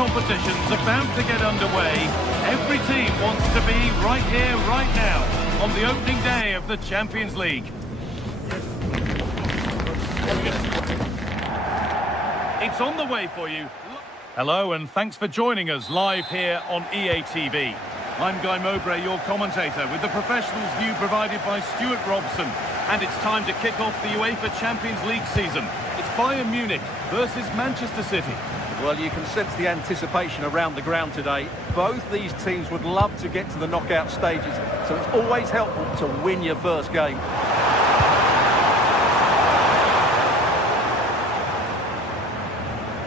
competition's about to get underway. Every team wants to be right here, right now, on the opening day of the Champions League. It's on the way for you. Hello, and thanks for joining us live here on EA TV. I'm Guy Mowbray, your commentator, with the professionals' view provided by Stuart Robson. And it's time to kick off the UEFA Champions League season. It's Bayern Munich versus Manchester City. Well, you can sense the anticipation around the ground today. Both these teams would love to get to the knockout stages, so it's always helpful to win your first game.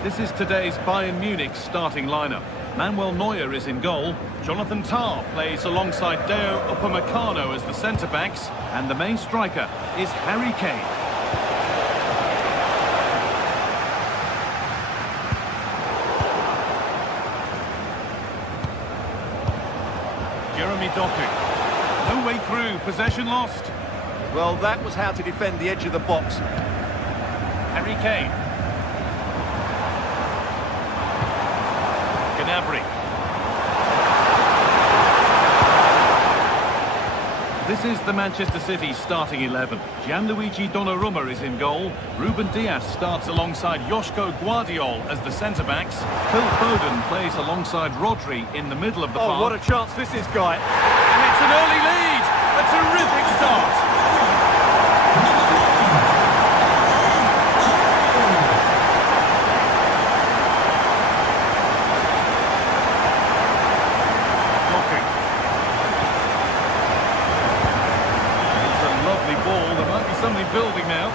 This is today's Bayern Munich starting lineup. Manuel Neuer is in goal. Jonathan Tah plays alongside Deo Upamecano as the centre-backs. And the main striker is Harry Kane. Jeremy Doku. No way through, possession lost. Well, that was how to defend the edge of the box. Harry Kane. Gnabry. This is the Manchester City starting 11. Gianluigi Donnarumma is in goal. Ruben Dias starts alongside Joško Guardiol as the centre-backs. Phil Foden plays alongside Rodri in the middle of the park. Oh, what a chance this is, Guy. And it's an early lead. A terrific start. Something building now.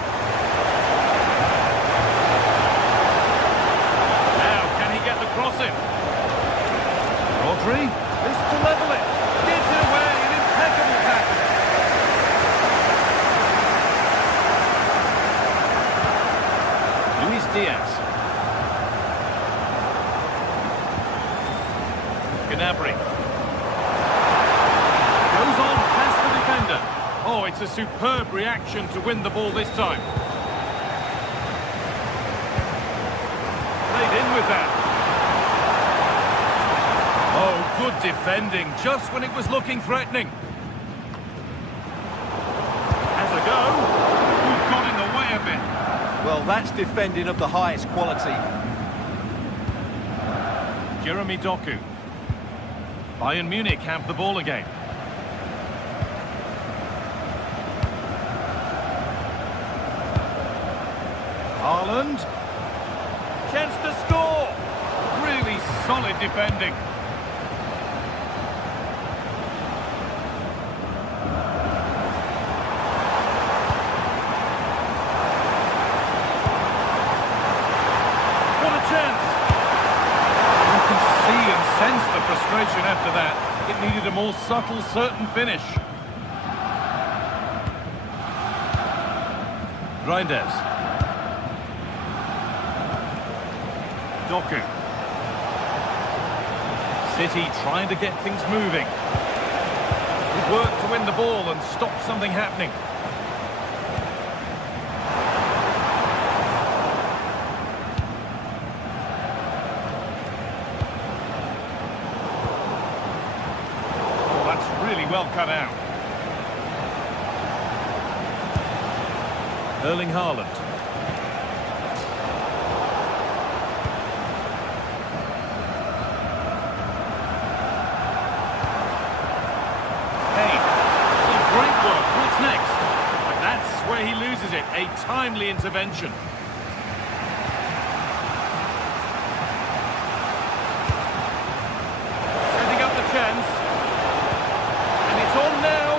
Now, can he get the cross in? Rodri, this to level it. Gets it away, an impeccable tackle. Luis Diaz. Gnabry. Goes on past the defender. Oh, it's a superb reaction to win the ball this time. Played in with that. Oh, good defending, just when it was looking threatening. Has a go. Who got in the way of it? Well, that's defending of the highest quality. Jeremy Doku. Bayern Munich have the ball again. Haaland. Chance to score. Really solid defending. What a chance. You can see and sense the frustration after that. It needed a more subtle, certain finish. Reinders. Doku. City trying to get things moving. Good work to win the ball and stop something happening. Oh, that's really well cut out. Erling Haaland. He loses it. A timely intervention. Setting up the chance. And it's on now.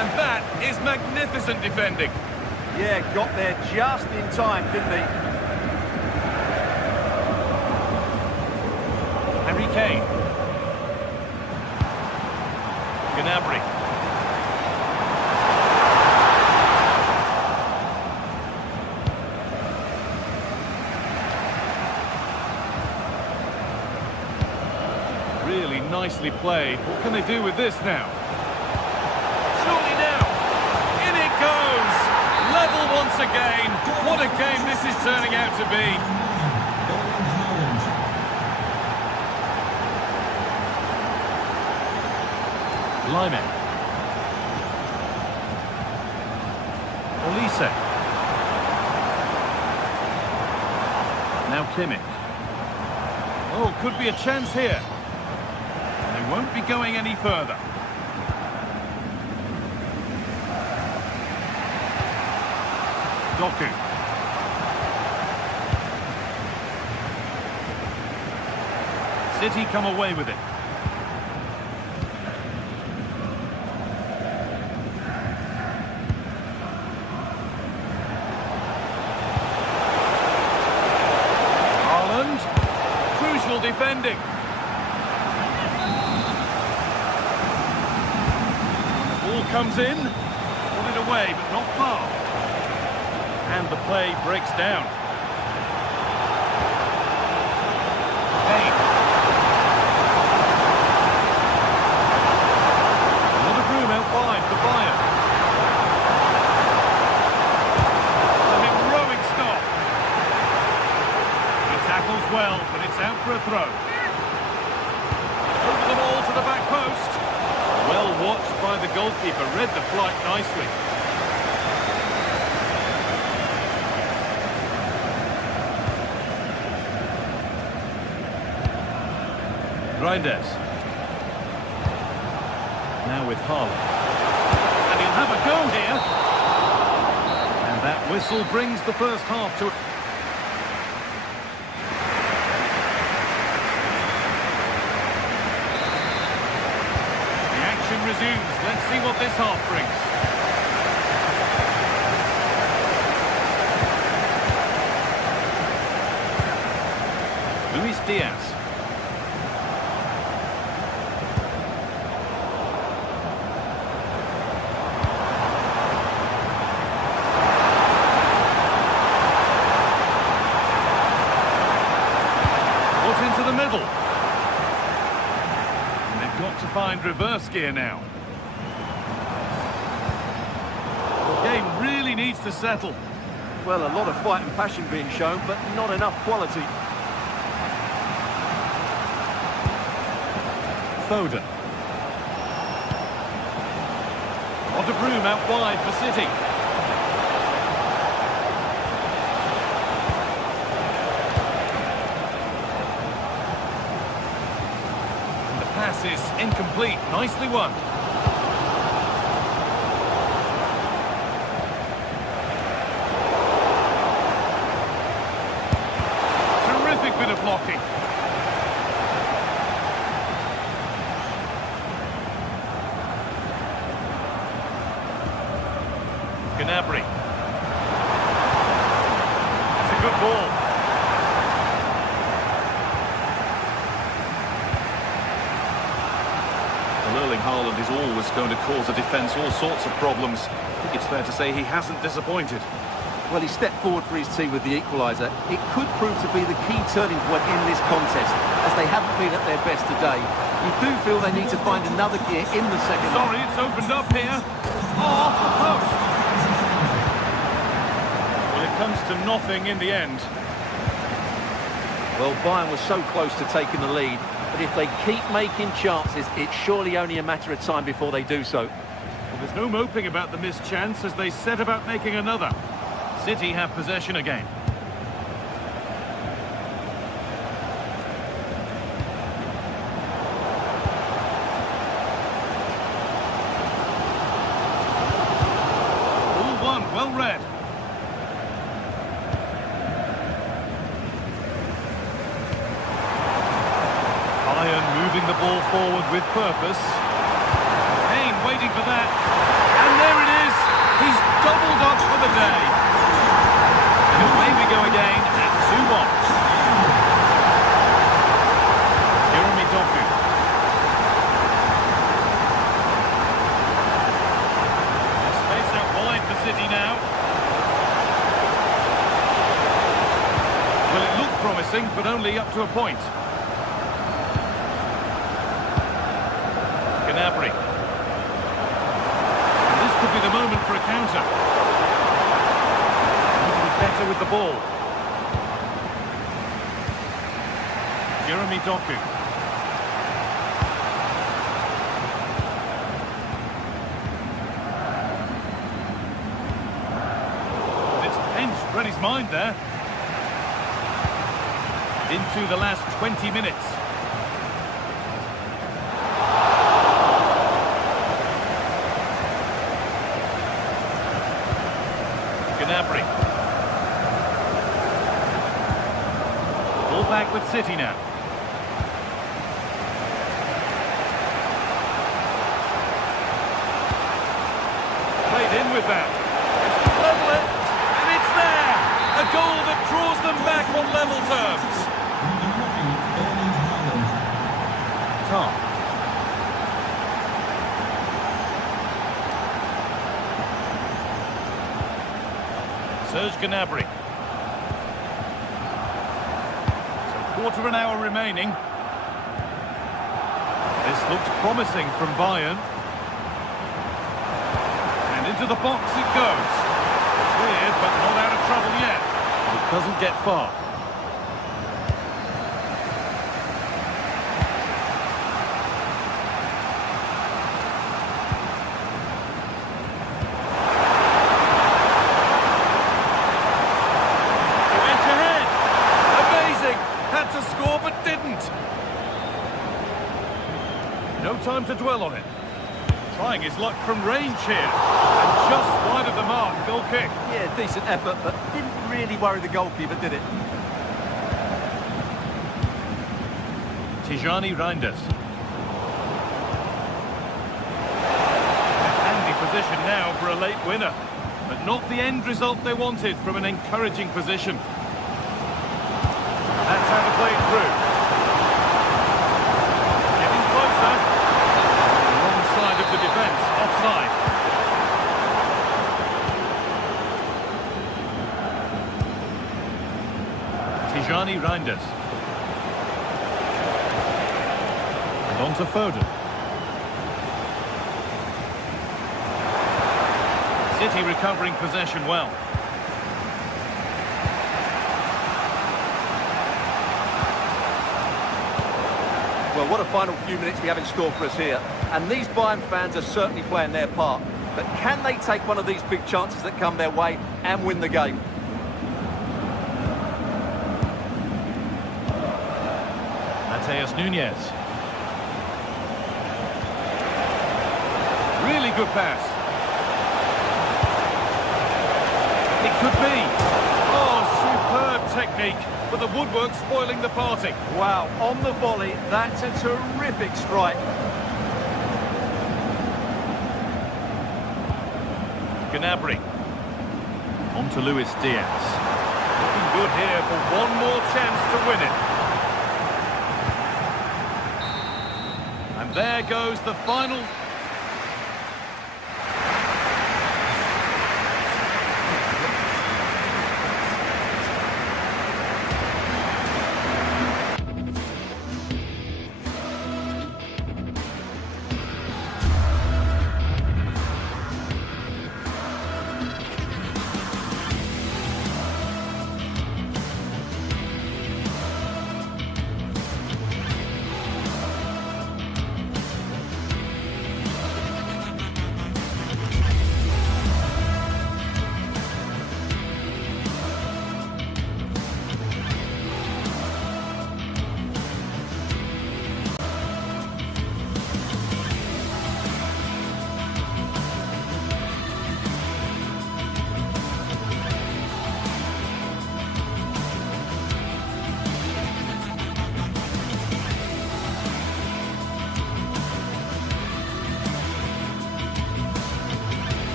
And that is magnificent defending. Yeah, got there just in time, didn't he? Harry Kane. Gnabry. Really nicely played. What can they do with this now? Surely now. In it goes. Level once again. What a game this is turning out to be. Lyman. Olise. Now Kimmich. Oh, could be a chance here. They won't be going any further. Doku. City come away with it. Crucial defending. The ball comes in, put it away, but not far. And the play breaks down. Kane. Another room out wide for Bayern. A heroic stop. He tackles well, but it's out for a throw. Over the ball to the back post. Well watched by the goalkeeper, read the flight nicely. Reinders. Now with Haaland. And he'll have a go here. And that whistle brings the first half to... resumes. Let's see what this half brings. Luis Diaz. Put into the middle. Got to find reverse gear now. The game really needs to settle. Well, a lot of fight and passion being shown, but not enough quality. Foden. What a broom out wide for City. Pass is incomplete. Nicely won. Terrific bit of blocking. Gnabry. It's a good ball. Haaland is always going to cause a defence all sorts of problems. I think it's fair to say he hasn't disappointed. Well, he stepped forward for his team with the equaliser. It could prove to be the key turning point in this contest, as they haven't been at their best today. You do feel they need to find another gear in the second half. Sorry, it's opened up here. Oh, off the post. Well, it comes to nothing in the end. Well, Bayern was so close to taking the lead. But if they keep making chances, it's surely only a matter of time before they do so. Well, there's no moping about the missed chance as they set about making another. City have possession again. All one, well read. Moving the ball forward with purpose. Kane waiting for that. And there it is. He's doubled up for the day. And away we go again at 2-1. Jeremy Doku. Space out wide for City now. Well, it looked promising, but only up to a point. Gnabry. And this could be the moment for a counter. Need to be better with the ball. Jeremy Doku. Read his mind there. Into the last 20 minutes. Gnabry. Ball back with City now. Played in with that. It's level it, and it's there! A goal that draws them back on level terms. Tom. Serge Gnabry. So quarter of an hour remaining. This looks promising from Bayern. And into the box it goes. Cleared, but not out of trouble yet. It doesn't get far. No time to dwell on it. Trying his luck from range here. And just wide of the mark, goal kick. Yeah, decent effort, but didn't really worry the goalkeeper, did it? Tijani Reinders. Handy position now for a late winner. But not the end result they wanted from an encouraging position. That's how to play it through. Getting closer. Wrong side of the defence, offside. Tijani Reinders. And on to Foden. City recovering possession well. Well, what a final few minutes we have in store for us here. And these Bayern fans are certainly playing their part. But can they take one of these big chances that come their way and win the game? Mateus Nunes. Really good pass. It could be. Oh, superb technique, but the woodwork spoiling the party. Wow, on the volley, that's a terrific strike. Gnabry. On to Luis Diaz. Looking good here for one more chance to win it. And there goes the final.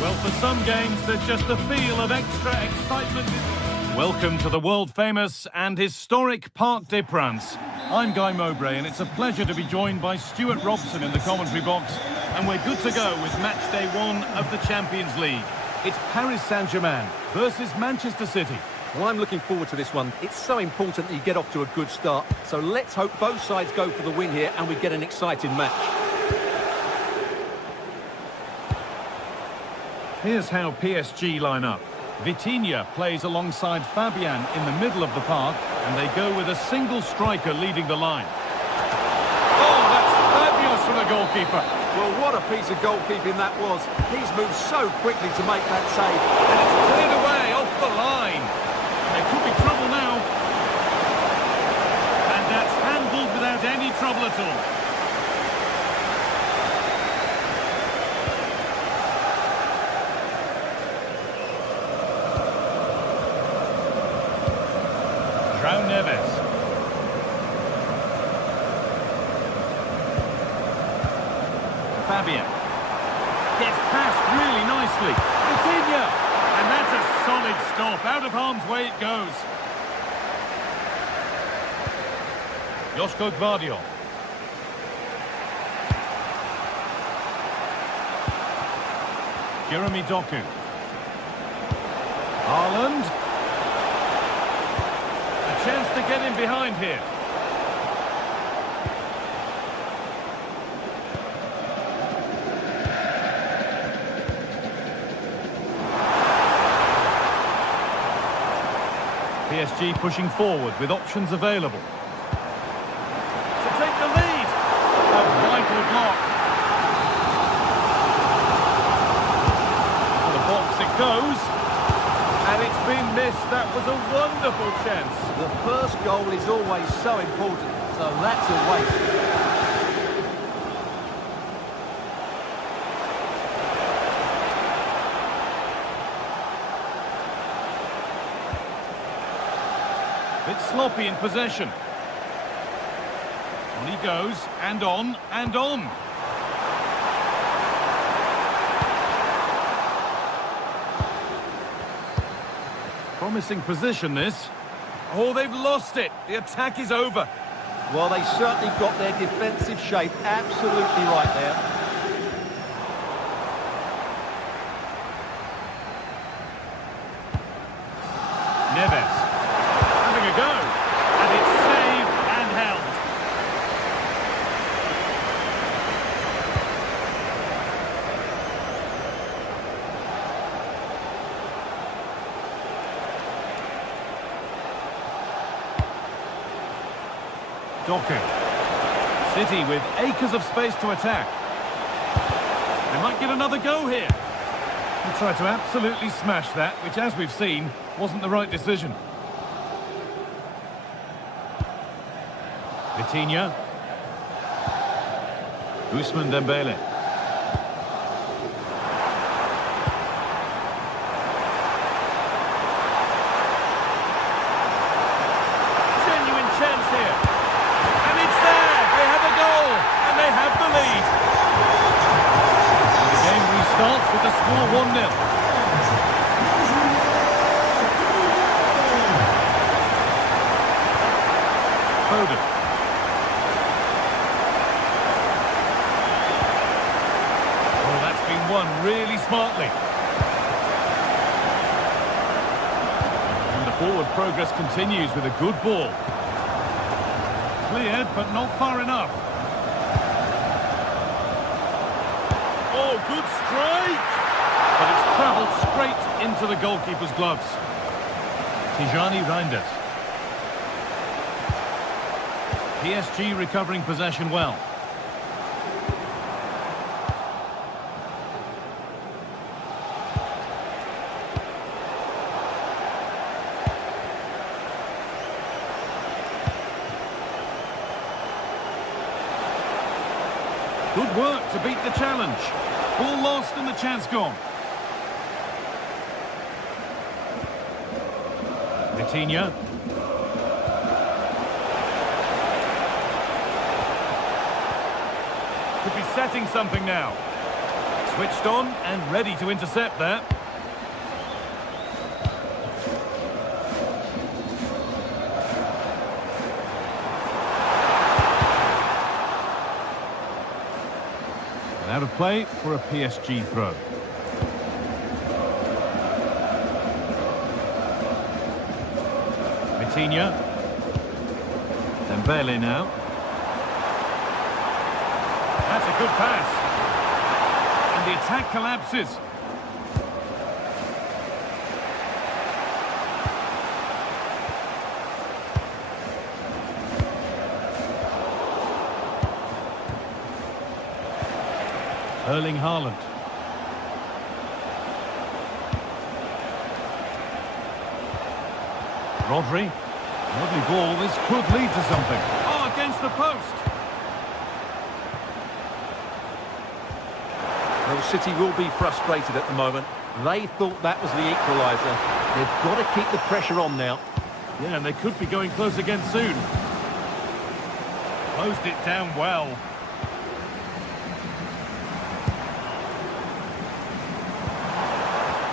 Well, for some games, there's just the feel of extra excitement. Welcome to the world-famous and historic Parc des Princes. I'm Guy Mowbray, and it's a pleasure to be joined by Stuart Robson in the commentary box. And we're good to go with match day 1 of the Champions League. It's Paris Saint-Germain versus Manchester City. Well, I'm looking forward to this one. It's so important that you get off to a good start. So let's hope both sides go for the win here and we get an exciting match. Here's how PSG line up. Vitinha plays alongside Fabian in the middle of the park, and they go with a single striker leading the line. Oh, that's fabulous from the goalkeeper. Well, what a piece of goalkeeping that was. He's moved so quickly to make that save. And it's cleared away off the line. There could be trouble now. And that's handled without any trouble at all. Neves. Fabian. Gets past really nicely. Vitinha. And that's a solid stop. Out of harm's way it goes. Josko Gvardiol. Jeremy Doku. Haaland. Chance to get in behind here. PSG pushing forward with options available. To take the lead. A vital block. To the box it goes. And it's been missed. That was a wonderful chance. The first goal is always so important, so that's a waste. Bit sloppy in possession. On he goes, and on, and on. Promising position, this. Oh, they've lost it. The attack is over. Well, they certainly got their defensive shape absolutely right there. Neves. Having a go. And it's saved and held. Doku. City with acres of space to attack. They might get another go here. They tried to absolutely smash that, which, as we've seen, wasn't the right decision. Vitinha. Ousmane Dembele. Genuine chance here. And it's there! They have a goal! And they have the lead! And the game restarts with the score 1-0. Foden. Oh, that's been won really smartly. And the forward progress continues with a good ball. Cleared, but not far enough. Oh, good strike! But it's travelled straight into the goalkeeper's gloves. Tijani Reinders. PSG recovering possession well. Good work to beat the challenge. Ball lost and the chance gone. Vitinha. Could be setting something now. Switched on and ready to intercept that. play for a PSG throw. Vitinha. Dembele now. That's a good pass. And the attack collapses. Erling Haaland. Rodri. Lovely ball. This could lead to something. Oh, against the post. Well, City will be frustrated at the moment. They thought that was the equaliser. They've got to keep the pressure on now. Yeah, and they could be going close again soon. Closed it down well.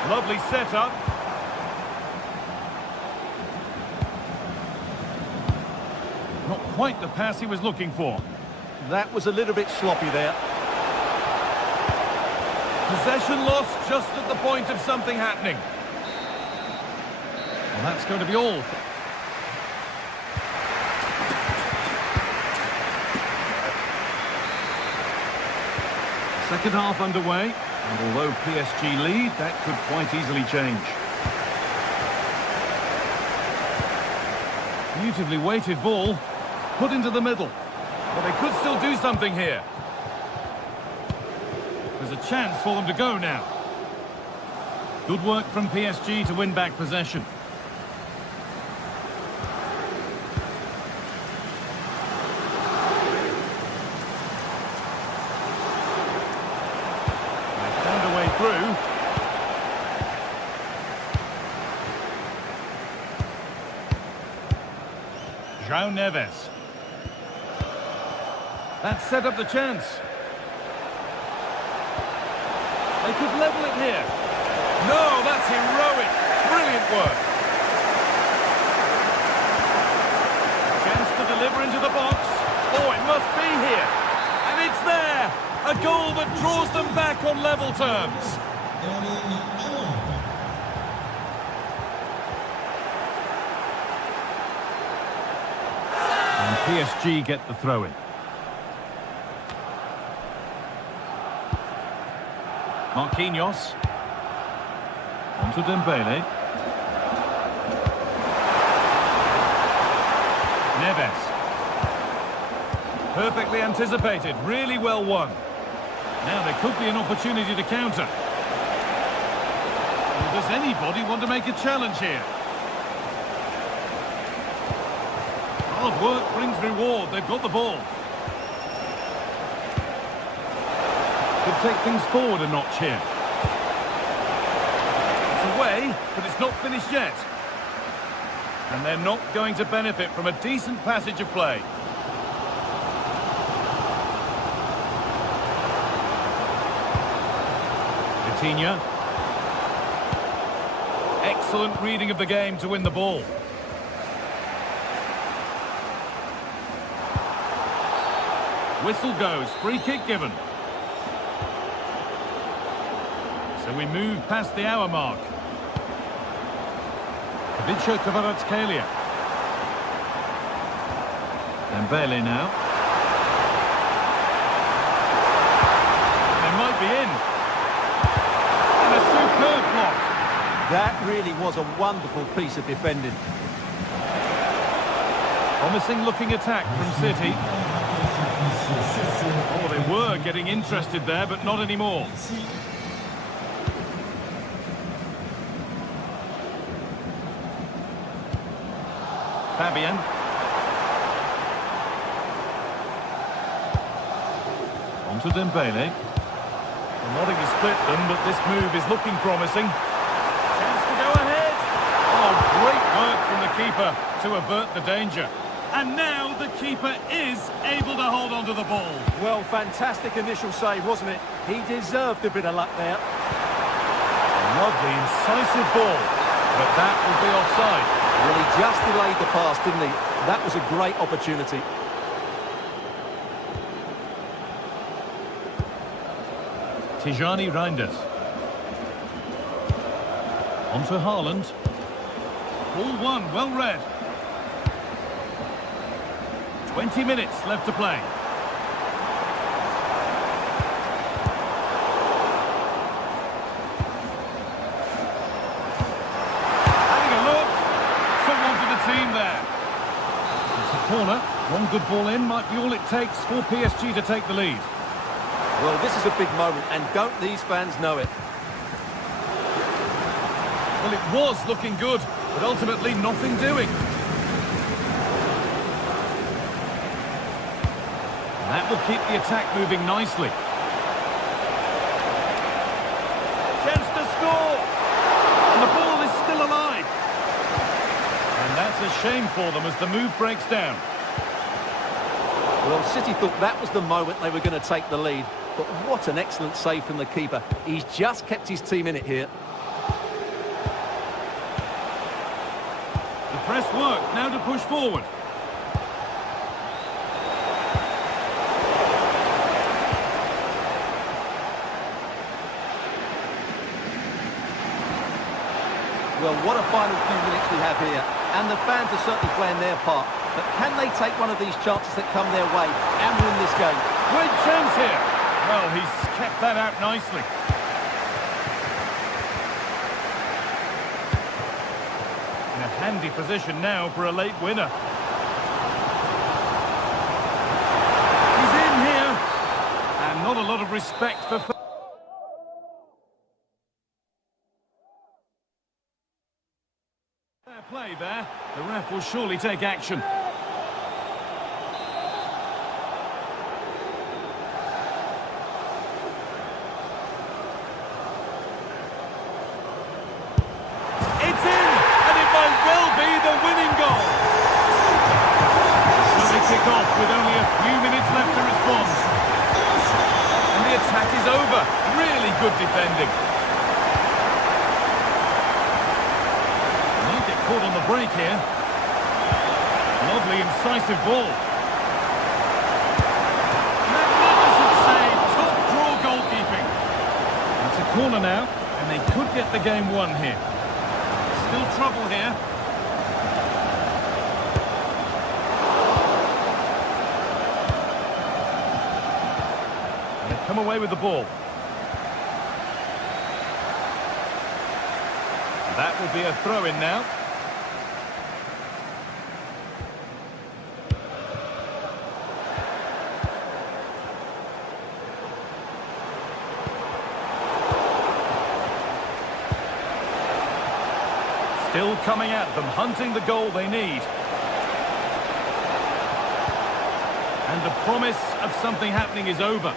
Lovely setup. Not quite the pass he was looking for. That was a little bit sloppy there. Possession lost just at the point of something happening. Well, that's going to be all. Second half underway. And although PSG lead, that could quite easily change. Beautifully weighted ball, put into the middle. But they could still do something here. There's a chance for them to go now. Good work from PSG to win back possession. Through. João Neves. That set up the chance. They could level it here. No, that's heroic. Brilliant work. Chance to deliver into the box. Oh, it must be here. And it's there. A goal that draws them back on level terms. And PSG get the throw-in. Marquinhos. On to Dembele. Neves. Perfectly anticipated, really well won. Now there could be an opportunity to counter. Well, does anybody want to make a challenge here? Hard work brings reward. They've got the ball. Could take things forward a notch here. It's away, but it's not finished yet. And they're not going to benefit from a decent passage of play. Vitinha. Excellent reading of the game to win the ball. Whistle goes, free kick given. So we move past the hour mark. Vicha Kvaratskhelia. Dembele now. They might be in. And a superb block. That really was a wonderful piece of defending. Promising looking attack from City. Oh, they were getting interested there, but not anymore. Fabian. On to Dembele. Nothing to split them, but this move is looking promising. Chance to go ahead. Oh, great work from the keeper to avert the danger. And now the keeper is able to hold on to the ball. Well, fantastic initial save, wasn't it? He deserved a bit of luck there. Lovely, incisive ball. But that will be offside. Well, he just delayed the pass, didn't he? That was a great opportunity. Tijani Reinders. On to Haaland. Ball one, well read. 20 minutes left to play. Having a look. Someone for the team there. It's a corner. One good ball in might be all it takes for PSG to take the lead. Well, this is a big moment, and don't these fans know it? Well, it was looking good, but ultimately nothing doing. That will keep the attack moving nicely. Chance to score! And the ball is still alive. And that's a shame for them as the move breaks down. Well, City thought that was the moment they were going to take the lead. But what an excellent save from the keeper. He's just kept his team in it here. The press worked, now to push forward. Well, what a final few minutes we have here. And the fans are certainly playing their part. But can they take one of these chances that come their way and win this game? Great chance here. Well, he's kept that out nicely. In a handy position now for a late winner. He's in here. And not a lot of respect for... Fair play there. The ref will surely take action. Off with only a few minutes left to respond. And the attack is over. Really good defending. Might get caught on the break here. Lovely incisive ball. Magnificent save. Top draw goalkeeping. It's a corner now, and they could get the game won here. Still trouble here. Come away with the ball. That will be a throw-in now. Still coming at them, hunting the goal they need. And the promise of something happening is over.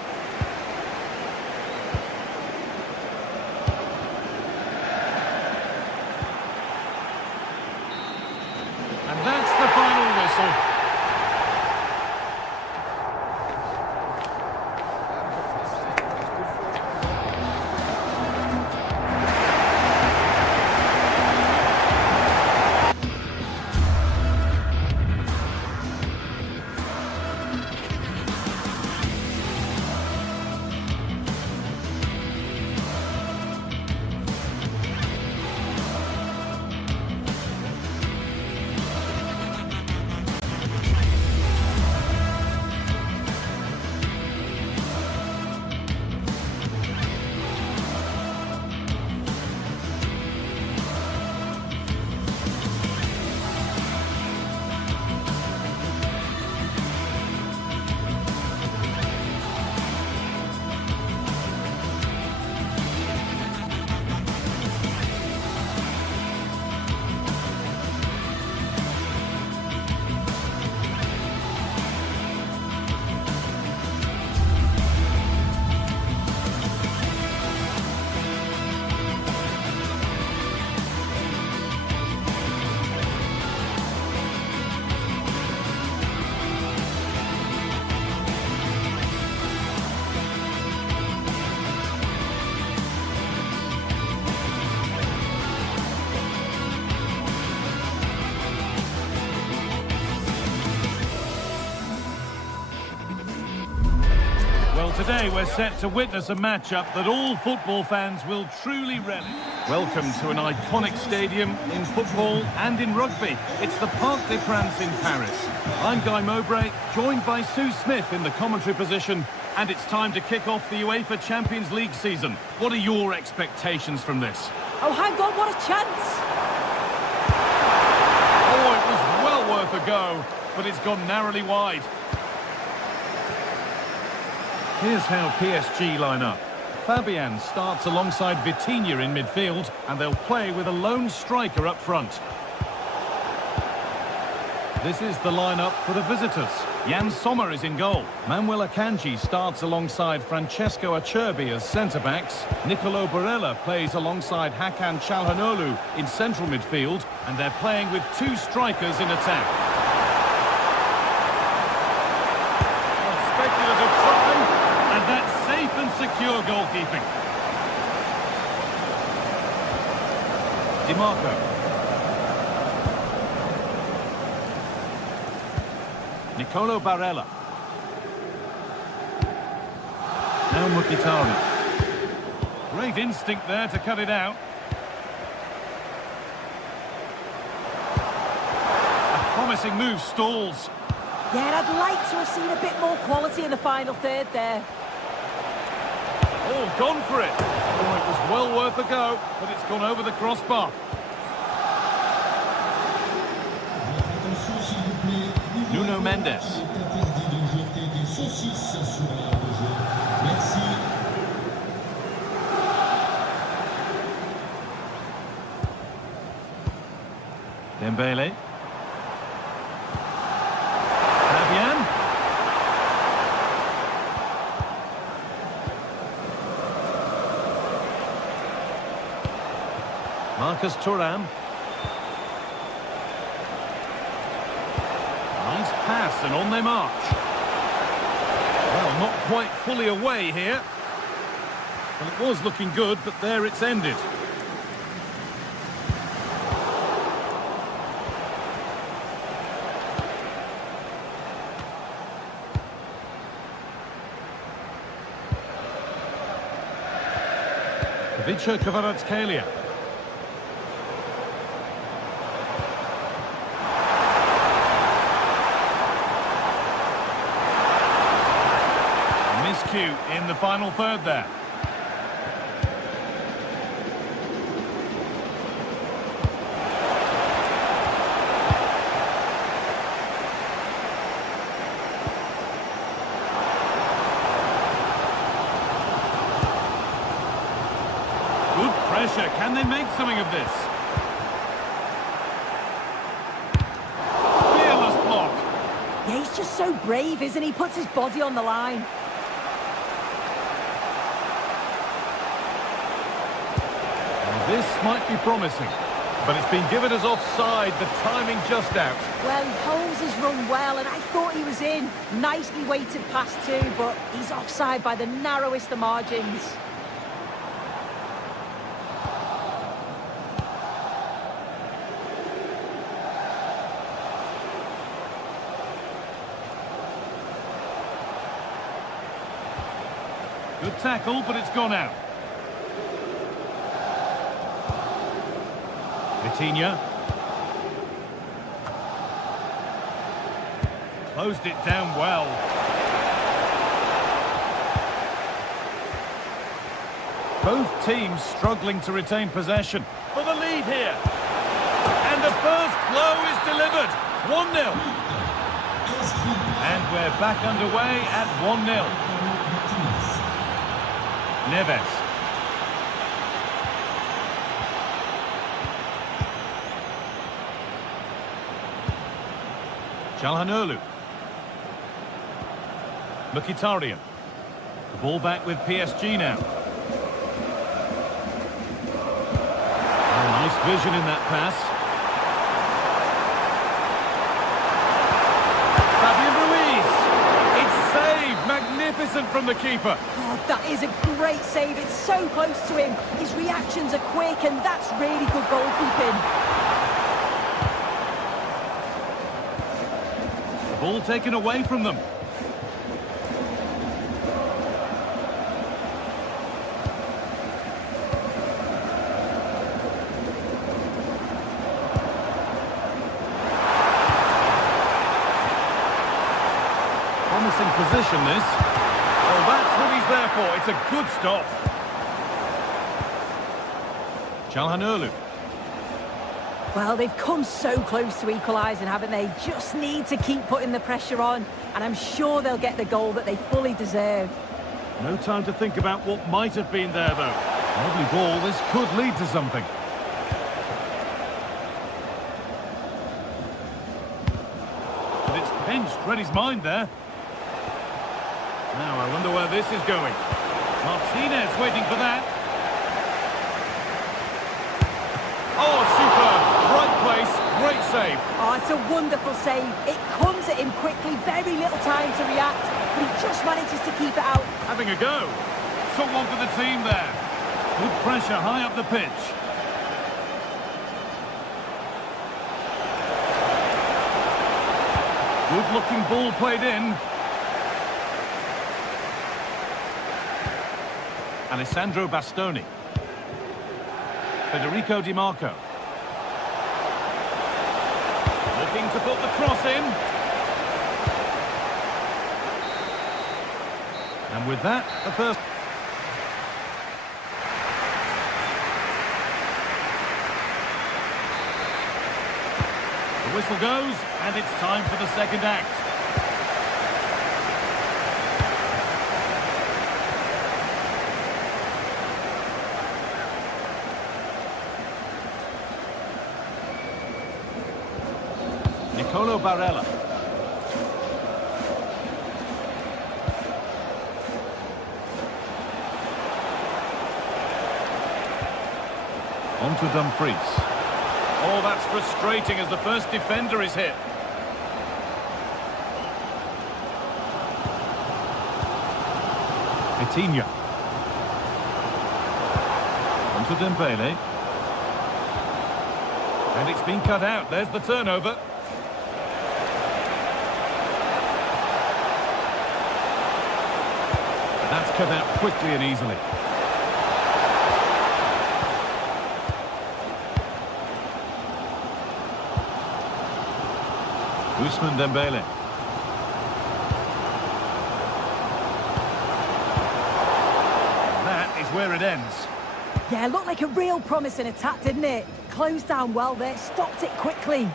That's the final whistle. Today we're set to witness a matchup that all football fans will truly relish. Welcome to an iconic stadium in football and in rugby. It's the Parc des Princes in Paris. I'm Guy Mowbray, joined by Sue Smith in the commentary position, and it's time to kick off the UEFA Champions League season. What are your expectations from this? Oh, hang on, what a chance! Oh, it was well worth a go, but it's gone narrowly wide. Here's how PSG line up. Fabian starts alongside Vitinha in midfield, and they'll play with a lone striker up front. This is the lineup for the visitors. Jan Sommer is in goal. Manuel Akanji starts alongside Francesco Acerbi as centre-backs. Nicolo Barella plays alongside Hakan Çalhanoğlu in central midfield, and they're playing with two strikers in attack. A speculative try, and that's safe and secure goalkeeping. DiMarco. Nicolo Barella. Now Mkhitaryan. Great instinct there to cut it out. A promising move stalls. Yeah, I'd like to have seen a bit more quality in the final third there. Oh, gone for it. Oh, it was well worth a go, but it's gone over the crossbar. Nuno Mendes. Dembele. Fabian. Marcus Thuram. Nice pass, and on they march. Well, not quite fully away here. Well, it was looking good, but there it's ended. Ivica Kvaratskhelia. Miscue in the final third there. Good pressure. Can they make something of this? Fearless block. Yeah, he's just so brave, isn't he? Puts his body on the line. This might be promising, but it's been given as offside, the timing just out. Well, he holds his run well, and I thought he was in. Nicely weighted pass too, but he's offside by the narrowest of margins. Good tackle, but it's gone out. Vitinha. Closed it down well. Both teams struggling to retain possession. For the lead here. And the first blow is delivered. 1-0. And we're back underway at 1-0. Neves. Çalhanoğlu. Mkhitaryan. The ball back with PSG now. Oh, nice vision in that pass. Fabian Ruiz. It's saved. Magnificent from the keeper. Oh, that is a great save. It's so close to him. His reactions are quick, and that's really good goalkeeping. Ball taken away from them. position, this. Oh, that's what he's there for. It's a good stop. Çalhanoğlu. Well, they've come so close to equalising, haven't they? Just need to keep putting the pressure on, and I'm sure they'll get the goal that they fully deserve. No time to think about what might have been there, though. Lovely ball. This could lead to something. But it's pinched. Read his mind there. Now, I wonder where this is going. Martinez waiting for that. Oh, superb. Right place. Great save. Oh, it's a wonderful save. It comes at him quickly, very little time to react, but he just manages to keep it out. Having a go. Someone for the team there. Good pressure high up the pitch. Good-looking ball played in. Alessandro Bastoni. Federico Di Marco. Looking to put the cross in. And with that, the first... The whistle goes, and it's time for the second act. Nicolo Barella. On to Dumfries. Oh, that's frustrating as the first defender is hit. Vitinha. On to Dembele. And it's been cut out. There's the turnover. That's cut out quickly and easily. Ousmane Dembele. That is where it ends. Yeah, looked like a real promising attack, didn't it? Closed down well there, stopped it quickly.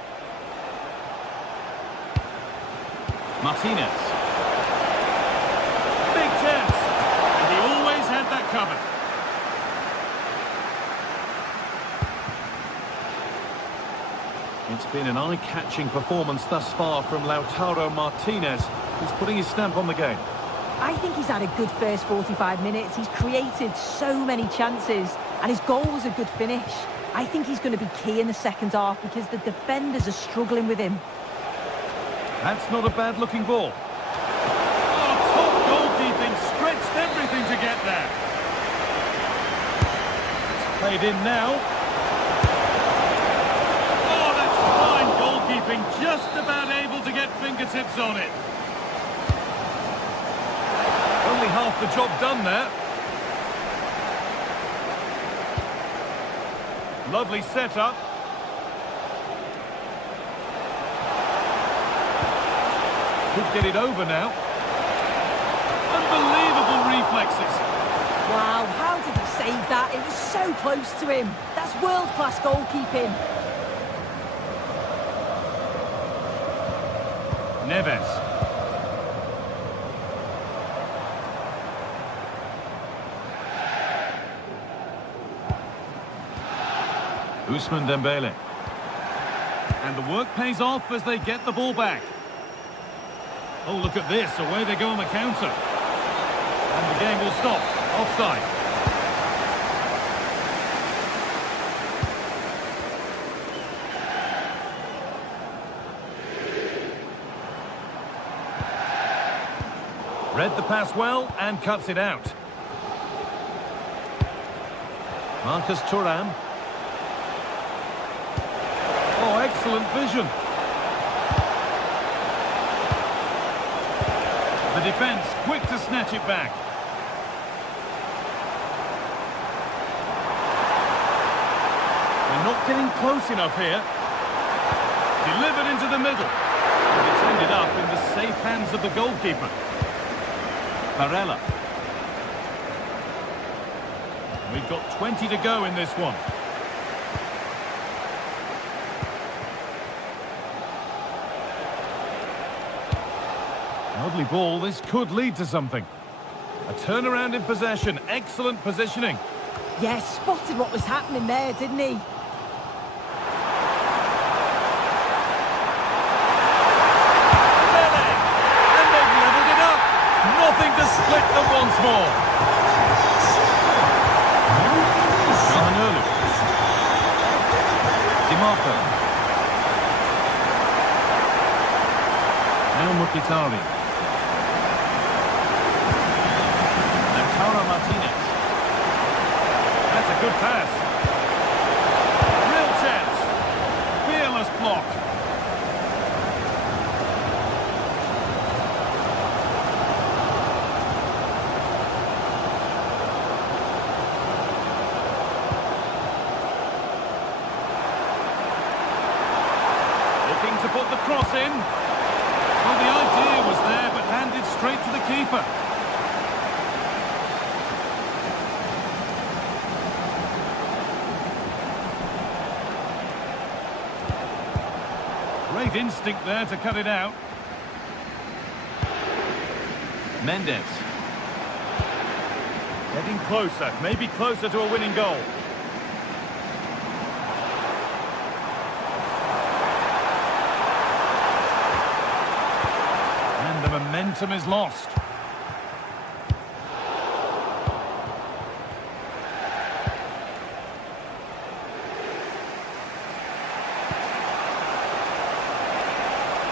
Martinez. Big chance. And he always had that covered. It's been an eye-catching performance thus far from Lautaro Martinez. He's putting his stamp on the game. I think he's had a good first 45 minutes. He's created so many chances, and his goal was a good finish. I think he's going to be key in the second half because the defenders are struggling with him. That's not a bad-looking ball. Oh, top goalkeeping, stretched everything to get there. It's played in now. Oh, that's fine goalkeeping, just about able to get fingertips on it. Only half the job done there. Lovely setup. Could get it over now. Unbelievable reflexes. Wow, how did he save that? It was so close to him. That's world-class goalkeeping. Neves. Ousmane Dembele. And the work pays off as they get the ball back. Oh, look at this. Away they go on the counter. And the game will stop. Offside. Read the pass well and cuts it out. Marcus Thuram. Oh, excellent vision. The defence quick to snatch it back. They're not getting close enough here. Delivered into the middle. And it's ended up in the safe hands of the goalkeeper. Barella. We've got 20 to go in this one. Lovely ball, this could lead to something. A turnaround in possession, excellent positioning. Yeah, spotted what was happening there, didn't he? And they've levelled it up. Nothing to split them once more. Shahanoglu. DiMarco. Now Mkhitaryan. Martinez. That's a good pass. Real chance. Fearless block. Looking to put the cross in. Well, the idea was there, but handed straight to the keeper. Great instinct there to cut it out. Mendes. Getting closer, maybe closer to a winning goal. And the momentum is lost.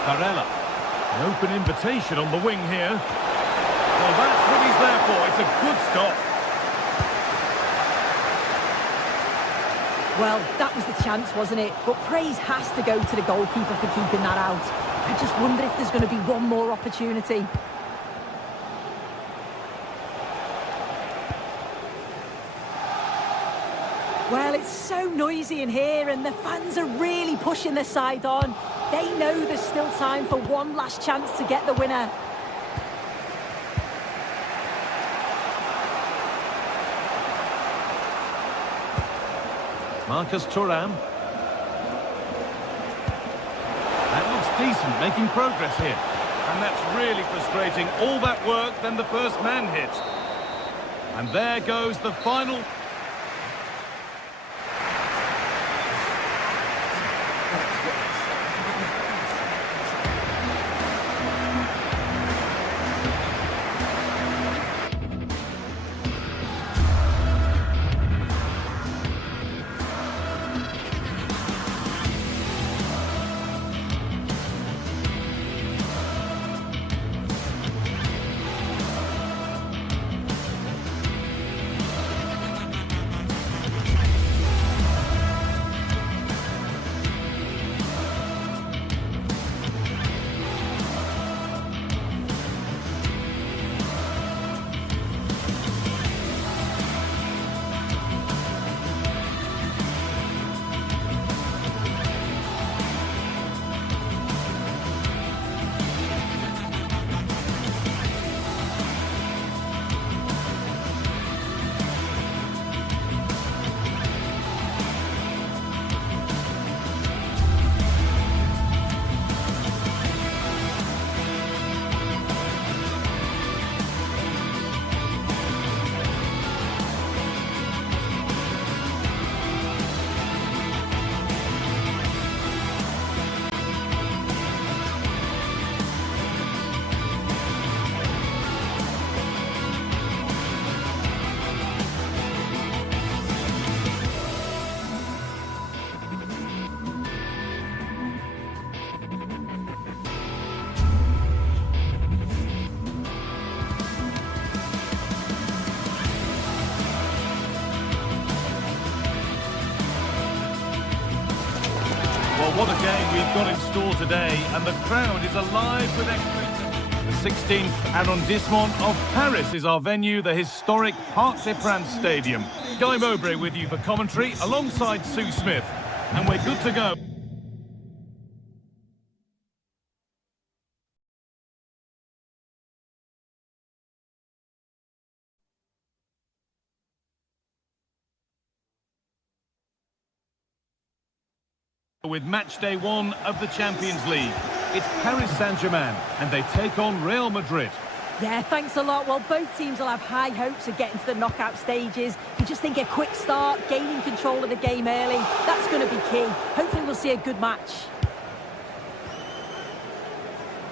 Barella. An open invitation on the wing here. Well, that's what he's there for. It's a good stop. Well, that was the chance, wasn't it? But praise has to go to the goalkeeper for keeping that out. I just wonder if there's going to be one more opportunity. Well, it's so noisy in here and the fans are really pushing their side on. They know there's still time for one last chance to get the winner. Marcus Thuram. That looks decent, making progress here. And that's really frustrating. All that work, then the first man hit. And there goes the final... Well, what a game we've got in store today, and the crowd is alive with expectation. The 16th arrondissement of Paris is our venue, the historic Parc des Princes Stadium. Guy Mowbray with you for commentary, alongside Sue Smith. And we're good to go. With match day 1 of the Champions League. It's Paris Saint-Germain and they take on Real Madrid. Yeah, thanks a lot. Well, both teams will have high hopes of getting to the knockout stages. You just think a quick start, gaining control of the game early, that's going to be key. Hopefully we'll see a good match.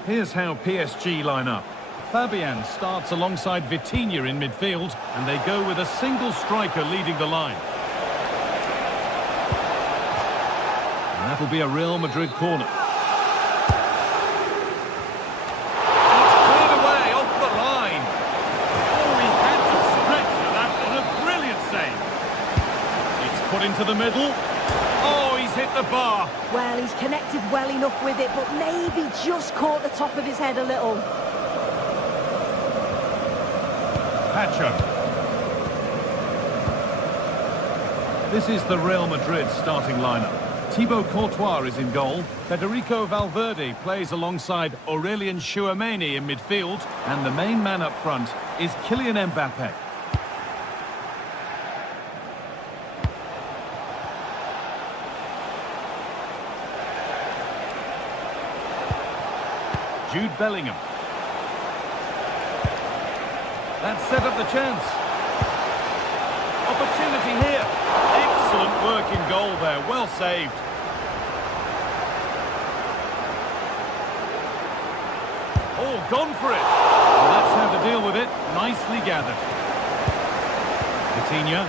Here's how PSG line up. Fabian starts alongside Vitinha in midfield and they go with a single striker leading the line. And that'll be a Real Madrid corner. Into the middle. Oh, he's hit the bar. Well, he's connected well enough with it, but maybe just caught the top of his head a little. Pacho. This is the Real Madrid starting lineup. Thibaut Courtois is in goal. Federico Valverde plays alongside Aurélien Tchouaméni in midfield. And the main man up front is Kylian Mbappé. Jude Bellingham. That set up the chance. Opportunity here. Excellent work in goal there. Well saved. Oh, gone for it. Well, that's how to deal with it. Nicely gathered. Vitinha.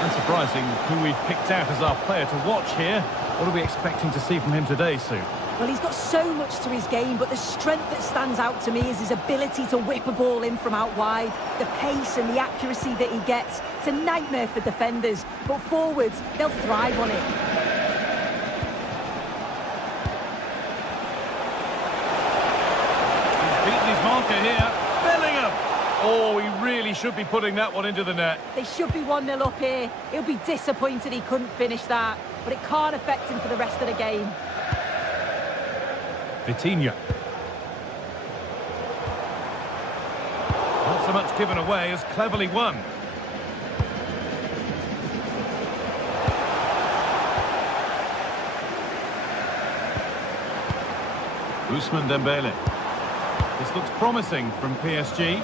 Unsurprising who we've picked out as our player to watch here. What are we expecting to see from him today, Sue? Well, he's got so much to his game, but the strength that stands out to me is his ability to whip a ball in from out wide. The pace and the accuracy that he gets. It's a nightmare for defenders, but forwards, they'll thrive on it. He's beaten his marker here. Bellingham! Oh, he really should be putting that one into the net. They should be 1-0 up here. He'll be disappointed he couldn't finish that, but it can't affect him for the rest of the game. Vitinha. Not so much given away as cleverly won. Ousmane Dembélé. This looks promising from PSG.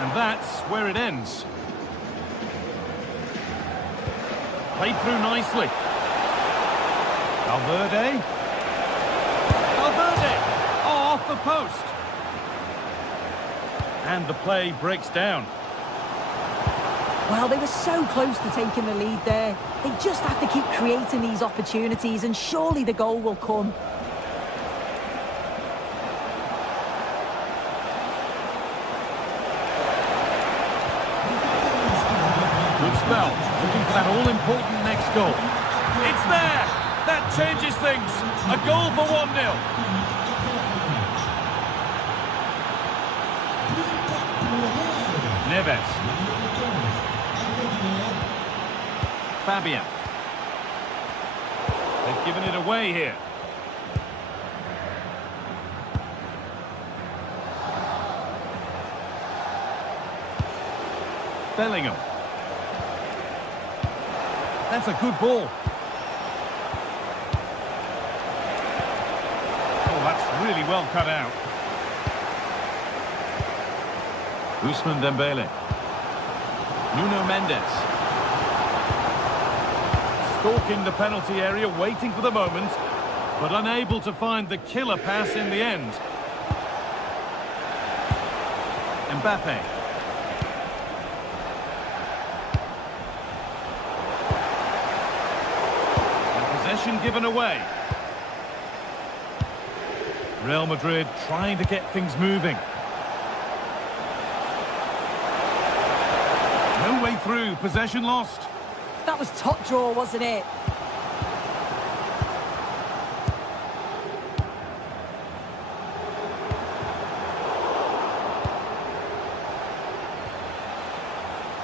And that's where it ends. Played through nicely. Valverde. Valverde! Oh, off the post. And the play breaks down. Well, they were so close to taking the lead there. They just have to keep creating these opportunities and surely the goal will come. Good spell. Looking for that all-important next goal. It's there! That changes things. A goal for 1-0. Neves. Fabian. They've given it away here. Bellingham. That's a good ball. Really well cut out. Ousmane Dembélé. Nuno Mendes. Stalking the penalty area, waiting for the moment, but unable to find the killer pass in the end. Mbappé. And possession given away. Real Madrid trying to get things moving. No way through, possession lost. That was top draw, wasn't it?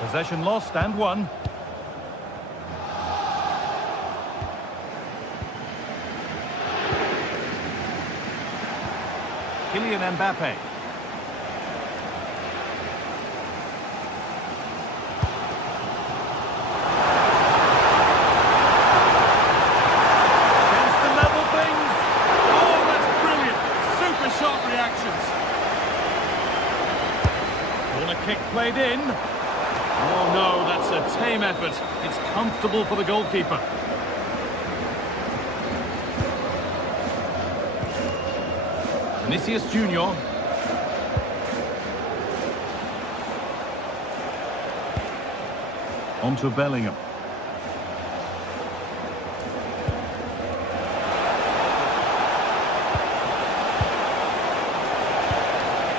Possession lost and won. Kylian Mbappé. played in. Oh no, that's a tame effort. It's comfortable for the goalkeeper. Vinicius Junior. On to Bellingham.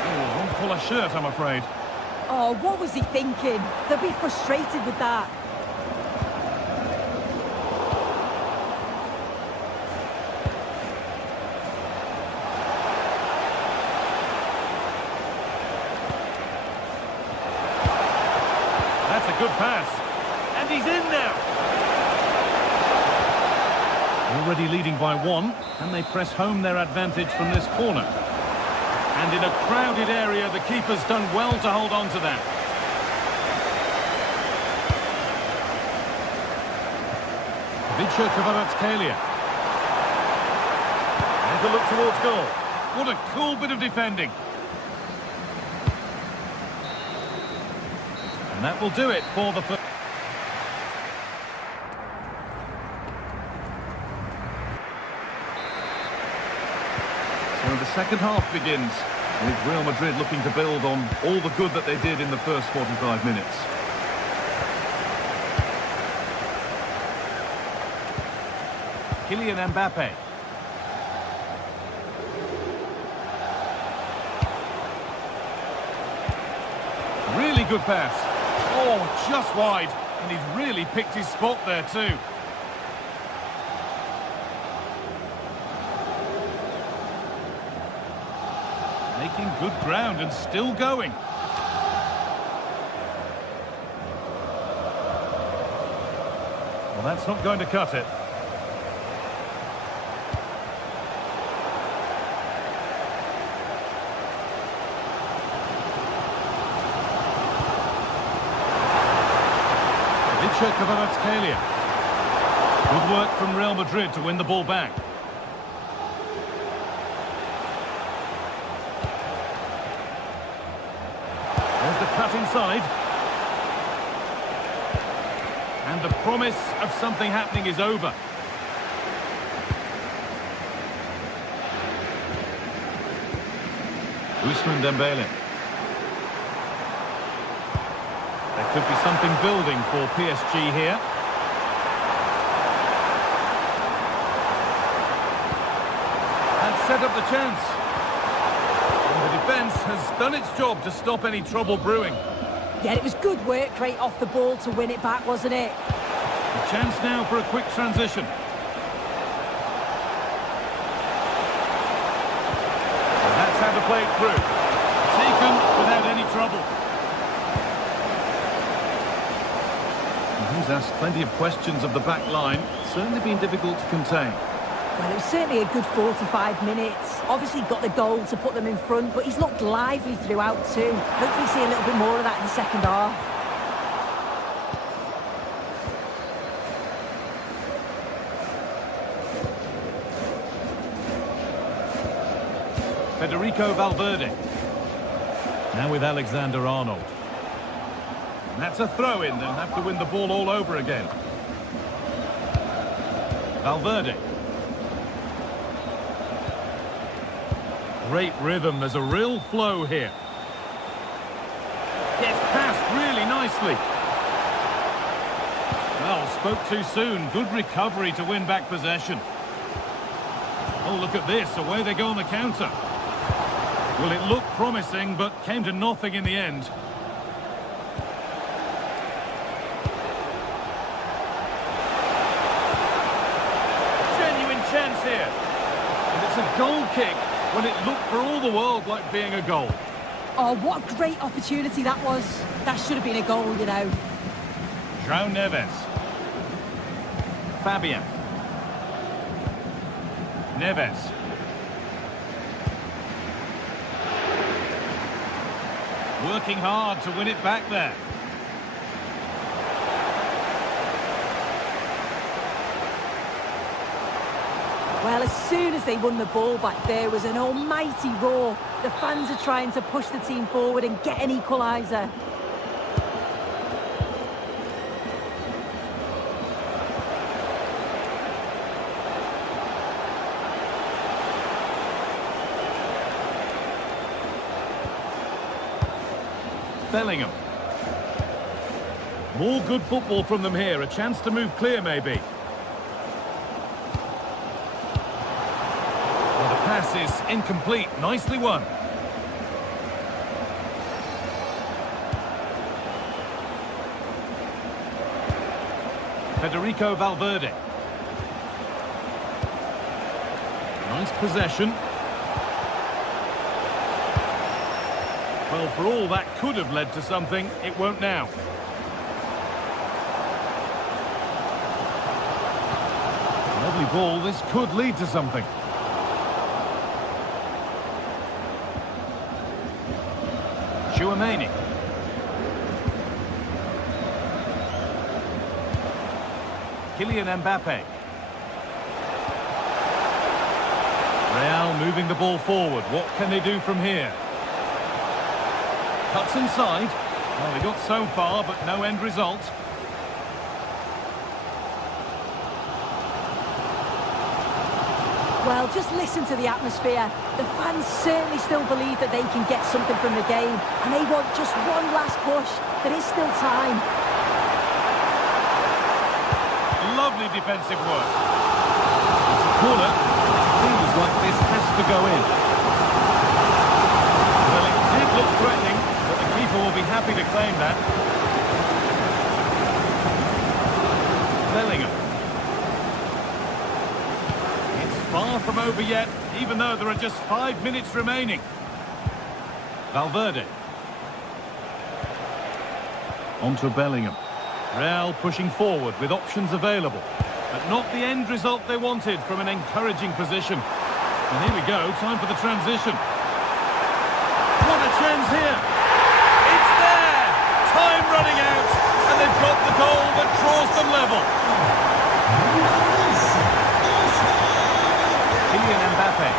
Oh, won't pull a shirt, I'm afraid. Oh, what was he thinking? They'll be frustrated with that. That's a good pass. And he's in now. Already leading by 1, and they press home their advantage from this corner. And in a crowded area, the keeper's done well to hold on to that. Vicha Kvaratskhelia. And a look towards goal. What a cool bit of defending. And that will do it for the first. So the second half begins, with Real Madrid looking to build on all the good that they did in the first 45 minutes. Kylian Mbappe. Really good pass. Oh, just wide. And he's really picked his spot there too. Making good ground and still going. Well, that's not going to cut it. Vicha Kvaratskhelia. Good work from Real Madrid to win the ball back. There's the cut inside. And the promise of something happening is over. Ousmane Dembele. There could be something building for PSG here. And set up the chance. And the defence has done its job to stop any trouble brewing. Yeah, it was good work right off the ball to win it back, wasn't it? A chance now for a quick transition. And that's how to play it through. Taken without any trouble. He's asked plenty of questions of the back line. It's certainly been difficult to contain. Well, it was certainly a good 45 minutes. Obviously got the goal to put them in front, but he's looked lively throughout too. Hopefully see a little bit more of that in the second half. Federico Valverde. Now with Alexander-Arnold. And that's a throw-in. They'll have to win the ball all over again. Valverde. Great rhythm. There's a real flow here. Gets passed really nicely. Well, spoke too soon. Good recovery to win back possession. Oh, look at this. Away they go on the counter. Well, it looked promising, but came to nothing in the end. Genuine chance here. And it's a goal kick when it looked for all the world like being a goal. Oh, what a great opportunity that was. That should have been a goal, you know. João Neves. Fabian. Neves. Working hard to win it back there. Well, as soon as they won the ball back, there was an almighty roar. The fans are trying to push the team forward and get an equaliser. Bellingham. More good football from them here. A chance to move clear, maybe. Well, the pass is incomplete. Nicely won. Federico Valverde. Nice possession. Well, for all that could have led to something, it won't now. Lovely ball. This could lead to something. Chouameni. Kylian Mbappe. Real moving the ball forward. What can they do from here? Cuts inside. Well, they got so far, but no end result. Well, just listen to the atmosphere. The fans certainly still believe that they can get something from the game, and they want just one last push. There is still time. Lovely defensive work. It's a corner. It feels like this has to go in. Well, it did look threatening, but the keeper will be happy to claim that. Bellingham. It's far from over yet, even though there are just 5 minutes remaining. Valverde. On to Bellingham. Real pushing forward with options available, but not the end result they wanted from an encouraging position. And here we go, time for the transition. What a chance here! It's there! Time running out, and they've got the goal that draws them level. Kylian Mbappe.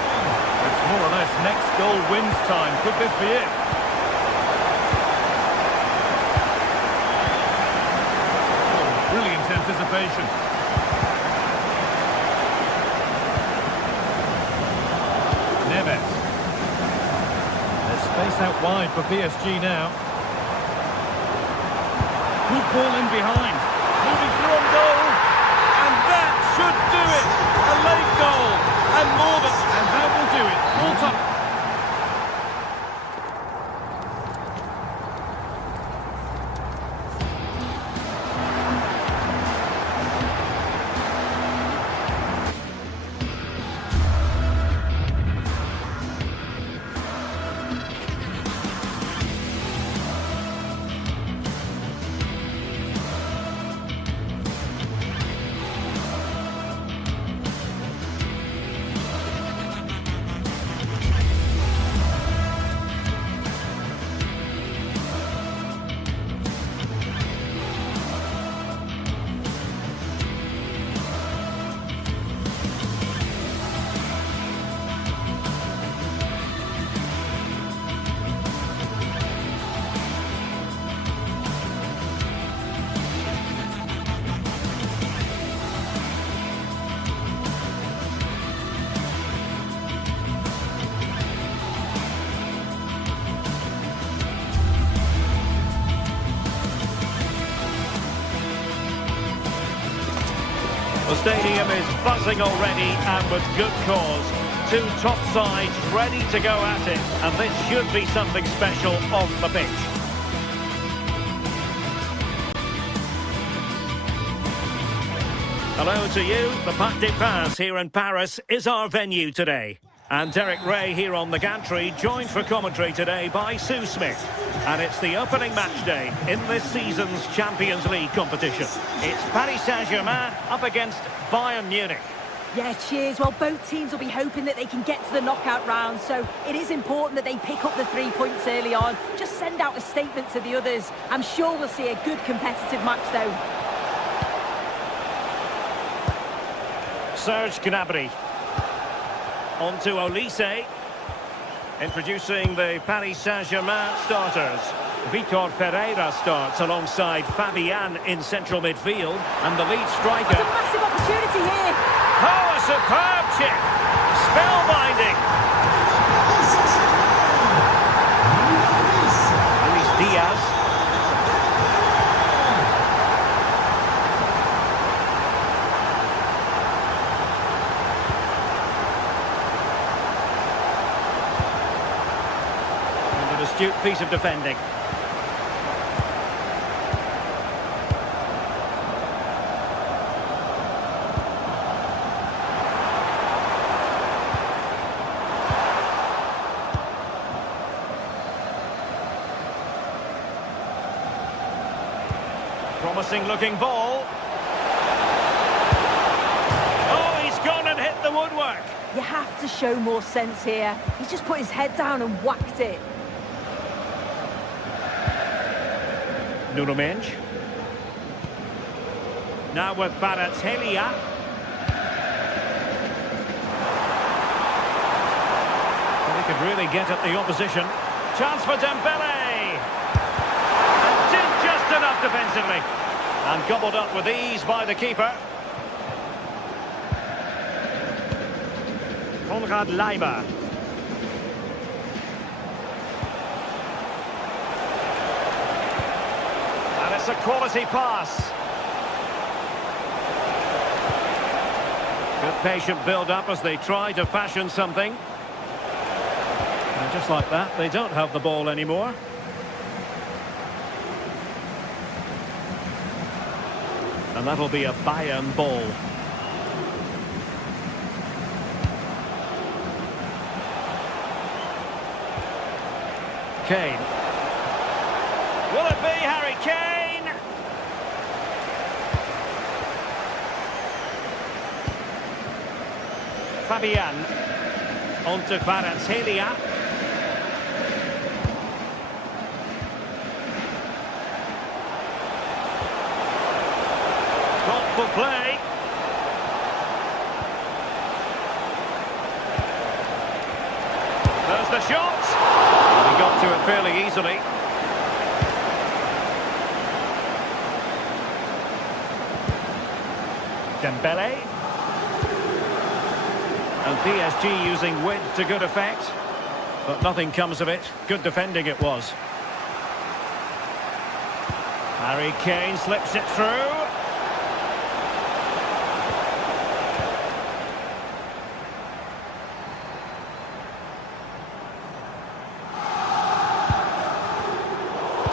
It's more or less next goal wins time. Could this be it? Brilliant anticipation. Neves. There's space out wide for PSG now. Good ball in behind. Moving through on goal. And that should do it. A late goal. And more than... And that will do it. Full time. The stadium is buzzing already, and with good cause. Two top sides ready to go at it, and this should be something special on the pitch. Hello to you. The Parc des Princes here in Paris is our venue today. And Derek Ray here on the gantry, joined for commentary today by Sue Smith. And it's the opening match day in this season's Champions League competition. It's Paris Saint-Germain up against Bayern Munich. Yeah, cheers. Well, both teams will be hoping that they can get to the knockout round, so it is important that they pick up the 3 points early on. Just send out a statement to the others. I'm sure we'll see a good competitive match, though. Serge Gnabry. On to Olise. Introducing the Paris Saint-Germain starters. Vitor Ferreira starts alongside Fabian in central midfield. And the lead striker... That's a massive opportunity here. Oh, a superb chip. Spellbinding. Luis Diaz. Astute piece of defending. Promising looking ball. Oh, he's gone and hit the woodwork. You have to show more sense here. He's just put his head down and whacked it. Nuno Mendes. Now with Kvaratskhelia. Well, he could really get at the opposition. Chance for Dembele. And did just enough defensively. And gobbled up with ease by the keeper. Konrad Leimer. And it's a quality pass. Good patient build-up as they try to fashion something. And just like that, they don't have the ball anymore. And that'll be a Bayern ball. Kane. Will it be Harry Kane? Fabian. On to Kvaratskhelia. Thoughtful play. There's the shot. He got to it fairly easily. Dembele. And PSG using width to good effect. But nothing comes of it. Good defending it was. Harry Kane slips it through.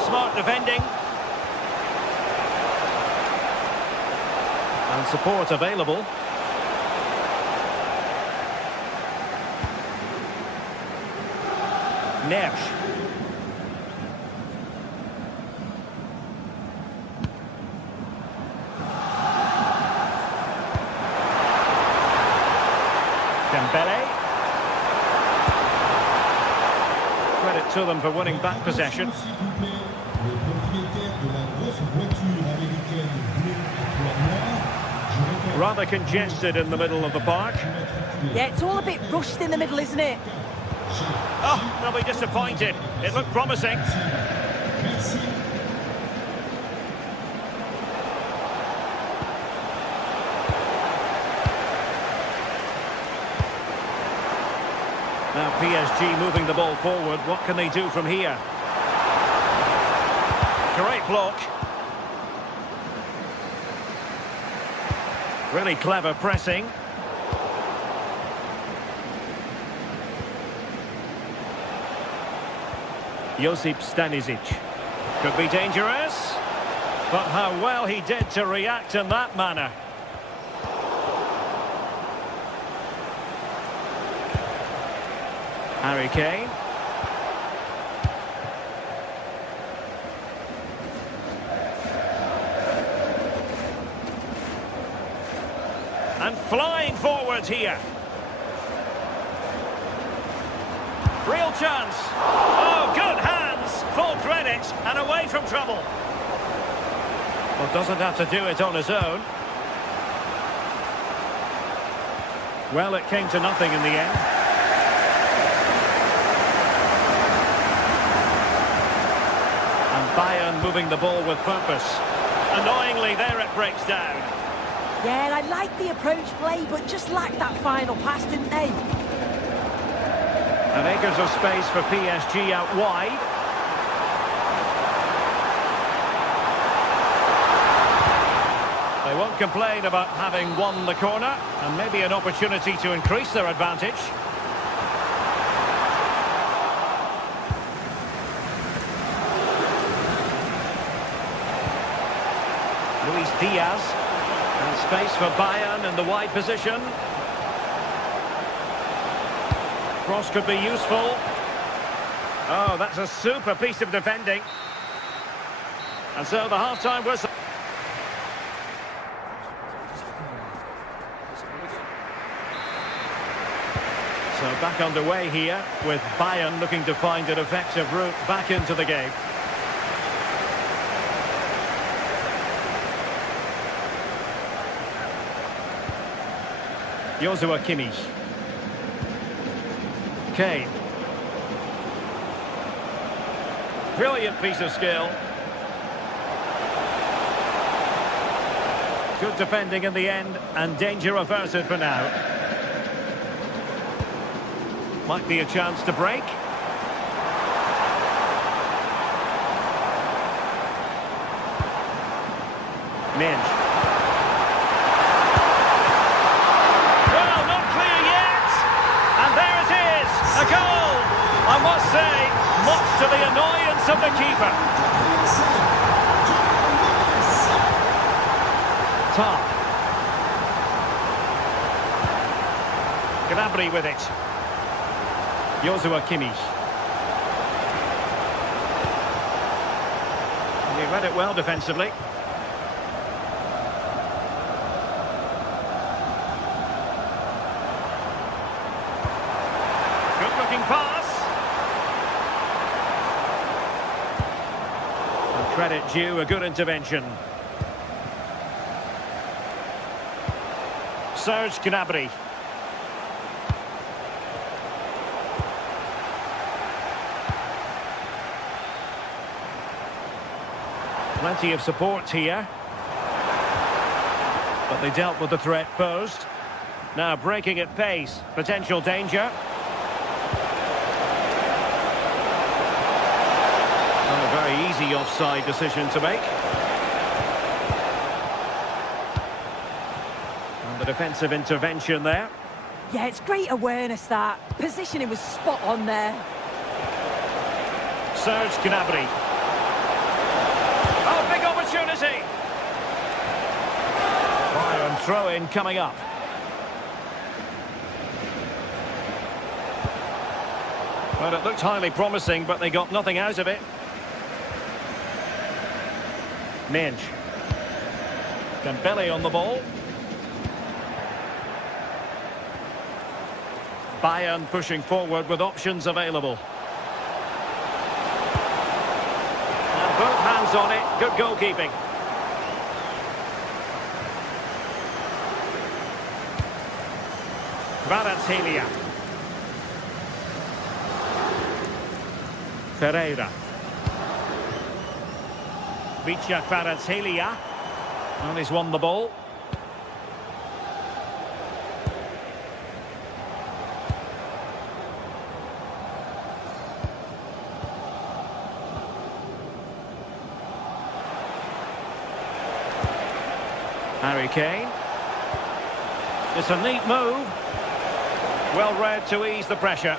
Smart defending. And support available. Neves. Dembele. Credit to them for winning back possession. Rather congested in the middle of the park. Yeah, it's all a bit rushed in the middle, isn't it? Oh, they'll be disappointed. It looked promising. Now PSG moving the ball forward. What can they do from here? Great block. Really clever pressing. Josip Stanisic. Could be dangerous. But how well he did to react in that manner. Harry Kane. And flying forwards here. Real chance. Oh, good hands. Full credit and away from trouble. Well, doesn't have to do it on his own. Well, it came to nothing in the end. And Bayern moving the ball with purpose. Annoyingly, there it breaks down. Yeah, I like the approach play, but just lacked that final pass, didn't they? And acres of space for PSG out wide. They won't complain about having won the corner, and maybe an opportunity to increase their advantage. Luis Diaz. And space for Bayern in the wide position. Cross could be useful. Oh, that's a super piece of defending. And so the half-time whistle. So back underway here with Bayern looking to find an effective route back into the game. Joshua Kimmich. Kane. Brilliant piece of skill. Good defending in the end, and danger averted for now. Might be a chance to break. Minge. Well, not clear yet. And there it is, a goal. I must say, much to the annoyance of the keeper. Top. Gnabry with it. Joshua Kimmich. He read it well defensively. Good looking pass. And credit due, a good intervention. Serge Gnabry. Plenty of support here. But they dealt with the threat posed. Now breaking at pace. Potential danger. Not a very easy offside decision to make. And the defensive intervention there. Yeah, it's great awareness, that. Positioning was spot on there. Serge Gnabry. Oh, big opportunity. Bayern throw-in coming up. Well, it looked highly promising, but they got nothing out of it. Minge. Dembele on the ball. Bayern pushing forward with options available. And both hands on it. Good goalkeeping. Kvaratskhelia. Ferreira. Vicha Kvaratskhelia. And he's won the ball. Harry Kane. It's a neat move. Well read to ease the pressure.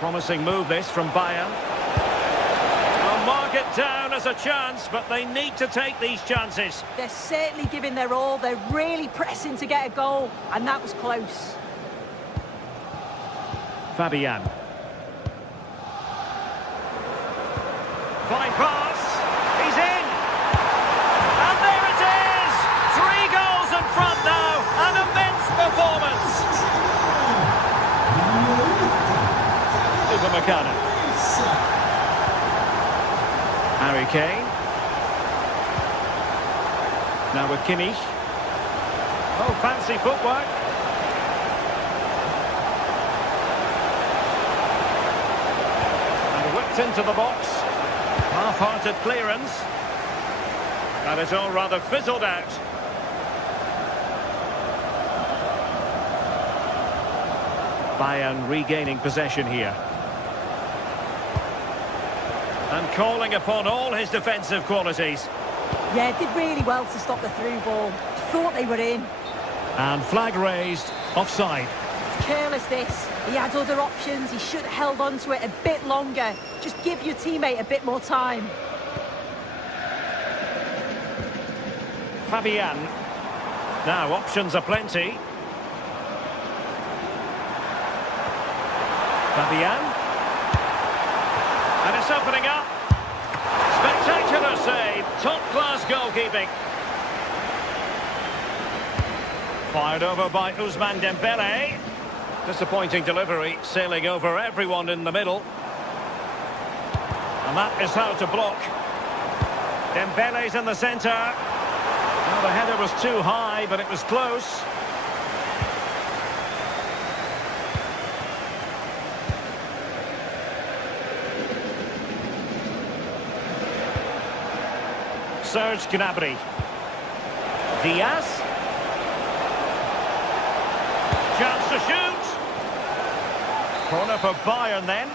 Promising move this from Bayern. They'll mark it down as a chance, but they need to take these chances. They're certainly giving their all. They're really pressing to get a goal, and that was close. Fabian. Fine pass. He's in. And there it is. 3 goals in front now. An immense performance. Upamecano. Harry Kane. Now with Kimmich. Oh, fancy footwork. And whipped into the box. Half-hearted clearance. And it's all rather fizzled out. Bayern regaining possession here. And calling upon all his defensive qualities. Yeah, did really well to stop the through ball. Thought they were in. And flag raised, offside. It's careless, this. He had other options. He should have held on to it a bit longer. Just give your teammate a bit more time. Fabian. Now, options are plenty. Fabian. And it's opening up. Spectacular save. Top-class goalkeeping. Fired over by Ousmane Dembele. Disappointing delivery, sailing over everyone in the middle. And that is how to block. Dembele's in the centre. Well, the header was too high, but it was close. Serge Gnabry. Diaz. Chance to shoot. Corner for Bayern then.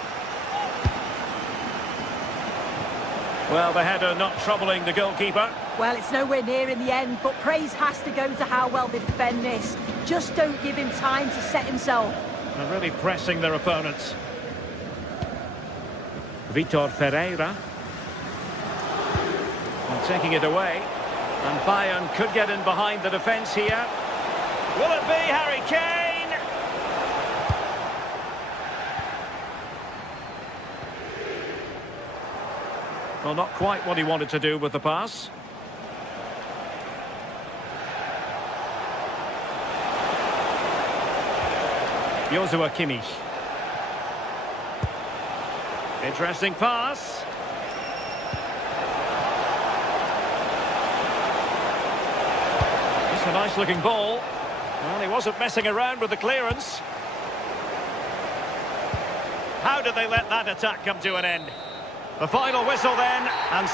Well, the header not troubling the goalkeeper. Well, it's nowhere near in the end, but praise has to go to how well they defend this. Just don't give him time to set himself. They're really pressing their opponents. Vitor Ferreira. And taking it away. And Bayern could get in behind the defence here. Will it be Harry Kane? Well, not quite what he wanted to do with the pass. Joshua Kimmich. Interesting pass. It's a nice-looking ball. Well, he wasn't messing around with the clearance. How did they let that attack come to an end? The final whistle then, and...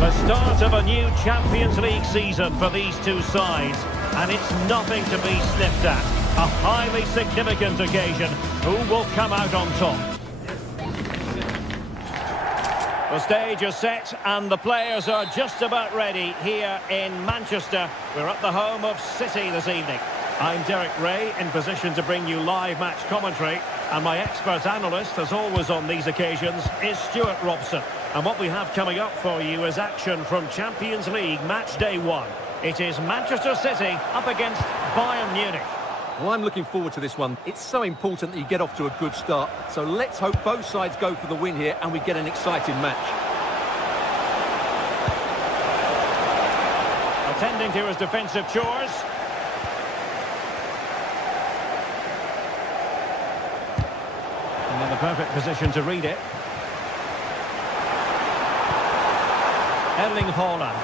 The start of a new Champions League season for these two sides, and it's nothing to be sniffed at. A highly significant occasion. Who will come out on top? The stage is set and the players are just about ready here in Manchester. We're at the home of City this evening. I'm Derek Ray, in position to bring you live match commentary, and my expert analyst, as always on these occasions, is Stuart Robson. And what we have coming up for you is action from Champions League match day 1. It is Manchester City up against Bayern Munich. Well, I'm looking forward to this one. It's so important that you get off to a good start. So let's hope both sides go for the win here and we get an exciting match. Attending to his defensive chores. And in the perfect position to read it. Erling Haaland.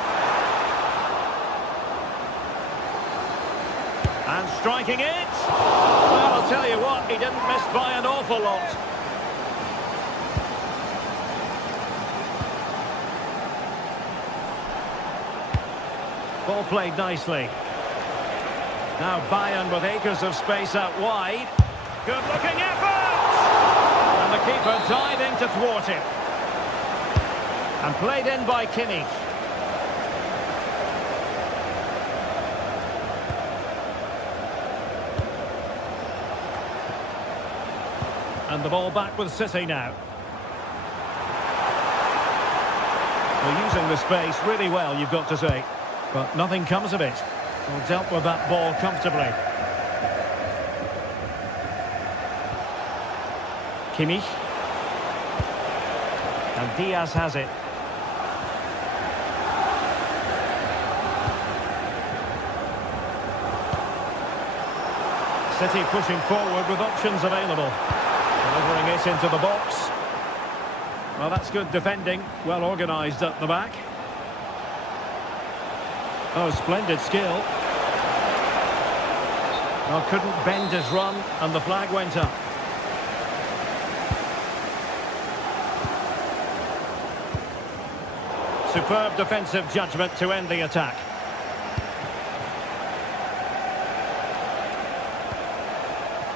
And striking it. Well, I'll tell you what, he didn't miss by an awful lot. Ball played nicely. Now Bayern with acres of space out wide. Good-looking effort! And the keeper diving to thwart it. And played in by Kimmich. And the ball back with City now. They're using the space really well, you've got to say. But nothing comes of it. Well, dealt with that ball comfortably. Kimmich. And Diaz has it. City pushing forward with options available. Delivering it into the box. Well, that's good defending. Well organised at the back. Oh, splendid skill. Well, couldn't bend his run, and the flag went up. Superb defensive judgment to end the attack.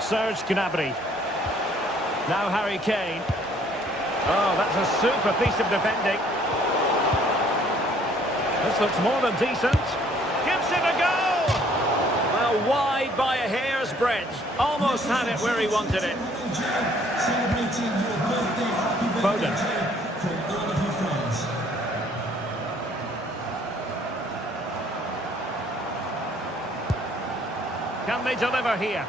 Serge Gnabry. Now Harry Kane. Oh, that's a super piece of defending. This looks more than decent. Gives it a go! Well, wide by a hair's breadth. Almost had it where he wanted it. Foden. Can they deliver here?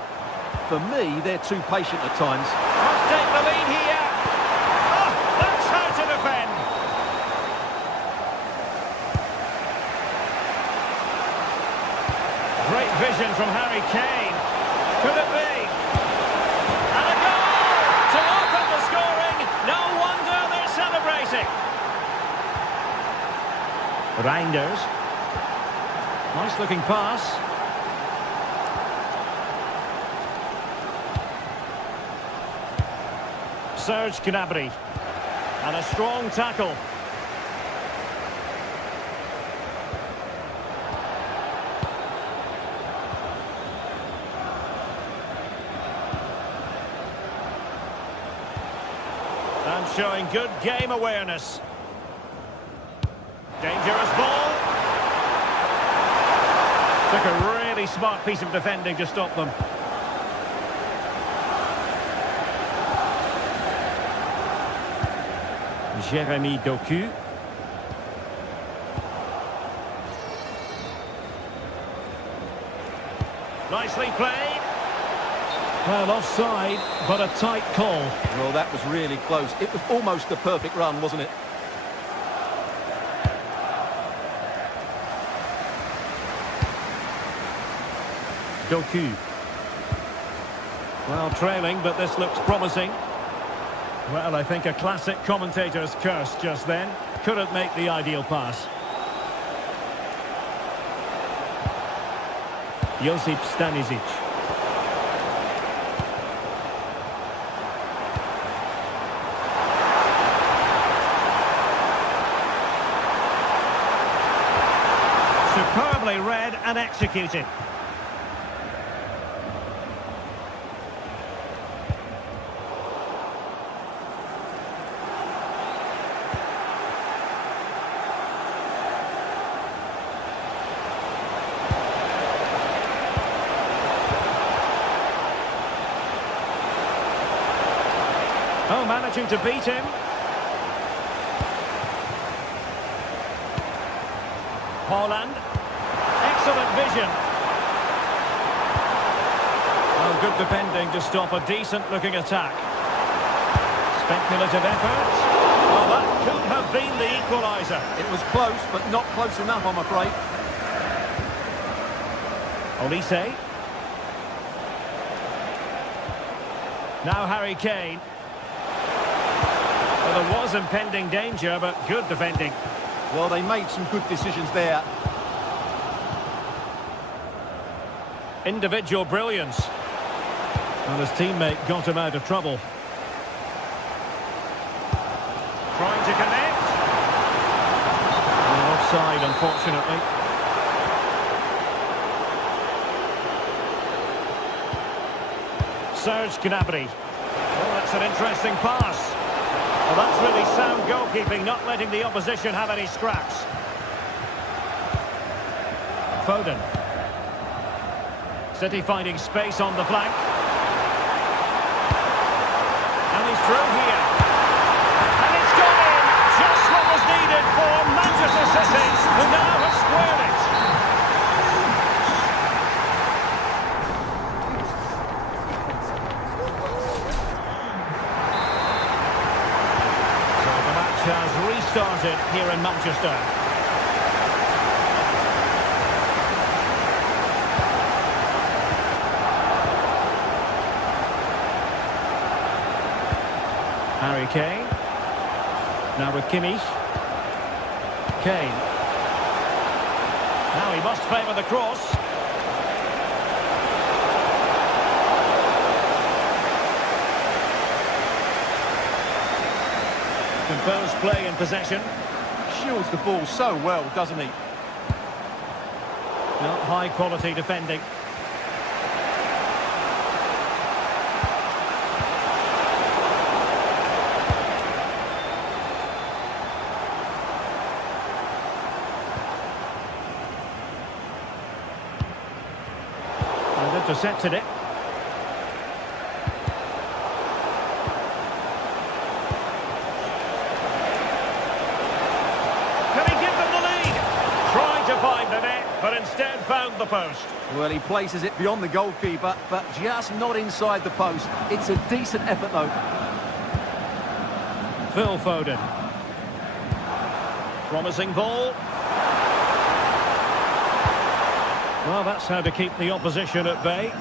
For me, they're too patient at times. Must take the lead here. Oh, that's how to defend. Great vision from Harry Kane. Could it be? And a goal to open the scoring. No wonder they're celebrating. Reinders. Nice looking pass. Serge Gnabry. And a strong tackle. And showing good game awareness. Dangerous ball. Took a really smart piece of defending to stop them. Jeremy Doku. Nicely played. Well, offside, but a tight call. Well, that was really close. It was almost the perfect run, wasn't it? Doku. Well, trailing, but this looks promising. Well, I think a classic commentator's curse just then. Couldn't make the ideal pass. Josip Stanisic. Superbly read and executed. Oh, managing to beat him. Haaland. Excellent vision. Well, good defending to stop a decent-looking attack. Speculative effort. Well, that could have been the equaliser. It was close, but not close enough, I'm afraid. Olise. Now Harry Kane. Well, there was impending danger, but good defending. Well, they made some good decisions there. Individual brilliance. And his teammate got him out of trouble. Trying to connect. And offside, unfortunately. Serge Gnabry. Oh, that's an interesting pass. Well, that's really sound goalkeeping, not letting the opposition have any scraps. Foden. City finding space on the flank. And he's through here. And it's gone in. Just what was needed for Manchester City, who now have squared it. So the match has restarted here in Manchester. Harry Kane. Now with Kimmich. Kane. Now he must favour the cross. Composed play in possession. Shields the ball so well, doesn't he? Not high quality defending. Intercepted it. Can he give them the lead? Trying to find the net, but instead found the post. Well, he places it beyond the goalkeeper, but just not inside the post. It's a decent effort, though. Phil Foden. Promising ball. Well, that's how to keep the opposition at bay.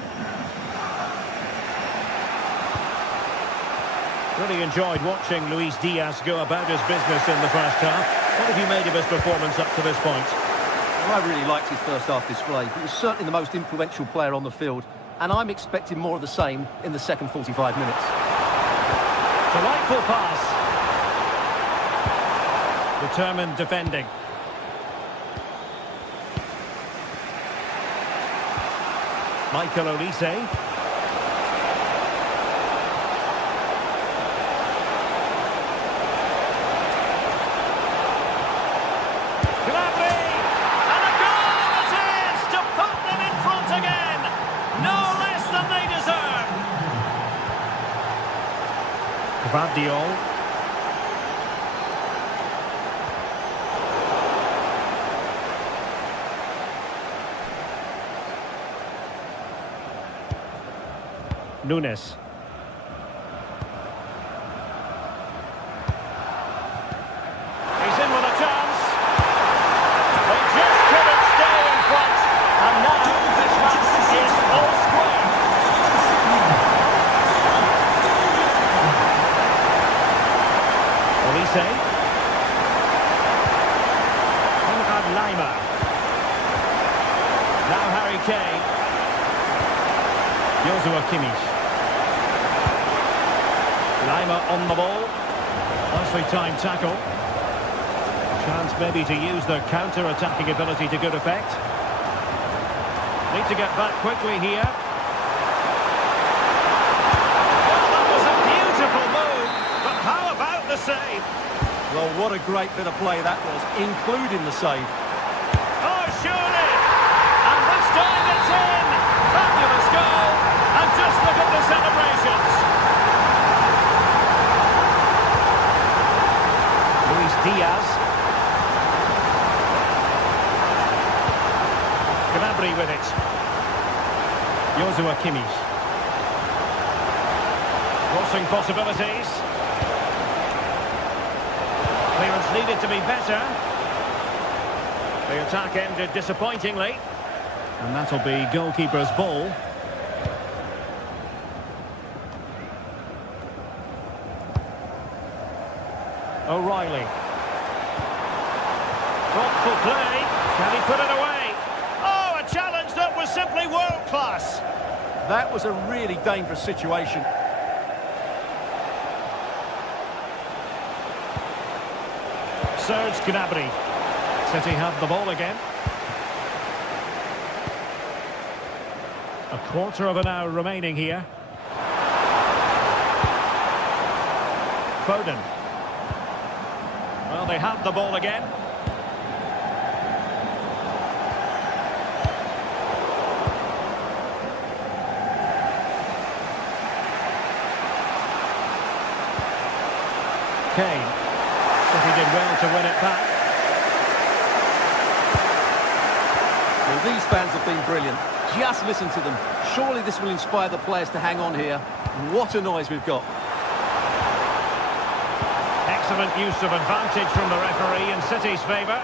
Really enjoyed watching Luis Diaz go about his business in the first half. What have you made of his performance up to this point? Well, I really liked his first half display. He was certainly the most influential player on the field, and I'm expecting more of the same in the second 45 minutes. Delightful pass. Determined defending. Michael Olise. Gnabry! And a goal it is to put them in front again! No less than they deserve! Gvardiol. Nunes. He's in with a chance. They just couldn't stay in front. And now this match is all square. Olise. Konrad Laimer. Now Harry Kane. Joshua Kimmich. Laimer on the ball. Nicely timed tackle. Chance maybe to use their counter-attacking ability to good effect. Need to get back quickly here. Well, that was a beautiful move, but how about the save? Well, what a great bit of play that was, including the save. Oh, surely! And this time it's in! Fabulous goal! And just look at the celebrations! Luis Diaz. Gnabry with it. Joshua Kimmich. Crossing possibilities. Clearance needed to be better. The attack ended disappointingly. And that'll be goalkeeper's ball. O'Reilly. Thoughtful play. Can he put it away? Oh, a challenge that was simply world-class. That was a really dangerous situation. Serge Gnabry. City have the ball again. A quarter of an hour remaining here. Foden. Well, they have the ball again. Kane. City did well to win it back. Well, these fans have been brilliant. Just listen to them. Surely this will inspire the players to hang on here. What a noise we've got. Excellent use of advantage from the referee in City's favour.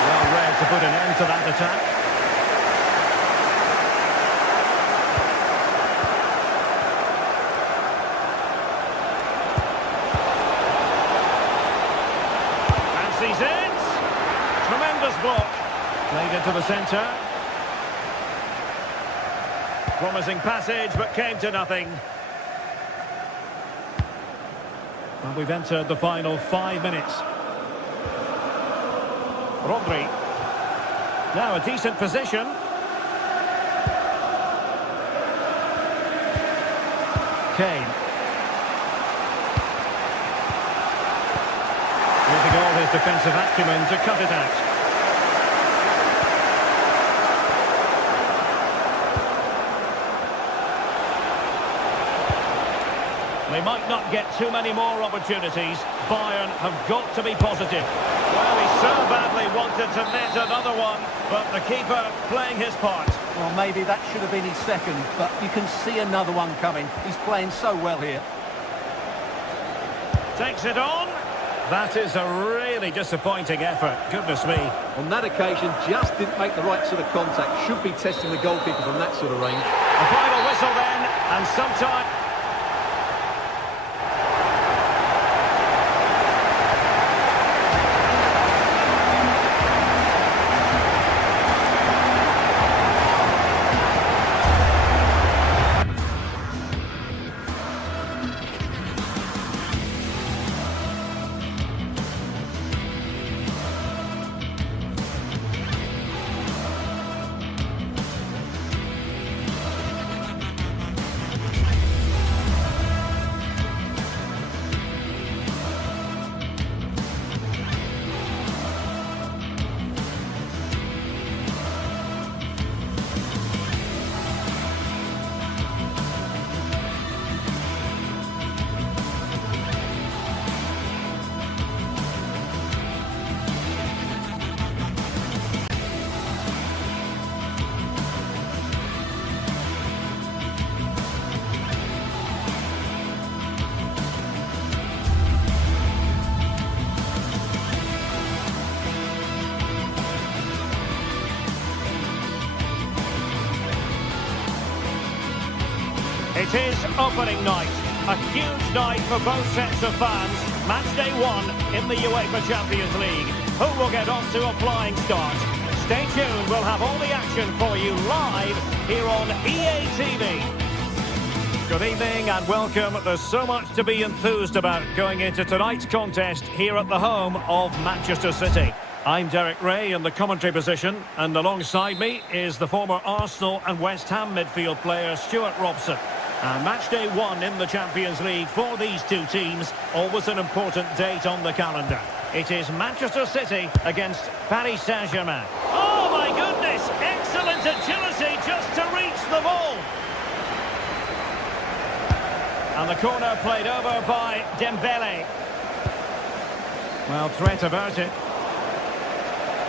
Well read to put an end to that attack. Fancies it. Tremendous block. Played into the centre. Promising passage, but came to nothing. Well, we've entered the final 5 minutes. Rodri. Now a decent position. Kane. Using all his defensive acumen to cut it out. They might not get too many more opportunities. Bayern have got to be positive. Well, he so badly wanted to net another one, but the keeper playing his part. Well, maybe that should have been his second, but you can see another one coming. He's playing so well here. Takes it on. That is a really disappointing effort. Goodness me. On that occasion, just didn't make the right sort of contact. Should be testing the goalkeeper from that sort of range. A final whistle then, and sometime... It is opening night, a huge night for both sets of fans. Match day 1 in the UEFA Champions League. Who will get off to a flying start? Stay tuned, we'll have all the action for you live here on EA TV. Good evening and welcome. There's so much to be enthused about going into tonight's contest here at the home of Manchester City. I'm Derek Ray in the commentary position, and alongside me is the former Arsenal and West Ham midfield player Stuart Robson. And match day 1 in the Champions League for these two teams, always an important date on the calendar. It is Manchester City against Paris Saint-Germain. Oh my goodness, excellent agility just to reach the ball. And the corner played over by Dembele. Well, threat about it.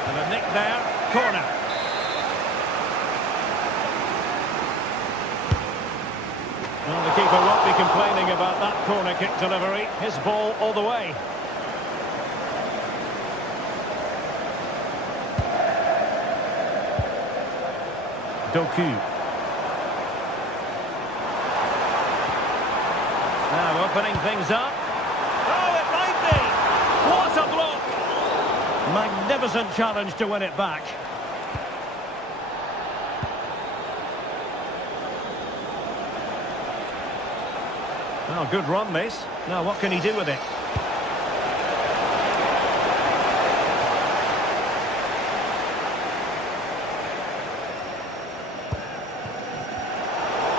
And a nick there, corner. Well, the keeper won't be complaining about that corner kick delivery. His ball all the way. Doku. Now opening things up. Oh, it might be! What a block! Magnificent challenge to win it back. Oh, good run this. Now what can he do with it?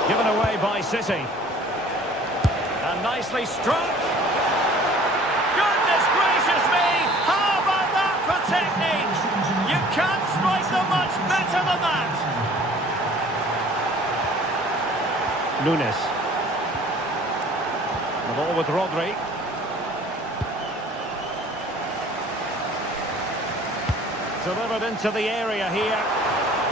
Given away by City. And nicely struck. Goodness gracious me! How about that for technique? You can't strike them much better than that. Nunes. The ball with Rodri. Delivered into the area here.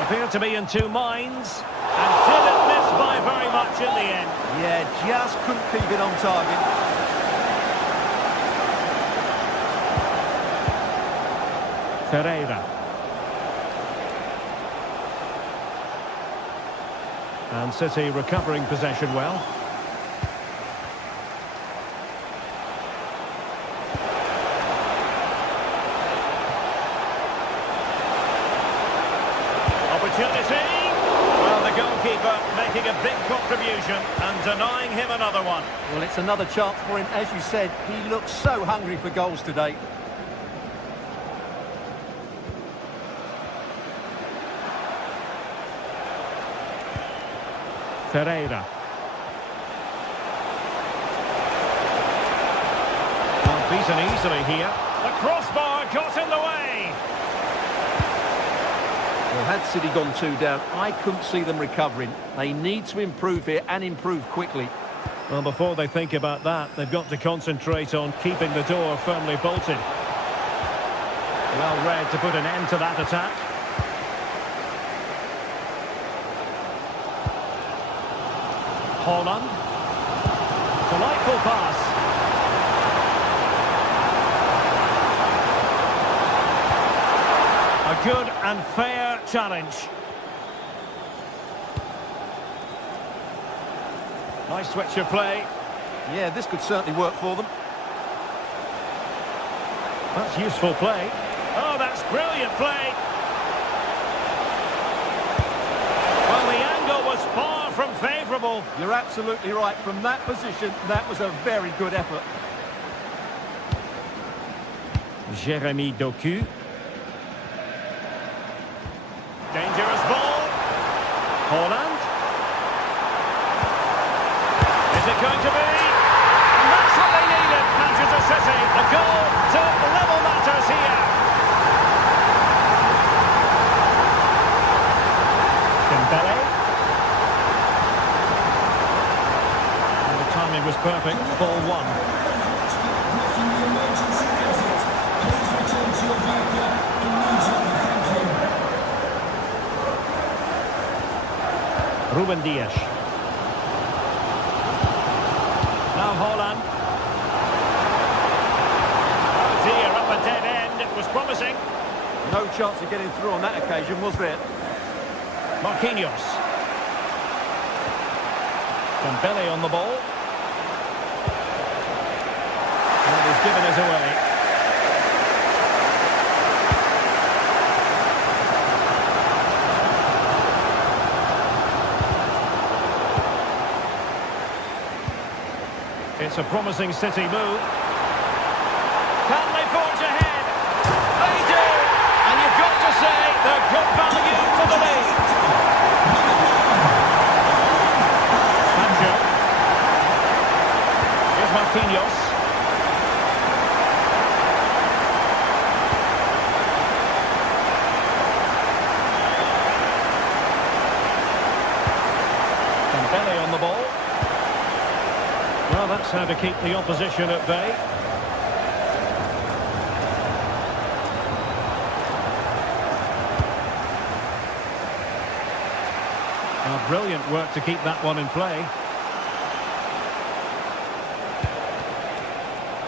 Appeared to be in two minds. And didn't miss by very much in the end. Yeah, just couldn't keep it on target. Ferreira. And City recovering possession well. Opportunity. Well, the goalkeeper making a big contribution and denying him another one. Well, it's another chance for him. As you said, he looks so hungry for goals today. Ferreira. Well, beaten easily here. The crossbar got in the way. Well, had City gone 2 down, I couldn't see them recovering. They need to improve here and improve quickly. Well, before they think about that, they've got to concentrate on keeping the door firmly bolted. Well read to put an end to that attack. Holland. Delightful pass. A good and fair challenge. Nice switch of play. Yeah, this could certainly work for them. That's useful play. Oh, that's brilliant play. Well, the angle was far from favourable. You're absolutely right. From that position, that was a very good effort. Jeremy Doku. Dangerous ball. Holland. Is it going to be? And that's what they needed, Manchester City. A goal to level matters here. Dembele. And the timing was perfect. Ball one. Ruben Dias. Now Holland. Oh dear, up a dead end. It was promising. No chance of getting through on that occasion, was there? Marquinhos. Dembele on the ball. And he's given us away. It's a promising City move. Can they forge ahead? They do! And you've got to say they're good value for the lead. Sancho. Here's Marquinhos. Dembele on the ball. Well, that's how to keep the opposition at bay. Brilliant work to keep that one in play.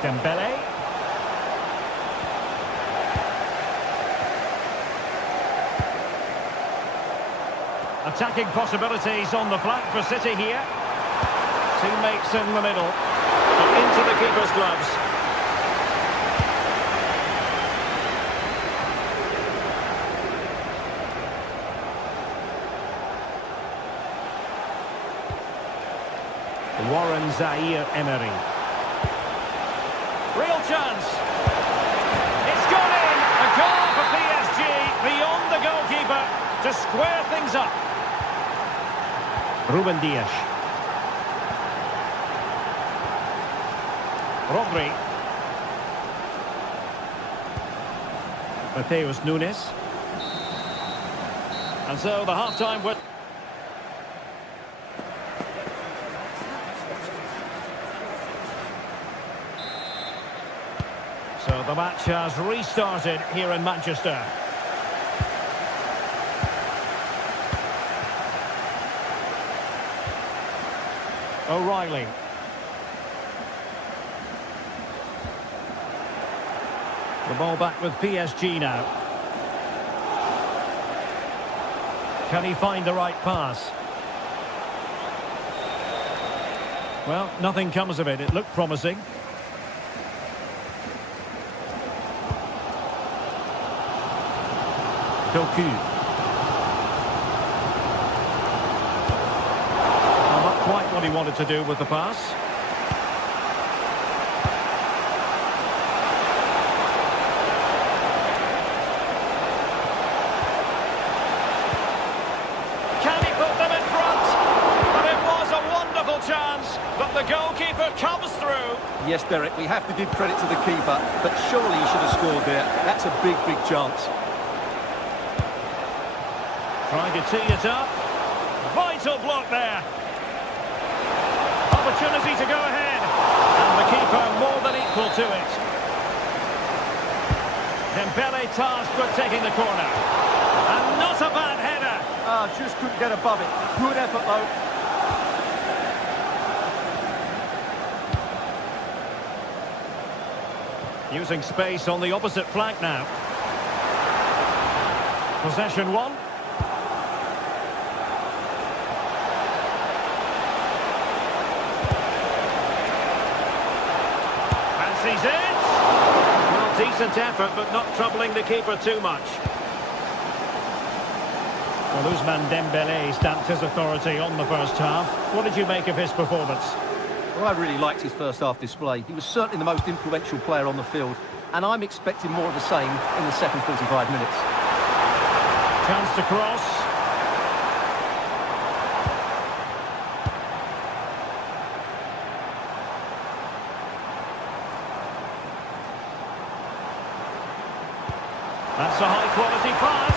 Dembele. Attacking possibilities on the flank for City here. Teammates in the middle. And into the keeper's gloves. Warren Zaire-Emery. Real chance. It's gone in. A goal for PSG beyond the goalkeeper to square things up. Ruben Dias. Rodri. Mateus Nunes. And so the half-time whistle. So the match has restarted here in Manchester. O'Reilly. The ball back with PSG now. Can he find the right pass? Well, nothing comes of it. It looked promising. Doku. Well, not quite what he wanted to do with the pass. Can he put them in front? But it was a wonderful chance, but the goalkeeper comes through. Yes, Derek, we have to give credit to the keeper, but surely he should have scored there. That's a big, big chance. Trying to tee it up. Vital block there. Opportunity to go ahead. And the keeper more than equal to it. Dembele tasked with taking the corner. And not a bad header. Just couldn't get above it. Good effort, though. Using space on the opposite flank now. Possession one. Fancies it. Well, decent effort, but not troubling the keeper too much. Well, Ousmane Dembele stamped his authority on the first half. What did you make of his performance? Well, I really liked his first half display. He was certainly the most influential player on the field, and I'm expecting more of the same in the second 45 minutes. Chance to cross. That's a high-quality pass.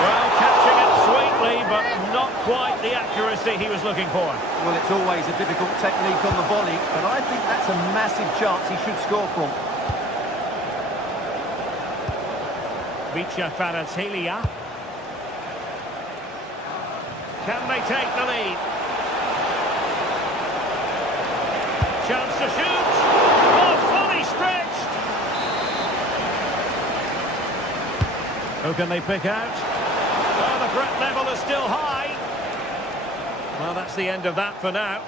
Well, catching it sweetly, but not quite the accuracy he was looking for. Well, it's always a difficult technique on the volley, but I think that's a massive chance he should score from. Vicha Kvaratskhelia. Can they take the lead? Chance to shoot. Oh, fully stretched. Who can they pick out? Oh, the threat level is still high. Well, that's the end of that for now.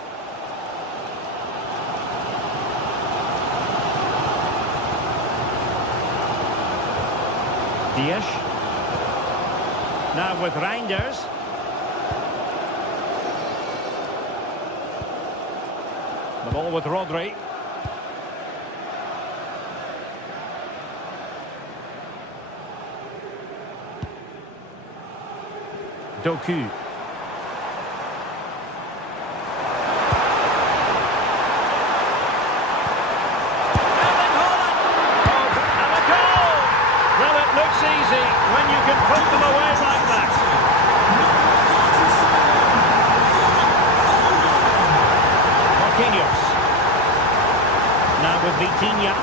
Dias. Now with Reinders. The ball with Rodri. Doku. Looks easy when you can put them away like that. Marquinhos. Now with Vitinha.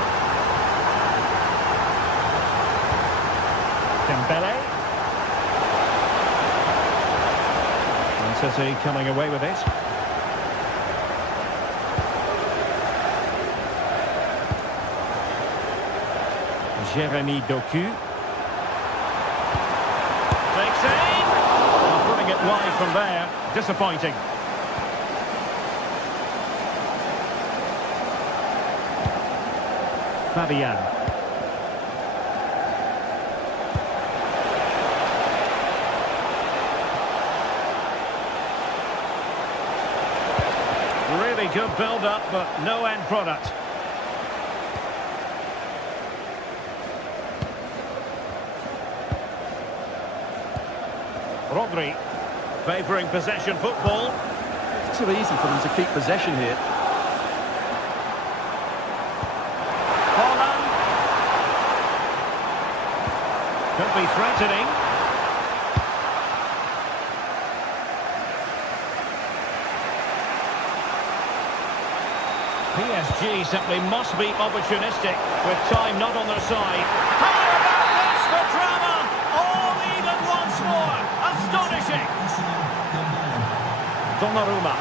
Dembele. And City coming away with it. Jeremy Doku. Takes aim. Well, putting it wide from there. Disappointing. Fabian. Really good build-up, but no end product. Rodri. Favouring possession football. It's too easy for them to keep possession here. Holland. Could be threatening. PSG simply must be opportunistic with time not on their side. How about this for drama? All even once more. Astonishing. Donnarumma.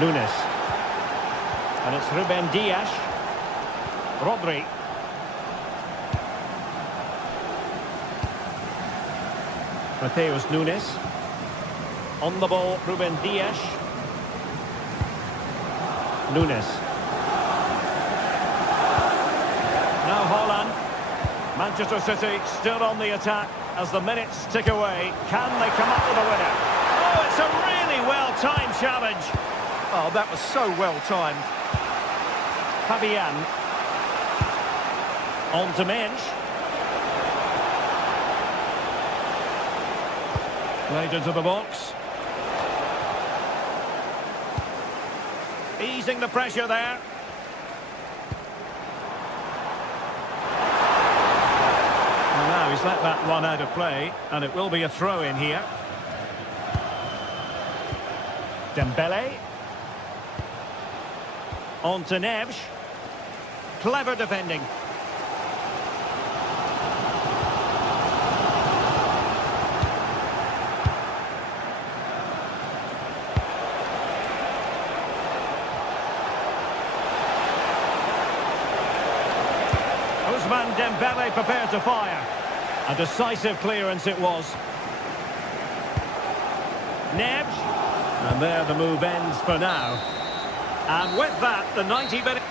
Nunes. And it's Ruben Dias. Rodri. Mateus Nunes. On the ball, Ruben Dias. Nunes. Now Holland. Manchester City still on the attack as the minutes tick away. Can they come up with a winner? Oh, it's a really well-timed challenge. Oh, that was so well-timed. Fabian. On to Mensch. Played into the box. Easing the pressure there. Well, now he's let that one out of play, and it will be a throw-in here. Dembele. On to Neves. Clever defending. Dembele prepared to fire. A decisive clearance it was. Neves. And there the move ends for now. And with that, the 90 minutes...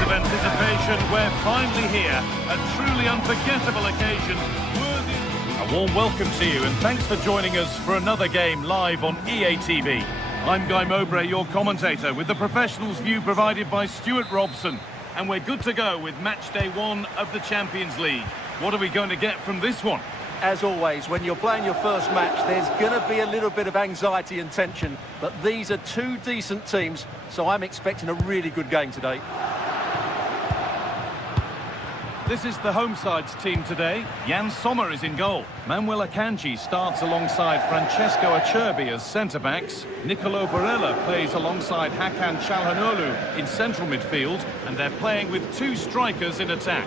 Of anticipation, we're finally here. A truly unforgettable occasion. A warm welcome to you and thanks for joining us for another game live on EA TV. I'm Guy Mowbray, your commentator, with the professionals' view provided by Stuart Robson. And we're good to go with match day 1 of the Champions League. What are we going to get from this one? As always, when you're playing your first match, there's going to be a little bit of anxiety and tension. But these are two decent teams, so I'm expecting a really good game today. This is the home side's team today. Jan Sommer is in goal. Manuel Akanji starts alongside Francesco Acerbi as centre-backs. Nicolo Barella plays alongside Hakan Çalhanoğlu in central midfield, and they're playing with two strikers in attack.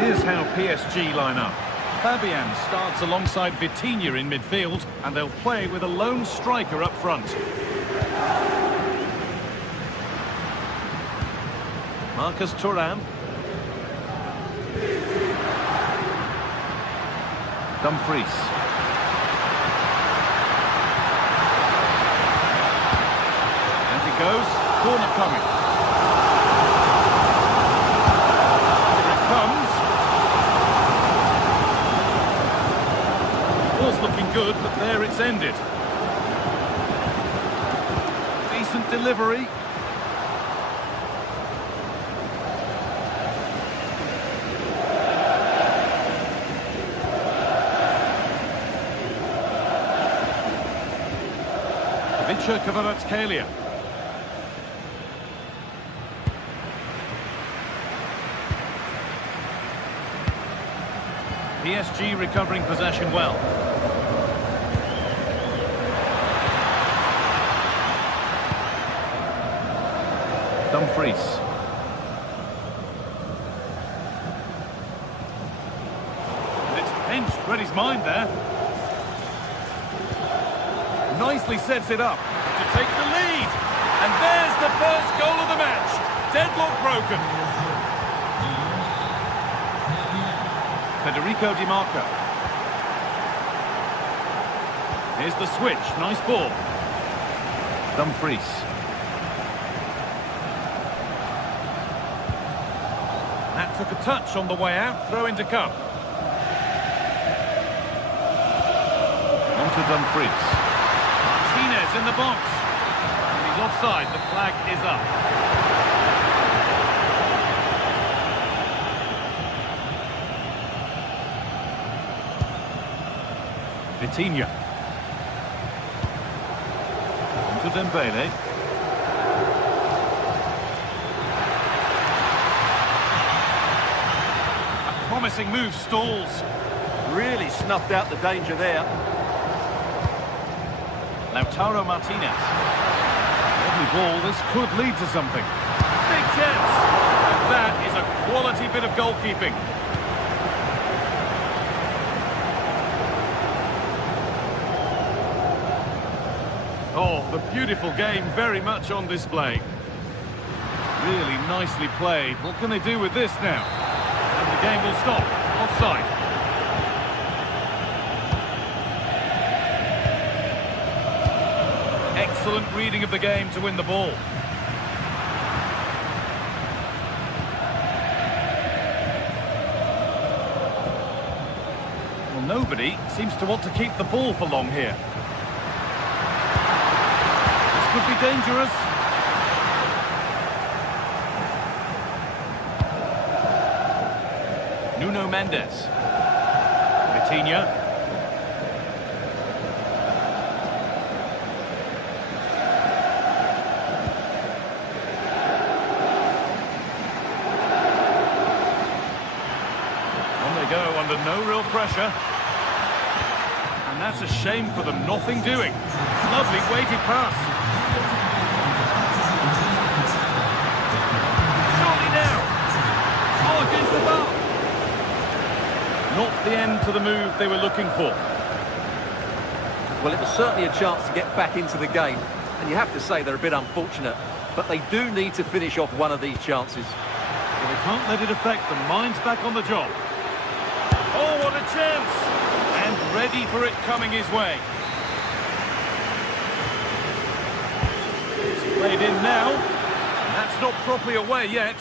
Here's how PSG line up. Fabian starts alongside Vitinha in midfield, and they'll play with a lone striker up front. Marcus Thuram. Dumfries. As it goes, corner coming. Here it comes. Was looking good, but there it's ended. Decent delivery. Kvaratskhelia. PSG recovering possession well. Dumfries. And it's pinched, read his mind there. Nicely sets it up to take the lead. And there's the first goal of the match. Deadlock broken. Federico Di Marco. Here's the switch. Nice ball. Dumfries. That took a touch on the way out. Throw in to come. On to Dumfries. Martinez in the box. And he's offside. The flag is up. Vitinha. To Dembele. A promising move stalls. Really snuffed out the danger there. Lautaro Martinez. Lovely ball. This could lead to something. Big chance. And that is a quality bit of goalkeeping. Oh, the beautiful game very much on display. Really nicely played. What can they do with this now? And the game will stop. Offside. Excellent reading of the game to win the ball. Well, nobody seems to want to keep the ball for long here. Could be dangerous. Nuno Mendes. Vitinha. On they go under no real pressure. And that's a shame for them. Nothing doing. Lovely weighted pass. Against the bar. Not the end to the move they were looking for. Well, it was certainly a chance to get back into the game, and you have to say they're a bit unfortunate, but they do need to finish off one of these chances. Well, they can't let it affect them. Mind's back on the job. Oh, what a chance! And ready for it coming his way. It's played in now. That's not properly away yet.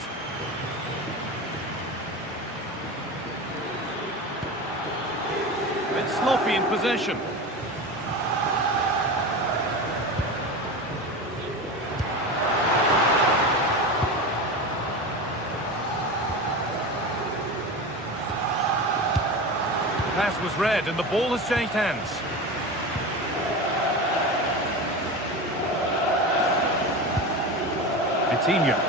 It's sloppy in possession. Pass was read and the ball has changed hands. Vitinha.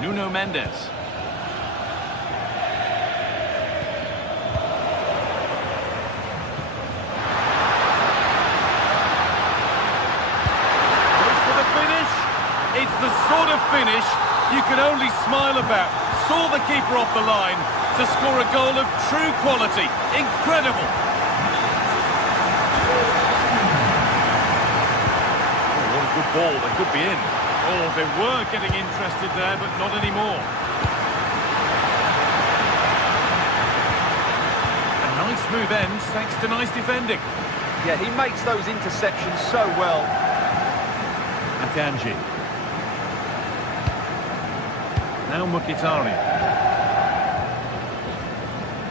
Nuno Mendes. It's the sort of finish you can only smile about. Saw the keeper off the line to score a goal of true quality. Incredible. Oh, what a good ball. They could be in. Oh, they were getting interested there, but not anymore. A nice move ends thanks to nice defending. Yeah, he makes those interceptions so well. Akanji. Now Mkhitaryan.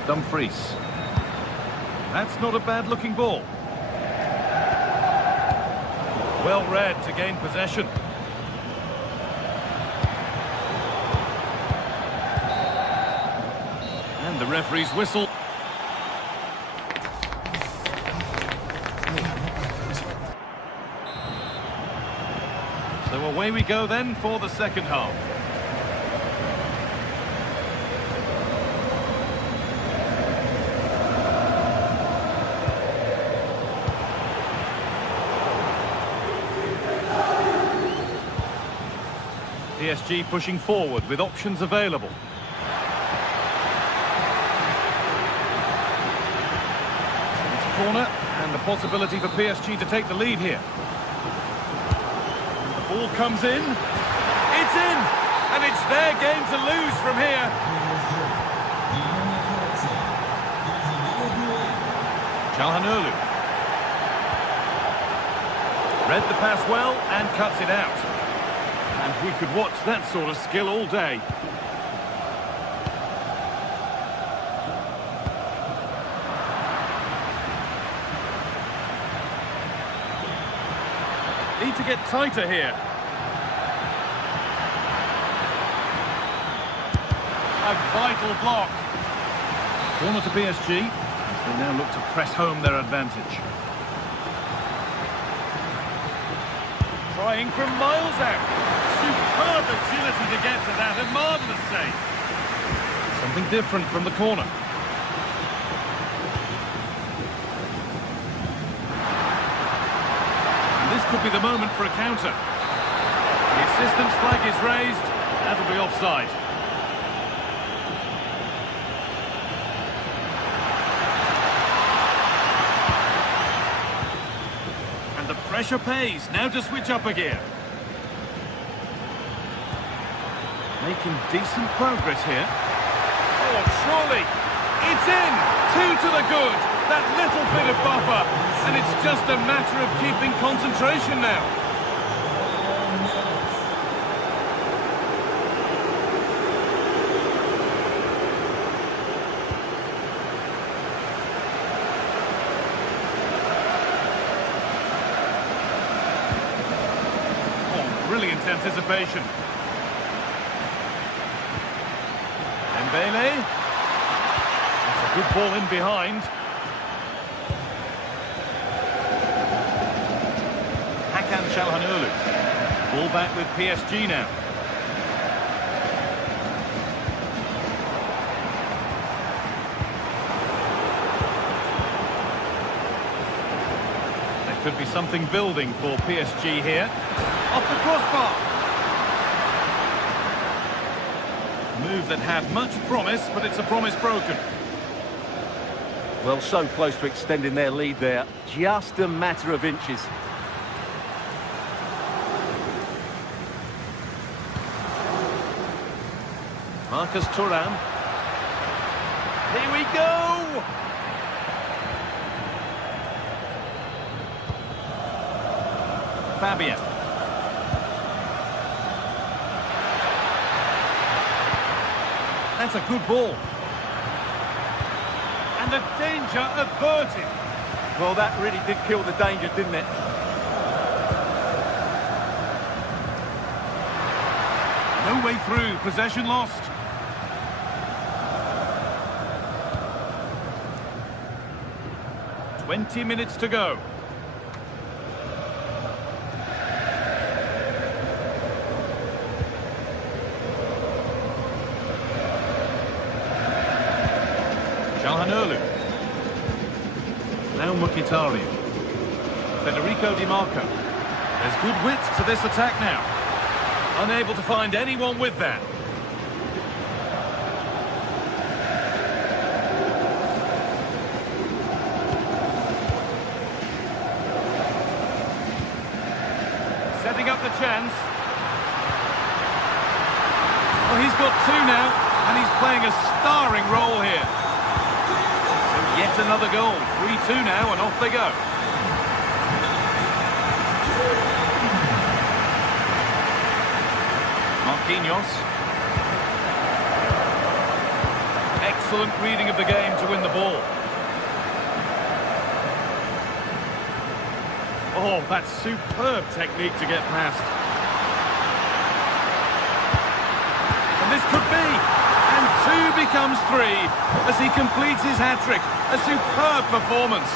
Dumfries. That's not a bad-looking ball. Well read to gain possession. And the referee's whistle. So away we go then for the second half. PSG pushing forward with options available. It's a corner and the possibility for PSG to take the lead here. The ball comes in. It's in! And it's their game to lose from here. Çalhanoğlu. Read the pass well and cuts it out. And we could watch that sort of skill all day. Need to get tighter here. A vital block. Corner to PSG as they now look to press home their advantage. Trying from miles out. Superb agility to get to that, a marvellous save. Something different from the corner. And this could be the moment for a counter. The assistant's flag is raised. That'll be offside. And the pressure pays. Now to switch up a gear. Making decent progress here. Oh, surely. It's in. 2 to the good. That little bit of buffer. And it's just a matter of keeping concentration now. Oh, brilliant anticipation. Dembele. That's a good ball in behind. Çalhanoğlu. Ball back with PSG now. There could be something building for PSG here. Off the crossbar. Move that had much promise, but it's a promise broken. Well, so close to extending their lead there. Just a matter of inches. Marcus Thuram. Here we go! Fabian. That's a good ball. And the danger averted. Well, that really did kill the danger, didn't it? No way through, possession lost. "20 minutes to go. Çalhanoğlu. Now Mkhitaryan. Federico Di Marco. There's good width to this attack now. Unable to find anyone with that. Setting up the chance. Well, he's got two now, and he's playing a starring role here. So yet another goal. 3-2 now, and off they go. Marquinhos. Excellent reading of the game to win the ball. Oh, that's superb technique to get past. And this could be. And two becomes 3 as he completes his hat-trick. A superb performance.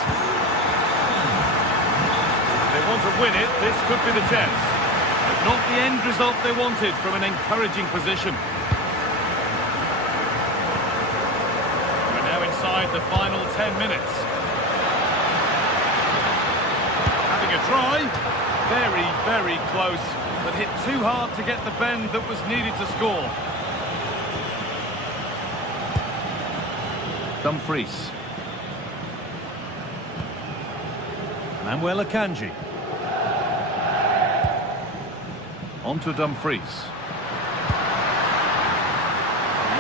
If they want to win it, this could be the chance. But not the end result they wanted from an encouraging position. We're now inside the final 10 minutes. Having a try. Very, very close, but hit too hard to get the bend that was needed to score. Dumfries. Manuel Akanji. On to Dumfries.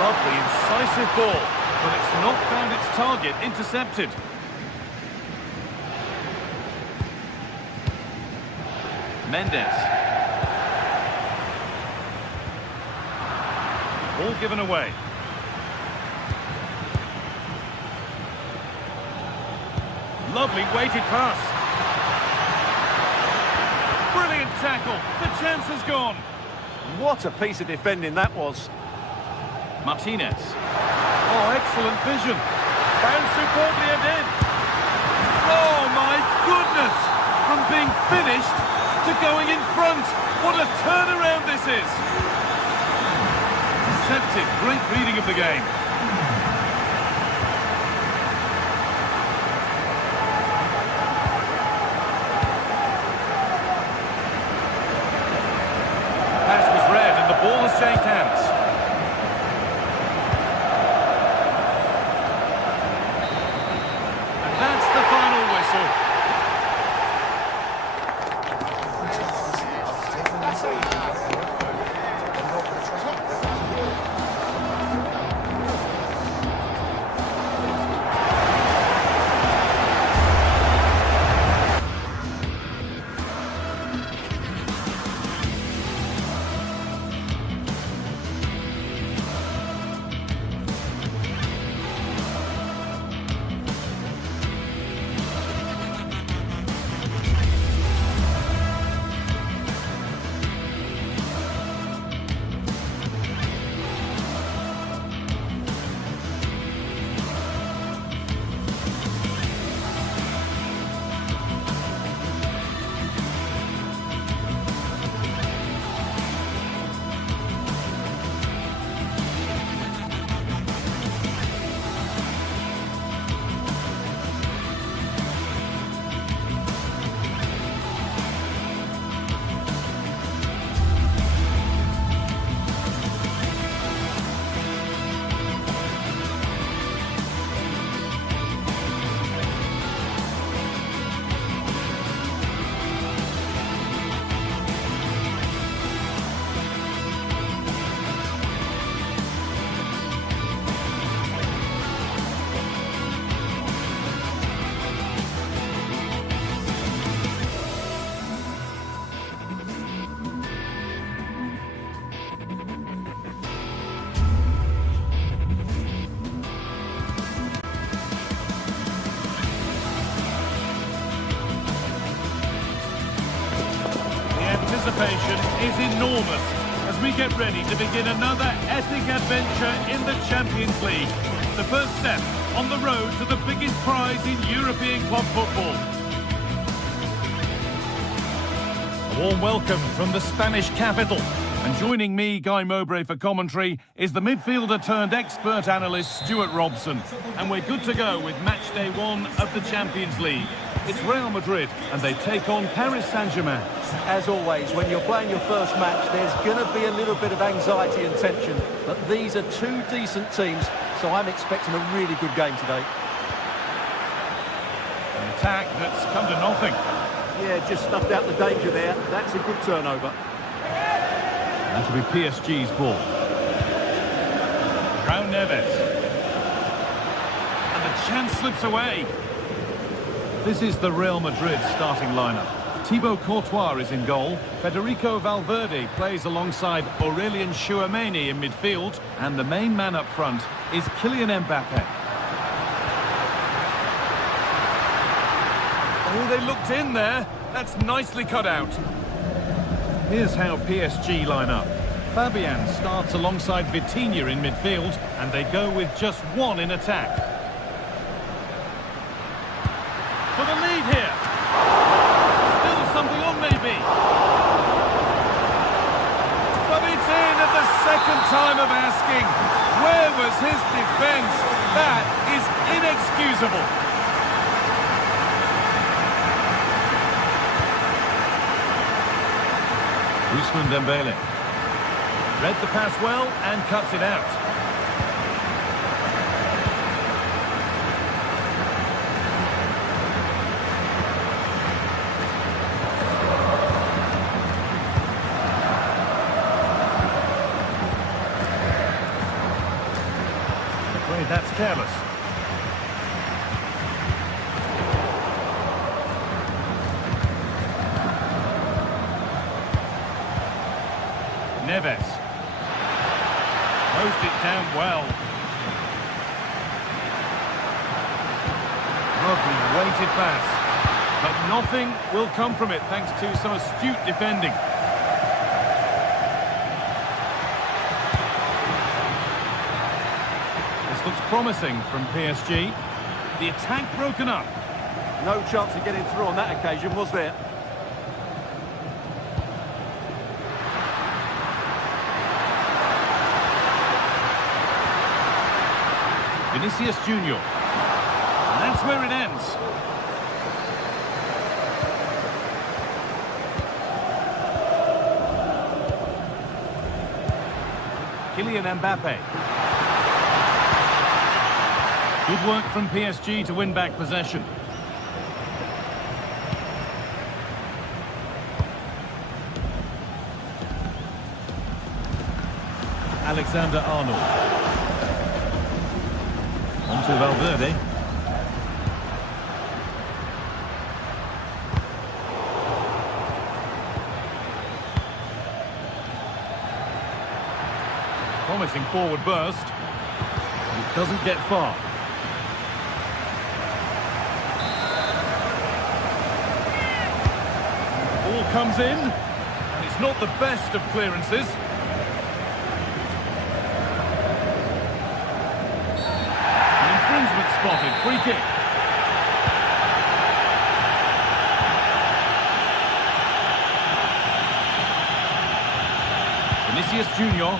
Lovely, incisive ball, but it's not found its target. Intercepted. Mendes. Ball given away. Lovely weighted pass. Brilliant tackle. The chance has gone. What a piece of defending that was. Martinez. Oh, excellent vision. Found superbly again. Oh, my goodness. From being finished to going in front. What a turnaround this is. Deceptive. Great reading of the game. Pass was read and the ball has changed hands. And that's the final whistle. Anticipation is enormous as we get ready to begin another epic adventure in the Champions League. The first step on the road to the biggest prize in European club football. A warm welcome from the Spanish capital. And joining me, Guy Mowbray, for commentary is the midfielder turned expert analyst Stuart Robson. And we're good to go with match day 1 of the Champions League. It's Real Madrid and they take on Paris Saint-Germain. As always, when you're playing your first match, there's going to be a little bit of anxiety and tension. But these are two decent teams, so I'm expecting a really good game today. An attack that's come to nothing. Yeah, just snuffed out the danger there. That's a good turnover. That'll be PSG's ball. João Neves. And the chance slips away. This is the Real Madrid starting lineup. Thibaut Courtois is in goal. Federico Valverde plays alongside Aurelien Tchouameni in midfield. And the main man up front is Kylian Mbappe. Oh, they looked in there. That's nicely cut out. Here's how PSG line up. Fabian starts alongside Vitinha in midfield, and they go with just one in attack. For the lead here. Still something on maybe. But it's in at the second time of asking. Where was his defence? That is inexcusable. Ousmane Dembele. Read the pass well and cuts it out. I'm afraid that's careless. Neves. Closed it down well. Lovely weighted pass. But nothing will come from it thanks to some astute defending. This looks promising from PSG. The attack broken up. No chance of getting through on that occasion, was there? Vinicius Junior. And that's where it ends. Kylian Mbappe. Good work from PSG to win back possession. Alexander-Arnold. On to Valverde. Promising forward burst. It doesn't get far. Ball comes in, and it's not the best of clearances. Spotted, free kick. Vinicius Junior.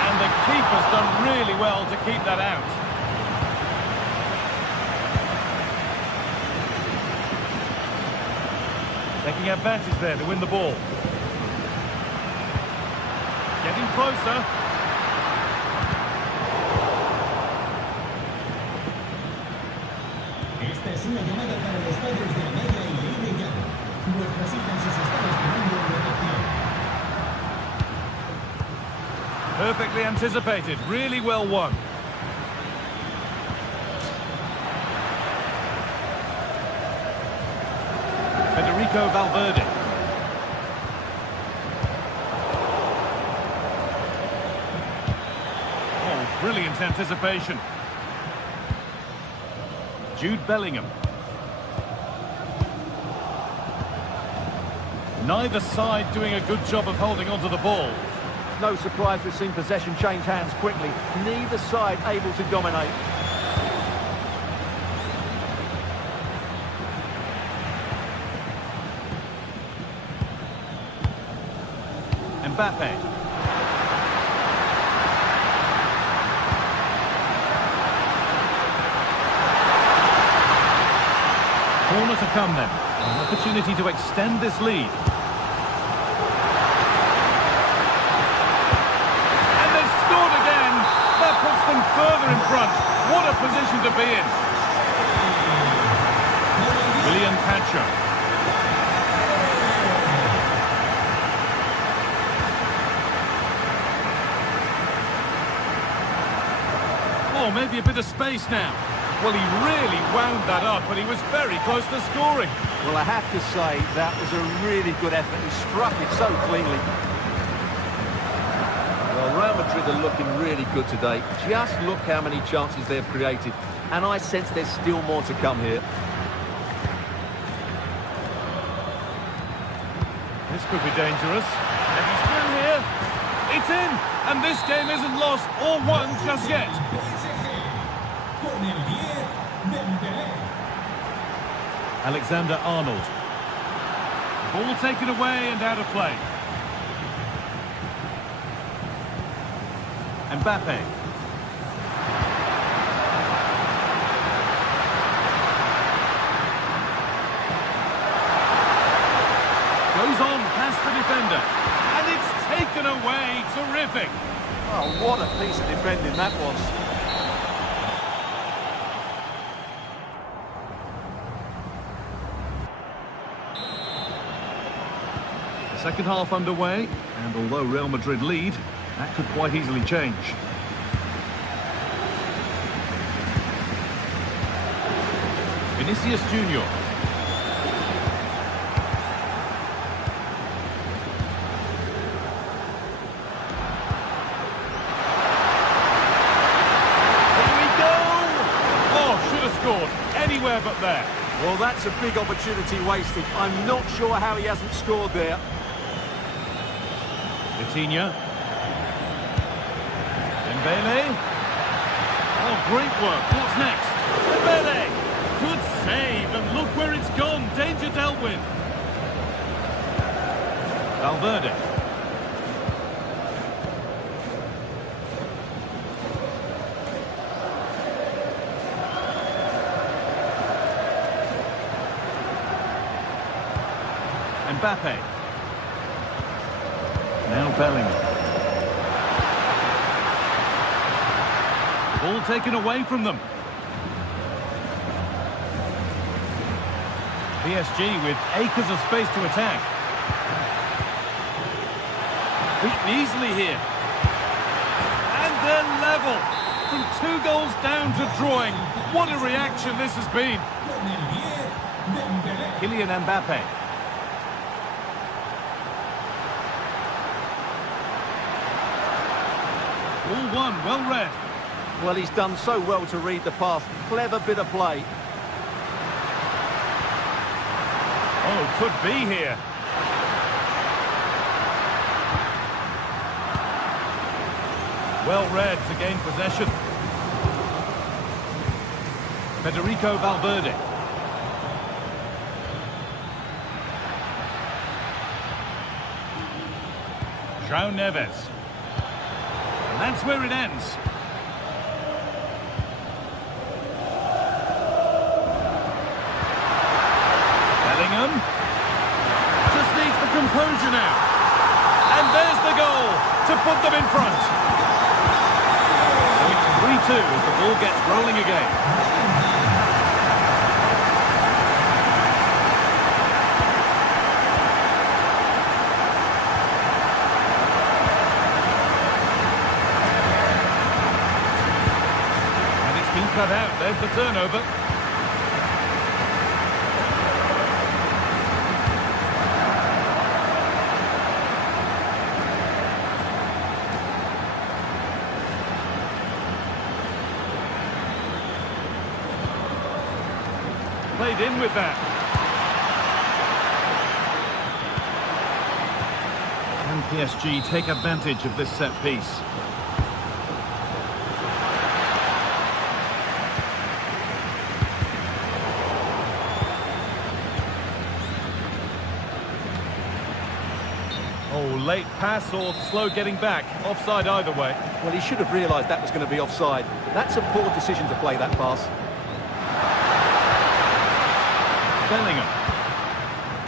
And the keeper's done really well to keep that out. Taking advantage there to win the ball. Getting closer. Una llamada para los padres de Amaya y Einrak. Nuestras hijas os están esperando en reacción. Perfectly anticipated, really well won. Federico Valverde. Oh, brilliant anticipation. Jude Bellingham. Neither side doing a good job of holding onto the ball. No surprise we've seen possession change hands quickly. Neither side able to dominate. Mbappe. Corner to come then. An opportunity to extend this lead. And they've scored again. That puts them further in front. What a position to be in. William Pacho. Oh, maybe a bit of space now. Well, he really wound that up, but he was very close to scoring. Well, I have to say, that was a really good effort. He struck it so cleanly. Well, Real Madrid are looking really good today. Just look how many chances they've created. And I sense there's still more to come here. This could be dangerous. And he's through here. It's in! And this game isn't lost or won just yet. Alexander Arnold. Ball taken away and out of play. Mbappe. Goes on past the defender. And it's taken away. Terrific. Oh, what a piece of defending that was. The second half underway, and although Real Madrid lead, that could quite easily change. Vinicius Junior. Anywhere but there. Well, that's a big opportunity wasted. I'm not sure how he hasn't scored there. Vitinha. Dembele. Oh, great work. What's next? Dembele. Good save, and look where it's gone. Danger dealt with. Valverde. Mbappe. Now Bellingham. Ball taken away from them. PSG with acres of space to attack. Beaten easily here. And they're level. From 2 goals down to drawing. What a reaction this has been. Kylian Mbappe. All one, well read. Well, he's done so well to read the pass. Clever bit of play. Oh, could be here. Well read to gain possession. Federico Valverde. João Neves. And that's where it ends. Bellingham. Just needs the composure now. And there's the goal to put them in front. So it's 3-2 as the ball gets rolling again. Cut out, there's the turnover. Played in with that. Can PSG take advantage of this set piece? Oh, late pass or slow getting back. Offside either way. Well, he should have realised that was going to be offside. That's a poor decision to play that pass. Bellingham.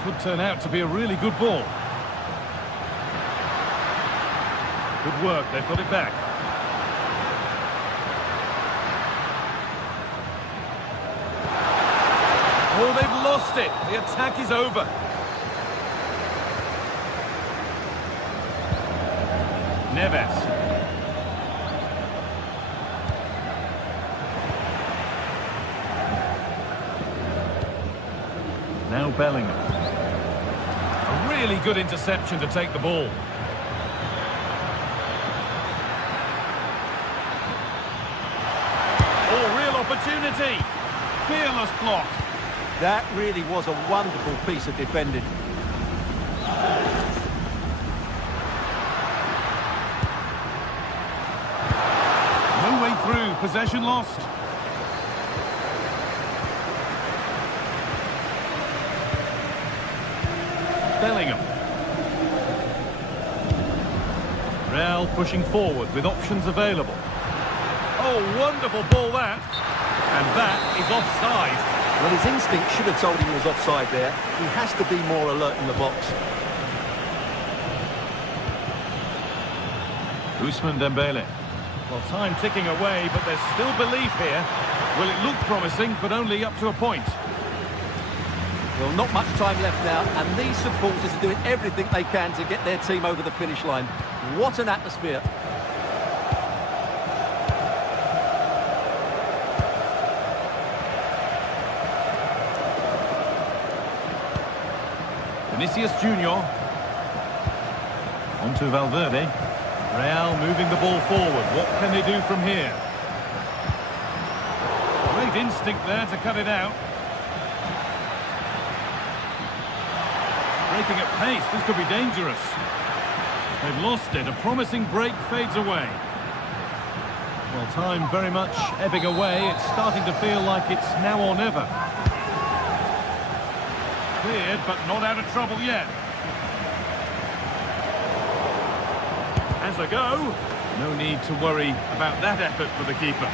Could turn out to be a really good ball. Good work, they've got it back. Oh, they've lost it. The attack is over. Neves. Now Bellingham. A really good interception to take the ball. Oh, real opportunity. Fearless block. That really was a wonderful piece of defending. through, possession lost. Bellingham. Real pushing forward with options available. Oh, wonderful ball that. And that is offside. Well, his instinct should have told him he was offside there. He has to be more alert in the box. Ousmane Dembele. Well, time ticking away, but there's still belief here. Well, it looked promising, but only up to a point. Well, not much time left now, and these supporters are doing everything they can to get their team over the finish line. What an atmosphere. Vinicius Junior. On to Valverde. Real moving the ball forward. What can they do from here? Great instinct there to cut it out. Breaking at pace, this could be dangerous. They've lost it. A promising break fades away. Well, time very much ebbing away. It's starting to feel like it's now or never. Cleared, but not out of trouble yet. As a go. No need to worry about that effort for the keeper.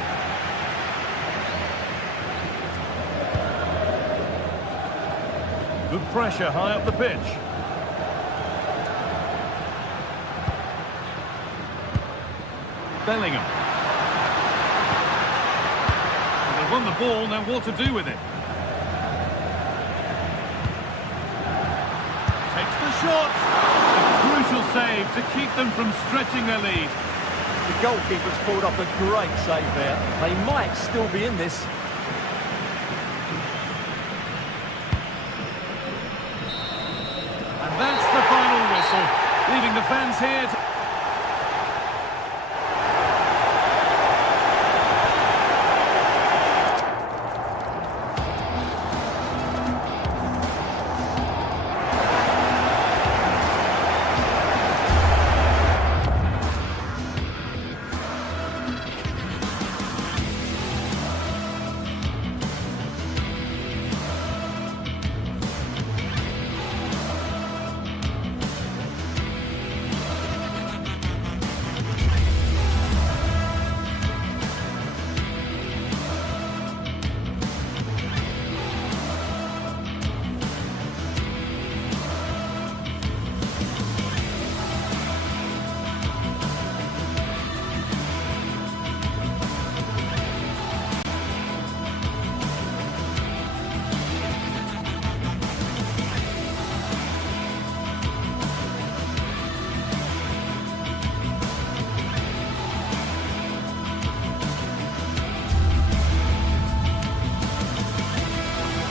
Good pressure high up the pitch. Bellingham. They've won the ball, now what to do with it? Takes the shot. A crucial save to keep them from stretching their lead. The goalkeeper's pulled off a great save there. They might still be in this. And that's the final whistle, leaving the fans here to...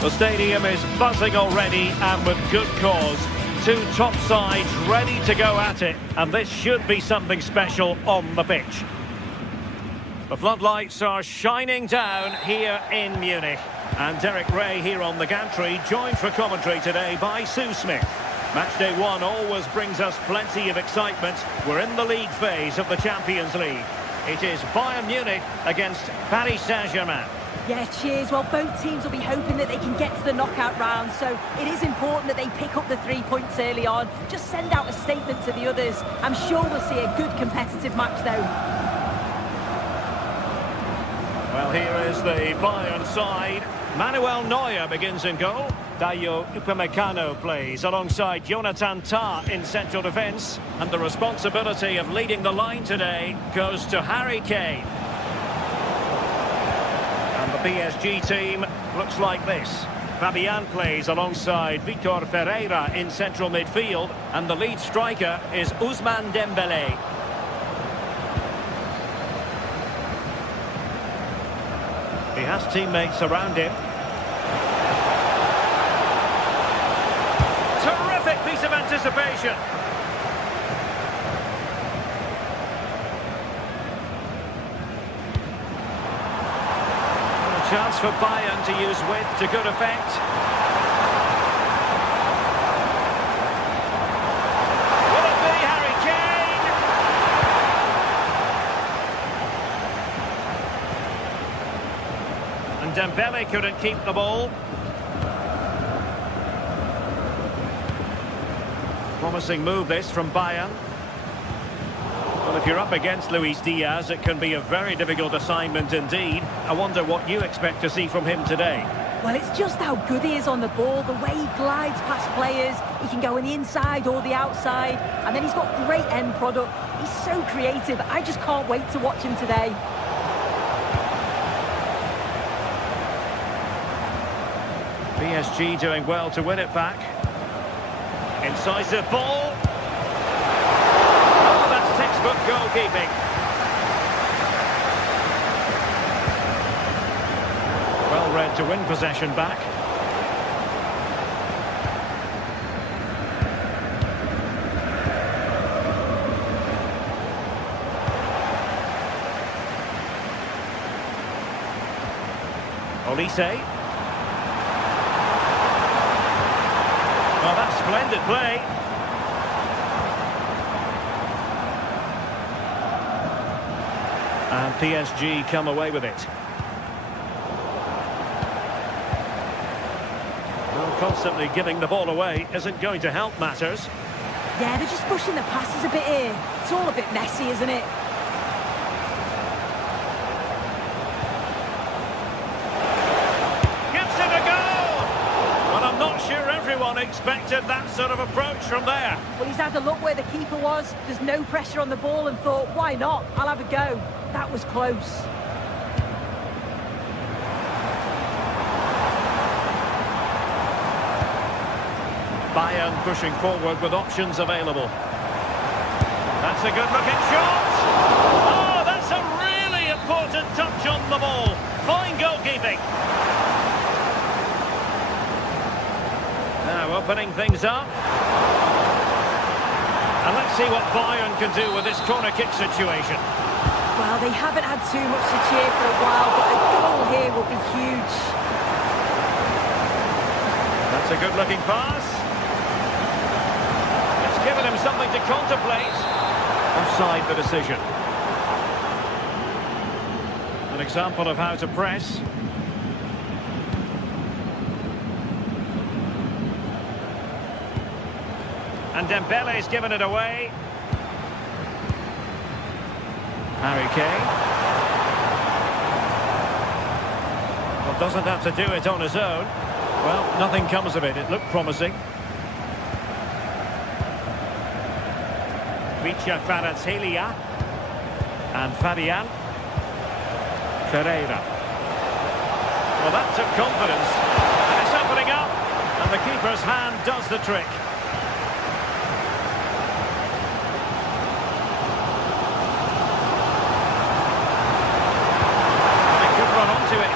The stadium is buzzing already, and with good cause. Two top sides ready to go at it, and this should be something special on the pitch. The floodlights are shining down here in Munich. And Derek Ray here on the gantry, joined for commentary today by Sue Smith. Matchday 1 always brings us plenty of excitement. We're in the league phase of the Champions League. It is Bayern Munich against Paris Saint-Germain. Yeah, cheers. Well, both teams will be hoping that they can get to the knockout round, so it is important that they pick up the 3 points early on. Just send out a statement to the others. I'm sure we'll see a good competitive match, though. Well, here is the Bayern side. Manuel Neuer begins in goal. Dayo Upamecano plays alongside Jonathan Tah in central defence. And the responsibility of leading the line today goes to Harry Kane. And the PSG team looks like this. Fabian plays alongside Vitor Ferreira in central midfield. And the lead striker is Ousmane Dembele. He has teammates around him. Terrific piece of anticipation. A chance for Bayern to use width to good effect. Will it be Harry Kane? And Dembele couldn't keep the ball. Promising move this from Bayern. Well, if you're up against Luis Diaz, it can be a very difficult assignment indeed. I wonder what you expect to see from him today. Well, it's just how good he is on the ball, the way he glides past players. He can go on the inside or the outside, and then he's got great end product. He's so creative. I just can't wait to watch him today. PSG doing well to win it back. Incisive ball. Oh, that's textbook goalkeeping. Well read to win possession back. Olise. Well, that's splendid play. And PSG come away with it. Well, constantly giving the ball away isn't going to help matters. Yeah, they're just pushing the passes a bit here. It's all a bit messy, isn't it? Expected that sort of approach from there. Well, he's had a look where the keeper was. There's no pressure on the ball and thought, why not? I'll have a go. That was close. Bayern pushing forward with options available. That's a good-looking shot. Oh, that's a really important touch on the ball. Fine goalkeeping. Now opening things up. And let's see what Bayern can do with this corner kick situation. Well, they haven't had too much to cheer for a while, but a goal here will be huge. That's a good-looking pass. It's given him something to contemplate. Offside the decision. An example of how to press. And Dembele's given it away. Harry Kane. Well, doesn't have to do it on his own. Well, nothing comes of it. It looked promising. Vicha Kvaratskhelia. And Fabian. Ferreira. Well, that took confidence. And it's opening up. And the keeper's hand does the trick.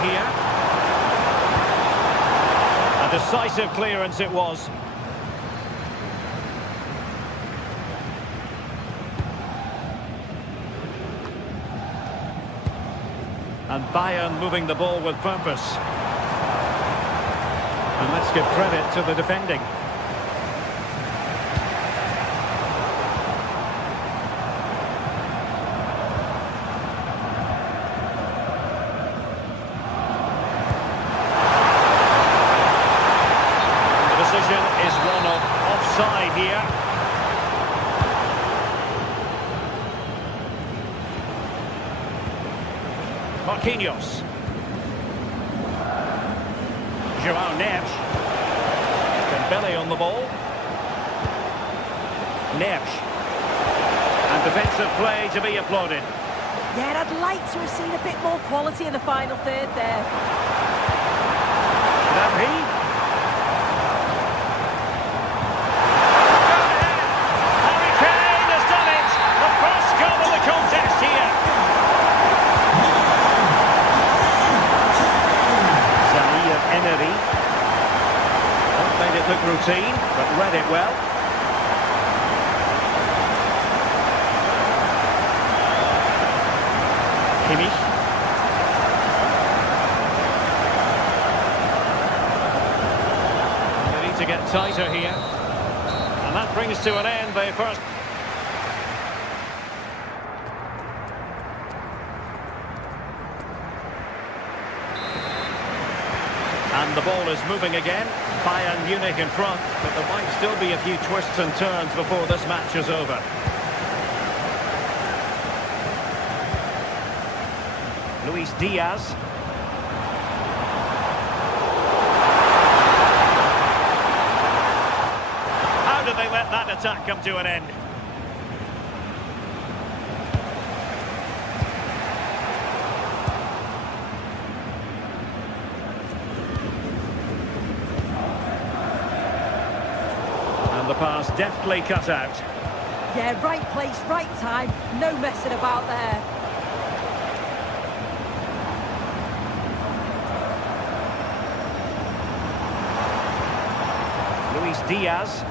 Here. A decisive clearance it was. And Bayern moving the ball with purpose. And let's give credit to the defending. Is one of offside here. Marquinhos. João Neves. Dembele on the ball. Neves. And defensive play to be applauded. Yeah, I'd like to have seen a bit more quality in the final third there. Lavrie. Made it look routine, but read it well. Kimmich. They need to get tighter here. And that brings to an end the first. And the ball is moving again. Bayern Munich in front, but there might still be a few twists and turns before this match is over. Luis Diaz. How did they let that attack come to an end? And the pass deftly cut out. Yeah, right place, right time. No messing about there. Luis Diaz.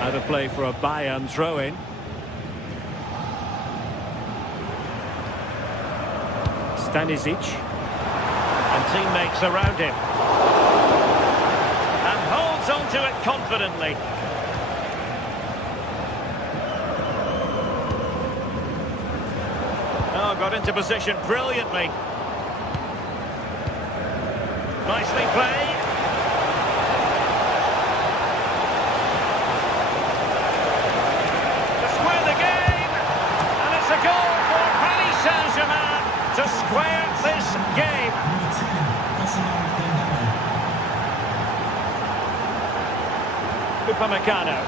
Out of play for a Bayern throw-in. Stanisic. And teammates around him. And holds on to it confidently. Oh, got into position brilliantly. Nicely played. To square the game. And it's a goal for Paris Saint-Germain to square this game. Upamecano.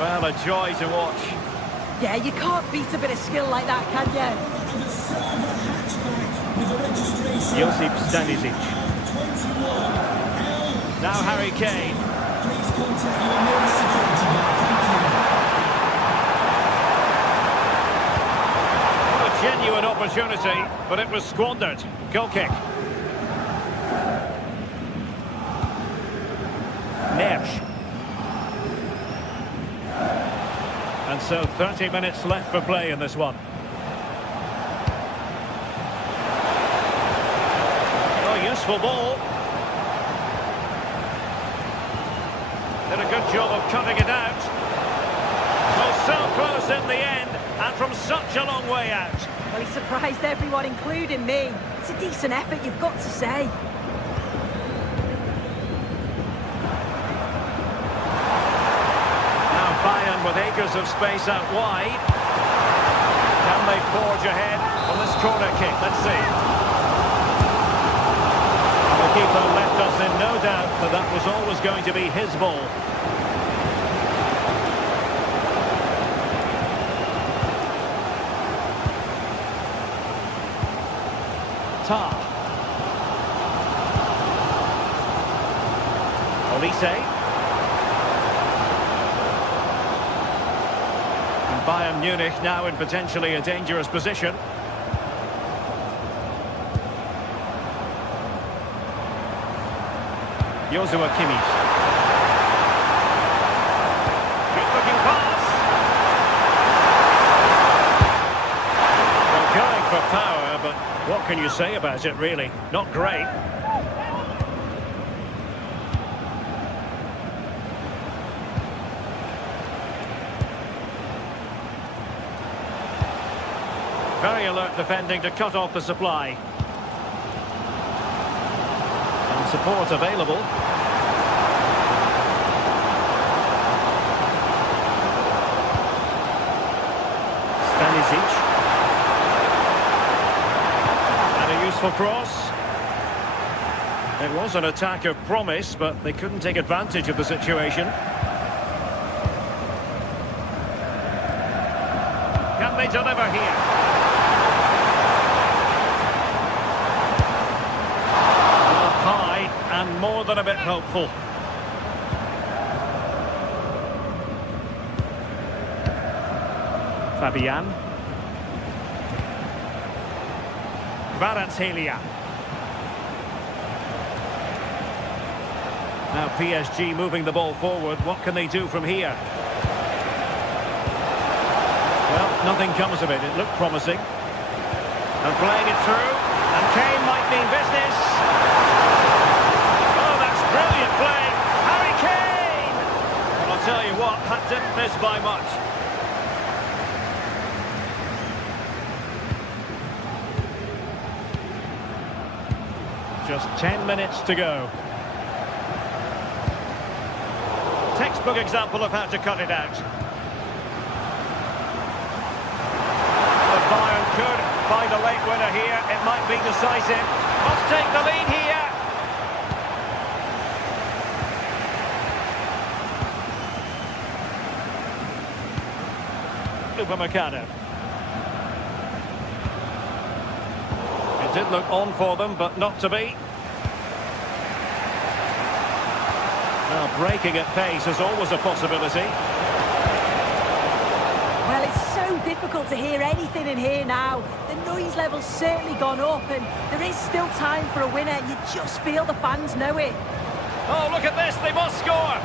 Well, a joy to watch. Yeah, you can't beat a bit of skill like that, can you? Josip Stanisic. Now Harry Kane. A genuine opportunity, but it was squandered. Goal kick. Neves. And so 30 minutes left for play in this one. Oh, useful ball. Did a good job of cutting it out. Well, so close in the end, and from such a long way out. Well, he surprised everyone, including me. It's a decent effort, you've got to say. Bayern with acres of space out wide. Can they forge ahead on this corner kick? Let's see. And the keeper left us in no doubt that that was always going to be his ball. Tar. Olise. Bayern Munich now in potentially a dangerous position. Joshua Kimmich. Good looking pass. Well, going for power, but what can you say about it really? Not great. Very alert defending to cut off the supply. And support available. Stanisic. And a useful cross. It was an attack of promise, but they couldn't take advantage of the situation. Can they deliver here? And more than a bit hopeful. Fabian. Kvaratskhelia. Now PSG moving the ball forward. What can they do from here? Well, nothing comes of it. It looked promising. And playing it through. And Kane might mean business. Brilliant play, Harry Kane! Well, a tell you what, that didn't miss by much. Just 10 minutes to go. Textbook example of how to cut it out. The Bayern could find a late winner here. It might be decisive. Must take the lead here. Upamecano. It did look on for them, but not to be. Now, breaking at pace is always a possibility. Well, it's so difficult to hear anything in here now. The noise level's certainly gone up, and there is still time for a winner. You just feel the fans know it. Oh, look at this, they must score!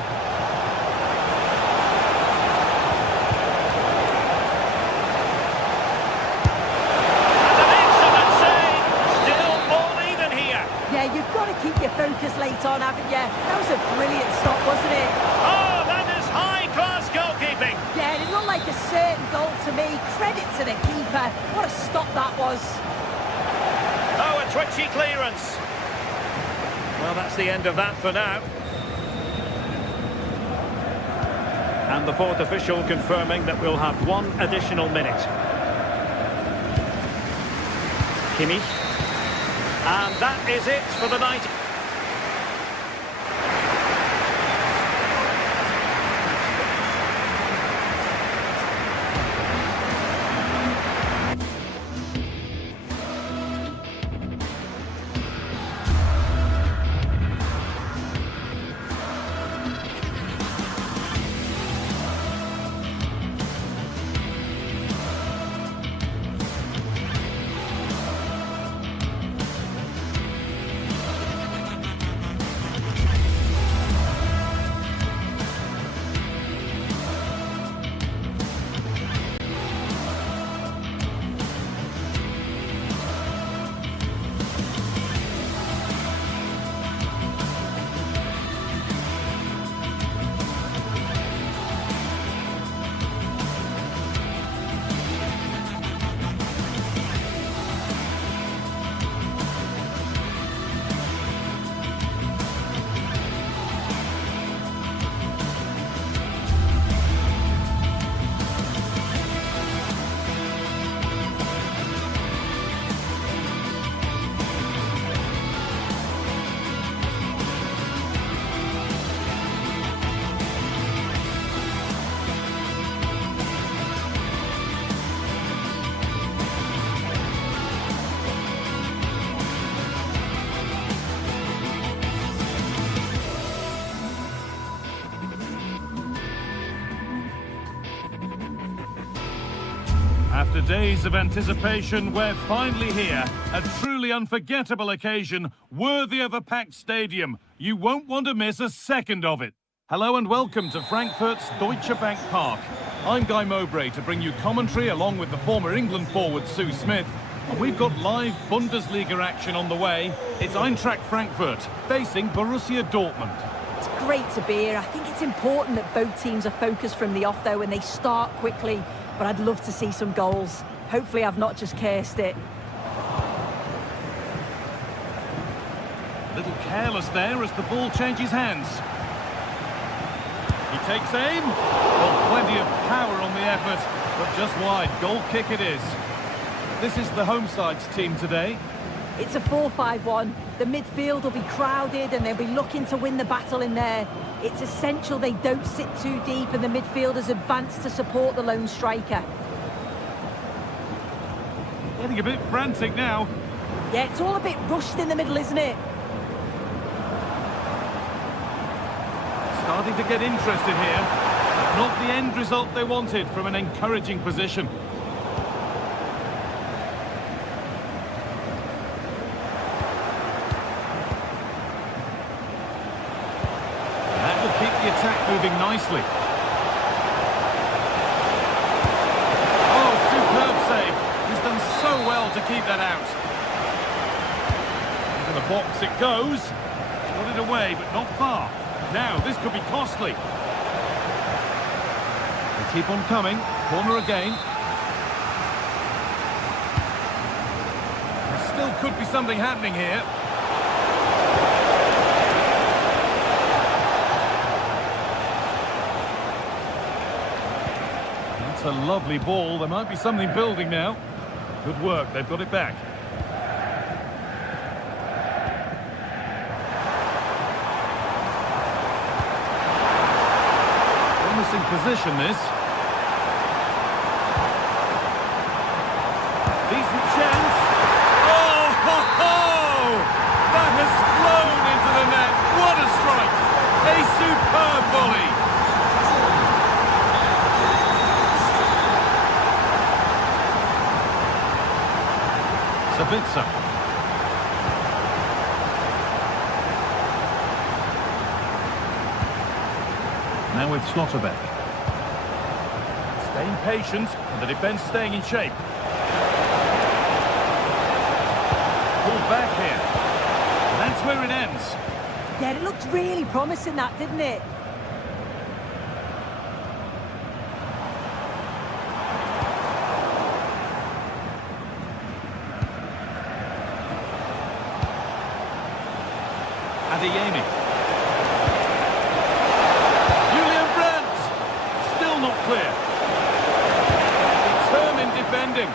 And an excellent save! Still all even here. Yeah, you've got to keep your focus late on, haven't you? That was a brilliant stop, wasn't it? Oh, that is high-class goalkeeping! Yeah, it looked like a certain goal to me. Credit to the keeper. What a stop that was. Oh, a twitchy clearance. Well, that's the end of that for now. And the fourth official confirming that we'll have one additional minute. Kimmich. And that is it for the night. After days of anticipation, we're finally here. A truly unforgettable occasion, worthy of a packed stadium. You won't want to miss a second of it. Hello and welcome to Frankfurt's Deutsche Bank Park. I'm Guy Mowbray to bring you commentary along with the former England forward Sue Smith. And we've got live Bundesliga action on the way. It's Einrak Frankfurt facing Borussia Dortmund. It's great to be here. I think it's important that both teams are focused from the off, though, and they start quickly. But I'd love to see some goals. Hopefully I've not just cursed it. A little careless there as the ball changes hands. He takes aim. Well, plenty of power on the effort, but just wide. Goal kick it is. This is the home side's team today. It's a 4-5-1. The midfield will be crowded and they'll be looking to win the battle in there. It's essential they don't sit too deep and the midfielders advance to support the lone striker. Getting a bit frantic now. Yeah, it's all a bit rushed in the middle, isn't it? Starting to get interested here. Not the end result they wanted from an encouraging position. Keep the attack moving nicely. Oh, superb save. He's done so well to keep that out. Into the box it goes. Got it away, but not far. Now, this could be costly. keep on coming. Corner again. There still could be something happening here. That's a lovely ball. There might be something building now. Good work. They've got it back. Position this. Decent chance. Oh, ho, ho! That has flown into the net. What a strike! A superb volley. Sabitzer. Now with Slotterbeck. Staying patient, and the defence staying in shape. Pull back here. And that's where it ends. Yeah, it looked really promising, that, didn't it? Adeyemi. Not clear. Determined defending.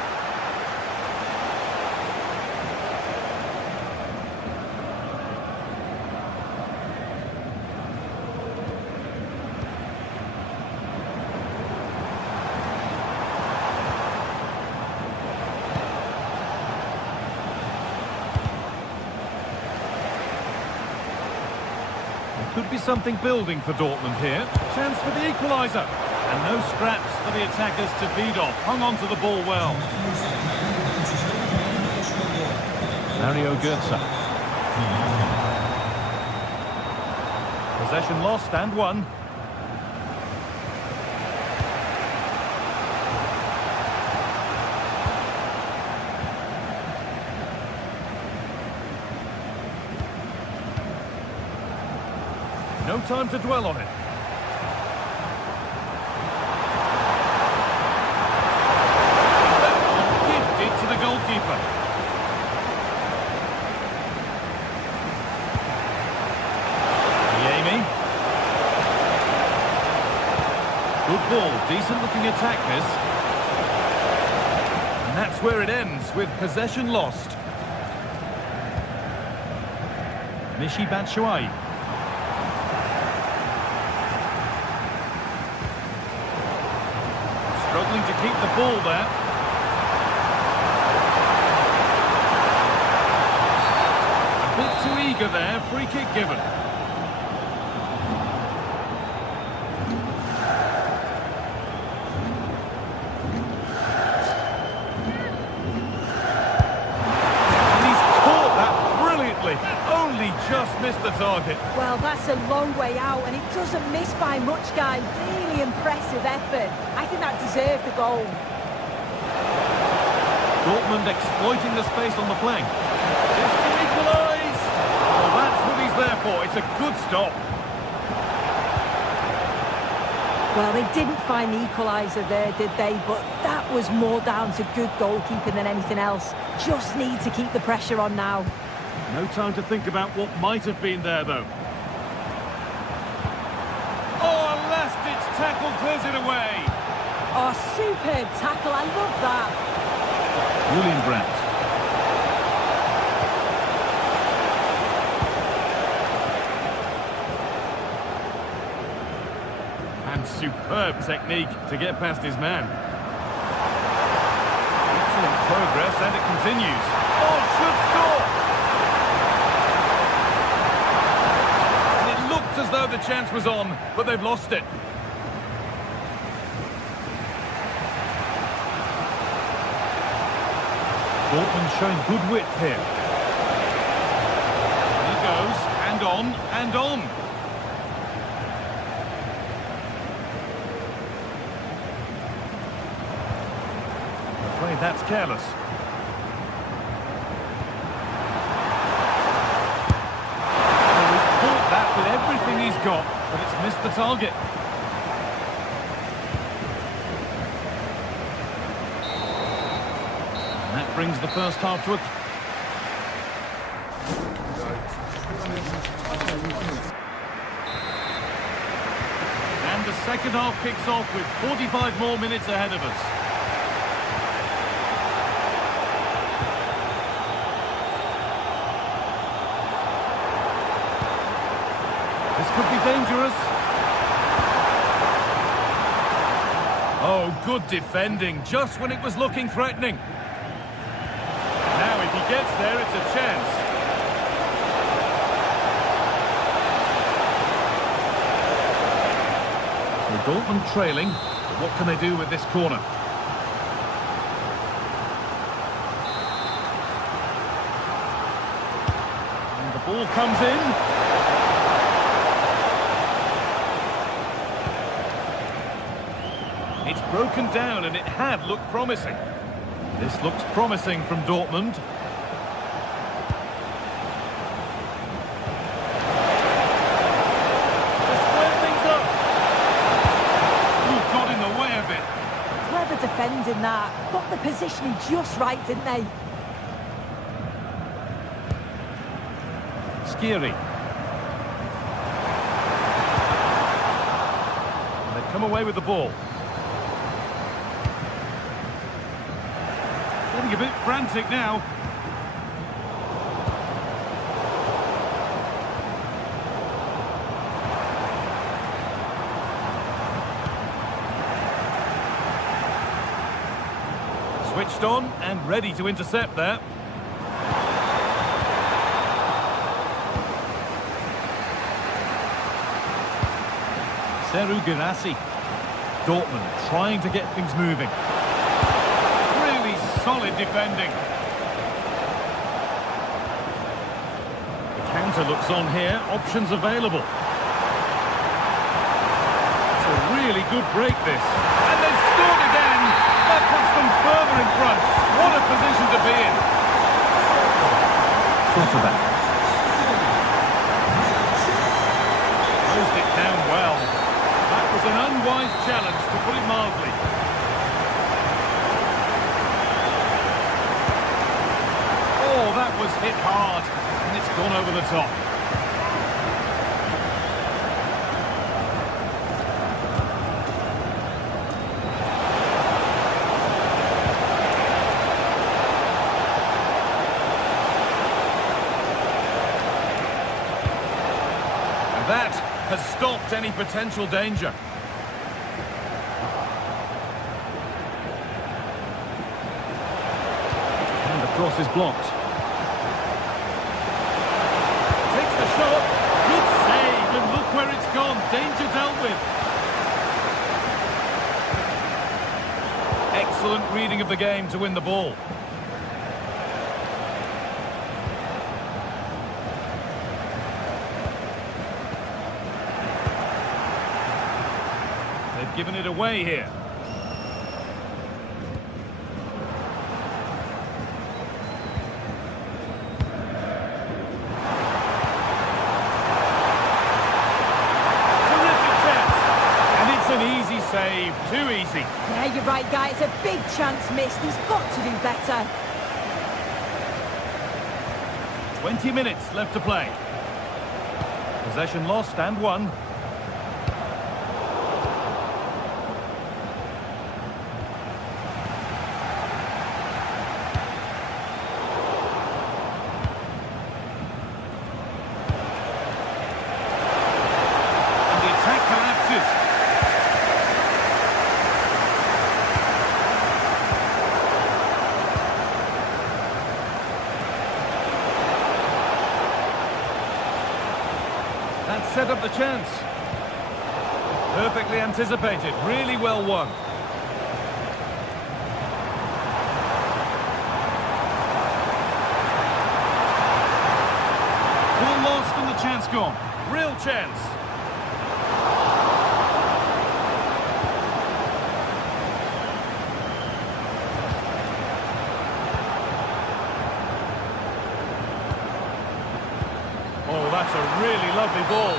There could be something building for Dortmund here. Chance for the equaliser. And no scraps for the attackers to feed off. Hung on to the ball well. Mario Götze. Possession lost and won. No time to dwell on it. Goalkeeper. Adeyemi. Good ball, decent looking attack this. And that's where it ends, with possession lost. Michy Batshuayi. Struggling to keep the ball there. Too eager there, free kick given. And he's caught that brilliantly, only just missed the target. Well, that's a long way out, and it doesn't miss by much, Guy. Really impressive effort. I think that deserved the goal. Dortmund exploiting the space on the flank. Just to equalise. That's what he's there for. It's a good stop. Well, they didn't find the equaliser there, did they? But that was more down to good goalkeeping than anything else. Just need to keep the pressure on now. No time to think about what might have been there, though. Oh, a last-ditch tackle clears it away. Oh, superb tackle. I love that. Julian Brandt. Superb technique to get past his man. Excellent progress, and it continues. Oh, should score! And it looked as though the chance was on, but they've lost it. Dortmund showing good width here. He goes, and on, and on. Afraid that's careless. Well, he caught that with everything he's got, but it's missed the target. brings the first half to a... And the second half kicks off with 45 more minutes ahead of us. This could be dangerous. Oh, good defending, just when it was looking threatening. Now, if he gets there, it's a chance. So Dortmund trailing, but what can they do with this corner? And the ball comes in. It's broken down, and it had looked promising. This looks promising from Dortmund. To square things up. Ooh, got in the way of it. Clever defending that. Got the positioning just right, didn't they? Skiri. And they've come away with the ball. Getting a bit frantic now. Switched on and ready to intercept there. Seru Girassi. Dortmund trying to get things moving. Solid defending. The counter looks on here. Options available. It's a really good break, this. And they've scored again. That puts them further in front. What a position to be in. Quarterback. Closed it down well. That was an unwise challenge, to put it mildly. Oh, that was hit hard, and it's gone over the top. And that has stopped any potential danger. And the cross is blocked. Shot. Good save, and look where it's gone. Danger dealt with. Excellent reading of the game to win the ball. They've given it away here. Save, too easy. Yeah, you're right, guy. It's a big chance missed. He's got to do better. 20 minutes left to play. Possession lost and won. And the attack collapses. That set up the chance. Perfectly anticipated, really well won. Ball lost and the chance gone. Real chance. Oh, that's a really lovely ball.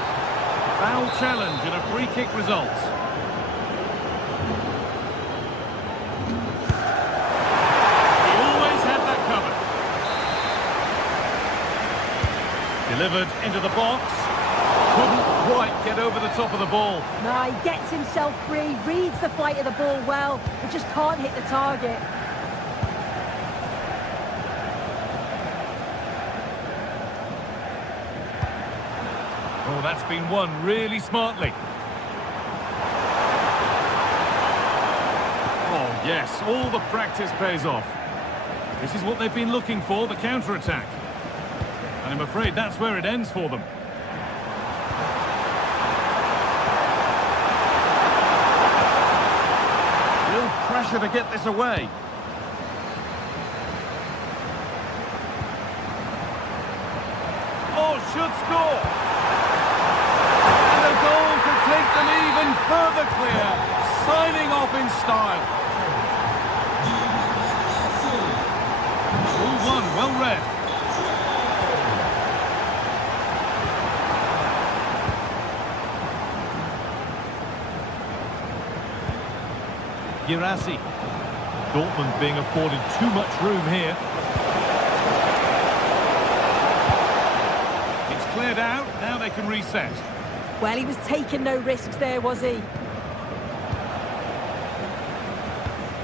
Foul challenge and a free kick results. He always had that Delivered into the box. Couldn't quite get over the top of the ball. No, he gets himself free, reads the flight of the ball well, but just can't hit the target. Oh, that's been won really smartly. Oh, yes, all the practice pays off. This is what they've been looking for, the counter-attack. And I'm afraid that's where it ends for them. Real pressure to get this away. Oh, should score! And a goal to take them even further clear. Signing off in style. All one, well read. Girassi. Dortmund being afforded too much room here. It's cleared out, now they can reset. Well, he was taking no risks there, was he?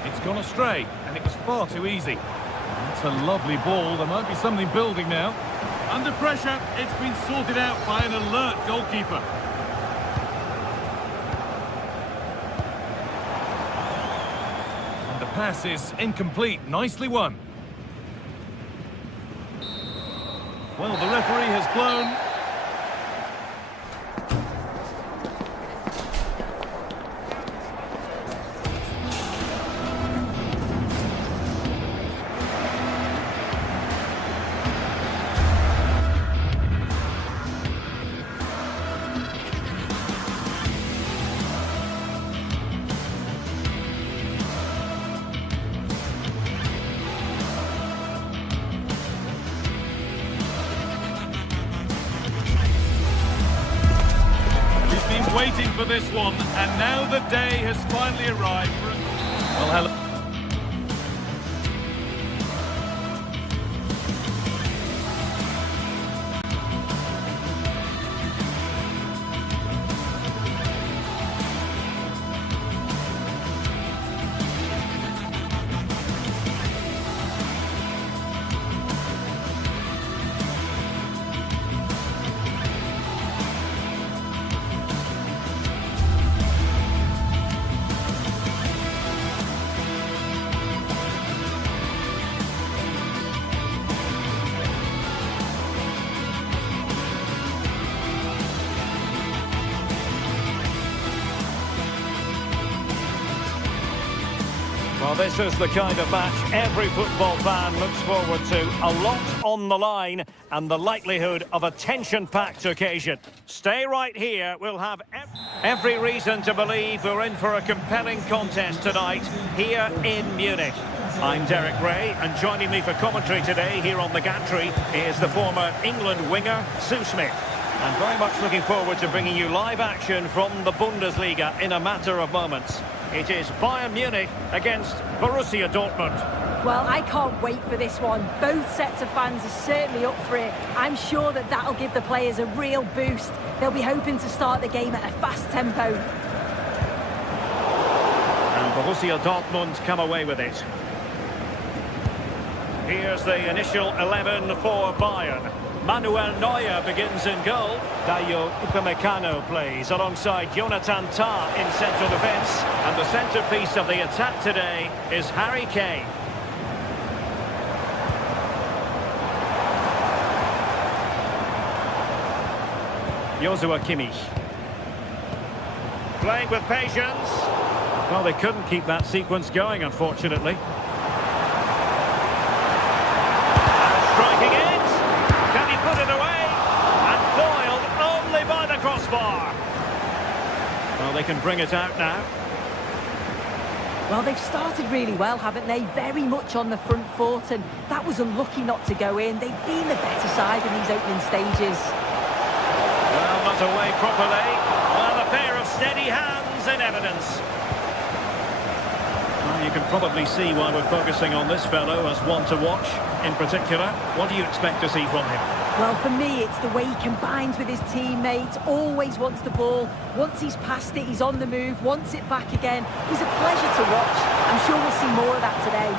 It's gone astray, and it was far too easy. That's a lovely ball, there might be something building now. Under pressure, it's been sorted out by an alert goalkeeper. Pass is incomplete. Nicely won. Well, the referee has blown. Waiting for this one, and now the day has finally arrived. Well, hello. Well, this is the kind of match every football fan looks forward to. A lot on the line and the likelihood of a tension-packed occasion. Stay right here. We'll have every reason to believe we're in for a compelling contest tonight here in Munich. I'm Derek Ray, and joining me for commentary today here on the gantry is the former England winger, Sue Smith. And very much looking forward to bringing you live action from the Bundesliga in a matter of moments. It is Bayern Munich against Borussia Dortmund. Well, I can't wait for this one. Both sets of fans are certainly up for it. I'm sure that that'll give the players a real boost. They'll be hoping to start the game at a fast tempo. And Borussia Dortmund come away with it. Here's the initial 11 for Bayern. Manuel Neuer begins in goal. Dayo Upamecano plays alongside Jonathan Tah in central defence. And the centrepiece of the attack today is Harry Kane. Joshua Kimmich. Playing with patience. Well, they couldn't keep that sequence going, unfortunately. And striking it. Can he put it away? And foiled only by the crossbar. Well, they can bring it out now. Well, they've started really well, haven't they? Very much on the front foot, and that was unlucky not to go in. They've been the better side in these opening stages. Well, not away properly. Well, a pair of steady hands in evidence. Well, you can probably see why we're focusing on this fellow as one to watch in particular. What do you expect to see from him? Well, for me, it's the way he combines with his teammates, always wants the ball. Once he's passed it, he's on the move, wants it back again. He's a pleasure to watch. I'm sure we'll see more of that today.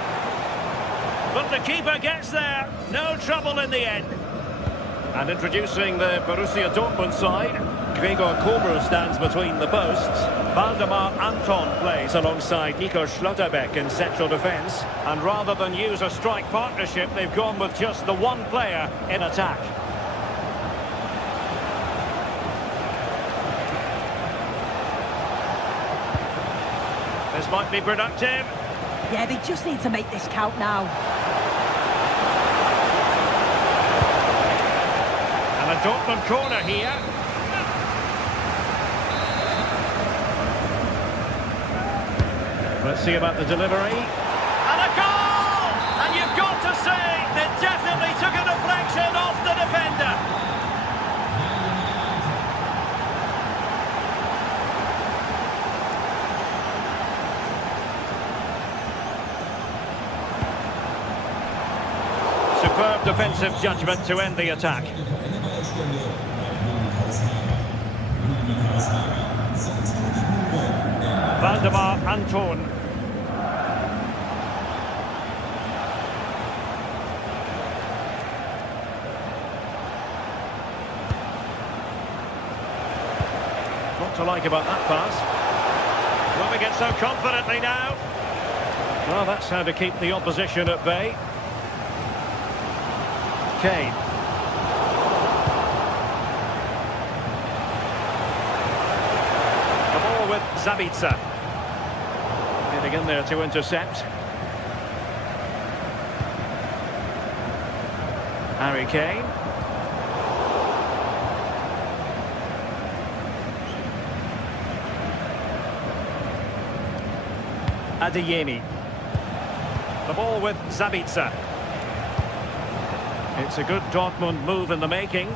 But the keeper gets there. No trouble in the end. And introducing the Borussia Dortmund side, Gregor Kobel stands between the posts. Waldemar Anton plays alongside Nico Schlotterbeck in central defence. And rather than use a strike partnership, they've gone with just the one player in attack. This might be productive. Yeah, they just need to make this count now. And a Dortmund corner here. Let's see about the delivery. And a goal! And you've got to say, they definitely took a deflection off the defender. Superb defensive judgment to end the attack. Waldemar Anton. What to like about that pass? Moving it so confidently now. Well, that's how to keep the opposition at bay. Kane. The ball with Zabitzer. Getting in there to intercept. Harry Kane. Adeyemi. The ball with Zabitzer. It's a good Dortmund move in the making.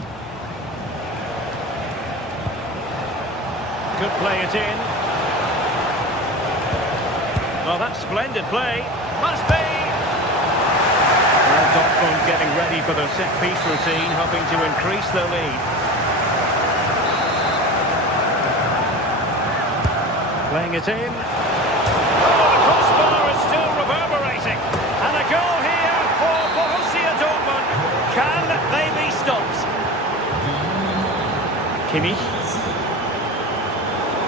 Could play it in. Oh, that's splendid play. Must be! Well, Dortmund getting ready for their set-piece routine, hoping to increase their lead. Playing it in. Oh, the crossbar is still reverberating. And a goal here for Borussia Dortmund. Can they be stopped? Kimmich.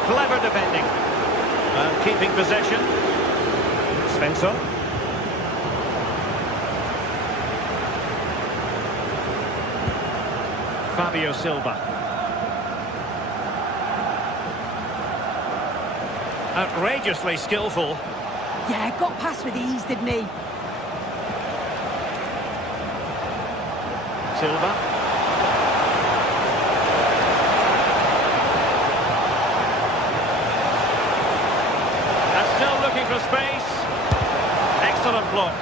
Clever defending. And keeping possession. Svensson. Fabio Silva. Outrageously skillful. Yeah, got past with ease, didn't he? Silva. And still looking for space. Excellent block.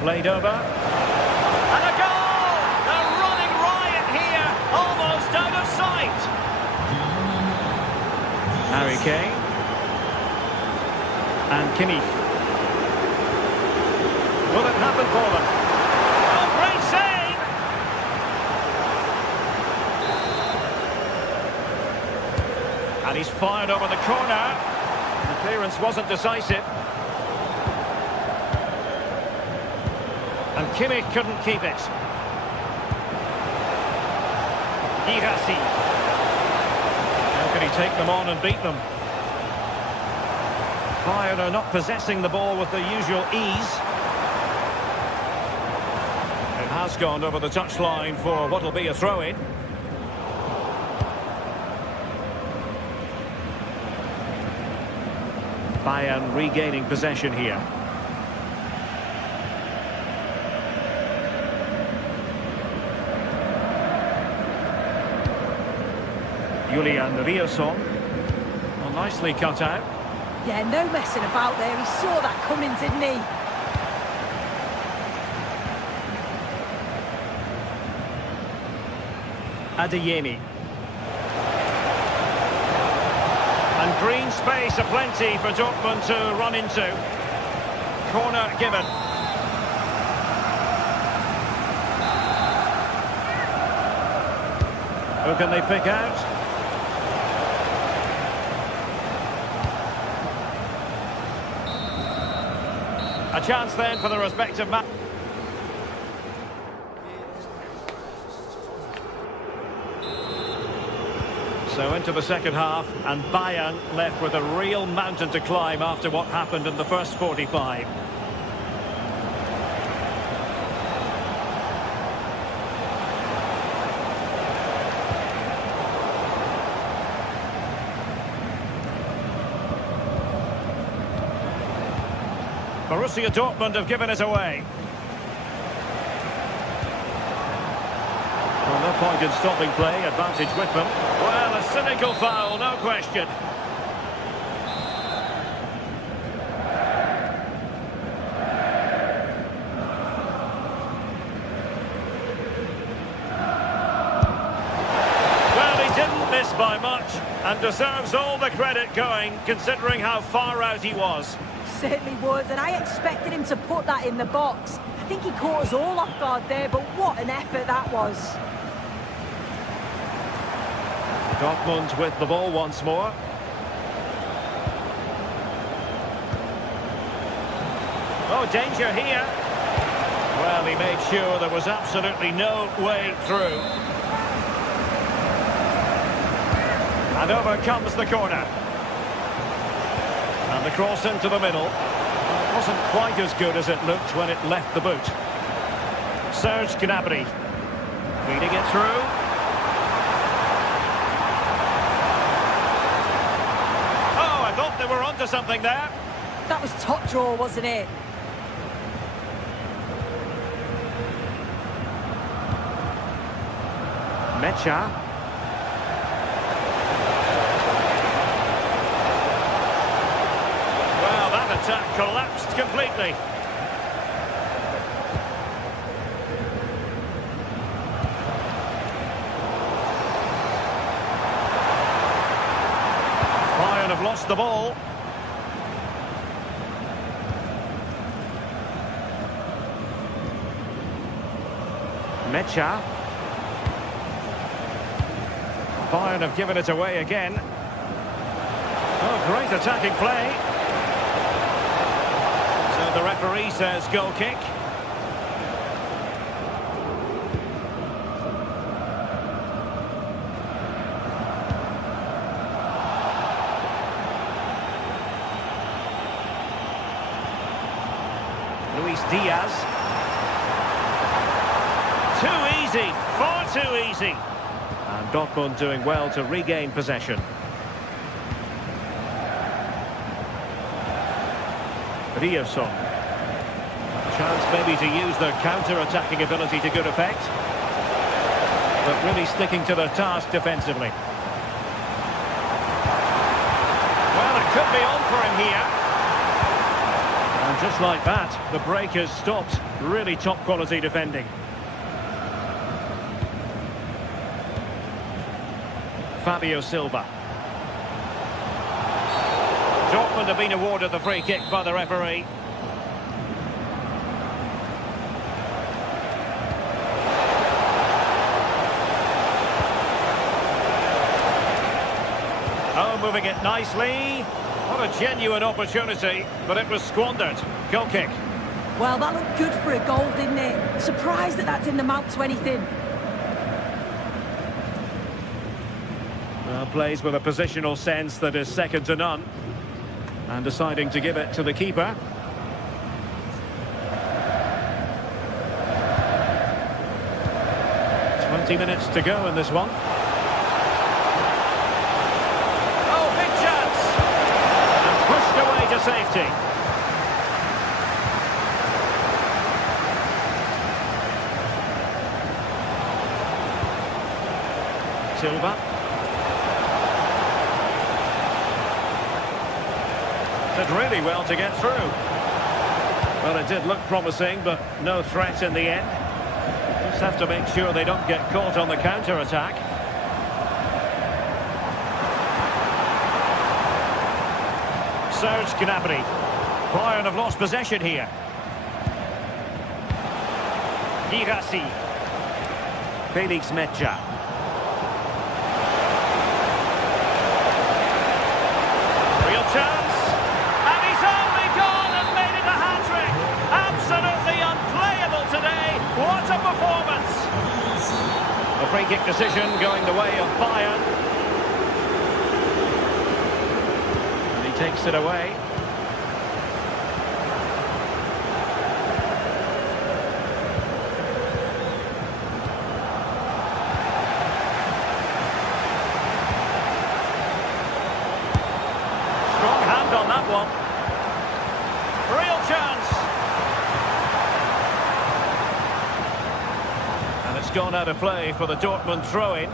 Played over. And a goal! A running riot here, almost out of sight. Harry Kane. And Kimmich. Will it happen for them? Oh, great save! And he's fired over the corner. The clearance wasn't decisive. And Kimmich couldn't keep it. Girassi. How can he take them on and beat them? Bayern are not possessing the ball with the usual ease. It has gone over the touchline for what will be a throw-in. Bayern regaining possession here. Julian Riosson. Well, nicely cut out. Yeah, no messing about there. He saw that coming, didn't he? Adeyemi. And green space aplenty for Dortmund to run into. Corner given. Who can they pick out? A chance then for the respective match. So into the second half, and Bayern left with a real mountain to climb after what happened in the first 45. Borussia Dortmund have given it away. Well, no point in stopping play, advantage with them. Well, a cynical foul, no question. Well, he didn't miss by much and deserves all the credit going, considering how far out he was. Certainly would, and I expected him to put that in the box. I think he caught us all off guard there, but what an effort that was. Dortmund with the ball once more. Oh, danger here. Well, he made sure there was absolutely no way through. And over comes the corner. And the cross into the middle. It wasn't quite as good as it looked when it left the boot. Serge Gnabry feeding it through. Oh, I thought they were onto something there. That was top draw, wasn't it? Mecha. Attack collapsed completely. Bayern have lost the ball. Mecha. Bayern have given it away again. Oh, great attacking play. The referee says goal kick. Luis Diaz. Too easy, far too easy. And Dortmund doing well to regain possession. Riosson. Chance maybe to use their counter-attacking ability to good effect. But really sticking to their task defensively. Well, it could be on for him here. And just like that, the break has stopped. Really top-quality defending. Fabio Silva. Dortmund have been awarded the free kick by the referee. Oh, moving it nicely. What a genuine opportunity, but it was squandered. Goal kick. Well, that looked good for a goal, didn't it? Surprised that didn't amount to anything. Well, plays with a positional sense that is second to none. And deciding to give it to the keeper. "20 minutes to go in this one. Oh, big chance! And pushed away to safety. Silva. Did really well to get through. Well, it did look promising, but no threat in the end. Just have to make sure they don't get caught on the counter-attack. Serge Gnabry. Bayern have lost possession here. Girassi. Felix Mecha. Real chance. And he's only gone and made it a hat-trick. Absolutely unplayable today. What a performance. A free kick decision going the way of Bayern. And he takes it away. On that one. Real chance. And it's gone out of play for the Dortmund throw-in.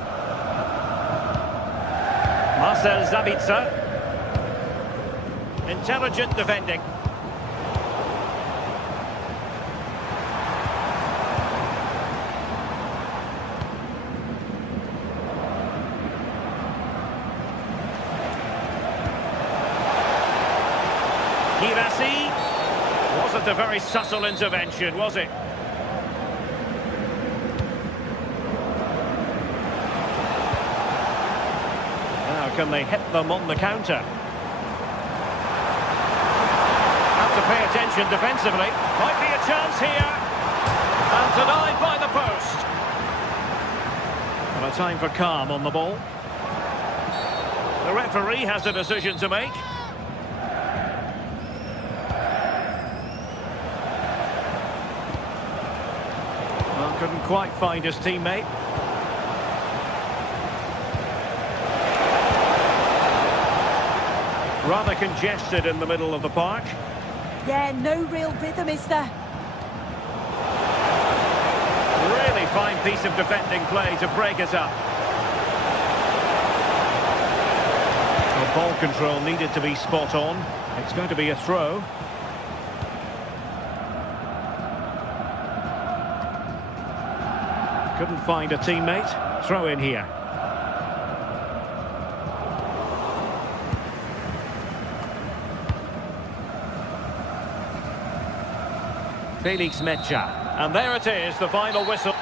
Marcel Sabitzer. Intelligent defending. Girassi. Wasn't a very subtle intervention, was it? Now can they hit them on the counter? Have to pay attention defensively. Might be a chance here. And denied by the post. And a time for calm on the ball. The referee has a decision to make. Couldn't quite find his teammate. Rather congested in the middle of the park. Yeah, no real rhythm, is there? Really fine piece of defending play to break us up. The ball control needed to be spot on. It's going to be a throw. Couldn't find a teammate. Throw in here. Felix Mecha. And there it is, the final whistle.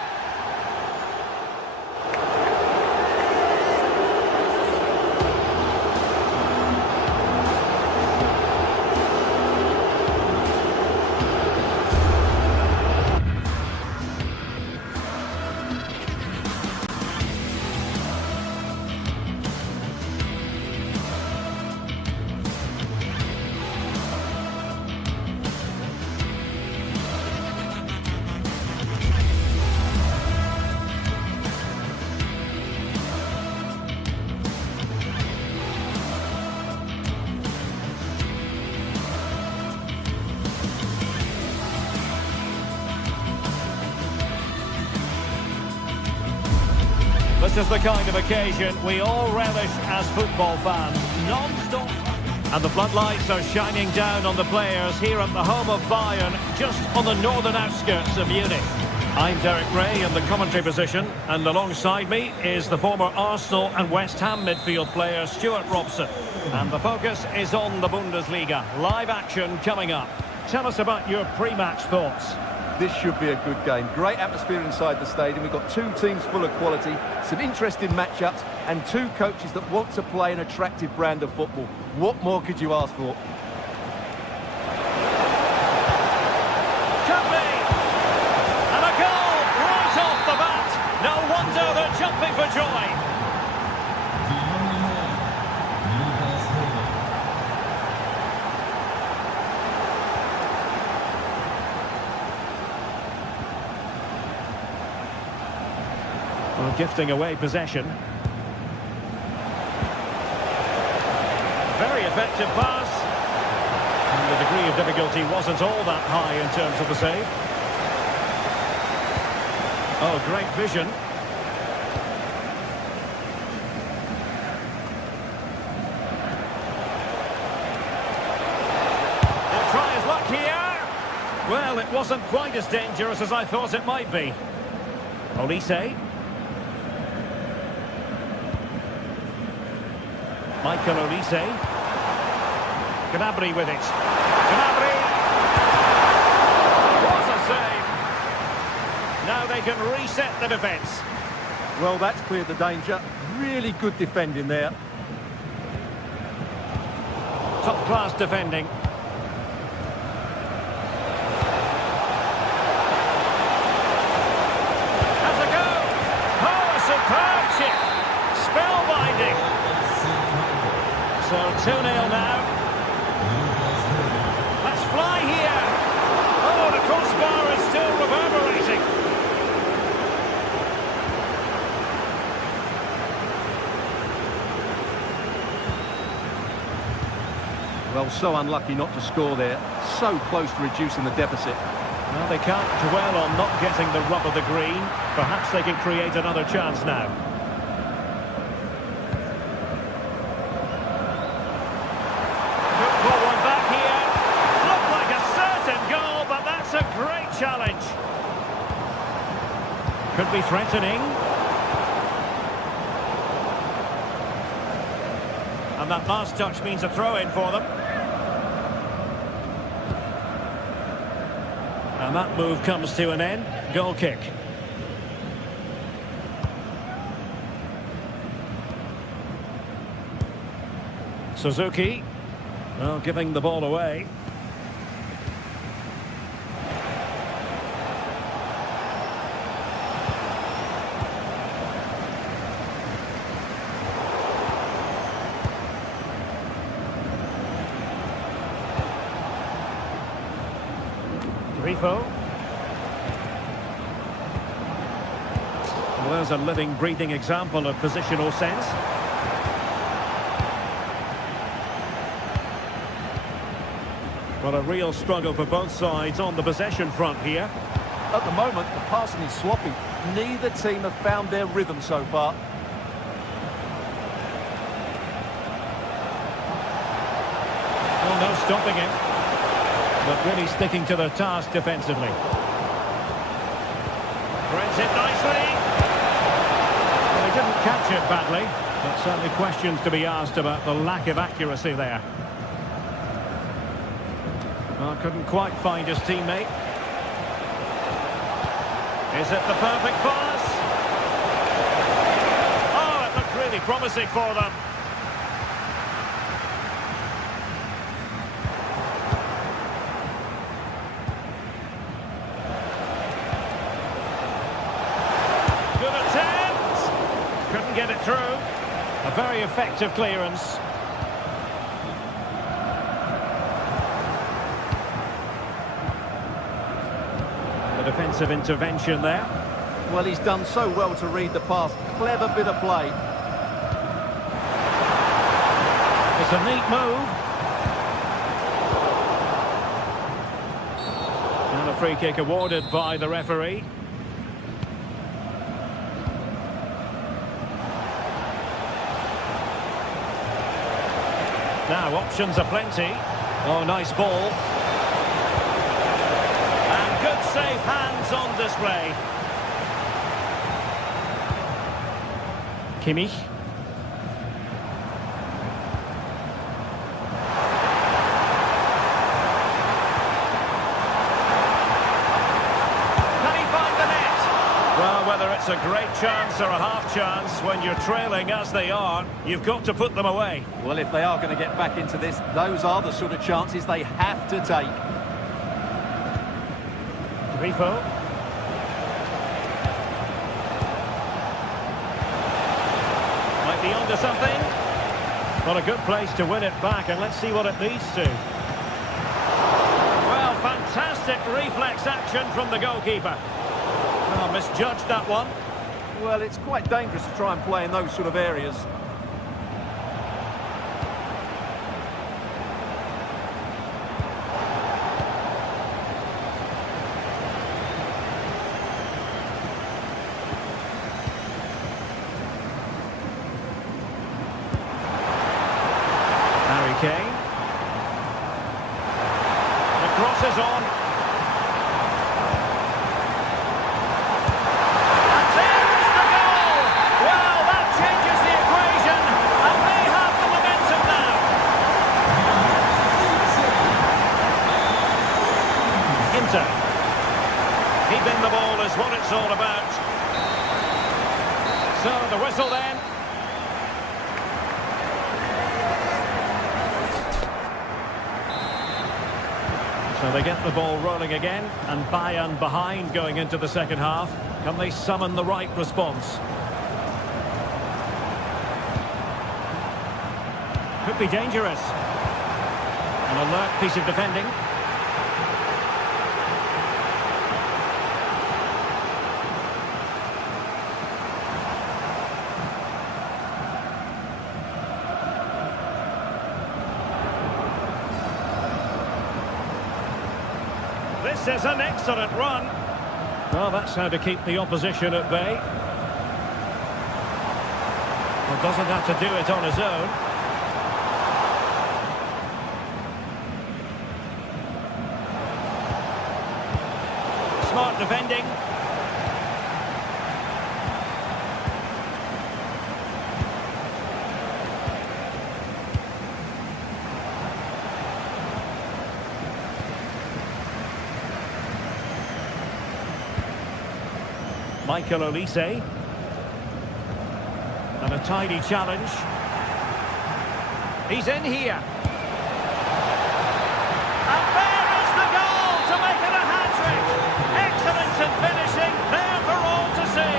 This is the kind of occasion we all relish as football fans. Non-stop. And the floodlights are shining down on the players here at the home of Bayern, just on the northern outskirts of Munich. I'm Derek Ray in the commentary position, and alongside me is the former Arsenal and West Ham midfield player Stuart Robson. And the focus is on the Bundesliga. Live action coming up. Tell us about your pre-match thoughts. This should be a good game. Great atmosphere inside the stadium. We've got two teams full of quality, some interesting matchups, and two coaches that want to play an attractive brand of football. What more could you ask for? Could be! And a goal right off the bat. No wonder they're jumping for joy. Well, gifting away possession. Very effective pass. And the degree of difficulty wasn't all that high in terms of the save. Oh, great vision. He'll try his luck here. Well, it wasn't quite as dangerous as I thought it might be. Olise. Michael Olise. Gnabry with it. Gnabry! What a save! Now they can reset the defence. Well, that's cleared the danger. Really good defending there. Top-class defending. Has a go! Oh, a superb chip! Spellbinding! So 2-0 now. Let's fly here! Oh, the crossbar is still reverberating. Well, so unlucky not to score there. So close to reducing the deficit. Well, they can't dwell on not getting the rub of the green. Perhaps they can create another chance now. Good pull one back here. Looked like a certain goal, but that's a great challenge. Could be threatening. And that last touch means a throw-in for them. And that move comes to an end. Goal kick. Suzuki. Well, giving the ball away. Well, there's a living, breathing example of positional sense. Well, a real struggle for both sides on the possession front here. At the moment, the passing is sloppy. Neither team have found their rhythm so far. Well, no stopping it. But really sticking to their task defensively. Threads it nicely. Well, he didn't catch it badly, but certainly questions to be asked about the lack of accuracy there. Well, couldn't quite find his teammate. Is it the perfect pass? Oh, it looked really promising for them. Get it through. A very effective clearance. The defensive intervention there. Well, he's done so well to read the pass. Clever bit of play. It's a neat move. And a free kick awarded by the referee. Now, options are plenty. Oh, nice ball. And good safe hands on display. Kimmich. Can he find the net? Well, whether it's a great chance or a half chance, when you're trailing as they are, you've got to put them away. Well, if they are going to get back into this, those are the sort of chances they have to take. Grifo. Might be onto something. Well, a good place to win it back, and let's see what it leads to. Well, fantastic reflex action from the goalkeeper. Well, misjudged that one. Well, it's quite dangerous to try and play in those sort of areas. Harry Kane. The cross is on. And there's the goal! Well, that changes the equation. Inter. Keeping the ball is what it's all about. So the whistle then. So they get the ball rolling again, and Bayern behind going into the second half. Can they summon the right response? Could be dangerous. An alert piece of defending. This is an excellent run. Well, that's how to keep the opposition at bay. Well, doesn't have to do it on his own. Smart defending. Michael Olise. And a tidy challenge. He's in here. And there is the goal to make it a hat-trick. Excellence in finishing, there for all to see.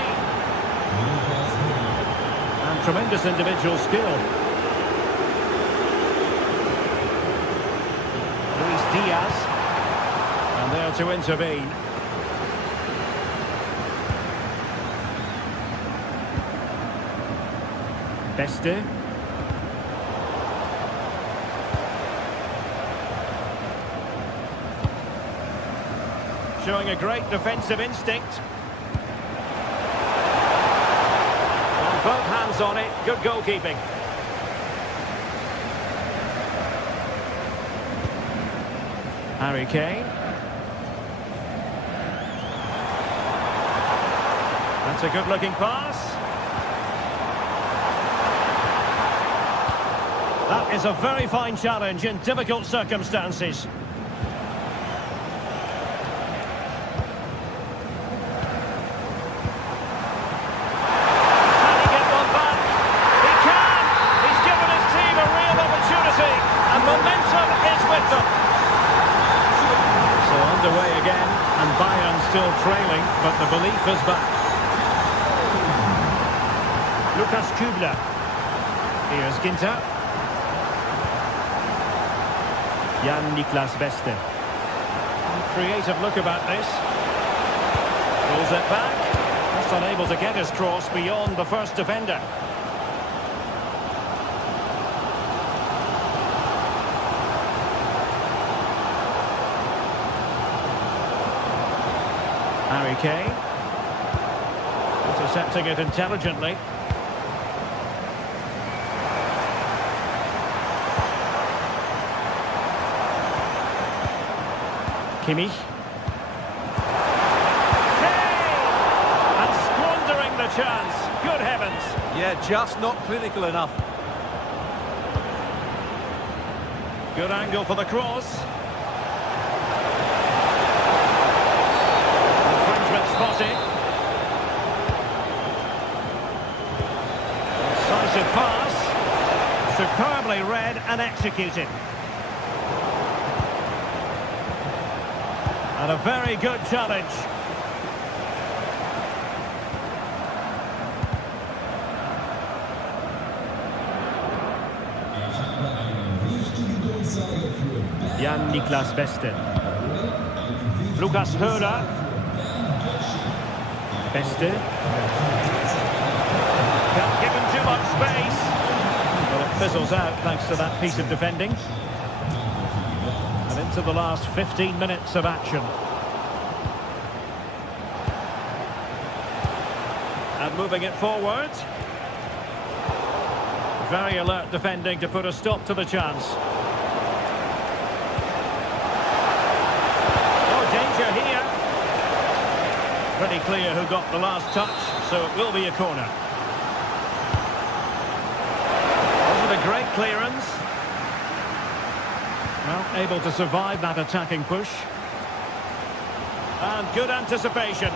And tremendous individual skill. Luis Diaz. And there to intervene. Beste. Showing a great defensive instinct. And both hands on it, good goalkeeping. Harry Kane. That's a good-looking pass. That is a very fine challenge in difficult circumstances. Can he get one back? He can! He's given his team a real opportunity, and momentum is with them. So underway again, and Bayern still trailing, but the belief is back. Lucas Kübler. Here's Ginter. Jan-Niklas Beste. Creative look about this. Pulls it back. Just unable to get his cross beyond the first defender. Harry Kane. Intercepting it intelligently. Kimmich. And squandering the chance. Good heavens. Yeah, just not clinical enough. Good angle for the cross. Infringement spotted. Decisive pass. Superbly read and executed. And a very good challenge. Jan-Niklas Beste. Lukas Höhler. Beste. Can't give him too much space. But it fizzles out thanks to that piece of defending. And into the last 15 minutes of action. And moving it forward. Very alert defending to put a stop to the chance. Oh, danger here. Pretty clear who got the last touch, so it will be a corner. Wasn't a great clearance. Well, able to survive that attacking push. And good anticipation.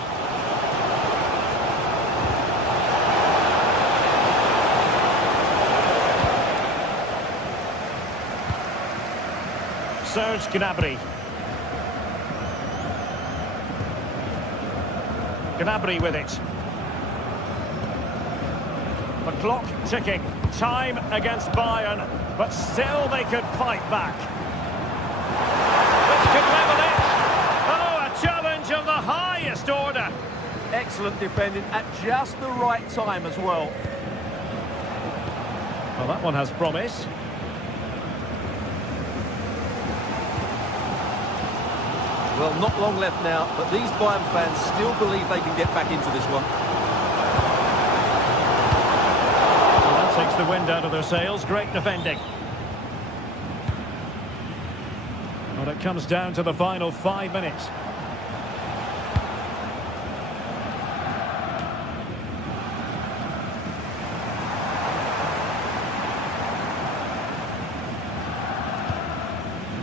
Serge Gnabry. Gnabry with it. The clock ticking. Time against Bayern, but still they could fight back. Which could level it. Oh, a challenge of the highest order. Excellent defending at just the right time as well. Well, that one has promise. Well, not long left now, but these Bayern fans still believe they can get back into this one. Well, that takes the wind out of their sails. Great defending. Well, it comes down to the final 5 minutes.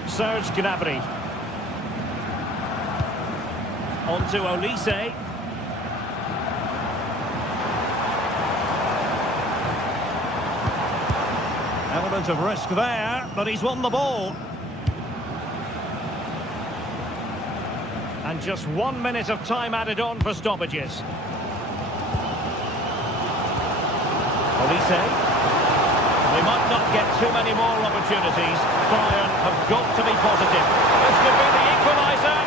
Serge Gnabry. On to Olise. Element of risk there, but he's won the ball. And just 1 minute of time added on for stoppages. Olise. They might not get too many more opportunities. Bayern have got to be positive. This could be the equaliser.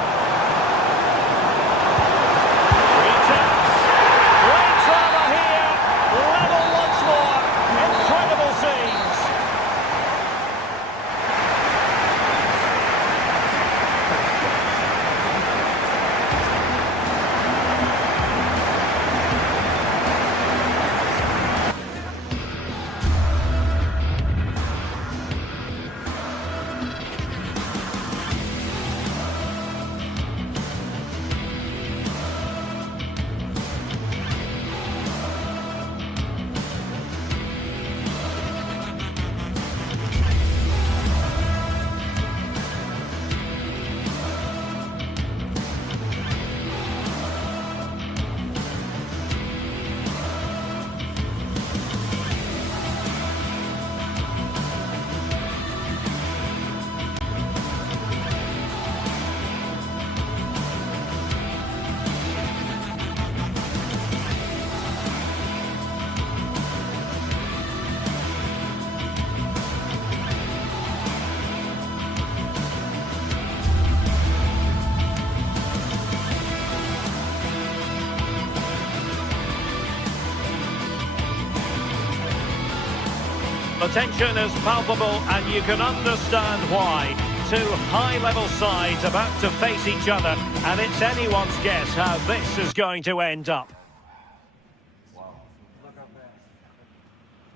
The tension is palpable and you can understand why. Two high-level sides about to face each other, and it's anyone's guess how this is going to end up.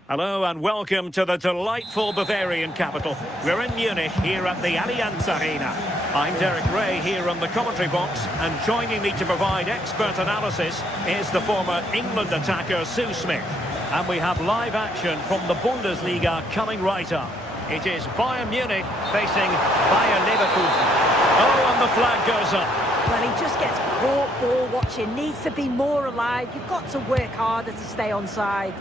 Hello and welcome to the delightful Bavarian capital. We're in Munich here at the Allianz Arena. I'm Derek Ray here on the commentary box, and joining me to provide expert analysis is the former England attacker Sue Smith. And we have live action from the Bundesliga coming right up. It is Bayern Munich facing Bayern Leverkusen. Oh, and the flag goes up. Well, he just gets caught ball watching, needs to be more alive. You've got to work harder to stay onside.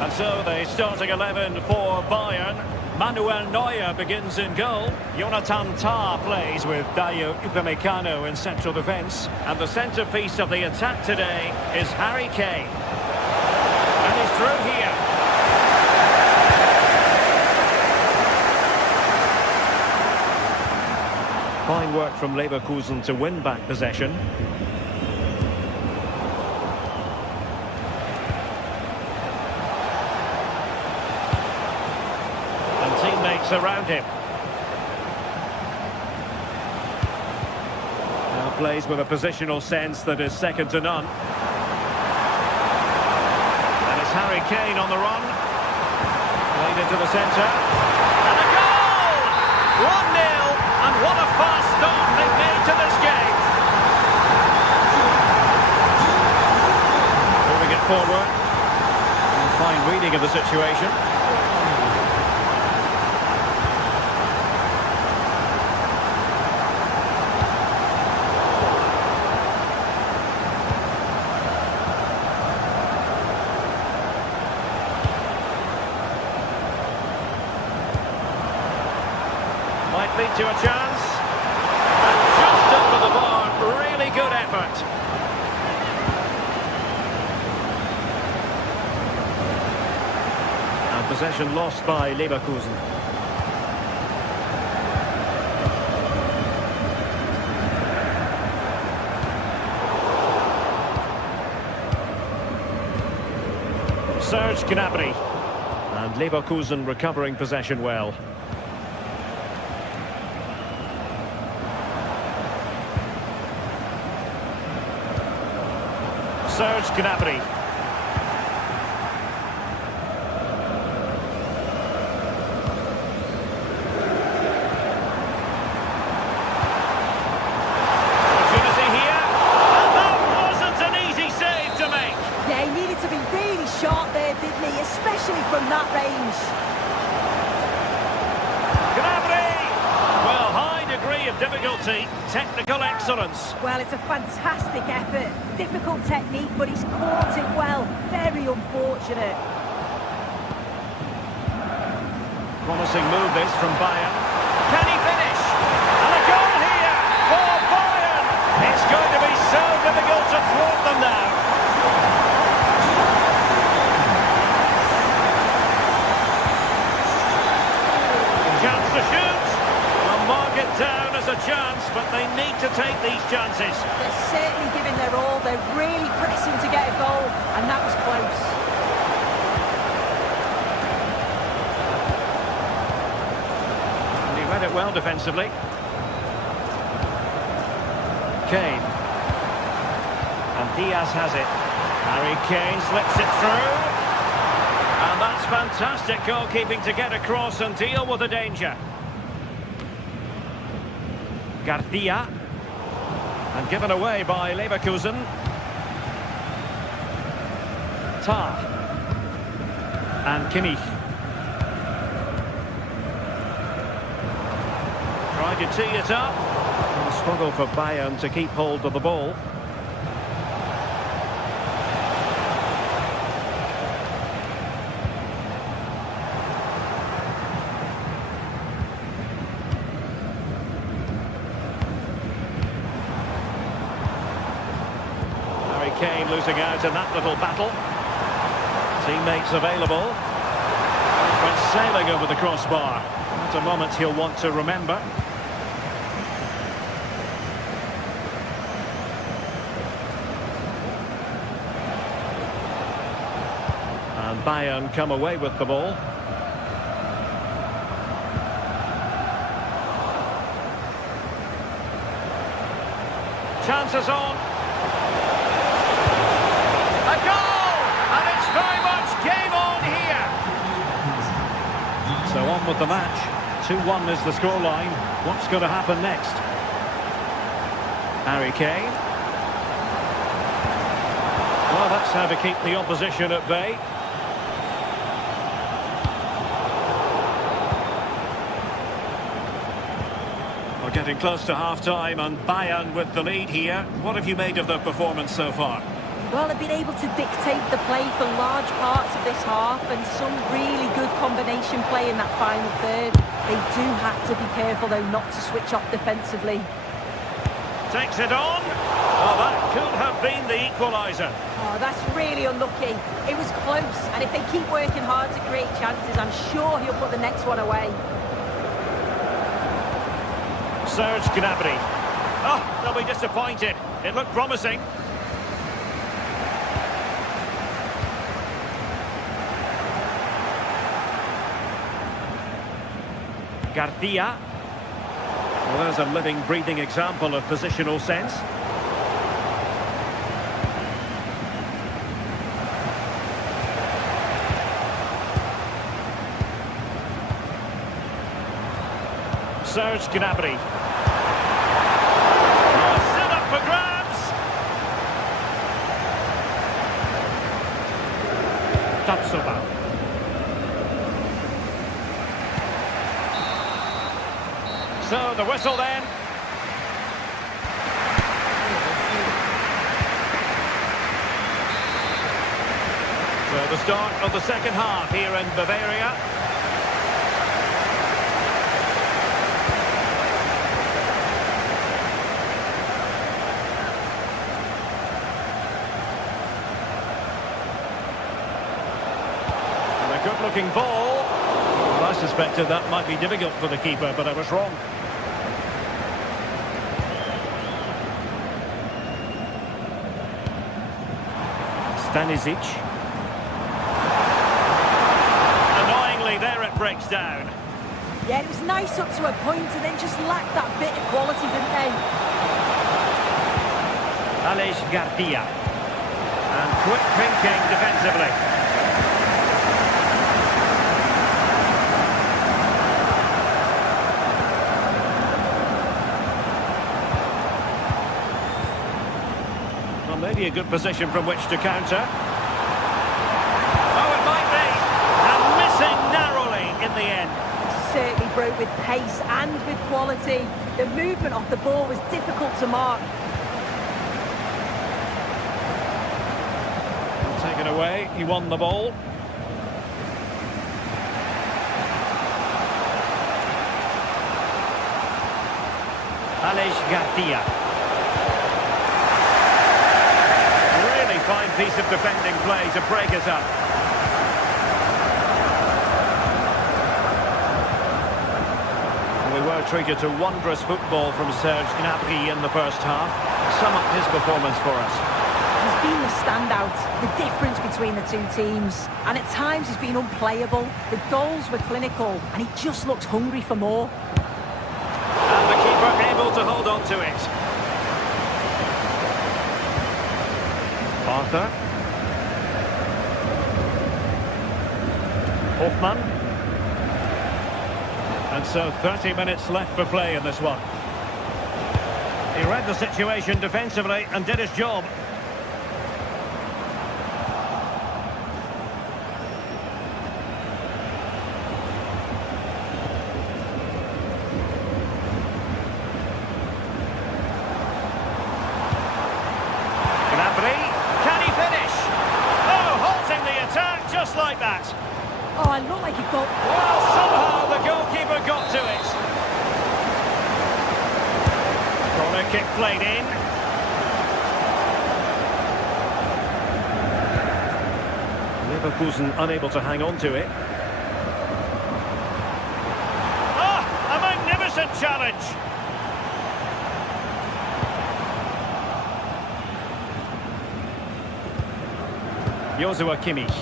And so the starting 11 for Bayern. Manuel Neuer begins in goal. Jonathan Tah plays with Dayo Upamecano in central defence. And the centrepiece of the attack today is Harry Kane. And he's through here. Fine work from Leverkusen to win back possession. Teammates around him. Now plays with a positional sense that is second to none. And it's Harry Kane on the run. Played into the centre. And a goal! 1-0, and what a fast start they've made to this game. Moving it forward. And fine reading of the situation. to a chance. And just over the bar, really good effort. And possession lost by Leverkusen. Serge Gnabry. And Leverkusen recovering possession well. Serge Gnabry. Opportunity here. And that wasn't an easy save to make. Yeah, he needed to be really sharp there, didn't he? Especially from that range. Gnabry! Well, high degree of difficulty, technical excellence. Well, it's a fantastic effort. Difficult technique, but he's caught it well. Very unfortunate. Promising move this from Bayern. Can he finish? And a goal here for Bayern! It's going to be so difficult to thwart them now. Chance to shoot. They'll mark it down as a chance, but they need to take these chances. They're certainly giving their all. They're really pressing to get a goal, and that was close. And he read it well defensively. Kane. And Diaz has it. Harry Kane slips it through. And that's fantastic goalkeeping to get across and deal with the danger. Garcia. And given away by Leverkusen. Tah. And Kimmich. Tried to tee it up. And a struggle for Bayern to keep hold of the ball. Kane losing out in that little battle. Teammates available. Went sailing over the crossbar. That's a moment he'll want to remember. And Bayern come away with the ball. Chances on. So on with the match. 2-1 is the scoreline. What's going to happen next? Harry Kane. Well, that's how to keep the opposition at bay. We're getting close to half-time and Bayern with the lead here. What have you made of the performance so far? Well, they've been able to dictate the play for large parts of this half and some really good combination play in that final third. They do have to be careful, though, not to switch off defensively. Takes it on. Oh, that could have been the equaliser. Oh, that's really unlucky. It was close, and if they keep working hard to create chances, I'm sure he'll put the next one away. Serge Gnabry. Oh, they'll be disappointed. It looked promising. Garcia. Well, there's a living, breathing example of positional sense. Serge Gnabry. Oh, still up for grabs. Tapsoba. So the whistle then. So the start of the second half here in Bavaria. Good-looking ball. Well, I suspected that might be difficult for the keeper, but I was wrong. Stanisic. Annoyingly, there it breaks down. Yeah, it was nice up to a point and then just lacked that bit of quality, didn't they? Aleix Garcia. And quick thinking defensively. Well, maybe a good position from which to counter. Oh, it might be. And missing narrowly in the end. Certainly broke with pace and with quality. The movement off the ball was difficult to mark. Taken away, he won the ball. Aleix Garcia. Really fine piece of defending play to break us up. We were treated to wondrous football from Serge Gnabry in the first half. Sum up his performance for us. He's been the standout, the difference between the two teams. And at times he's been unplayable. The goals were clinical and he just looks hungry for more. And the keeper able to hold on to it. Arthur. Hoffmann. And so 30 minutes left for play in this one. He read the situation defensively and did his job. Can he finish? Oh, halting the attack just like that. Oh, I look like he got... Well, somehow the goalkeeper got to it. Corner kick played in. Leverkusen unable to hang on to it. Ah, a magnificent challenge. Joshua Kimmich.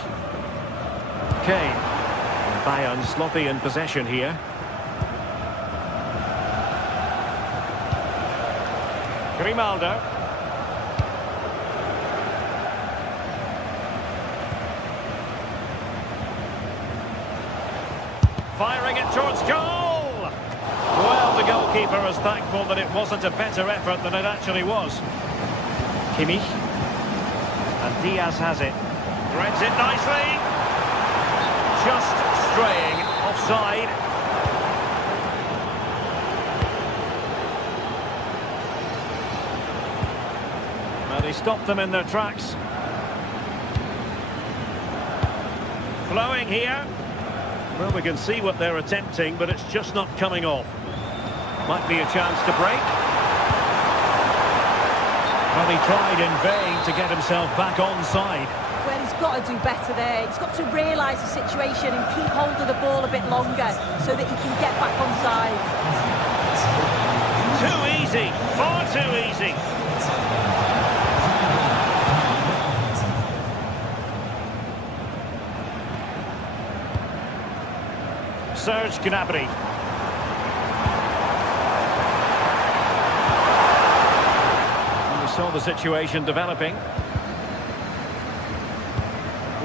Kane. Bayern sloppy in possession here. Grimaldo. Firing it towards goal! Well, the goalkeeper is thankful that it wasn't a better effort than it actually was. Kimmich. And Diaz has it. Threads it nicely. Just straying offside. Well, he stopped them in their tracks. Flowing here. Well, we can see what they're attempting, but it's just not coming off. Might be a chance to break. Well, he tried in vain to get himself back onside. Well, he's got to do better there. He's got to realise the situation and keep hold of the ball a bit longer so that he can get back onside. Too easy. Far too easy. Serge Gnabry. We saw the situation developing.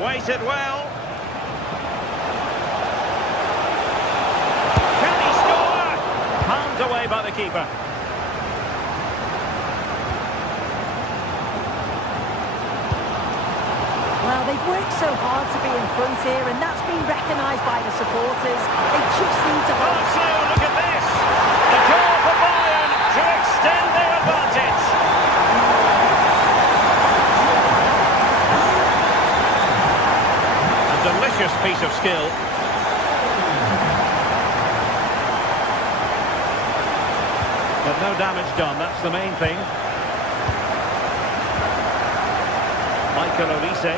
Waited well. Can he score? Palmed away by the keeper. Well, they've worked so hard to be in front here, and that's been recognised by the supporters. They just need to... Oh, so look at this! The goal for Bayern to extend their advantage. A delicious piece of skill. But no damage done, that's the main thing. Michael Olise.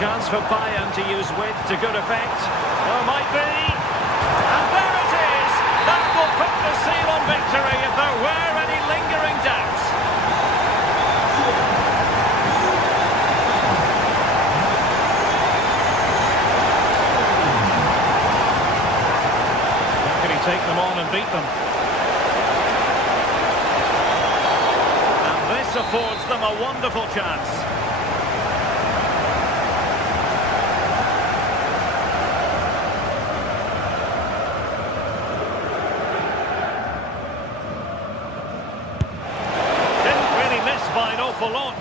chance for Bayern to use width to good effect. Oh, might be. And there it is! That will put the seal on victory if there were any lingering doubts. Can he take them on and beat them? And this affords them a wonderful chance.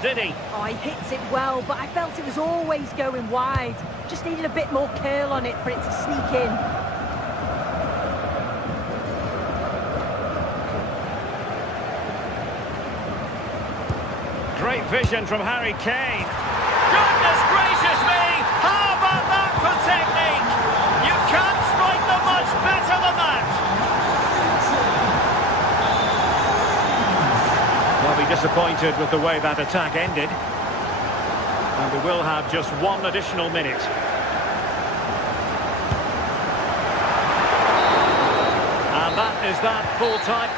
Did he? Oh, he hits it well, but I felt it was always going wide. Just needed a bit more curl on it for it to sneak in. Great vision from Harry Kane. Goodness gracious me! How about that for technique? You can't strike them much better than that! They'll be disappointed with the way that attack ended. And we will have just one additional minute. And that is that full time.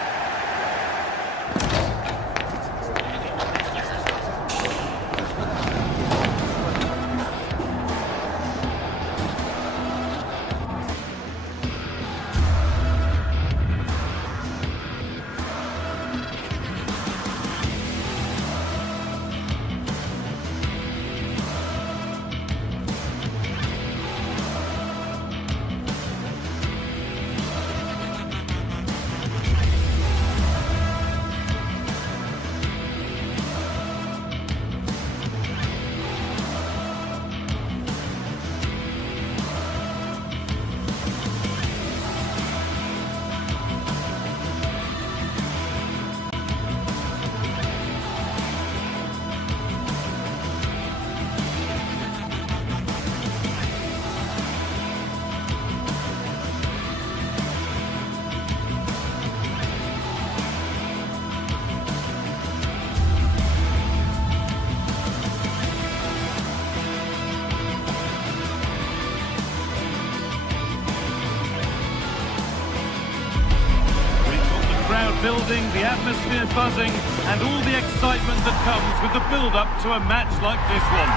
Building, the atmosphere buzzing, and all the excitement that comes with the build-up to a match like this one.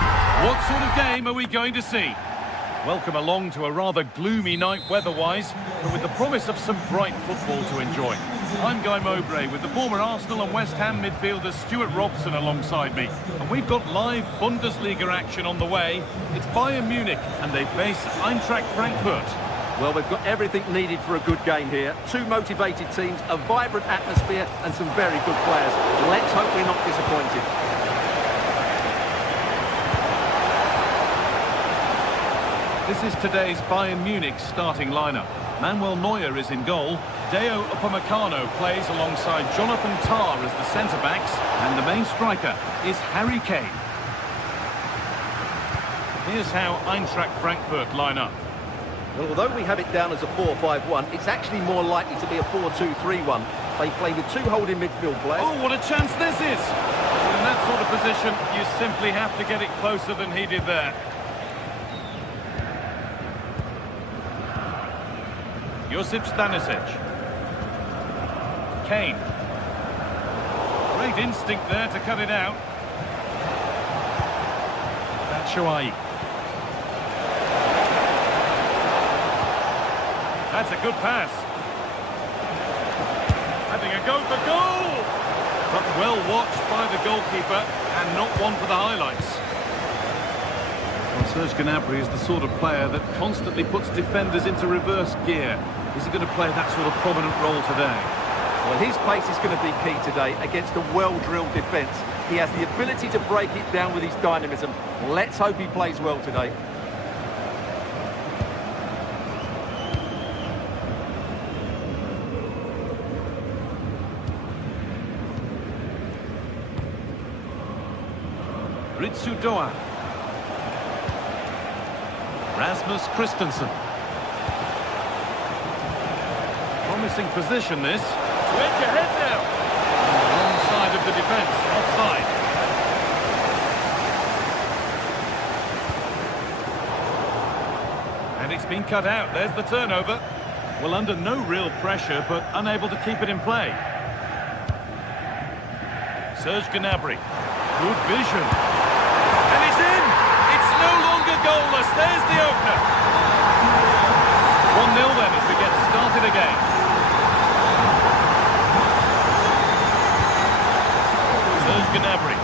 What sort of game are we going to see? Welcome along to a rather gloomy night weather-wise, but with the promise of some bright football to enjoy. I'm Guy Mowbray with the former Arsenal and West Ham midfielder Stuart Robson alongside me. And we've got live Bundesliga action on the way. It's Bayern Munich, and they face Einrak Frankfurt. Well, we've got everything needed for a good game here. Two motivated teams, a vibrant atmosphere and some very good players. Let's hope we're not disappointed. This is today's Bayern Munich starting lineup. Manuel Neuer is in goal. Deo Upamecano plays alongside Jonathan Tah as the centre-backs. And the main striker is Harry Kane. Here's how Eintracht Frankfurt line up. Well, although we have it down as a 4-5-1, it's actually more likely to be a 4-2-3-1. They play with two holding midfield players. Oh, what a chance this is! In that sort of position, you simply have to get it closer than he did there. Josip Stanisic. Kane. Great instinct there to cut it out. Batshuayi. That's a good pass. Having a go for goal! But well watched by the goalkeeper and not one for the highlights. Well, Serge Gnabry is the sort of player that constantly puts defenders into reverse gear. Is he going to play that sort of prominent role today? Well, his pace is going to be key today against a well-drilled defence. He has the ability to break it down with his dynamism. Let's hope he plays well today. Ritsu Doan. Rasmus Christensen. Promising position this. To edge ahead now. Wrong side of the defence, offside. And it's been cut out. There's the turnover. Well, under no real pressure, but unable to keep it in play. Serge Gnabry. Good vision. And it's in! It's no longer goalless. There's the opener. 1-0 then as we get started again. Serge Gnabry.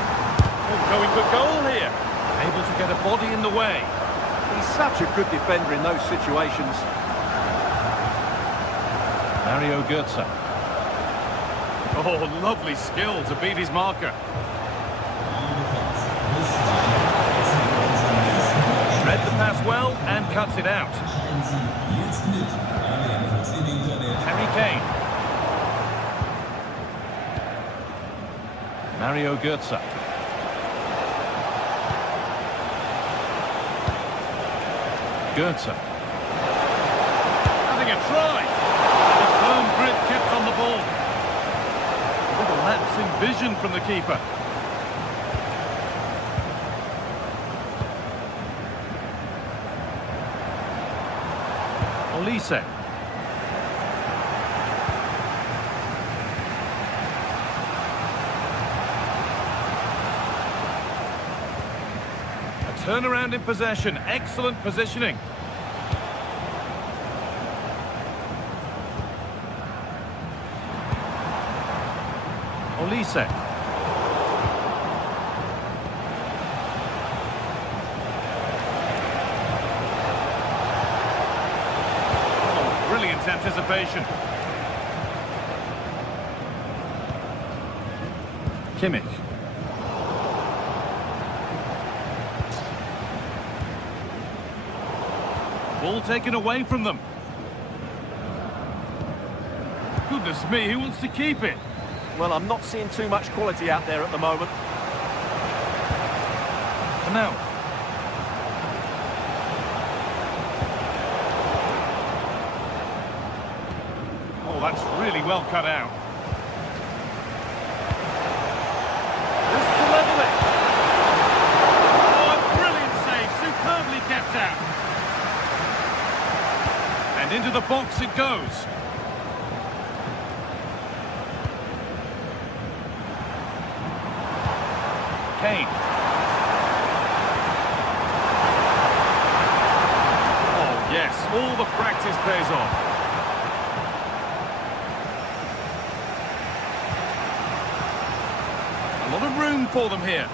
Oh, going for goal here. Able to get a body in the way. He's such a good defender in those situations. Mario Götze. Oh, lovely skill to beat his marker. Read the pass well and cuts it out. Harry Kane. Mario Götze. Götze. Having a try. The firm grip kept on the ball. With a lapse in vision from the keeper. Olise. A turnaround in possession. Excellent positioning. Olise. Oh, brilliant anticipation. Kimmich. Ball taken away from them. Goodness me, who wants to keep it? Well, I'm not seeing too much quality out there at the moment. Now. Oh, that's really well cut out. This to level it. Oh, a brilliant save, superbly kept out. And into the box it goes. Kane. Oh, yes, all the practice pays off. A lot of room for them here.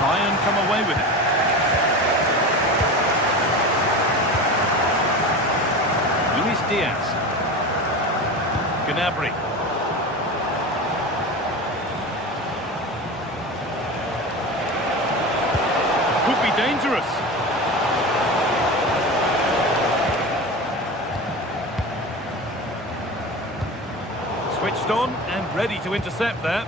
Bayern come away with it. Luis Diaz. Gnabry. Could be dangerous. Switched on and ready to intercept there.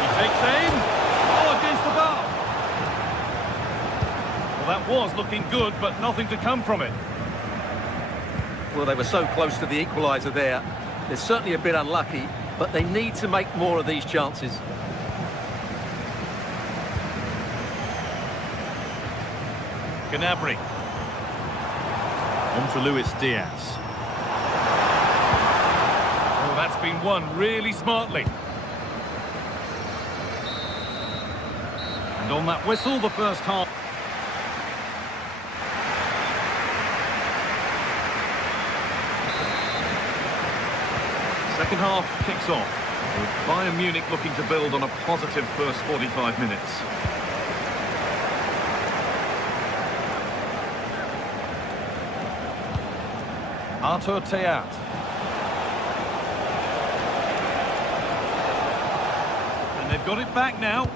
He takes aim. Oh, against the bar. Well, that was looking good, but nothing to come from it. Well, they were so close to the equaliser there. They're certainly a bit unlucky, but they need to make more of these chances. Gnabry. On to Luis Diaz. Oh, that's been won really smartly. And on that whistle, the first half. Second half kicks off, with Bayern Munich looking to build on a positive first 45 minutes. Artur Teat. And they've got it back now.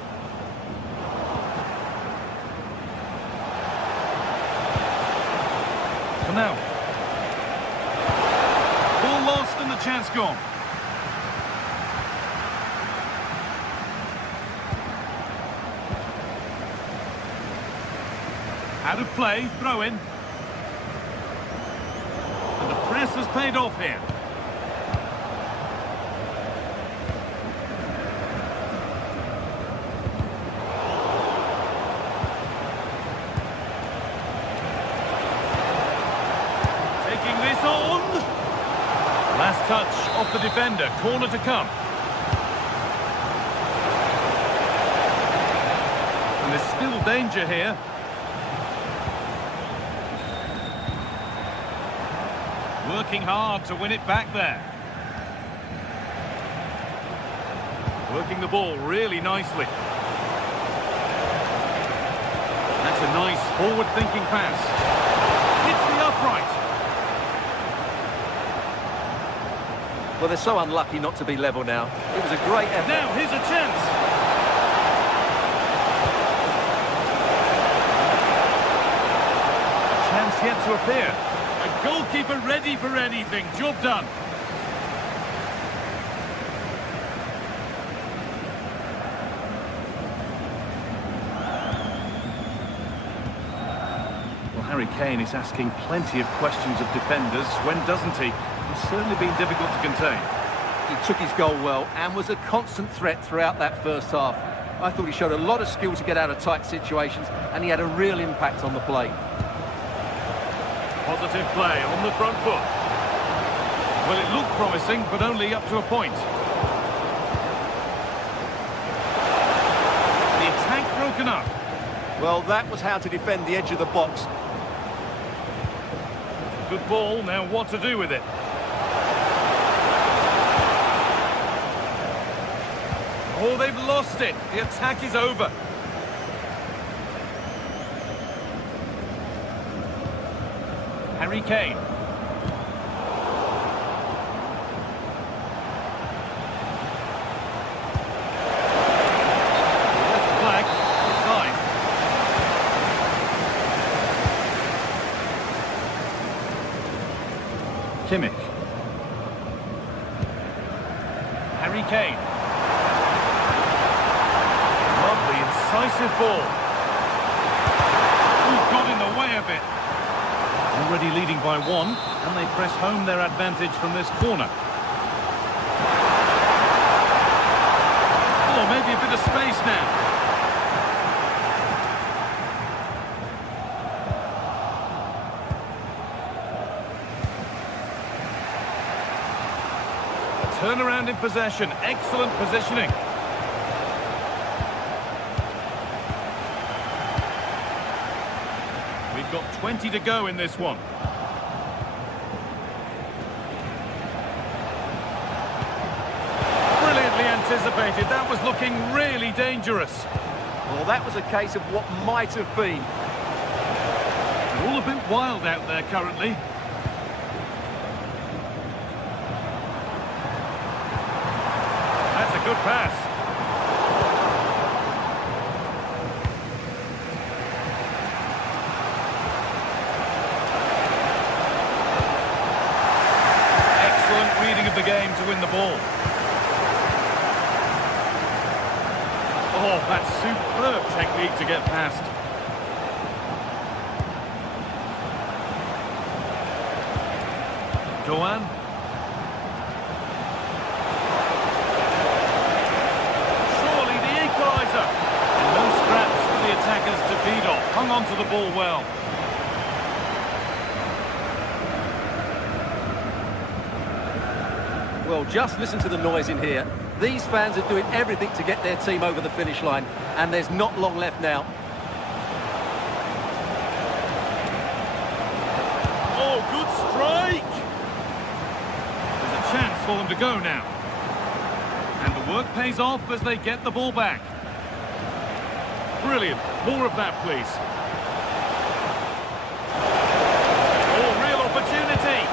For now. Ball lost and the chance gone. Out of play, throw in. And the press has paid off here. off the defender. Corner to come. And there's still danger here. Working hard to win it back there. Working the ball really nicely. That's a nice forward-thinking pass. Hits the upright. Well, they're so unlucky not to be level now. It was a great effort. Now, here's a chance. A chance yet to appear. A goalkeeper ready for anything. Job done. Well, Harry Kane is asking plenty of questions of defenders. When doesn't he? It's certainly been difficult to contain. He took his goal well and was a constant threat throughout that first half. I thought he showed a lot of skill to get out of tight situations, and he had a real impact on the play. Positive play on the front foot. Well, it looked promising, but only up to a point. The attack broken up. Well, that was how to defend the edge of the box. Good ball, now what to do with it? Oh, they've lost it. The attack is over. Harry Kane. That's the flag. Offside. Kimmich. Harry Kane. Lovely, incisive ball. Ooh, got in the way of it. Already leading by one, and they press home their advantage from this corner. Oh, maybe a bit of space now. A turnaround in possession, excellent positioning. We've got 20 to go in this one. Brilliantly anticipated. That was looking really dangerous. Well, that was a case of what might have been. They're all a bit wild out there currently. That's a good pass. Of the game to win the ball. Oh, that's superb technique to get past. Doan. Surely the equaliser. And no scraps for the attackers to feed off. Hung on to the ball well. Well, just listen to the noise in here. These fans are doing everything to get their team over the finish line, and there's not long left now. Oh, good strike! There's a chance for them to go now. And the work pays off as they get the ball back. Brilliant. More of that, please. Oh, real opportunity!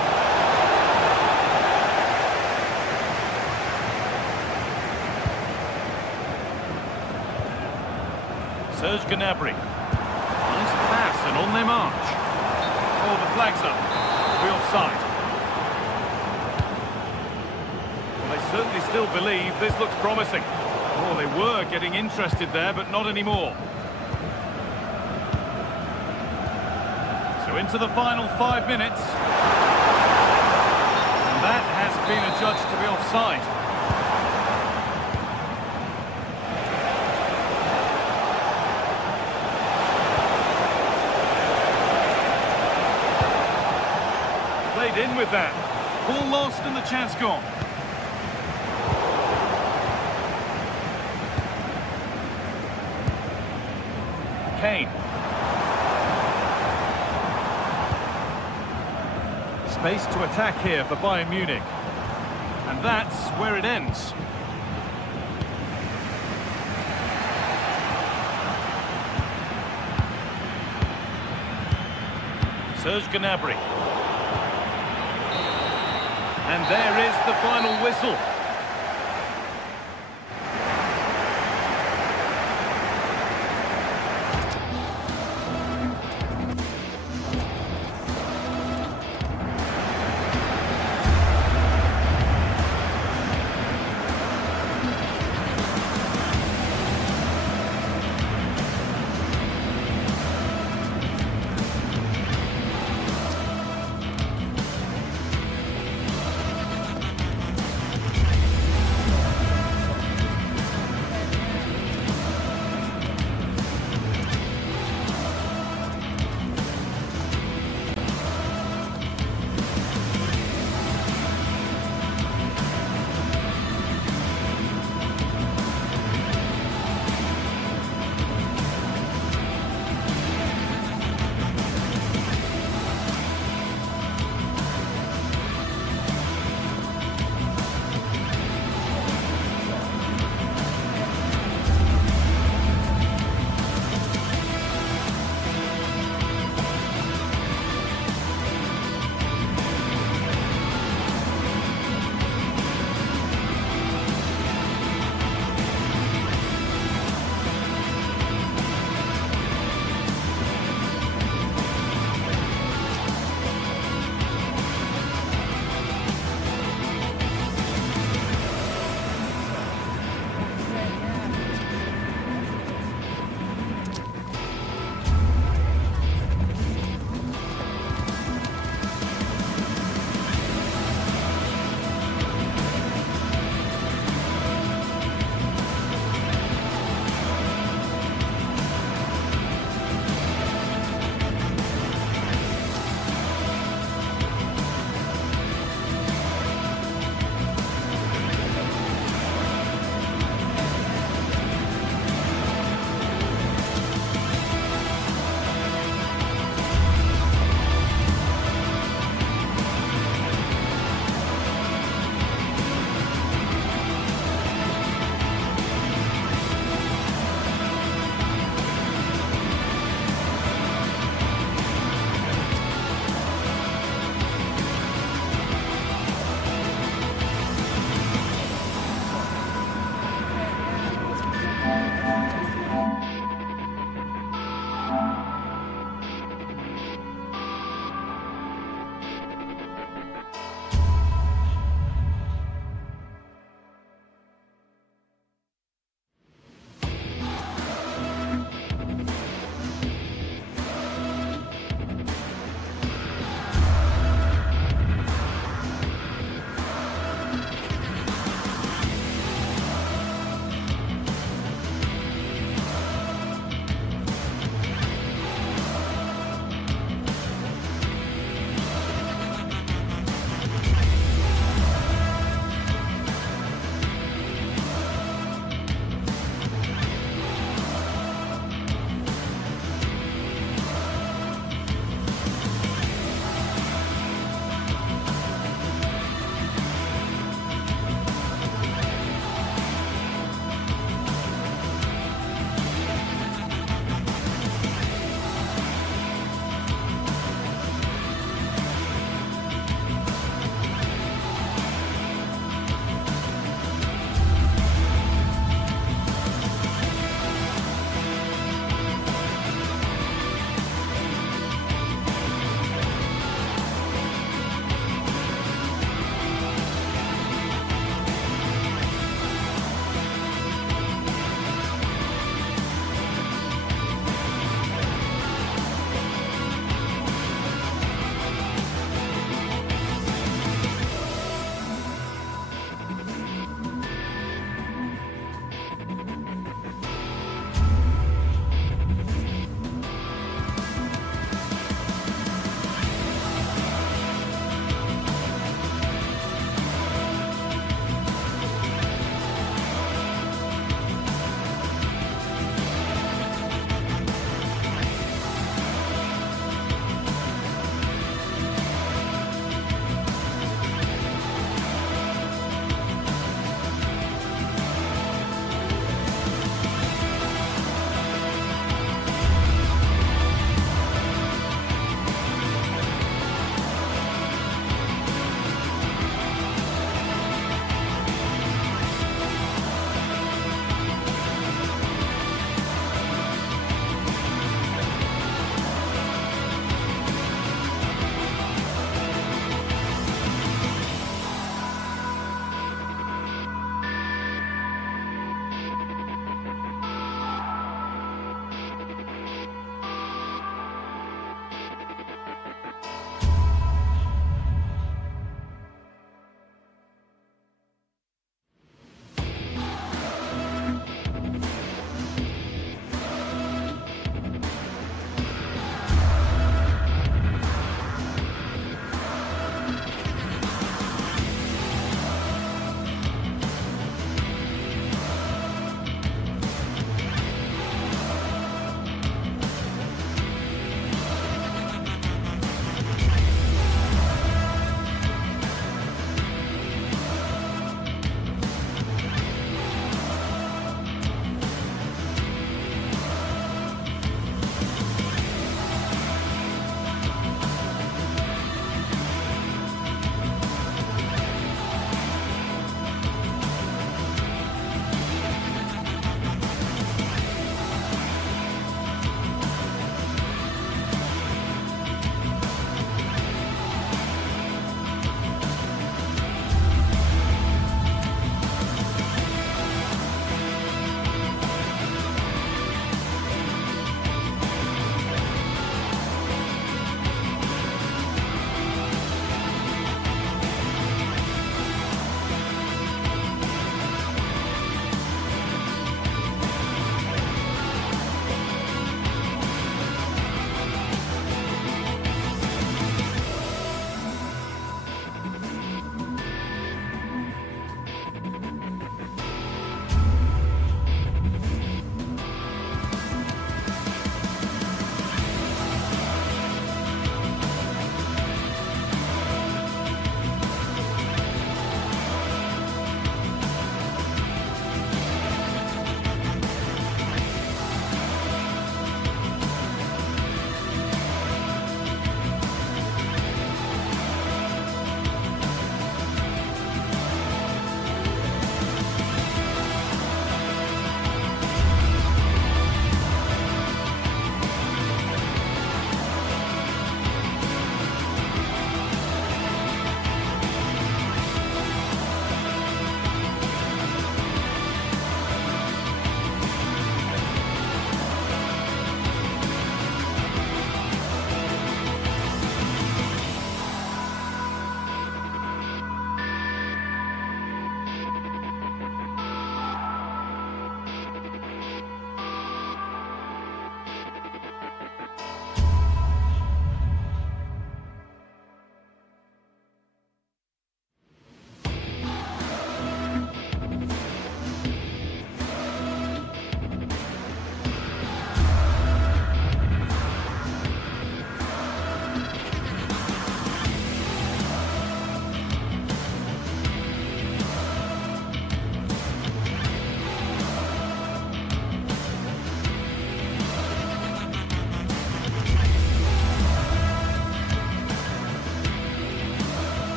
Serge Gnabry. Nice pass and on their march. Oh, the flag's up. We're offside. Well, they certainly still believe this looks promising. Oh, they were getting interested there, but not anymore. So into the final 5 minutes. And that has been adjudged to be offside. In with that. Ball lost and the chance gone. Kane. Space to attack here for Bayern Munich. And that's where it ends. Serge Gnabry. And there is the final whistle.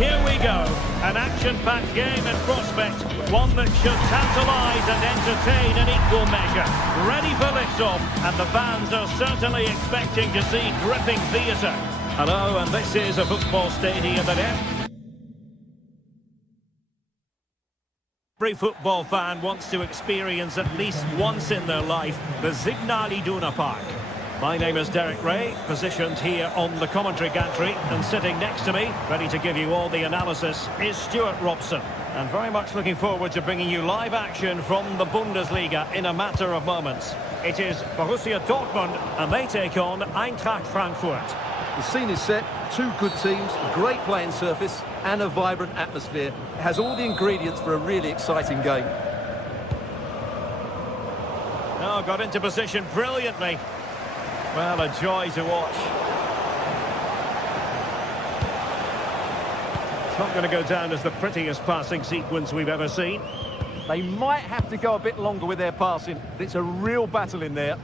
here we go. An action-packed game in prospect. One that should tantalise and entertain in equal measure. Ready for lift-off, and the fans are certainly expecting to see gripping theatre. Hello, and this is a football stadium that every football fan wants to experience at least once in their life, the Signal Iduna Park. My name is Derek Ray, positioned here on the commentary gantry, and sitting next to me, ready to give you all the analysis, is Stuart Robson. And very much looking forward to bringing you live action from the Bundesliga in a matter of moments. It is Borussia Dortmund, and they take on Eintracht Frankfurt. The scene is set, two good teams, a great playing surface, and a vibrant atmosphere. It has all the ingredients for a really exciting game. Oh, got into position brilliantly. Well, a joy to watch. It's not going to go down as the prettiest passing sequence we've ever seen. They might have to go a bit longer with their passing. It's a real battle in there.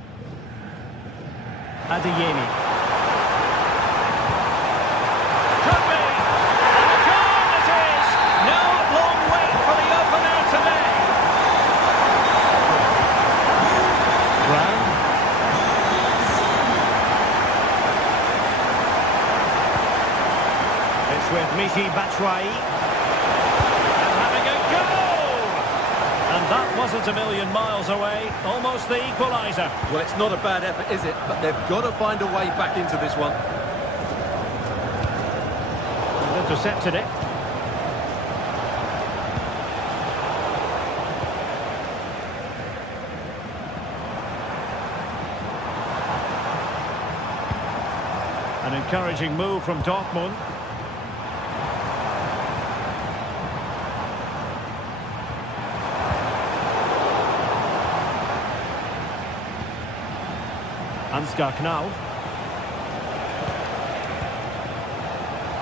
Adeyemi. Could be. And a goal it is. No long wait for the opener today. Brown. It's with Michy Batshuayi. And having a goal! And that wasn't a million miles away. Almost the equaliser. Well, it's not a bad effort, is it? But they've got to find a way back into this one. And intercepted it. An encouraging move from Dortmund. Ansgar Knauf.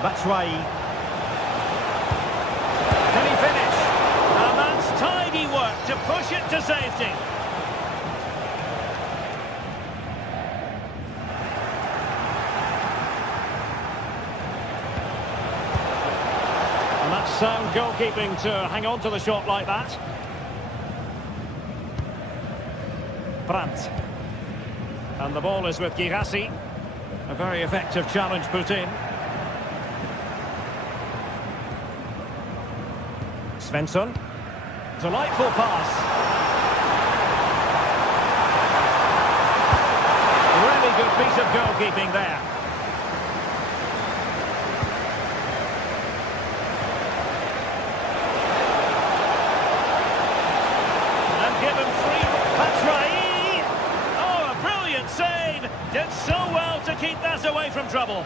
Batshuayi. Can he finish? And that's tidy work to push it to safety. And that's sound goalkeeping to hang on to the shot like that. Brandt. And the ball is with Girassi. A very effective challenge put in. Svensson. Delightful pass. Really good piece of goalkeeping there. And given free. Batshuayi. Save! Did so well to keep that away from trouble.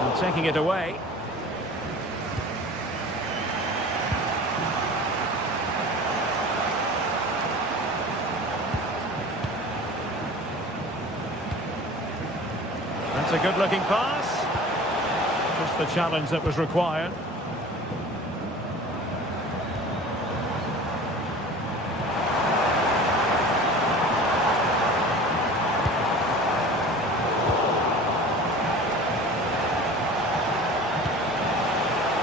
And taking it away. That's a good-looking pass. Just the challenge that was required.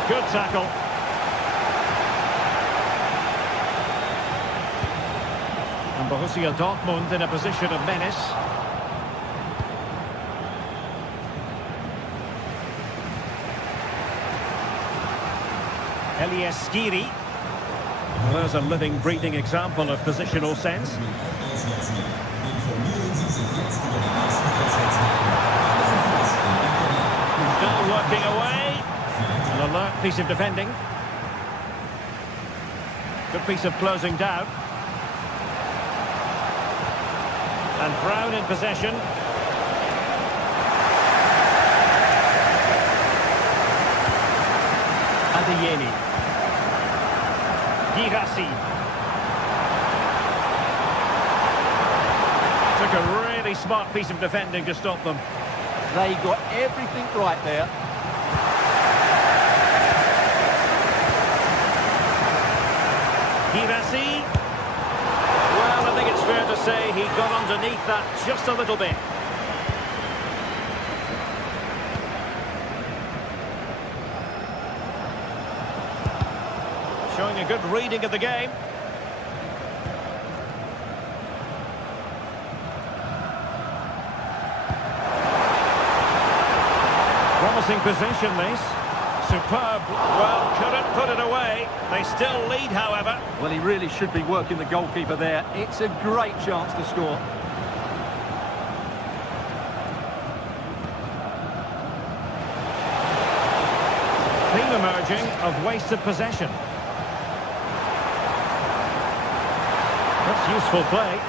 Good tackle. And Borussia Dortmund in a position of menace. Elias Skiri. Well, there's a living, breathing example of positional sense. Still working away. An alert piece of defending. Good piece of closing down. And Brown in possession. Adeyemi. Girassi. Took a really smart piece of defending to stop them. They got everything right there. Girassi. Well, I think it's fair to say he got underneath that just a little bit. good reading of the game. Promising position, this. Superb. Well, couldn't put it away. They still lead, however. Well, he really should be working the goalkeeper there. It's a great chance to score. Theme emerging of wasted possession. That's useful play.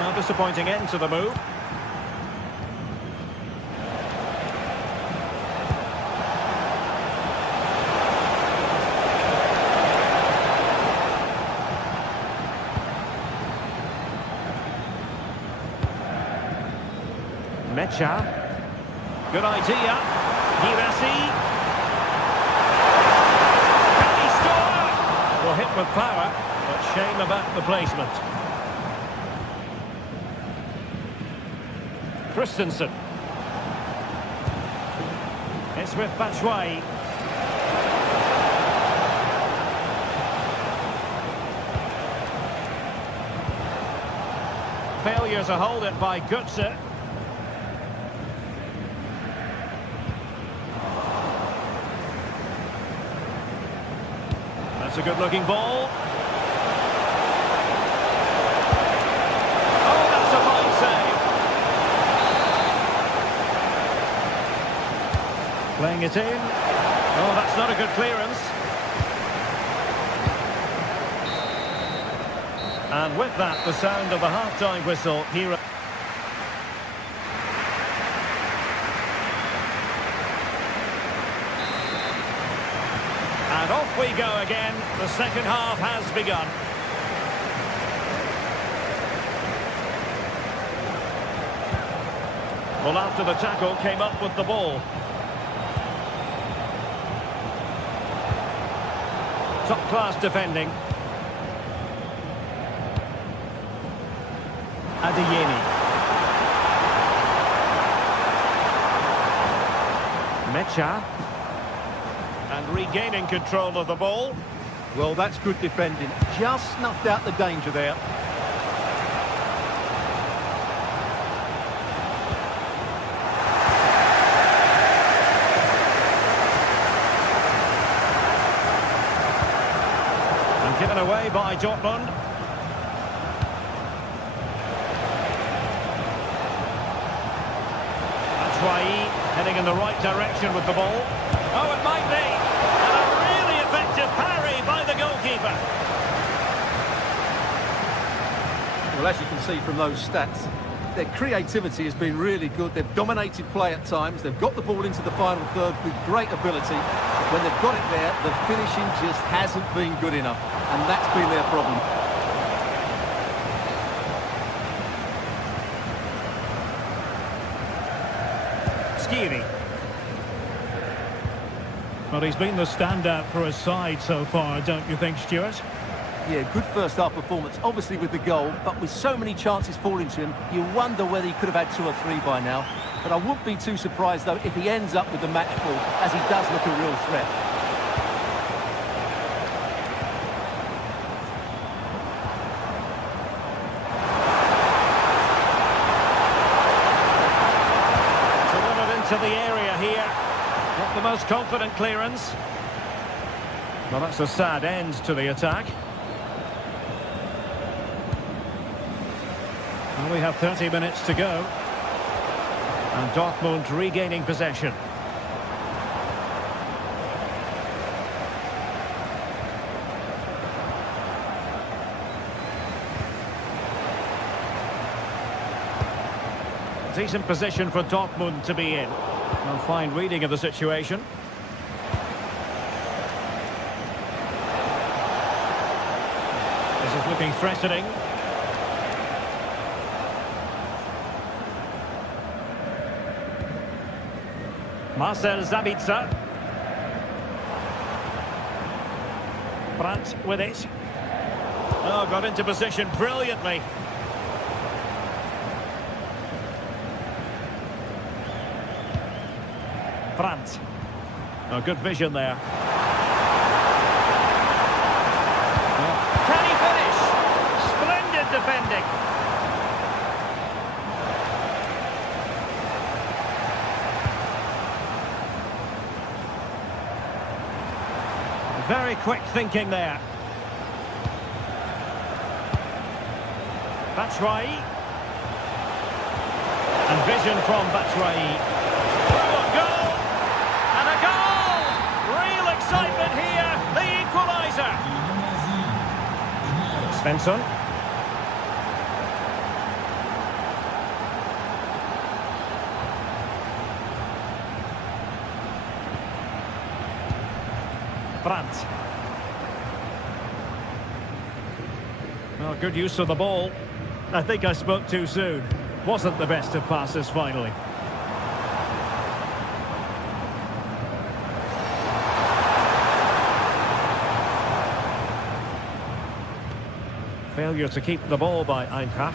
Now, disappointing end to the move. Mecha. Good idea. Hirasi. Can he score? Well, hit with power, but shame about the placement. Christensen. It's with Batshuayi. Failure to hold it by Götze. That's a good-looking ball. Oh, that's a fine save. Playing it in. Oh, that's not a good clearance. And with that, the sound of the half-time whistle here. And off we go again. The second half has begun. Well, after the tackle, came up with the ball. Top-class defending. Adeyemi. Mecha. And regaining control of the ball. Well, that's good defending. Just snuffed out the danger there. And given away by Dortmund. Batshuayi heading in the right direction with the ball. Oh, it might be. And a really effective parry by the goalkeeper. Well, as you can see from those stats, their creativity has been really good. They've dominated play at times. They've got the ball into the final third with great ability. But when they've got it there, the finishing just hasn't been good enough. And that's been their problem. Skiri. Well, he's been the standout for his side so far, don't you think, Stuart? Yeah, good first-half performance, obviously with the goal, but with so many chances falling to him, you wonder whether he could have had 2 or 3 by now. But I wouldn't be too surprised, though, if he ends up with the match ball, as he does look a real threat. To the area here. Not the most confident clearance. Well, that's a sad end to the attack. Well, we have 30 minutes to go. And Dortmund regaining possession. Decent position for Dortmund to be in. A fine reading of the situation. This is looking threatening. Marcel Sabitzer. Brandt with it. Oh, got into position brilliantly. Brandt. Oh, good vision there. Very quick thinking there. Batshuayi. And vision from Batshuayi. A goal! And a goal! Real excitement here, the equaliser. Svensson. Brandt. Well, good use of the ball. I think I spoke too soon. Wasn't the best of passes finally. Failure to keep the ball by Einrak.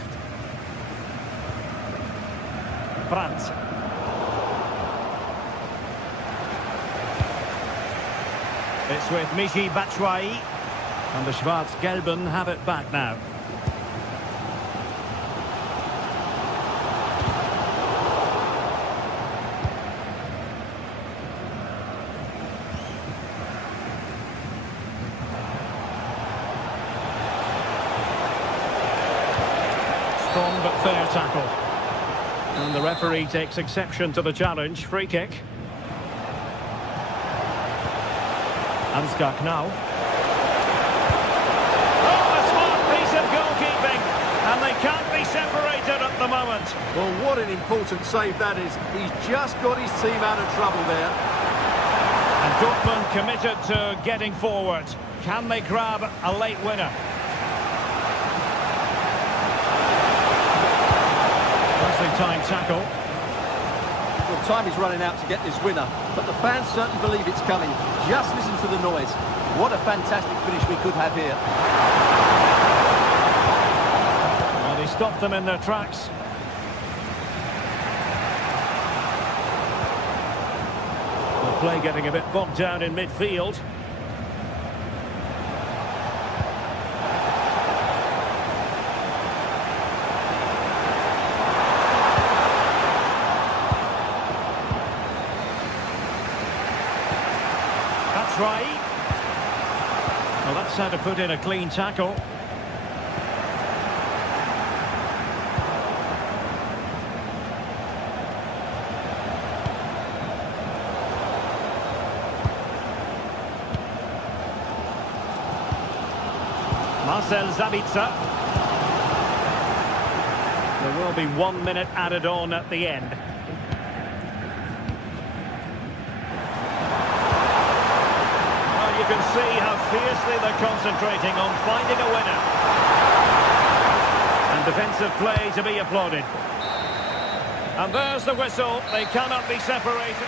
Brandt. It's with Michy Batshuayi. And the Schwarz-Gelben have it back now. Strong but fair tackle. And the referee takes exception to the challenge. Free kick. Ansgar Knau. Oh, a smart piece of goalkeeping. And they can't be separated at the moment. Well, what an important save that is. He's just got his team out of trouble there. And Dortmund committed to getting forward. Can they grab a late winner? Nicely timed tackle. Well, time is running out to get this winner, but the fans certainly believe it's coming. Just listen to the noise. What a fantastic finish we could have here. Well, he stopped them in their tracks. The play getting a bit bogged down in midfield. Batshuayi. Well, that's how to put in a clean tackle. Marcel Sabitzer. There will be 1 minute added on at the end. Well, you can see how fiercely they're concentrating on finding a winner. And defensive play to be applauded. And there's the whistle. They cannot be separated.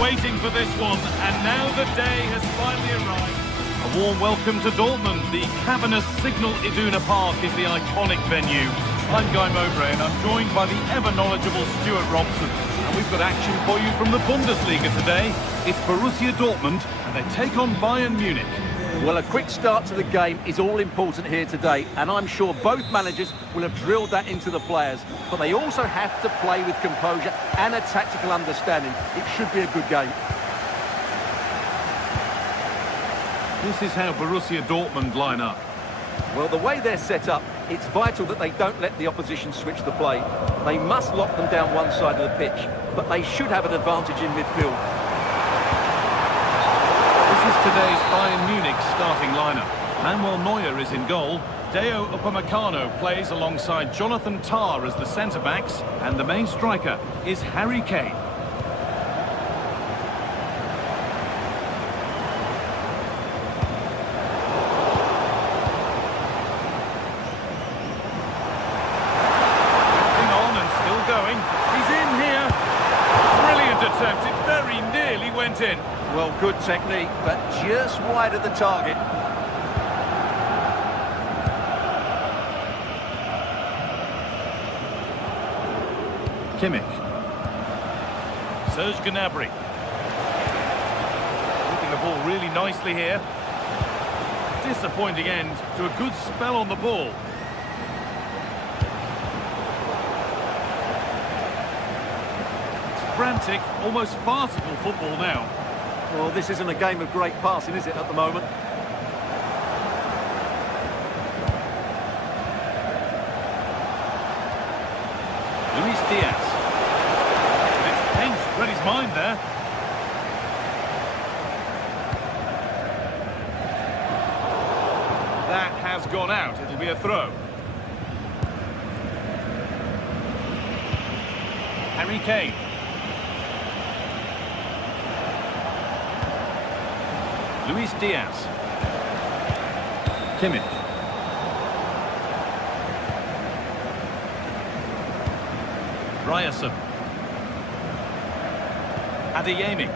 Waiting for this one, and now the day has finally arrived. A warm welcome to Dortmund. The cavernous Signal Iduna Park is the iconic venue. I'm Guy Mowbray, and I'm joined by the ever-knowledgeable Stuart Robson. And we've got action for you from the Bundesliga today. It's Borussia Dortmund, and they take on Bayern Munich. Well, a quick start to the game is all important here today, and I'm sure both managers will have drilled that into the players. But they also have to play with composure and a tactical understanding. It should be a good game. This is how Borussia Dortmund line up. Well, the way they're set up, it's vital that they don't let the opposition switch the play. They must lock them down one side of the pitch, but they should have an advantage in midfield. This is today's Bayern Munich starting lineup. Manuel Neuer is in goal. Deo Upamecano plays alongside Jonathan Tah as the centre-backs, and the main striker is Harry Kane. Going. He's in here. Brilliant attempt. It very nearly went in. Well, good technique, but just wide of the target. Kimmich. Serge Gnabry. Keeping the ball really nicely here. Disappointing end to a good spell on the ball. Frantic, almost farcical football now. Well, this isn't a game of great passing, is it, at the moment? Luis Diaz. It's Pinch read his mind there. That has gone out. It'll be a throw. Harry Kane. Luis Diaz. Kimmich. Ryerson. Adeyemi.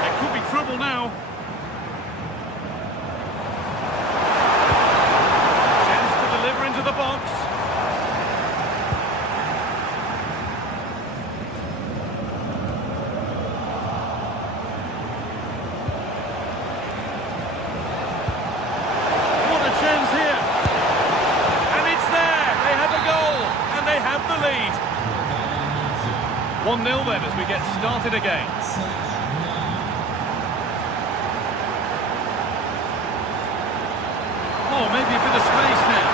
There could be trouble now. Chance to deliver into the box. Chance here, and it's there. They have a goal, and they have the lead. 1-0 then as we get started again. Oh, maybe a bit of space now.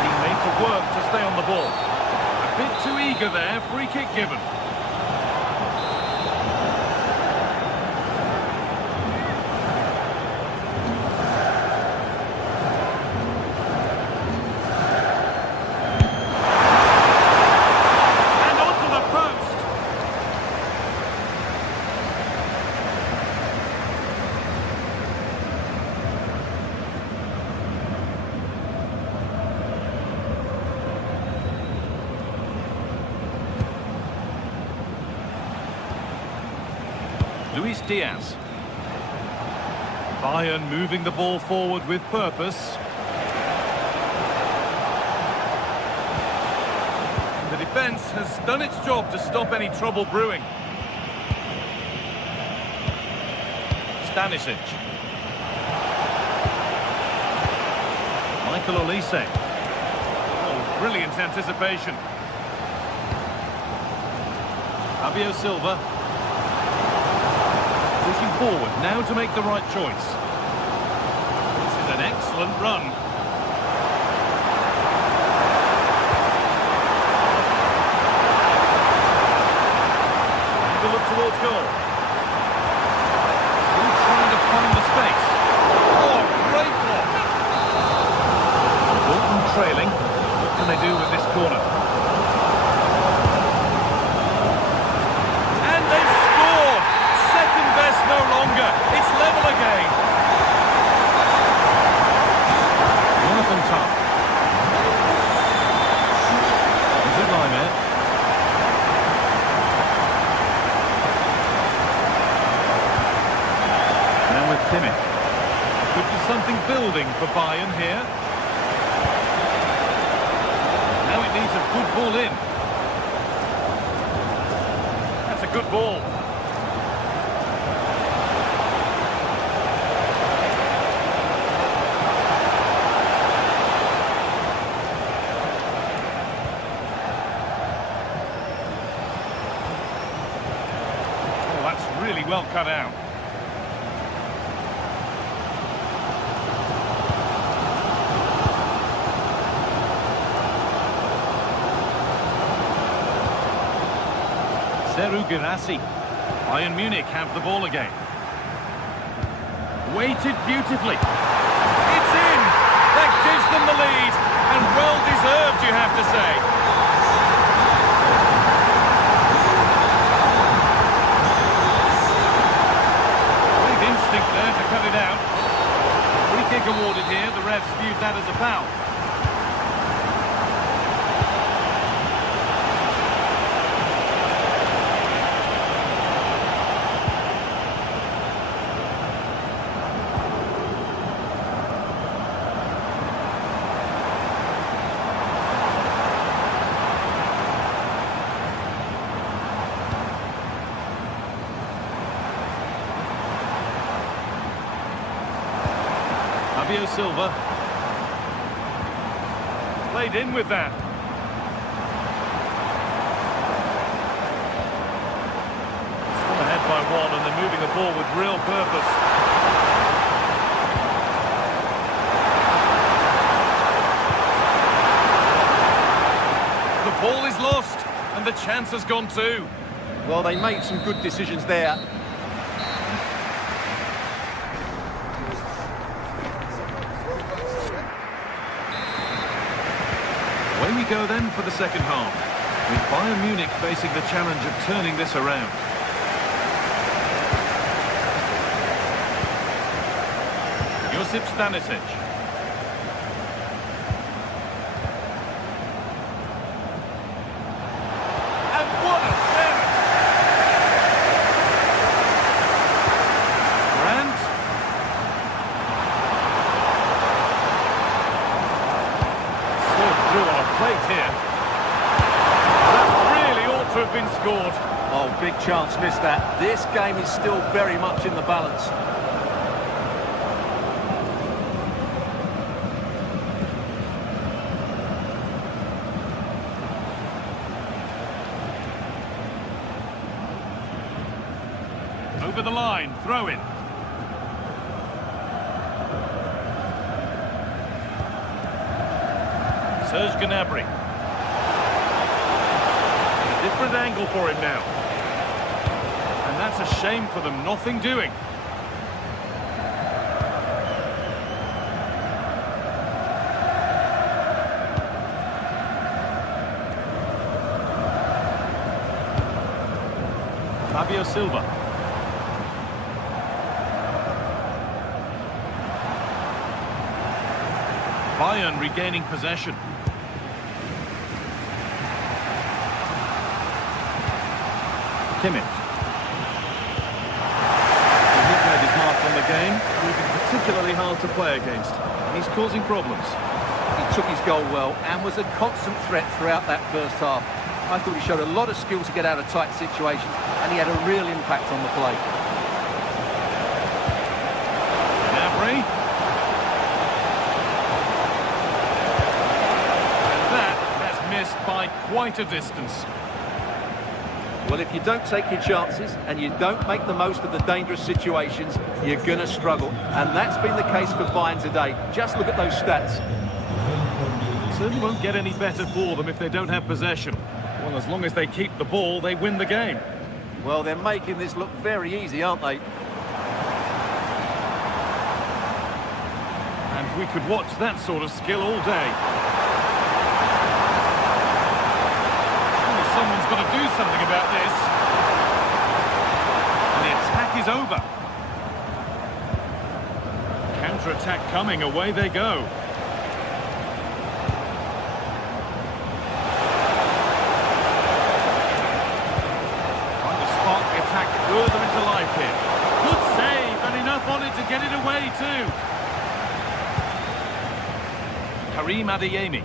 He made to work to stay on the ball. A bit too eager there. Free kick given. Luis Diaz. Bayern moving the ball forward with purpose. The defence has done its job to stop any trouble brewing. Stanisic. Michael Olise. Oh, brilliant anticipation. Fabio Silva. Pushing forward now to make the right choice. This is an excellent run. To look towards goal. Still trying to find the space. Oh, great block. Dortmund trailing. What can they do with this corner? And they've scored! Second best no longer. It's level again. Jonathan Tah. Good line there. Now with Kimmich. Could be something building for Bayern here. Now it needs a good ball in. That's a good ball. really well cut out. Bayern Munich have the ball again. Weighted beautifully. It's in! That gives them the lead, and well deserved, you have to say. Great instinct there to cut it out. Free kick awarded here. The refs viewed that as a foul. Silva played in with that. Still ahead by one, and they're moving the ball with real purpose. The ball is lost, and the chance has gone too. Well, they made some good decisions there. Away we go then for the second half, with Bayern Munich facing the challenge of turning this around. Josip Stanisic. And what a clearance! Brandt. Through on a plate here. That really ought to have been scored. Oh, big chance, missed that. This game is still very much in the balance. Over the line, throw in. Serge Gnabry. A different angle for him now. And that's a shame for them, nothing doing. Fabio Silva. Bayern regaining possession. Kimmich. He's made his mark on the game, proving particularly hard to play against. He's causing problems. He took his goal well and was a constant threat throughout that first half. I thought he showed a lot of skill to get out of tight situations, and he had a real impact on the play. Gnabry. And that's missed by quite a distance. Well, if you don't take your chances and you don't make the most of the dangerous situations, you're going to struggle. And that's been the case for Bayern today. Just look at those stats. It certainly won't get any better for them if they don't have possession. Well, as long as they keep the ball, they win the game. Well, they're making this look very easy, aren't they? And we could watch that sort of skill all day. Someone's got to do something about this. And the attack is over. Counter-attack coming, away they go. Trying to spark the attack further into life here. Good save, and enough on it to get it away too. Karim Adeyemi.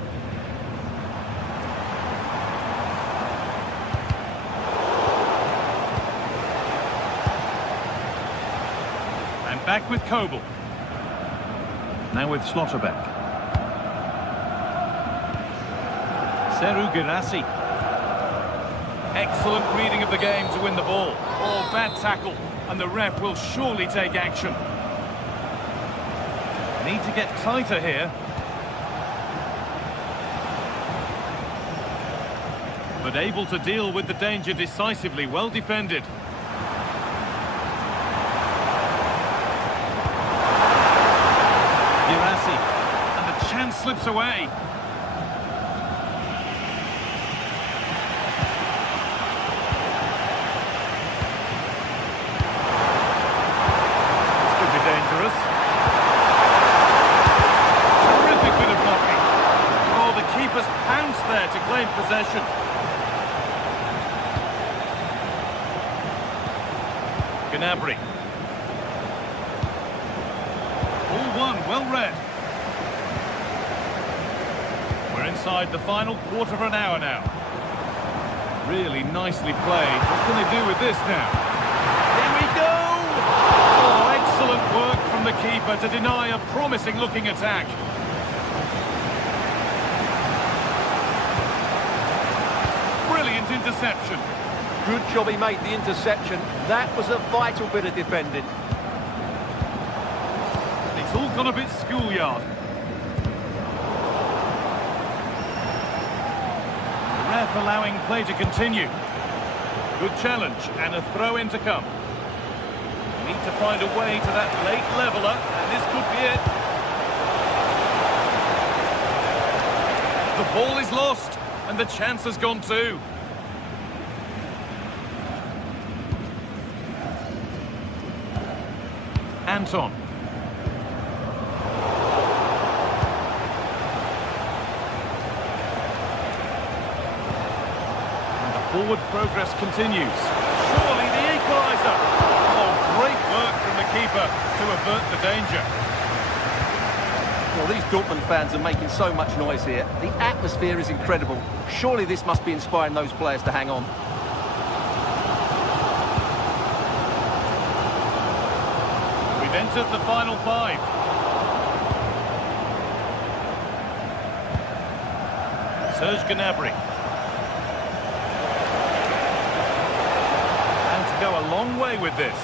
Back with Kobel. Now with Schlotterbeck. Serhou Guirassy. Excellent reading of the game to win the ball. Oh, bad tackle. and the ref will surely take action. Need to get tighter here. But able to deal with the danger decisively, well defended. And the chance slips away. This could be dangerous. Terrific bit of blocking. Oh, the keeper's pounced there to claim possession. Gnabry. All one, well read. We're inside the final quarter of an hour now. Really nicely played. What can they do with this now? Here we go! Oh, excellent work from the keeper to deny a promising looking attack. Brilliant interception. Good job he made the interception. That was a vital bit of defending. It's all gone a bit schoolyard. The ref allowing play to continue. Good challenge and a throw-in to come. Need to find a way to that late leveller, and this could be it. The ball is lost, and the chance has gone too. Anton. And the forward progress continues. Surely the equaliser. Oh, great work from the keeper to avert the danger. Well, these Dortmund fans are making so much noise here. The atmosphere is incredible. Surely this must be inspiring those players to hang on. Entered the final five. Serge Gnabry. And to go a long way with this.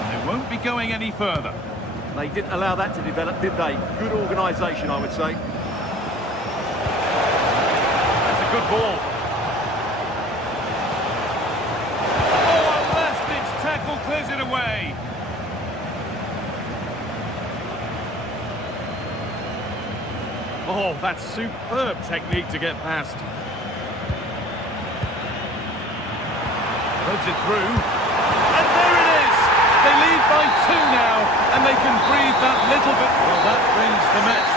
And they won't be going any further. They didn't allow that to develop, did they? Good organisation, I would say. That's a good ball. Clears it away. Oh, that's superb technique to get past. Threads it through. And there it is! They lead by 2 now, and they can breathe that little bit. Well, that brings the match.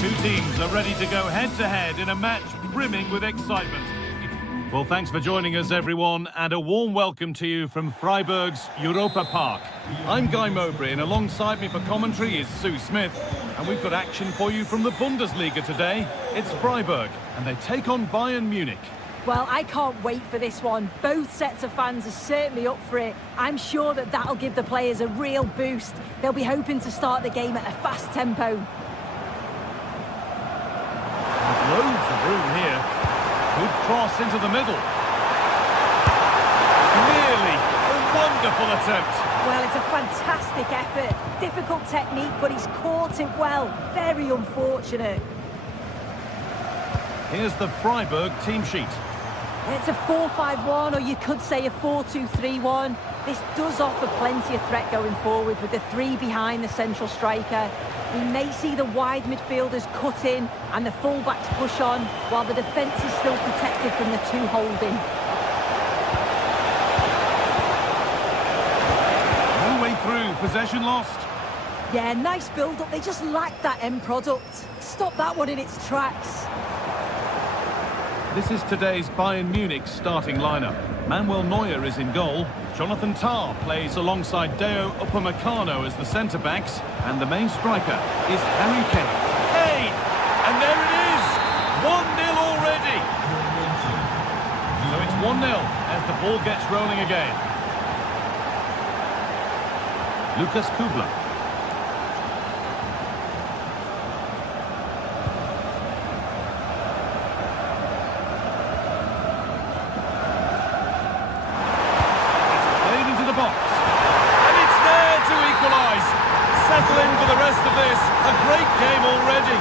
Two teams are ready to go head-to-head in a match brimming with excitement. Well, thanks for joining us, everyone, and a warm welcome to you from Freiburg's Europa Park. I'm Guy Mowbray, and alongside me for commentary is Sue Smith, and we've got action for you from the Bundesliga today. It's Freiburg, and they take on Bayern Munich. Well, I can't wait for this one. Both sets of fans are certainly up for it. I'm sure that that'll give the players a real boost. They'll be hoping to start the game at a fast tempo. Loads of room here. Good cross into the middle. Nearly a wonderful attempt. Well, it's a fantastic effort. Difficult technique, but he's caught it well. Very unfortunate. Here's the Freiburg team sheet. It's a 4-5-1, or you could say a 4-2-3-1. This does offer plenty of threat going forward with the three behind the central striker. We may see the wide midfielders cut in and the fullbacks push on, while the defence is still protected from the two holding. No way through, possession lost. Yeah, nice build-up. They just lack that end product. Stop that one in its tracks. This is today's Bayern Munich starting lineup. Manuel Neuer is in goal. Jonathan Tah plays alongside Deo Upamecano as the centre-backs. And the main striker is Harry Kane. Kane! And there it is! 1-0 already! So it's 1-0 as the ball gets rolling again. Lucas Kubler. Settle in for the rest of this. A great game already.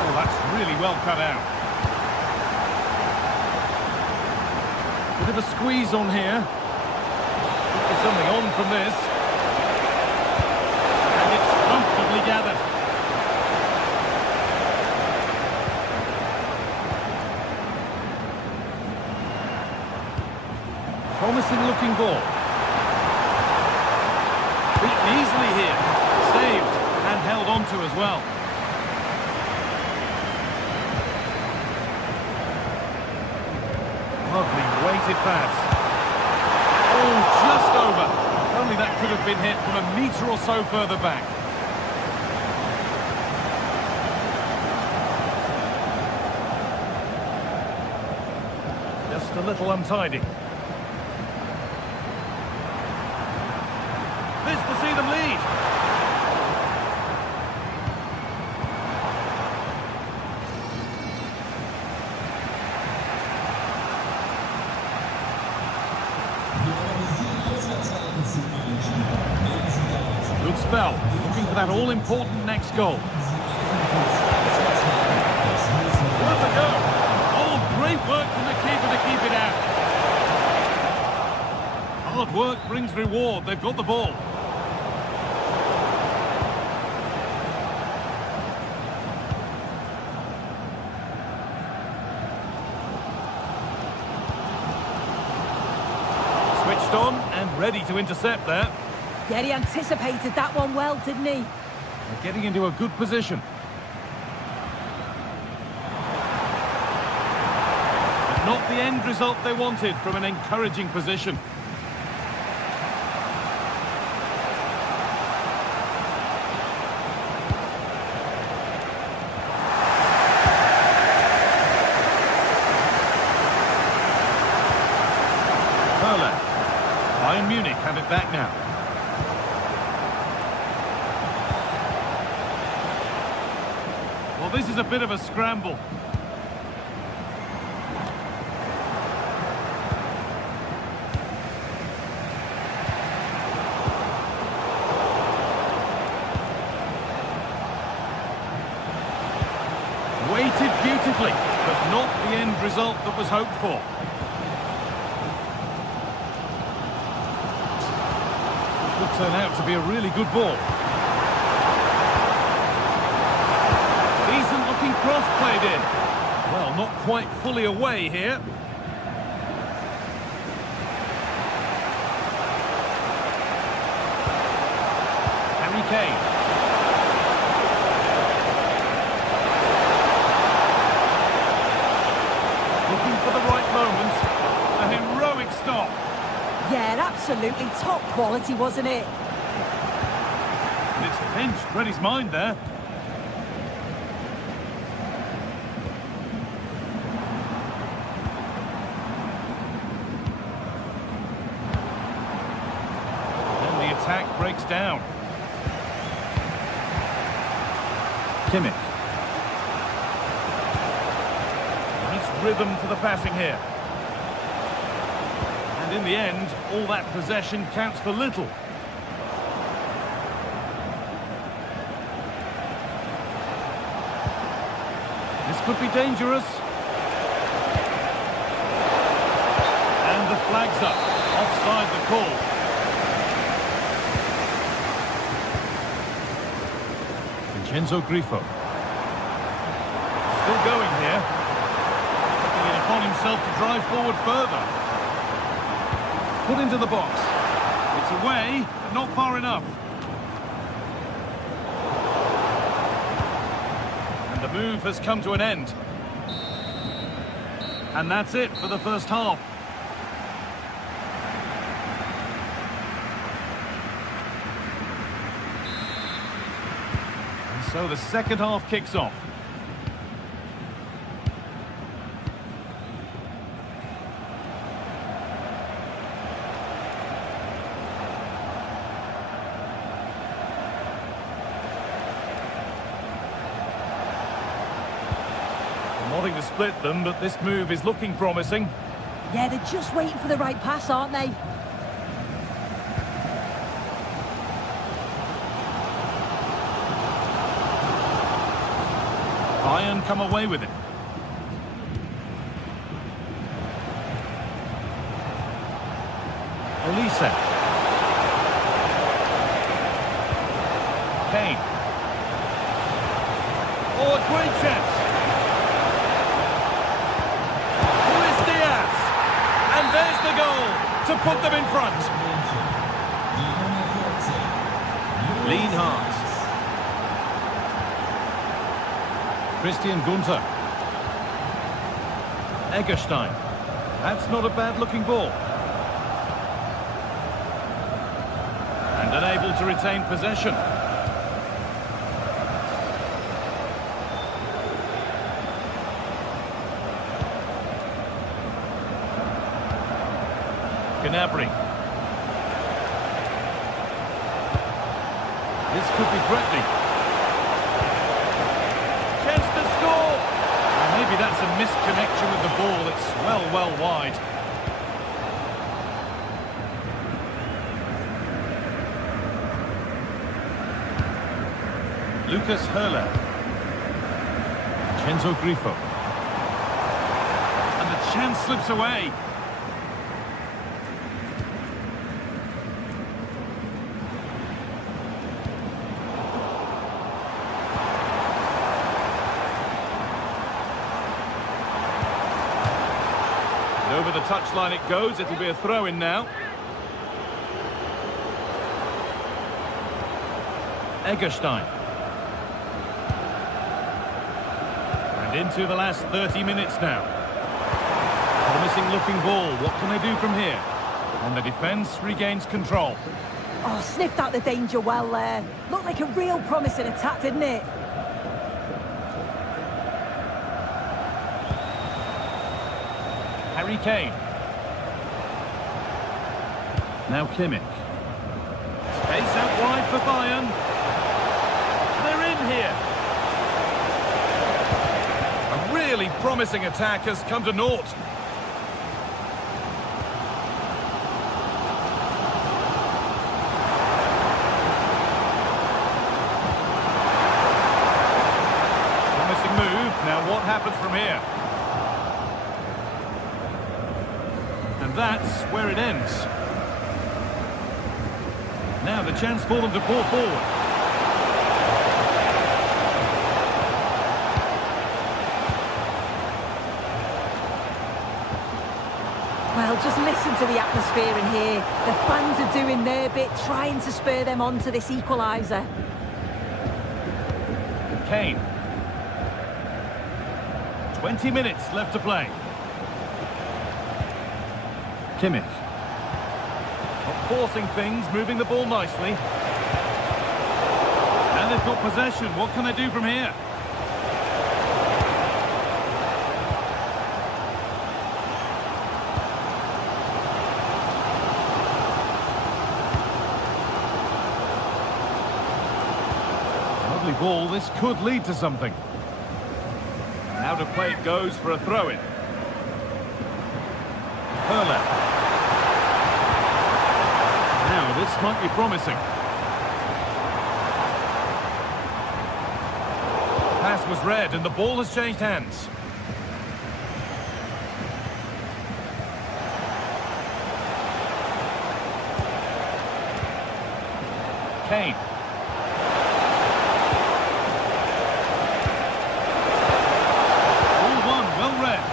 Oh, that's really well cut out. Bit of a squeeze on here. There's something on from this. And it's comfortably gathered. Promising looking ball. Beaten easily here. Saved and held onto as well. Lovely weighted pass. Oh, just over. Only that could have been hit from a metre or so further back. Just a little untidy. To see them lead. Good spell, looking for that all-important next goal. Worth a go. Oh, great work from the keeper to keep it out. Hard work brings reward. They've got the ball. Switched on and ready to intercept there. Yeah, he anticipated that one well, didn't he? They're getting into a good position. But not the end result they wanted from an encouraging position. Bayern Munich have it back now. Well, this is a bit of a scramble. Weighted beautifully, but not the end result that was hoped for. Could turn out to be a really good ball. Decent looking cross played in. Well, not quite fully away here. Harry Kane. Looking for the right moment. A heroic stop. Yeah, Yeah, absolutely top quality, wasn't it? And it's pinched, read his mind there. And the attack breaks down. Kimmich. Nice rhythm to the passing here. And in the end, all that possession counts for little. This could be dangerous. And the flag's up. Offside the call. Vincenzo Grifo. Still going here. Taking it upon himself to drive forward further. Put into the box. It's away, but not far enough. And the move has come to an end. And that's it for the first half. And so the second half kicks off. Wanting to split them, but this move is looking promising. Yeah, they're just waiting for the right pass, aren't they? Bayern come away with it. Olise. Kane. Oh, a great chance. And there's the goal to put them in front. Lienhardt. Christian Gunther. Eggestein. That's not a bad-looking ball. And unable to retain possession. Gnabry. This could be threatening. Chance to score! Well, maybe that's a misconnection with the ball. It's well wide. Lucas Höhler. Vincenzo Grifo. And the chance slips away. Over the touchline it goes. It'll be a throw-in now. Eggestein. And into the last 30 minutes now. Promising looking ball. What can they do from here? And the defence regains control. Oh, sniffed out the danger well there. Looked like a real promising attack, didn't it? Harry Kane. Now Kimmich. Space out wide for Bayern. They're in here. A really promising attack has come to naught. Promising move. Now what happens from here? And that's where it ends. Now the chance for them to pour forward. Well, just listen to the atmosphere in here. The fans are doing their bit, trying to spur them on to this equaliser. Kane. 20 minutes left to play. Kimmich. forcing things, moving the ball nicely. And they've got possession. What can they do from here? Lovely ball. This could lead to something. Now to play it goes for a throw-in. Hurler. Now this might be promising. Pass was read and the ball has changed hands. Kane. Ball won, well read.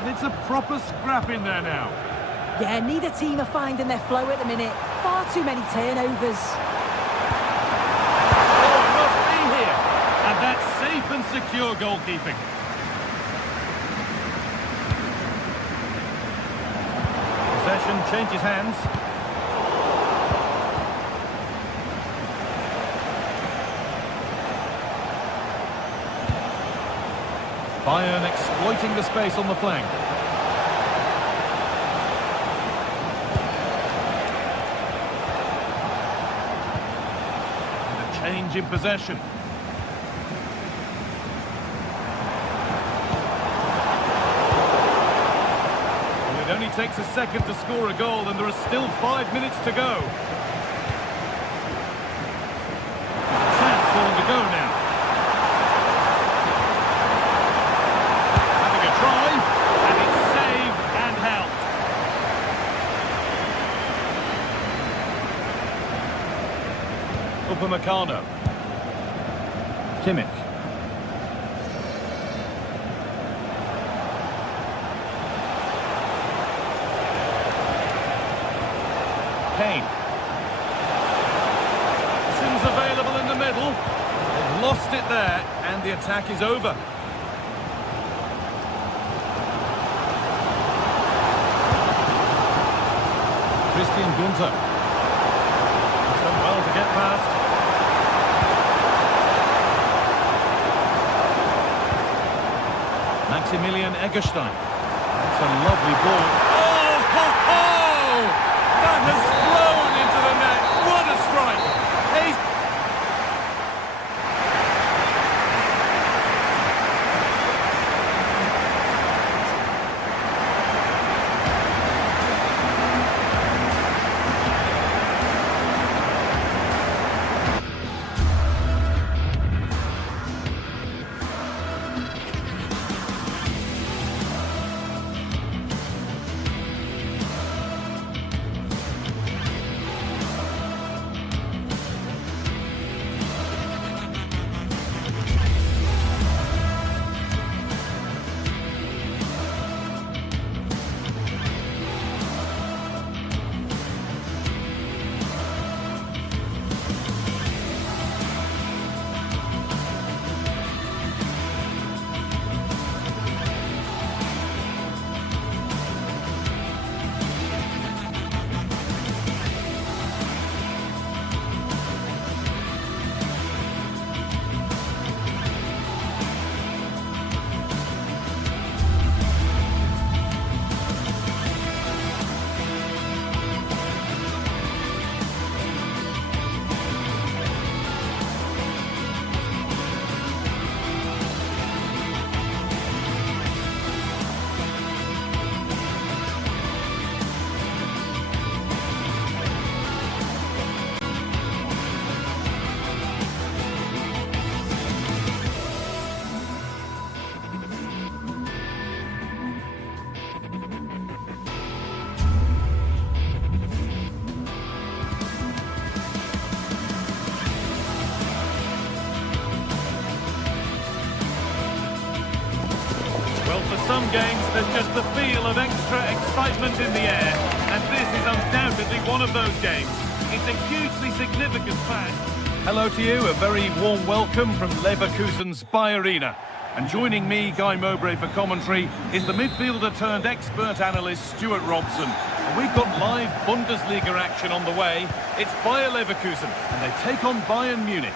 And it's a proper scrap in there now. Yeah, neither team are finding their flow at the minute. Far too many turnovers. Oh, it must be here. And that's safe and secure goalkeeping. Possession changes hands. Bayern exploiting the space on the flank. And a change in possession. Well, it only takes a second to score a goal and there are still 5 minutes to go. There's a chance for them to go now. Upamecano. Kimmich. Kane. Options available in the middle. They've lost it there, and the attack is over. Christian Gunter. He's done well to get past. Maximilian Eggestein. That's a lovely ball. Oh, ho, ho! That has flown into the net. What a strike! He's... For some games, there's just the feel of extra excitement in the air, and this is undoubtedly one of those games. It's a hugely significant fact. Hello to you, a very warm welcome from Leverkusen's Bayern Arena. And joining me, Guy Mowbray, for commentary is the midfielder turned expert analyst Stuart Robson. And we've got live Bundesliga action on the way. It's Bayer Leverkusen and they take on Bayern Munich.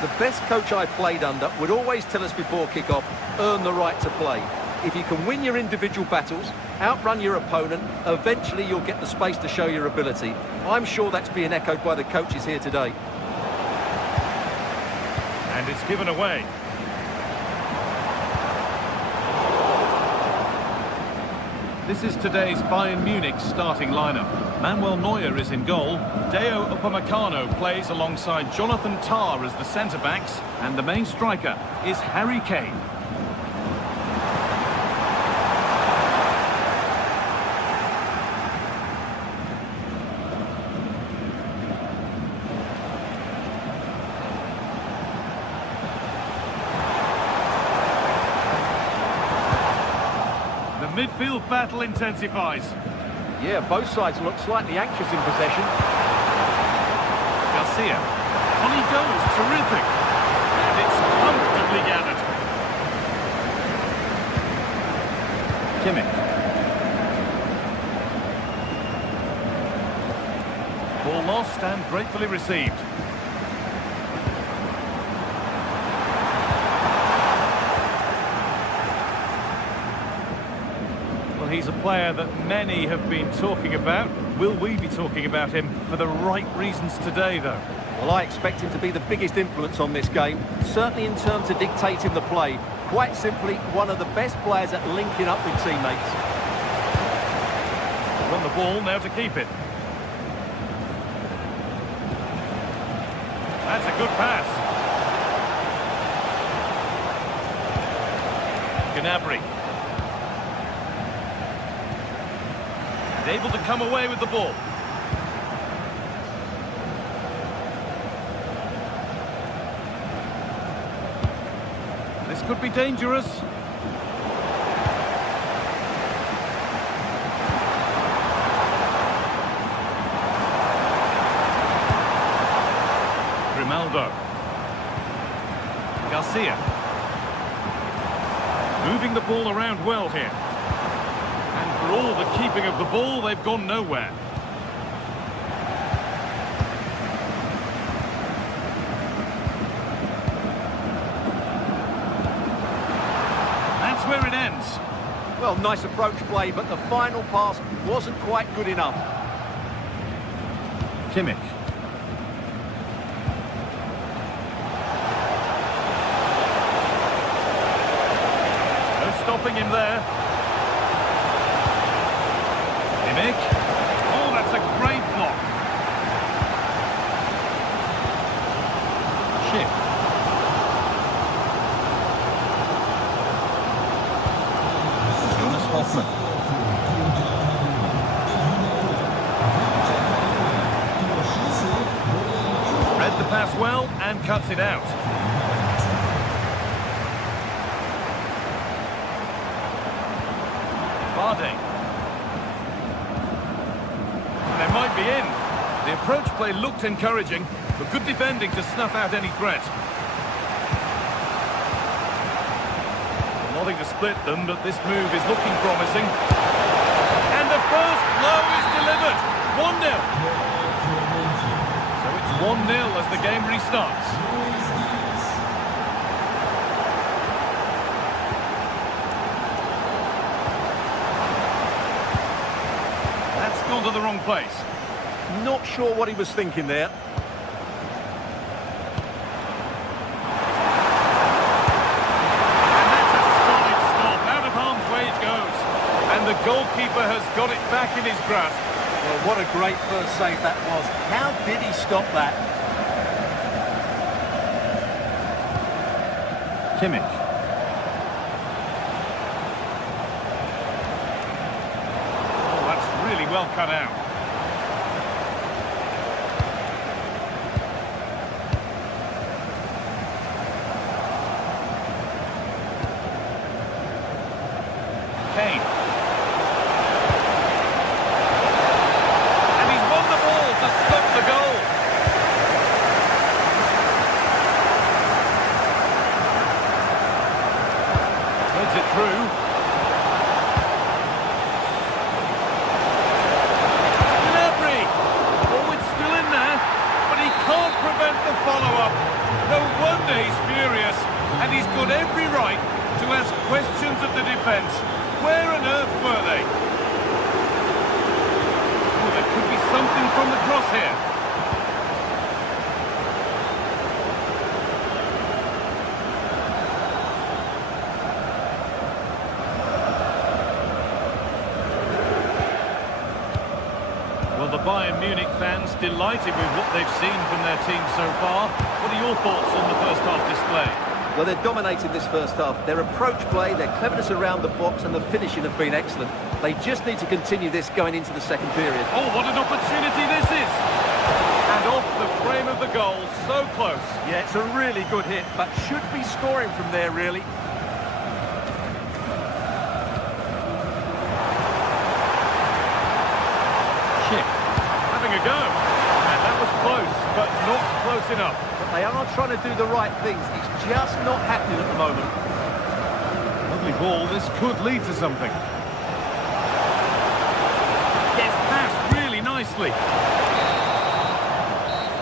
The best coach I played under would always tell us before kick-off, earn the right to play. If you can win your individual battles, outrun your opponent, eventually you'll get the space to show your ability. I'm sure that's being echoed by the coaches here today. And it's given away. This is today's Bayern Munich starting lineup. Manuel Neuer is in goal. Deo Upamecano plays alongside Jonathan Tah as the centre-backs. And the main striker is Harry Kane. Midfield battle intensifies. Yeah, both sides look slightly anxious in possession. Garcia. On he goes, terrific. And it's comfortably gathered. Kimmich. Ball lost and gratefully received. He's a player that many have been talking about. Will we be talking about him for the right reasons today, though? Well, I expect him to be the biggest influence on this game, certainly in terms of dictating the play. Quite simply, one of the best players at linking up with teammates. Won the ball, now to keep it. That's a good pass. Gnabry. Able to come away with the ball. This could be dangerous. Grimaldo. Garcia. Moving the ball around well here. For all the keeping of the ball, they've gone nowhere. That's where it ends. Well, nice approach play, but the final pass wasn't quite good enough. Kimmich. No stopping him there. Oh, that's a great block. Shit. Jonas Hoffman. Read the pass well and cuts it out. Vardy. They might be in. The approach play looked encouraging, but good defending to snuff out any threat. Nothing to split them, but this move is looking promising. And the first blow is delivered. 1-0. So it's 1-0 as the game restarts. Gone to the wrong place. Not sure what he was thinking there. And that's a solid stop. Out of harm's way it goes. And the goalkeeper has got it back in his grasp. Well, what a great first save that was. How did he stop that? Kimmich. Well cut out. Kane. And he's won the ball to stop the goal. Well, the Bayern Munich fans delighted with what they've seen from their team so far. What are your thoughts on the first half display? Well, they've dominated this first half. Their approach play, their cleverness around the box and the finishing have been excellent. They just need to continue this going into the second period. Oh, what an opportunity this is! And off the frame of the goal, so close. Yeah, it's a really good hit, but should be scoring from there, really. Having a go. And that was close, but not close enough. But they are trying to do the right things. It's just not happening at the moment. Lovely ball. This could lead to something. Gets past really nicely.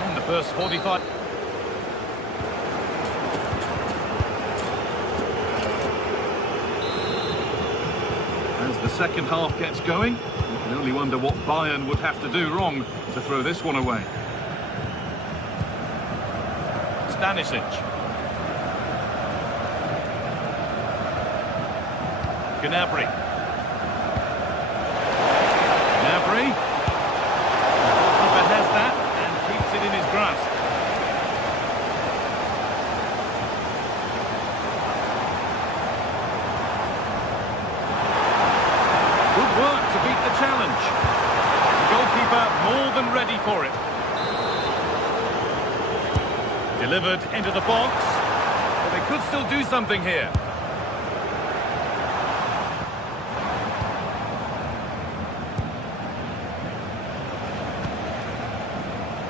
In the first 45. As the second half gets going, you can only wonder what Bayern would have to do wrong to throw this one away. Stanisic. Gnabry. Gnabry. The goalkeeper has that and keeps it in his grasp. Good work to beat the challenge. The goalkeeper more than ready for it. Delivered into the box. But they could still do something here.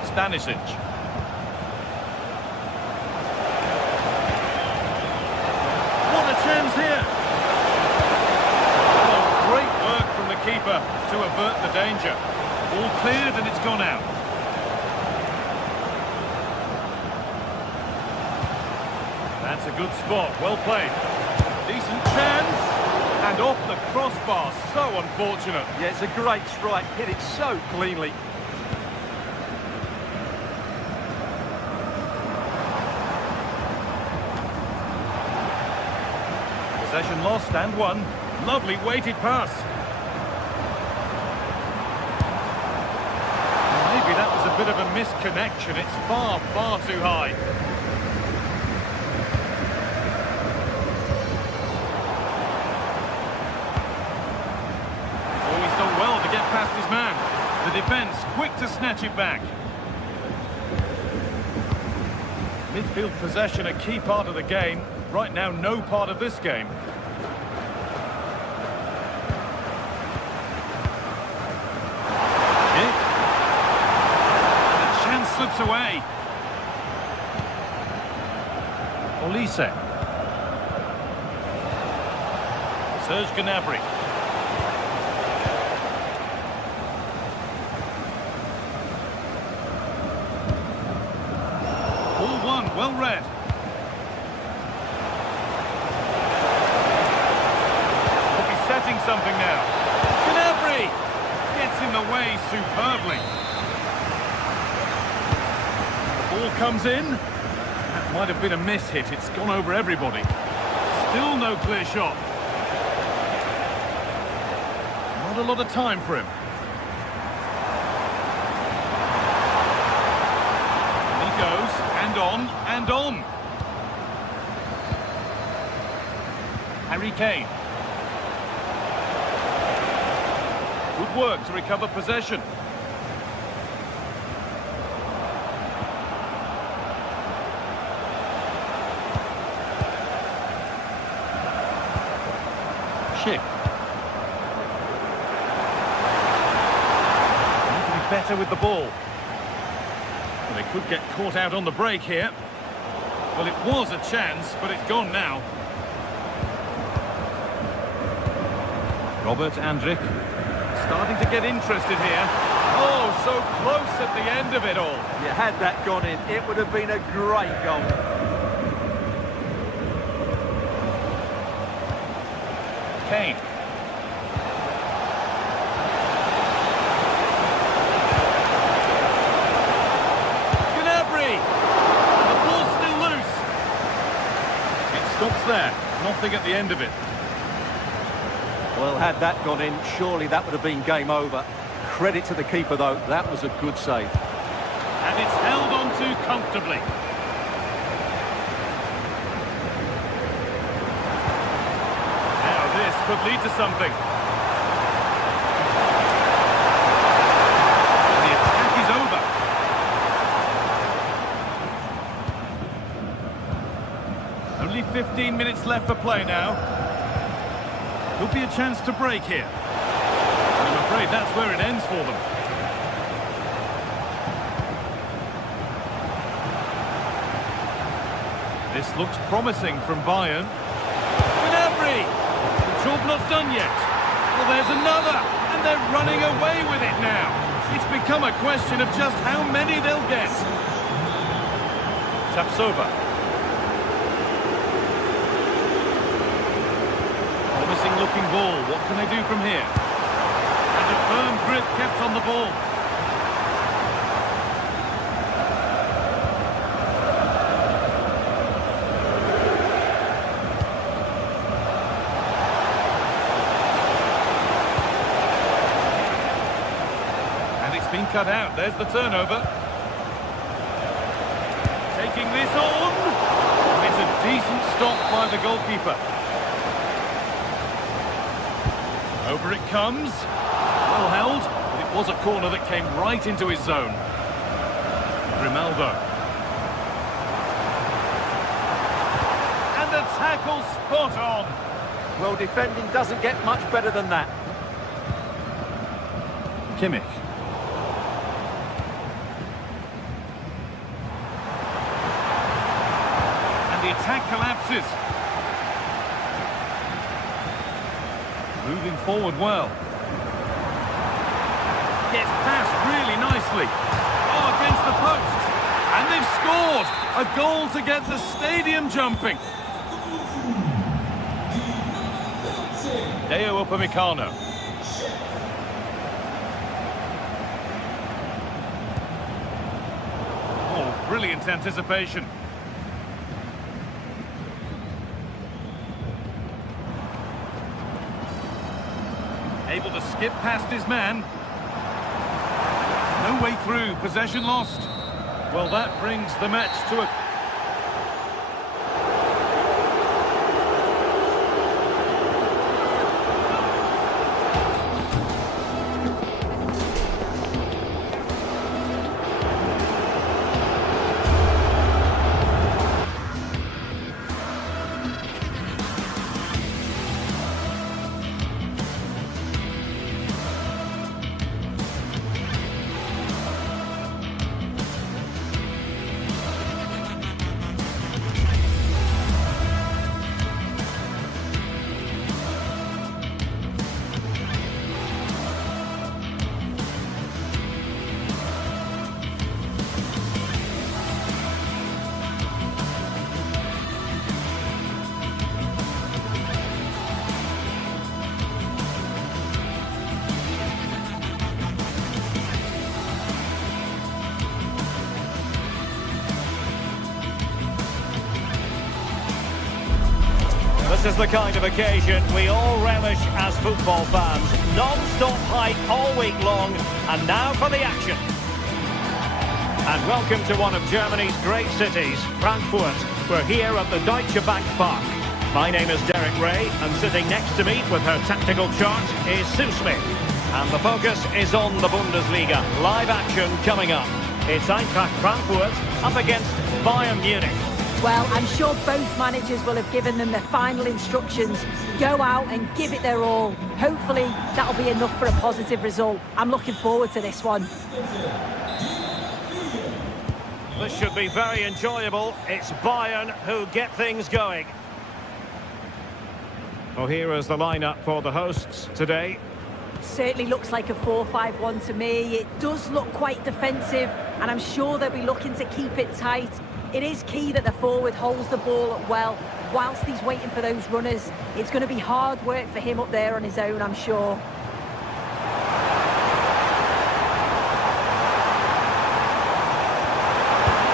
Stanisic. What a chance here! Oh, great work from the keeper to avert the danger. All cleared and it's gone out. That's a good spot, well played. Decent chance, and off the crossbar, so unfortunate. Yeah, it's a great strike, hit it so cleanly. Possession lost and won. Lovely weighted pass. Maybe that was a bit of a misconnection. It's far, far too high. Oh, he's done well to get past his man. The defence quick to snatch it back. Midfield possession a key part of the game. Right now, no part of this game. Kick. And the chance slips away. Olise. Serge Gnabry. Ball one, well read. Setting something now. Gnabry gets in the way superbly. Ball comes in. That might have been a miss hit. It's gone over everybody. Still no clear shot. Not a lot of time for him. And he goes, and on, and on. Harry Kane. Good work to recover possession. Schick. Need to be better with the ball. Well, they could get caught out on the break here. Well, it was a chance, but it's gone now. Robert Einrak. Starting to get interested here. Oh, so close at the end of it all. You had that gone in, it would have been a great goal. Kane. Gnabry! The ball's still loose. It stops there. Nothing at the end of it. Well, had that gone in, surely that would have been game over. Credit to the keeper, though. That was a good save. And it's held on to comfortably. Now this could lead to something. The attack is over. Only 15 minutes left for play now. Could be a chance to break here. I'm afraid that's where it ends for them. This looks promising from Bayern. Gnabry! The job not done yet. Well, there's another, and they're running away with it now. It's become a question of just how many they'll get. Tapsoba. Promising looking ball. What can they do from here? And a firm grip kept on the ball. Been cut out. There's the turnover. Taking this on. It's a decent stop by the goalkeeper. Over it comes. Well held, but it was a corner that came right into his zone. Grimaldo. And the tackle spot on. Well, defending doesn't get much better than that. Kimmich. The attack collapses. Moving forward well. Gets past really nicely. Oh, against the post. And they've scored. A goal to get the stadium jumping. Deo Upamecano. Oh, brilliant anticipation. Able to skip past his man. No way through, possession lost. Well, that brings the match to a... This is the kind of occasion we all relish as football fans. Non-stop hype all week long, and now for the action. And welcome to one of Germany's great cities, Frankfurt. We're here at the Deutsche Bank Park. My name is Derek Ray, and sitting next to me with her tactical chart is Sue Smith. And the focus is on the Bundesliga. Live action coming up. It's Einrak Frankfurt up against Bayern Munich. Well, I'm sure both managers will have given them their final instructions. Go out and give it their all. Hopefully, that'll be enough for a positive result. I'm looking forward to this one. This should be very enjoyable. It's Bayern who get things going. Well, here is the lineup for the hosts today. Certainly looks like a 4-5-1 to me. It does look quite defensive, and I'm sure they'll be looking to keep it tight. It is key that the forward holds the ball up well whilst he's waiting for those runners. It's going to be hard work for him up there on his own, I'm sure.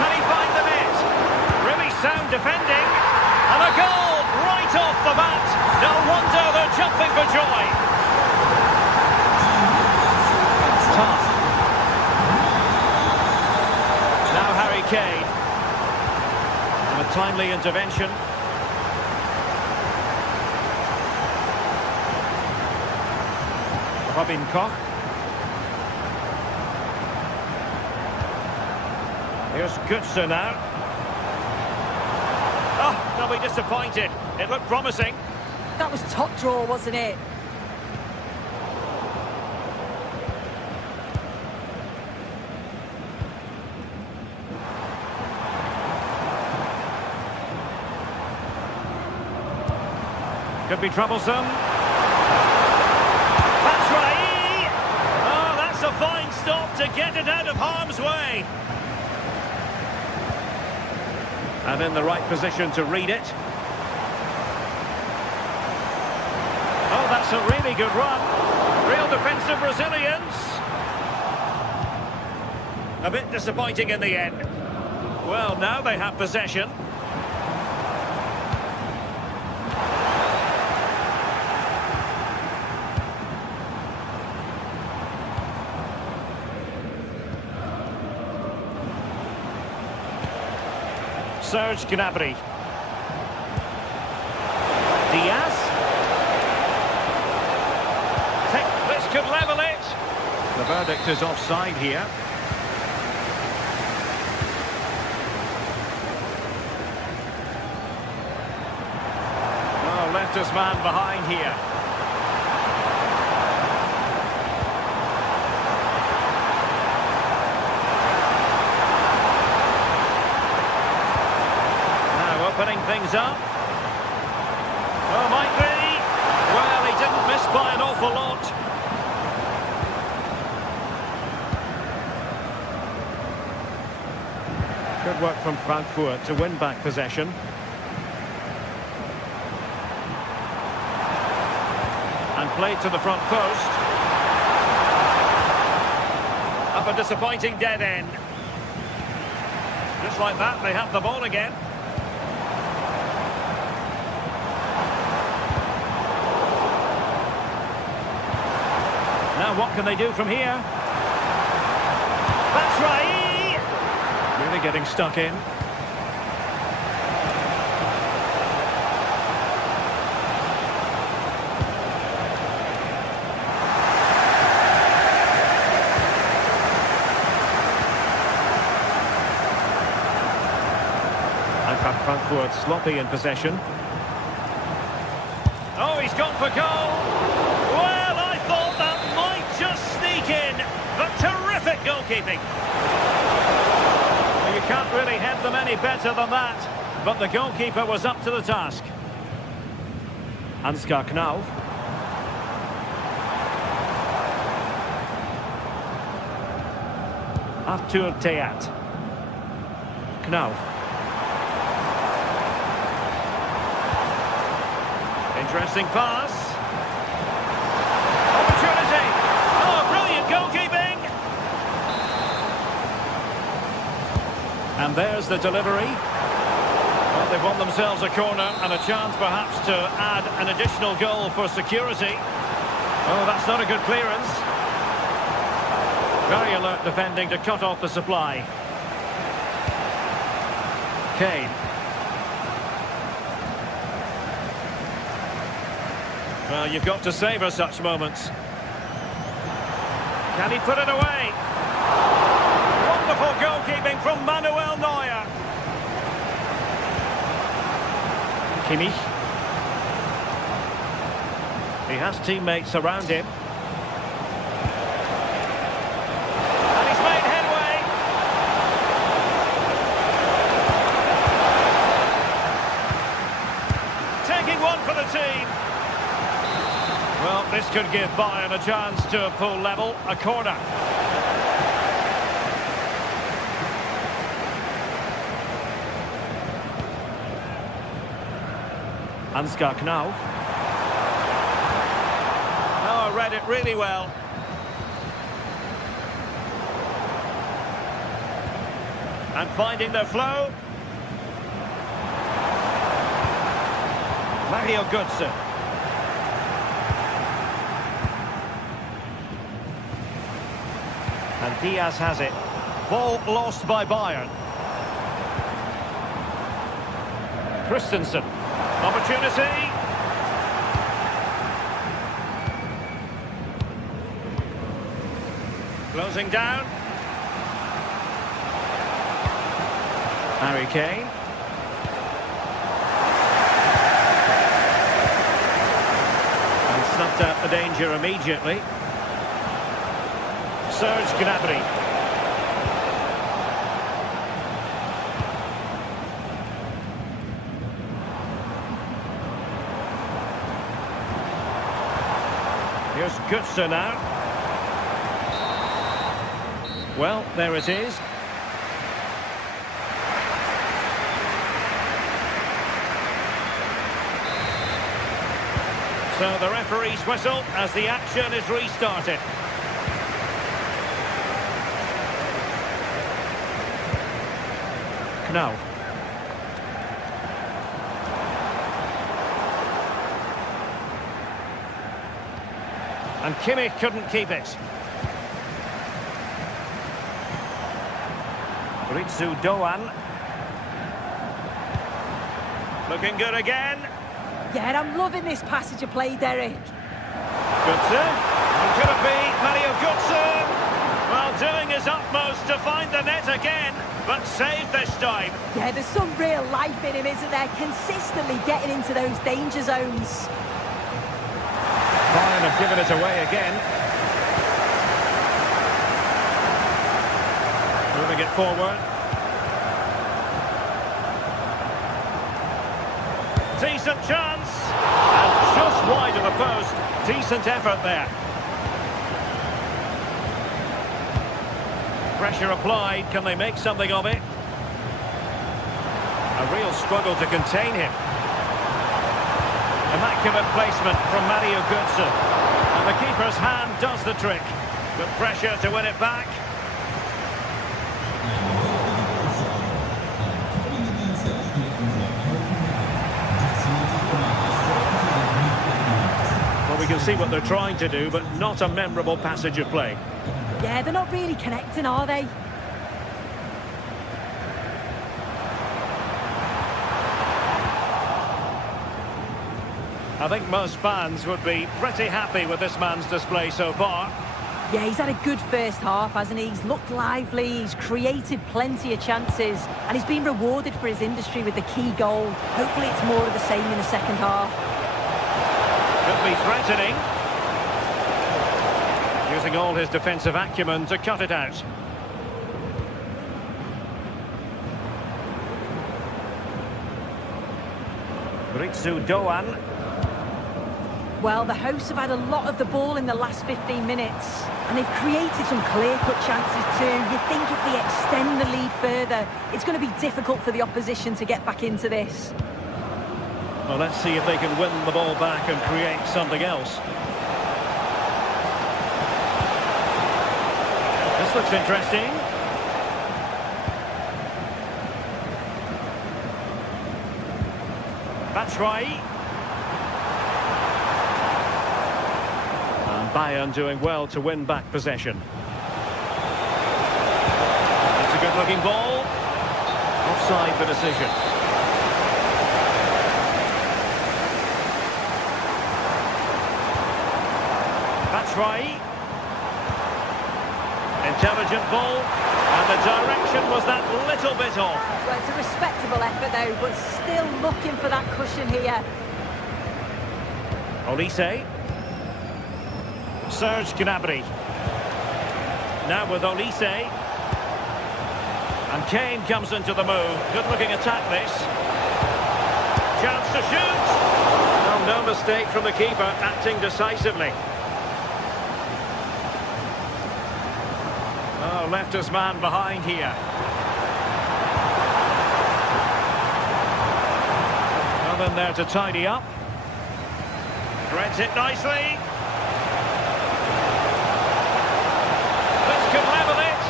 Can he find the net? Really sound defending. And a goal right off the bat. No wonder they're jumping for joy. Kane. And a timely intervention. Robin Koch. Here's Götze now. Oh, they'll be disappointed. It looked promising. That was top draw, wasn't it? Could be troublesome. That's right. Oh, that's a fine stop to get it out of harm's way. And in the right position to read it. Oh, that's a really good run. Real defensive resilience. A bit disappointing in the end. Well, now they have possession. Serge Gnabry. Diaz. This could level it. The verdict is offside here. Oh, left his man behind here. Opening things up. Oh, might be. Well, he didn't miss by an awful lot. Good work from Frankfurt to win back possession. And played to the front post. Up a disappointing dead end. Just like that, they have the ball again. Now what can they do from here? That's right! Really getting stuck in. Einrak Frankfurt sloppy in possession. Oh, he's gone for goal! But terrific goalkeeping. Well, you can't really head them any better than that. But the goalkeeper was up to the task. Ansgar Knauf. Arthur Theat. Knauf. Interesting pass. Opportunity. Oh, brilliant goalkeeping. And there's the delivery. Well, they've won themselves a corner and a chance perhaps to add an additional goal for security. Oh, that's not a good clearance. Very alert defending to cut off the supply. Kane. Well, you've got to savour such moments. Can he put it away? Wonderful goalkeeping from Manuel Neuer. Kimmich. He has teammates around him. And he's made headway. Taking one for the team. Well, this could give Bayern a chance to pull level, a corner. Ansgar Knauf. Oh, read it really well. And finding their flow. Mario Götze. And Diaz has it. Ball lost by Bayern. Christensen. Opportunity. Closing down. Harry Kane. And snuffed out the danger immediately. Serge Gnabry. Here's Götze now. Well, there it is. So the referee's whistle as the action is restarted. Knauf. And Kimmich couldn't keep it. Ritsu Doan. Looking good again. Yeah, I'm loving this passage of play, Derek. Götze. And could it be Mario Götze? Well, doing his utmost to find the net again, but saved this time. Yeah, there's some real life in him, isn't there? Consistently getting into those danger zones. Bayern have given it away again. Moving it forward. Decent chance. And just wide of the post. Decent effort there. Pressure applied. Can they make something of it? A real struggle to contain him. Immaculate placement from Mario Götze. And the keeper's hand does the trick. Good pressure to win it back. Well, we can see what they're trying to do, but not a memorable passage of play. Yeah, they're not really connecting, are they? I think most fans would be pretty happy with this man's display so far. Yeah, he's had a good first half, hasn't he? He's looked lively, he's created plenty of chances, and he's been rewarded for his industry with the key goal. Hopefully it's more of the same in the second half. Could be threatening. Using all his defensive acumen to cut it out. Ritsu Doan. Well, the hosts have had a lot of the ball in the last 15 minutes, and they've created some clear-cut chances too. You think if they extend the lead further, it's going to be difficult for the opposition to get back into this. Well, let's see if they can win the ball back and create something else. This looks interesting. Batshuayi. And Bayern doing well to win back possession. It's a good-looking ball. Offside the decision. Batshuayi. Intelligent ball, and the direction was that little bit off. Well, it's a respectable effort though, but still looking for that cushion here. Olise. Serge Gnabry. Now with Olise. And Kane comes into the move. Good looking attack this. Chance to shoot. Well, no mistake from the keeper, acting decisively. Oh, left his man behind here. Nothing there to tidy up. Threads it nicely. This could level it.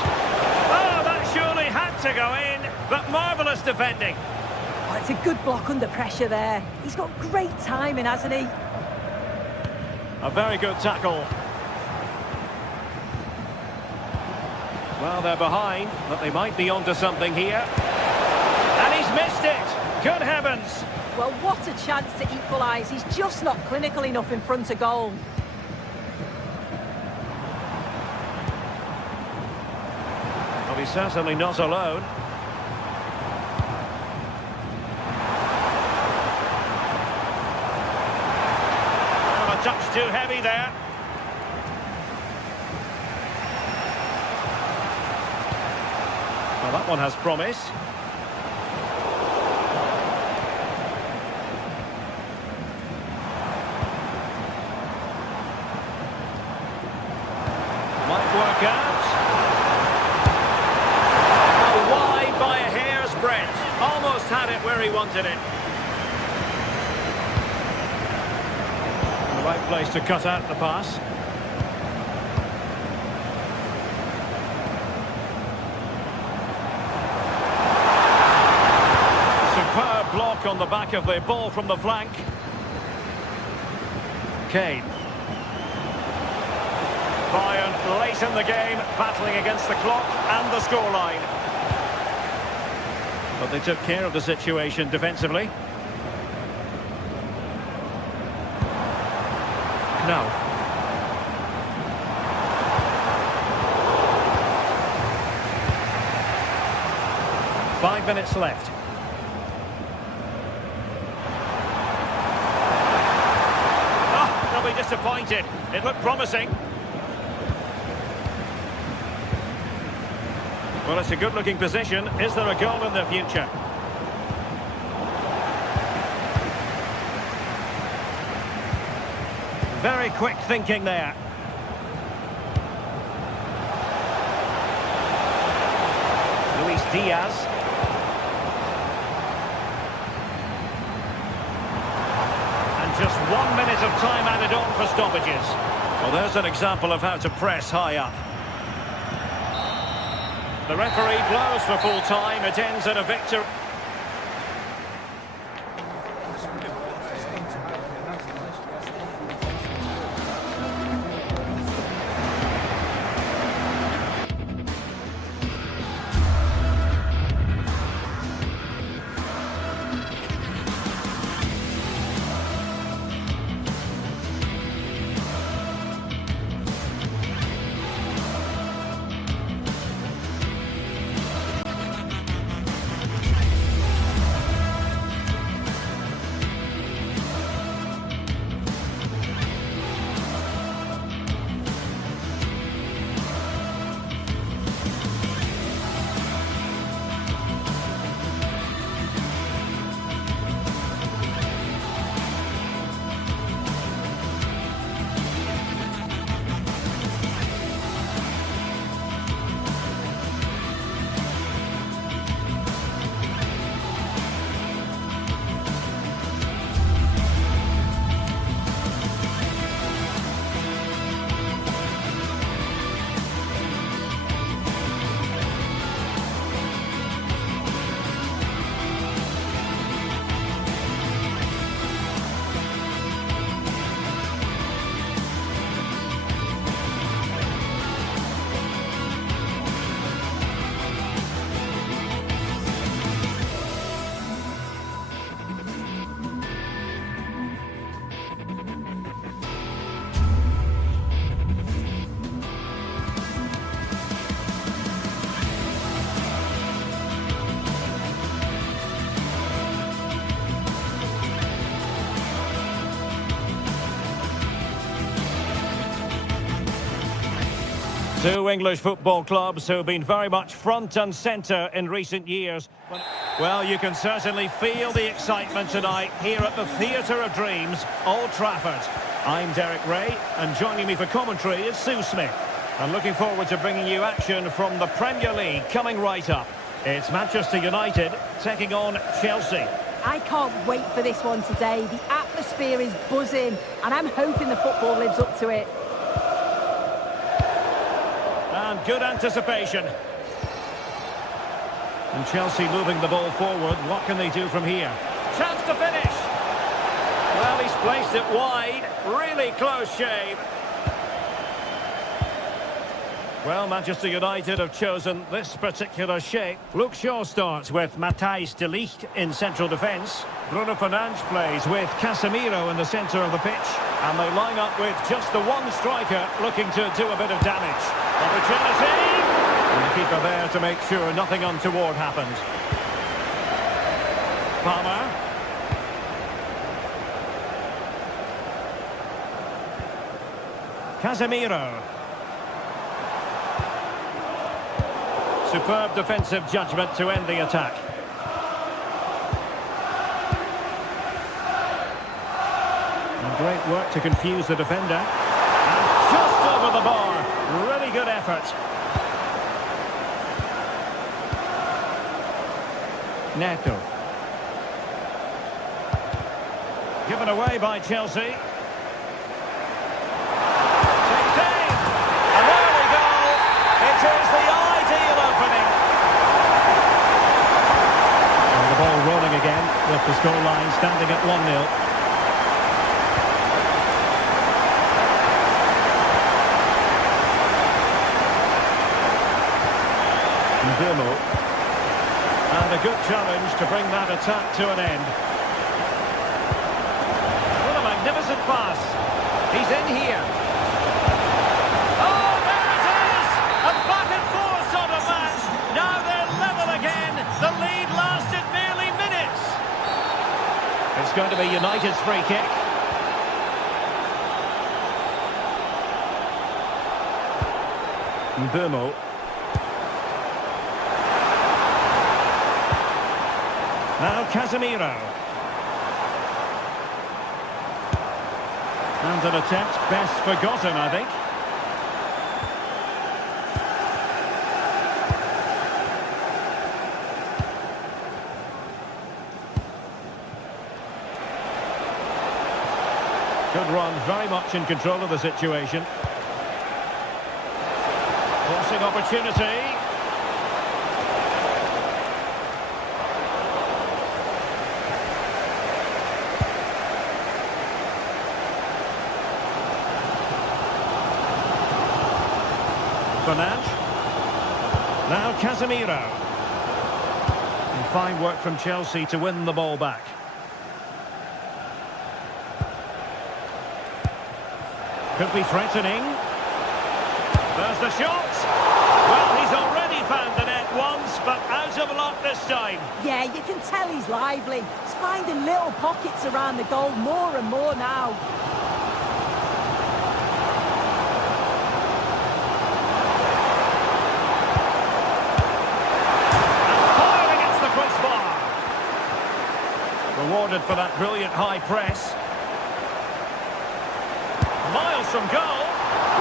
Oh, that surely had to go in, but marvellous defending. Oh, it's a good block under pressure there. He's got great timing, hasn't he? A very good tackle. Well, they're behind, but they might be onto something here. And he's missed it. Good heavens! Well, what a chance to equalise. He's just not clinical enough in front of goal. Well, he's certainly not alone. Oh, a touch too heavy there. Well, that one has promise. Might work out. Oh, wide by a hair's breadth. Almost had it where he wanted it. The right place to cut out the pass. Superb block on the back of the ball from the flank. Kane. Bayern late in the game, battling against the clock and the scoreline. But they took care of the situation defensively. Now. 5 minutes left. Oh, they'll be disappointed. It looked promising. Well, it's a good-looking position. Is there a goal in the future? Very quick thinking there. Luis Diaz. And just 1 minute of time added on for stoppages. Well, there's an example of how to press high up. The referee blows for full time. It ends at a victory. Two English football clubs who have been very much front and centre in recent years. Well, you can certainly feel the excitement tonight here at the Theatre of Dreams, Old Trafford. I'm Derek Ray, and joining me for commentary is Sue Smith. I'm looking forward to bringing you action from the Premier League coming right up. It's Manchester United taking on Chelsea. I can't wait for this one today. The atmosphere is buzzing, and I'm hoping the football lives up to it. And good anticipation. And Chelsea moving the ball forward. What can they do from here? Chance to finish. Well, he's placed it wide. Really close shave. Well, Manchester United have chosen this particular shape. Luke Shaw starts with Matthijs de Ligt in central defence. Bruno Fernandes plays with Casemiro in the centre of the pitch. And they line up with just the one striker looking to do a bit of damage. Opportunity! And the keeper there to make sure nothing untoward happens. Palmer. Casemiro. Superb defensive judgment to end the attack. And great work to confuse the defender. And just over the bar. Really good effort. Neto. Given away by Chelsea. Takes aim. An early goal. It is the ideal opening. And the ball rolling again with the scoreline standing at 1-0. And a good challenge to bring that attack to an end. What a magnificent pass. He's in here. Oh, there it is! A back and forth sort of match. Now they're level again. The lead lasted merely minutes. It's going to be United's free kick. Mbeumo. Now Casemiro. And an attempt best forgotten, I think. Good run, very much in control of the situation. Crossing opportunity. Fernandes. Now Casemiro. And fine work from Chelsea to win the ball back. Could be threatening. There's the shot. Well, he's already found the net once, but out of luck this time. Yeah, you can tell he's lively. He's finding little pockets around the goal more and more now. Rewarded for that brilliant high press. Miles from goal.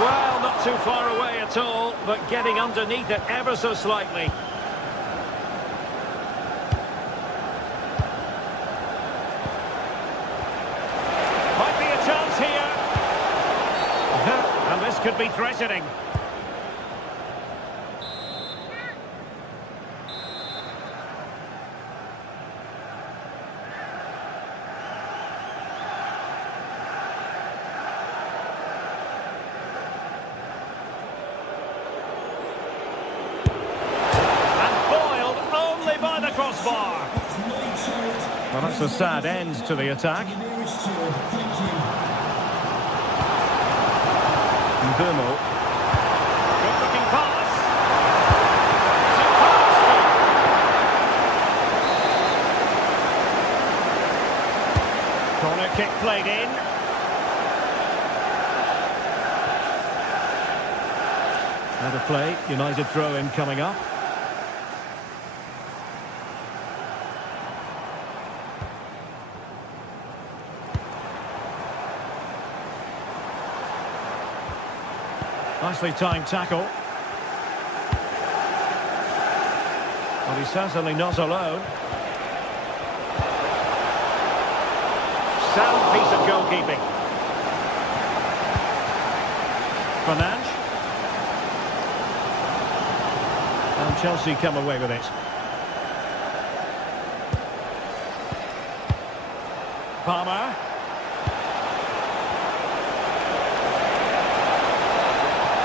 Well, not too far away at all, but getting underneath it ever so slightly. Might be a chance here. And this could be threatening. Crossbar. Well, that's a sad end to the attack. Mbeumo. Good looking pass. Corner kick played in. Out of play. United throw-in coming up. Nicely timed tackle. Well, he's certainly not alone. Sound piece of goalkeeping. Fernandes. And Chelsea come away with it. Palmer.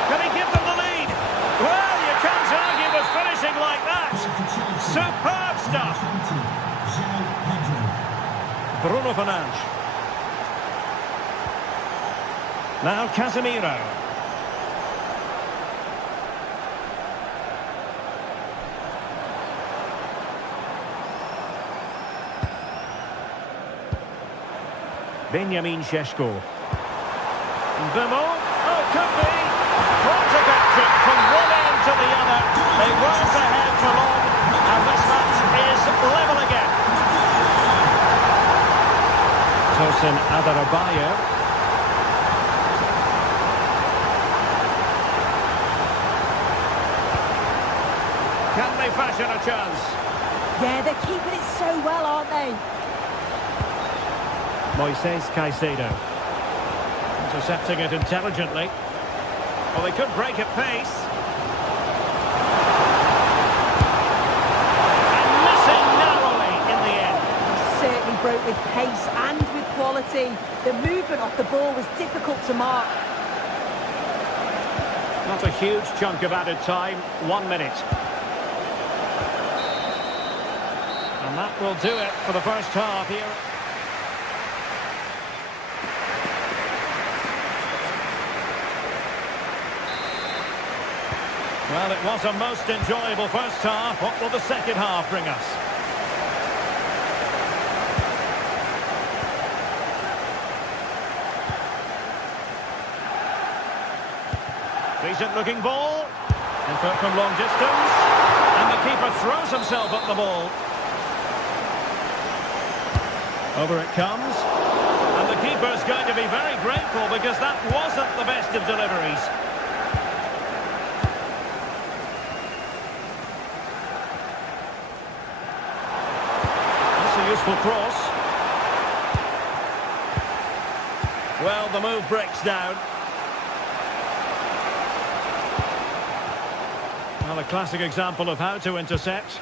Can he give them the lead? Superb stuff. Bruno Fernandes. Now Casemiro. Benjamin Šeško. Bemo. Oh, could be. What a trip from one end to the other. They weren't ahead for long, and this match is level again. Tosin Adarabioyo. Can they fashion a chance? Yeah, they're keeping it so well, aren't they? Moises Caicedo. Intercepting it intelligently. Well, they could break at pace. And missing narrowly in the end. Certainly broke with pace and with quality. The movement off the ball was difficult to mark. Not a huge chunk of added time. 1 minute. And that will do it for the first half here. Well, it was a most enjoyable first half. What will the second half bring us? Decent looking ball. Input from long distance. And the keeper throws himself at the ball. Over it comes. And the keeper's going to be very grateful because that wasn't the best of deliveries. Useful cross. Well, the move breaks down. Well, a classic example of how to intercept.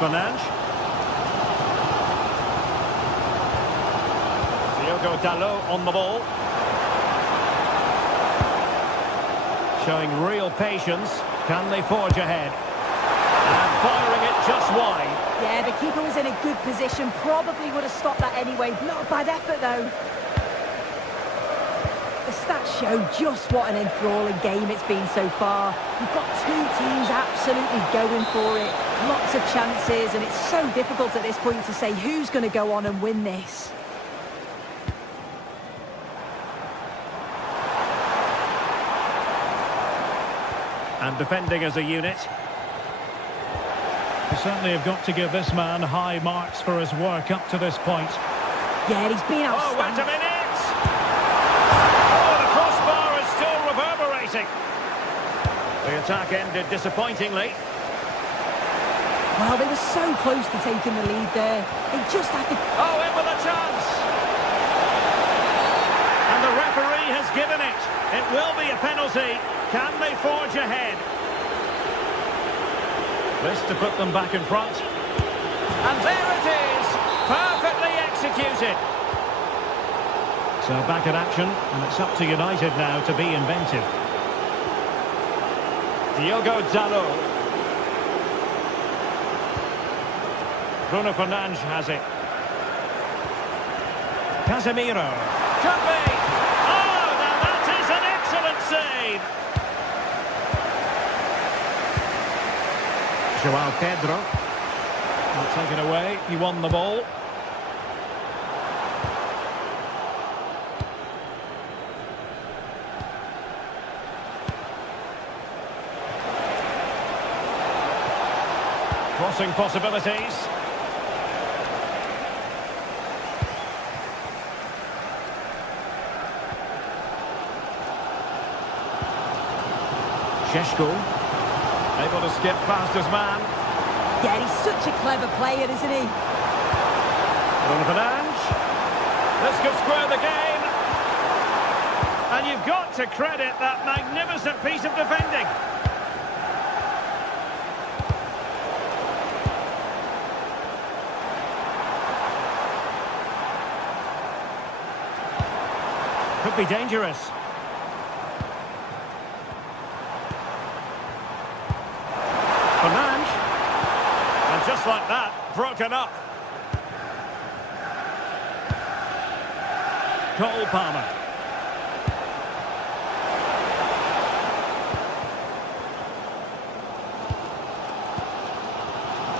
Fernandes. Diogo Dalot on the ball. Showing real patience. Can they forge ahead? And firing it just wide. Yeah, the keeper was in a good position. Probably would have stopped that anyway. Not a bad effort, though. The stats show just what an enthralling game it's been so far. You've got two teams absolutely going for it. Lots of chances, and it's so difficult at this point to say who's going to go on and win this. And defending as a unit. You certainly have got to give this man high marks for his work up to this point. Yeah, he's been Oh, wait a outstanding. minute! Oh, the crossbar is still reverberating. The attack ended disappointingly. Well, they were so close to taking the lead there. They just have to... Oh, in with a chance! And the referee has given it. It will be a penalty. Can they forge ahead? This to put them back in front. And there it is! Perfectly executed. So back in action, and it's up to United now to be inventive. Diogo Dalot. Bruno Fernandes has it. Casemiro. Could be! Oh, now that is an excellent save! João Pedro. Will take it away. He won the ball. Crossing possibilities. Šeško. Able to skip past his man. Yeah, he's such a clever player, isn't he? Bruno Fernandes. This could square the game. And you've got to credit that magnificent piece of defending. Could be dangerous. Just like that, broken up. Cole Palmer.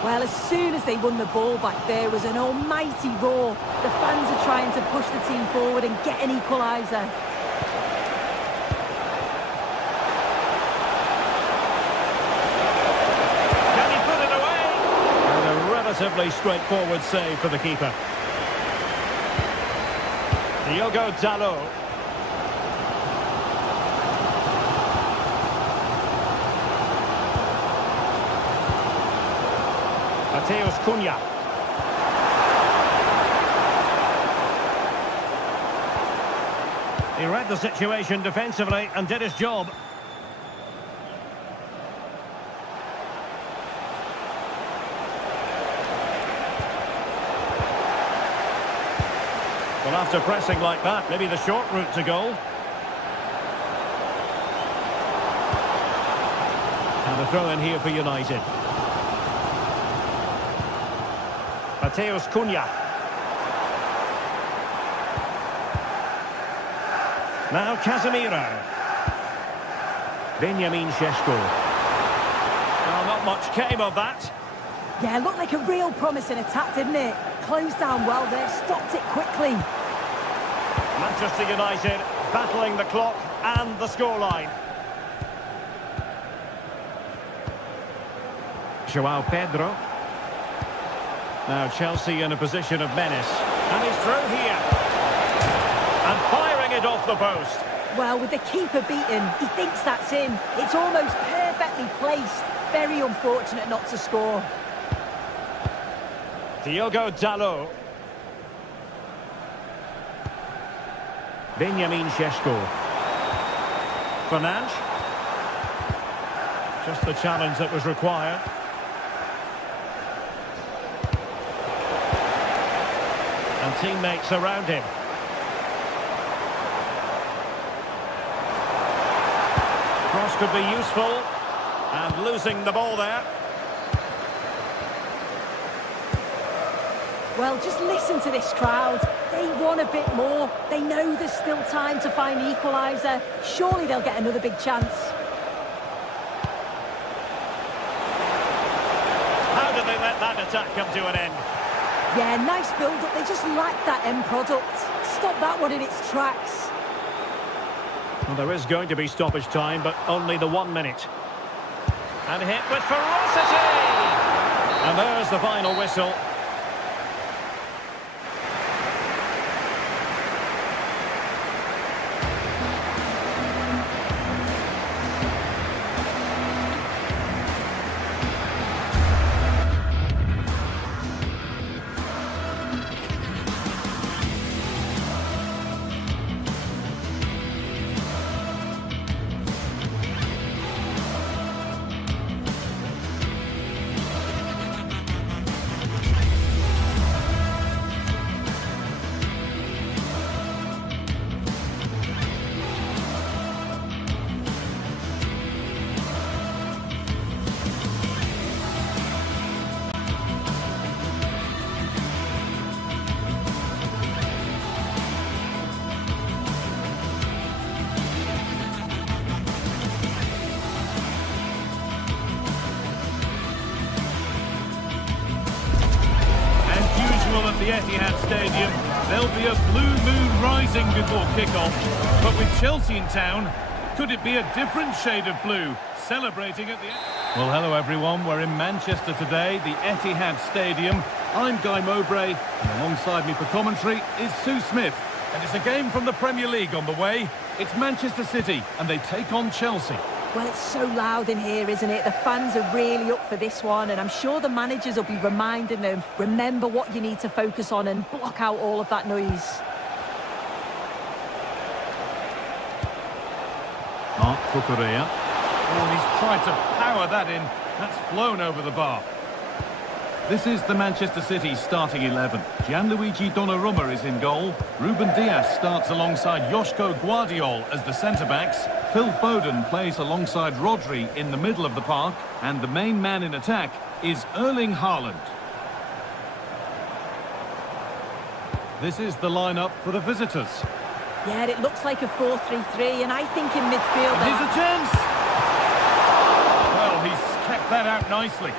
Well, as soon as they won the ball back, there was an almighty roar. The fans are trying to push the team forward and get an equaliser. Can he put it away? And a relatively straightforward save for the keeper. Diogo Dalot. Mateus Cunha. He read the situation defensively and did his job. Well, after pressing like that, maybe the short route to goal. And a throw in here for United. Mateus Cunha. Now Casemiro. Benjamin Šeško. Well, not much came of that. Yeah, looked like a real promising attack, didn't it? Closed down well there, stopped it quickly. Manchester United battling the clock and the scoreline. João Pedro. Now Chelsea in a position of menace. And he's through here. And firing it off the post. Well, with the keeper beaten, he thinks that's in. It's almost perfectly placed. Very unfortunate not to score. Diogo Dalot. Benjamin Šeško. Fernandes. Just the challenge that was required. And teammates around him. Cross could be useful. And losing the ball there. Well, just listen to this crowd. They want a bit more. They know there's still time to find the equaliser. Surely they'll get another big chance. How did they let that attack come to an end? Yeah, nice build-up. They just lack that end product. Stop that one in its tracks. Well, there is going to be stoppage time, but only the 1 minute. And hit with ferocity! And there's the final whistle. At the Etihad Stadium, there'll be a blue moon rising before kick-off. But with Chelsea in town, could it be a different shade of blue, celebrating at the... Well, hello everyone, we're in Manchester today, the Etihad Stadium. I'm Guy Mowbray, and alongside me for commentary is Sue Smith. And it's a game from the Premier League on the way. It's Manchester City, and they take on Chelsea. Well, it's so loud in here, isn't it? The fans are really up for this one, and I'm sure the managers will be reminding them, remember what you need to focus on and block out all of that noise. Marc Cucurella. Oh, he's tried to power that in. That's flown over the bar. This is the Manchester City starting 11. Gianluigi Donnarumma is in goal. Ruben Dias starts alongside Joško Guardiol as the centre-backs. Phil Foden plays alongside Rodri in the middle of the park. And the main man in attack is Erling Haaland. This is the lineup for the visitors. Yeah, it looks like a 4-3-3, and I think in midfield... Here's a chance! Well, he's kept that out nicely.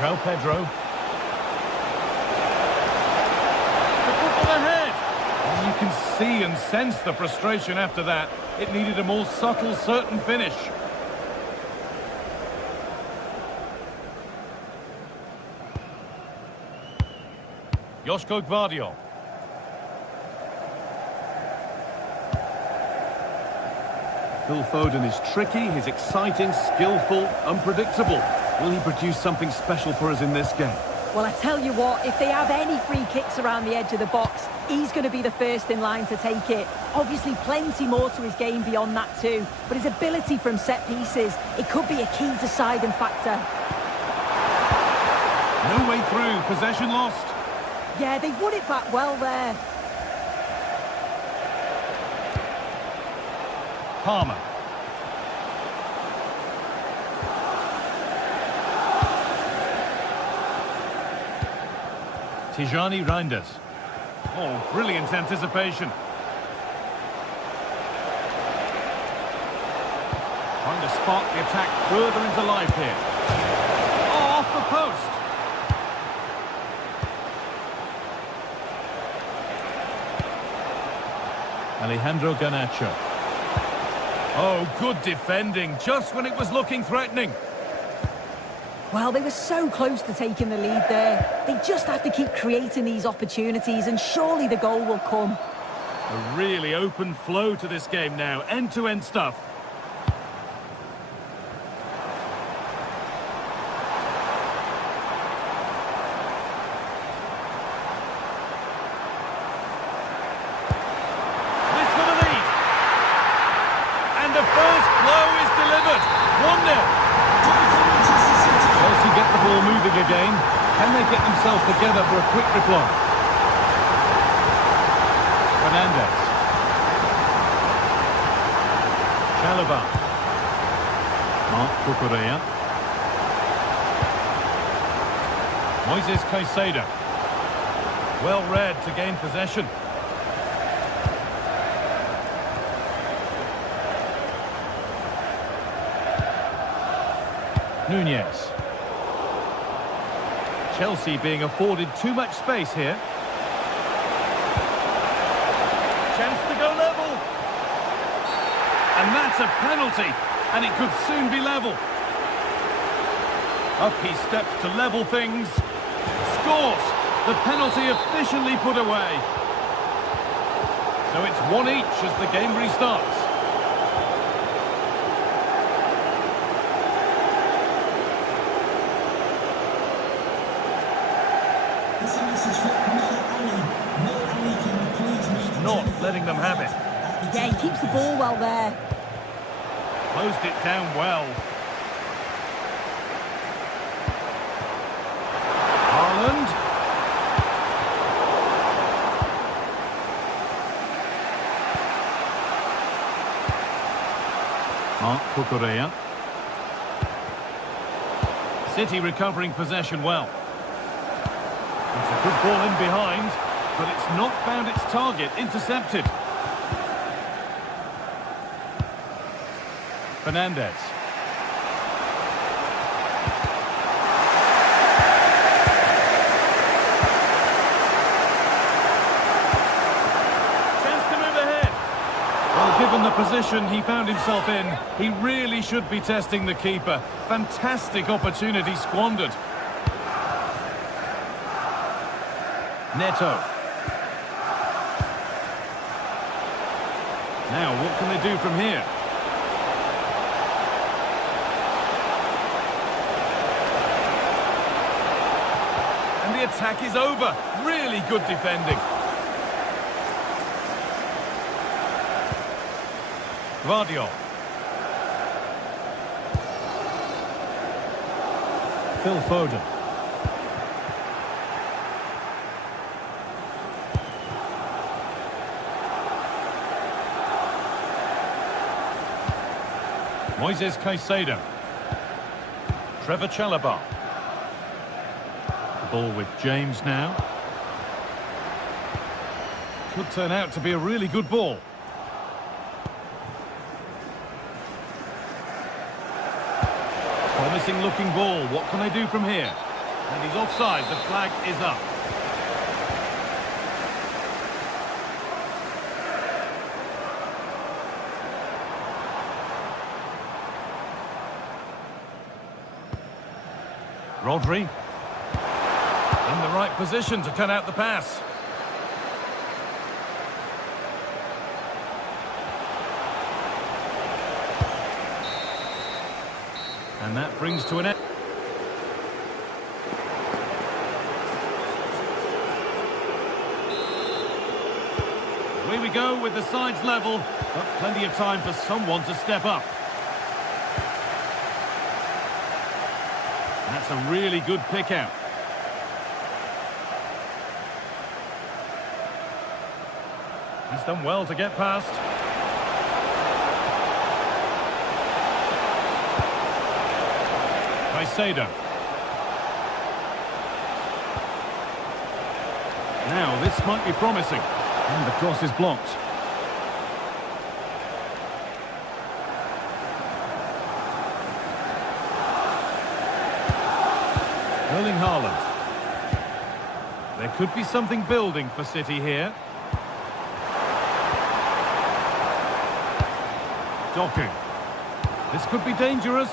João Pedro. The football ahead! And you can see and sense the frustration after that. It needed a more subtle, certain finish. Joško Gvardiol. Phil Foden is tricky, he's exciting, skillful, unpredictable. Will he produce something special for us in this game? Well, I tell you what, if they have any free kicks around the edge of the box, he's going to be the first in line to take it. Obviously, plenty more to his game beyond that too, but his ability from set pieces, it could be a key deciding factor. No way through, possession lost. Yeah, they won it back well there. Palmer. Tijani Reinders. Oh, brilliant anticipation. Trying to spark the attack further into life here. Oh, off the post. Alejandro Garnacho. Oh, good defending, just when it was looking threatening. Well, they were so close to taking the lead there. They just have to keep creating these opportunities, and surely the goal will come. A really open flow to this game now, end-to-end stuff. This for the lead. And the first blow is delivered. 1-0. Chelsea get the ball moving again. Can they get themselves together for a quick reply? Fernandes. Chalobah. Marc Cucurella. Moises Caicedo. Well read to gain possession. Nunez. Chelsea being afforded too much space here. Chance to go level. And that's a penalty. And it could soon be level. Up he steps to level things. Scores. The penalty efficiently put away. So it's 1 each as the game restarts. Not letting them have it. Yeah, he keeps the ball well there. Closed it down well. Haaland. Marc Cucurella. City recovering possession well. It's a good ball in behind, but it's not found its target. Intercepted. Fernandes. Chance to move ahead. Well, given the position he found himself in, he really should be testing the keeper. Fantastic opportunity squandered. Neto. Now, what can they do from here? And the attack is over. Really good defending. Gvardiol. Phil Foden. Moises Caicedo. Trevor Chalobah. The ball with James now. Could turn out to be a really good ball. Promising looking ball. What can they do from here? And he's offside. The flag is up. Rodri. In the right position to cut out the pass. And that brings to an end. Away we go with the sides level, but plenty of time for someone to step up. That's a really good pick out. He's done well to get past. Caicedo. Now this might be promising. And the cross is blocked. Erling Haaland. There could be something building for City here. Doku. This could be dangerous.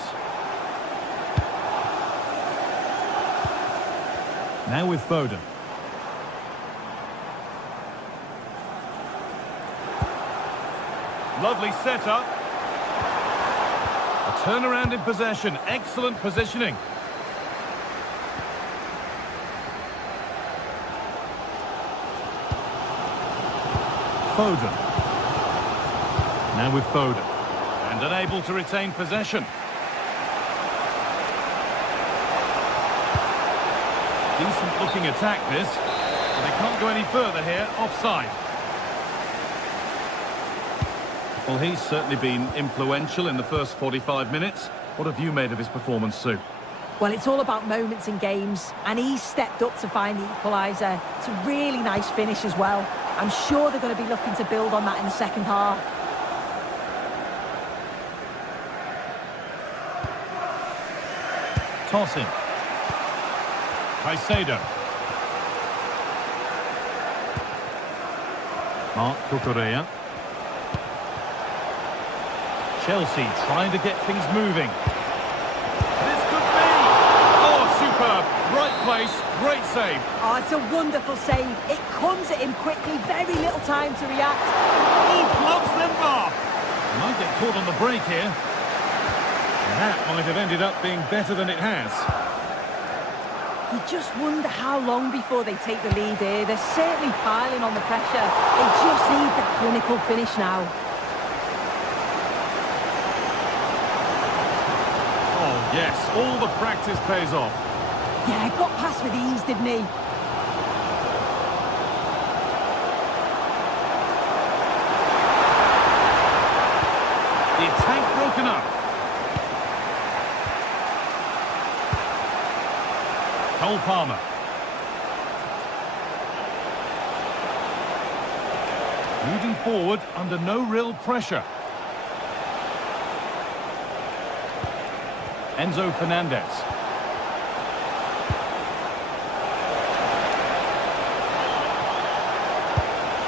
Now with Foden. Lovely setup. A turnaround in possession. Excellent positioning. Foden. Now with Foden. And unable to retain possession. Decent looking attack this. But they can't go any further here. Offside. Well, he's certainly been influential in the first 45 minutes. What have you made of his performance, Sue? Well, it's all about moments in games, and he's stepped up to find the equaliser. It's a really nice finish as well. I'm sure they're going to be looking to build on that in the second half. Tossing. Caicedo. Marc Cucurella. Chelsea trying to get things moving. This could be! Oh, superb. Right place, great save. Oh, it's a wonderful save. It comes at him quickly, very little time to react. He gloves them off. Might get caught on the break here. And that might have ended up being better than it has. You just wonder how long before they take the lead here. They're certainly piling on the pressure. They just need that clinical finish now. Yes, all the practice pays off. Yeah, got past with ease, didn't he? The attack broken up. Cole Palmer. Moving forward under no real pressure. Enzo Fernandez.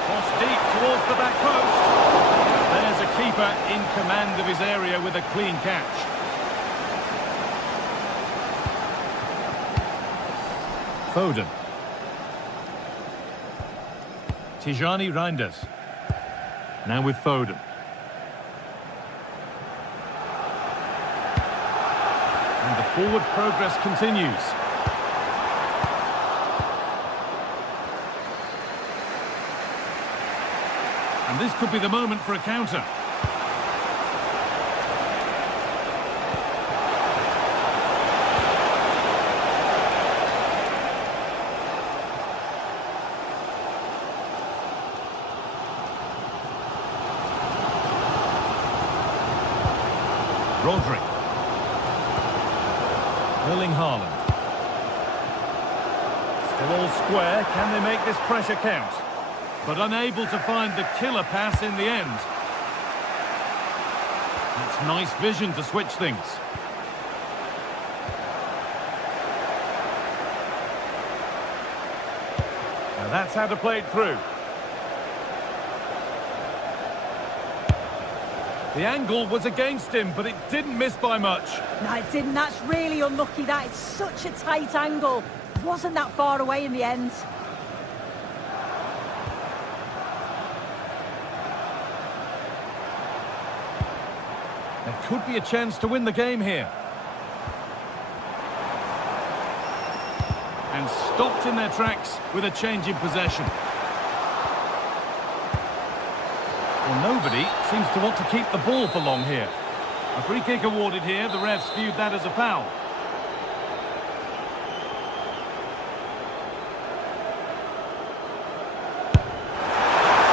Cross deep towards the back post. There's a keeper in command of his area with a clean catch. Foden. Tijani Reinders. Now with Foden. And the forward progress continues. And this could be the moment for a counter. Rodri. Erling Haaland. Still all square. Can they make this pressure count? But unable to find the killer pass in the end. It's nice vision to switch things. Now that's how to play it through. The angle was against him, but it didn't miss by much. No, it didn't. That's really unlucky. That is such a tight angle. Wasn't that far away in the end. There could be a chance to win the game here. And stopped in their tracks with a change in possession. Well, nobody seems to want to keep the ball for long here. A free kick awarded here. The refs viewed that as a foul.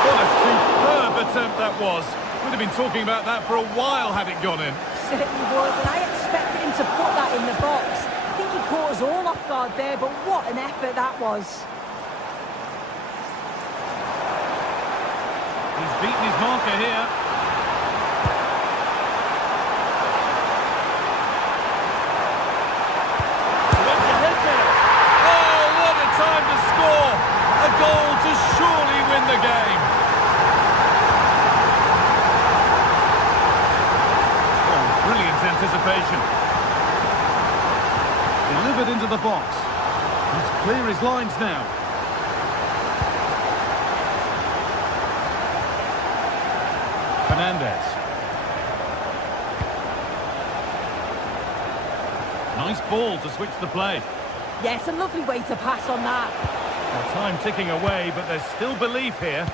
What a superb attempt that was. We'd have been talking about that for a while had it gone in. Certainly was, and I expected him to put that in the box. I think he caught us all off guard there, but what an effort that was. He's beaten his marker here. What's ahead there? Oh, what a time to score! A goal to surely win the game. Oh, brilliant anticipation. Delivered into the box. He's clear his lines now. Fernandez. Nice ball to switch the play. Yes, a lovely way to pass on that. Well, time ticking away, but there's still belief here.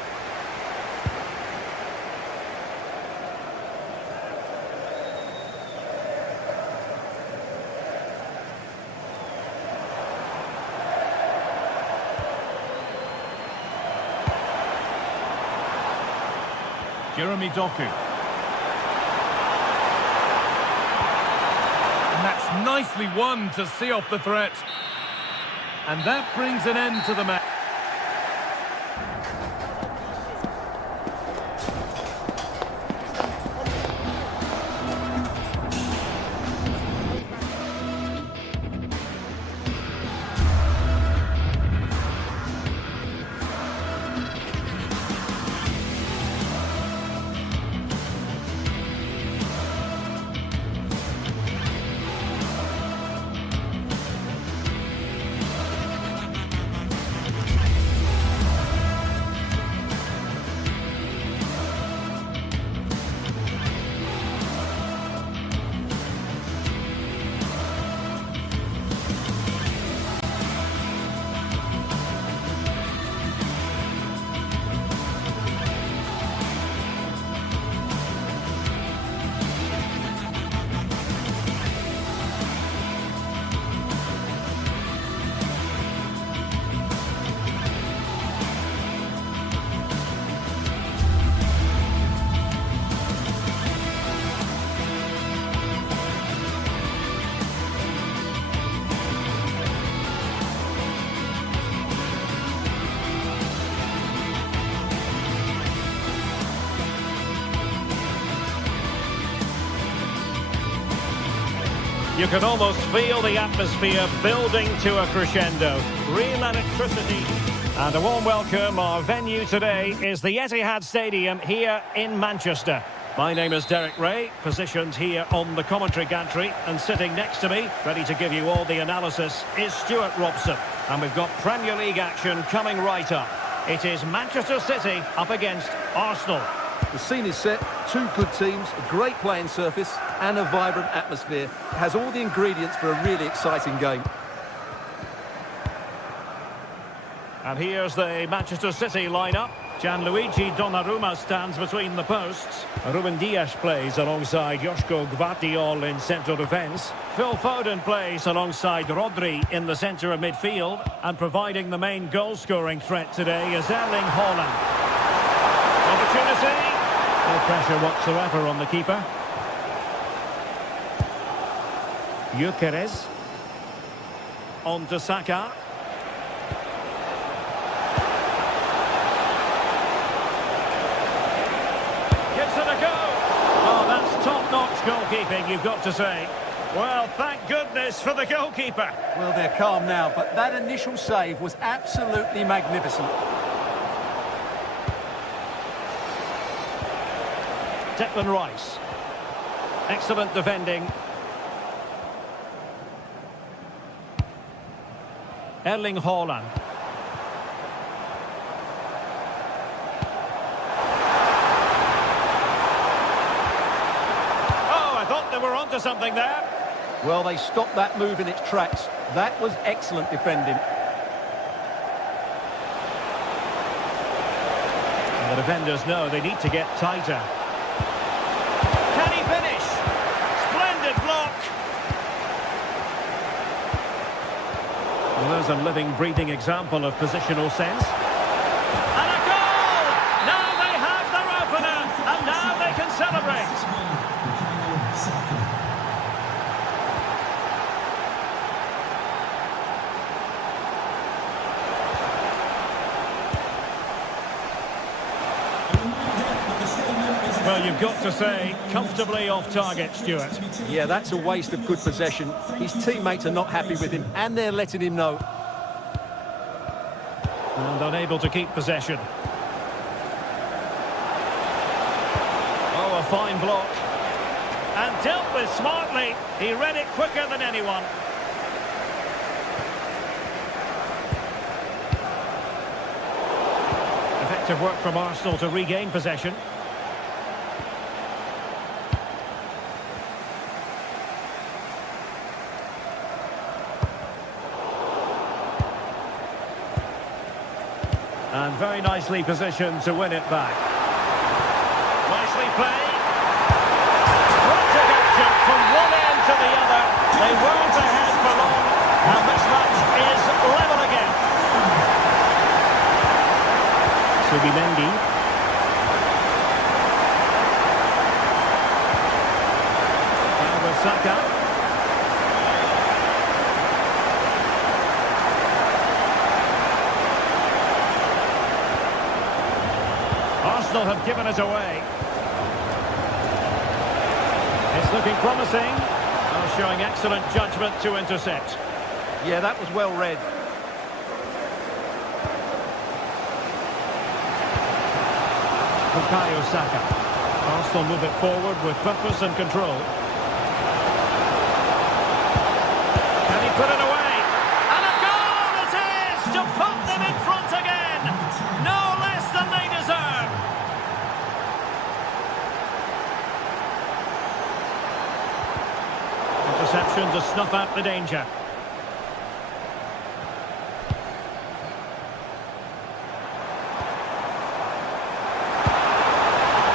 Jeremy Doku. And that's nicely won to see off the threat. And that brings an end to the match. You can almost feel the atmosphere building to a crescendo. Real electricity. And a warm welcome. Our venue today is the Etihad Stadium here in Manchester. My name is Derek Ray, positioned here on the commentary gantry, and sitting next to me, ready to give you all the analysis, is Stuart Robson. And we've got Premier League action coming right up. It is Manchester City up against Arsenal. The scene is set, two good teams, a great playing surface and a vibrant atmosphere. It has all the ingredients for a really exciting game. And here's the Manchester City lineup. Gianluigi Donnarumma stands between the posts. Ruben Dias plays alongside Joško Gvardiol in central defence. Phil Foden plays alongside Rodri in the centre of midfield. And providing the main goal-scoring threat today is Erling Haaland. Opportunity. No pressure whatsoever on the keeper. Gyökeres. On to Saka. Gives it a go. Oh, that's top-notch goalkeeping, you've got to say. Well, thank goodness for the goalkeeper. Well, they're calm now, but that initial save was absolutely magnificent. Declan Rice. Excellent defending. Erling Haaland. Oh, I thought they were onto something there. Well, they stopped that move in its tracks. That was excellent defending. And the defenders know they need to get tighter. Can he finish? Splendid block. Well, there's a living, breathing example of positional sense. And a goal! Now they have their opener, and now they can celebrate. Well, you've got to say, comfortably off target, Stuart. Yeah, that's a waste of good possession. His teammates are not happy with him, and they're letting him know. And unable to keep possession. Oh, a fine block. And dealt with smartly. He read it quicker than anyone. Effective work from Arsenal to regain possession. And very nicely positioned to win it back. Nicely played. Frantic action from one end to the other. They weren't ahead for long, and this match is level again. Subimendi. Now with Saka. Arsenal have given it away. It's looking promising. Oh, showing excellent judgment to intercept. Yeah, that was well read. Bukayo Saka. Arsenal move it forward with purpose and control. Can he put it away? And a goal it is to put them in front again. No less than they deserve. Interception to snuff out the danger.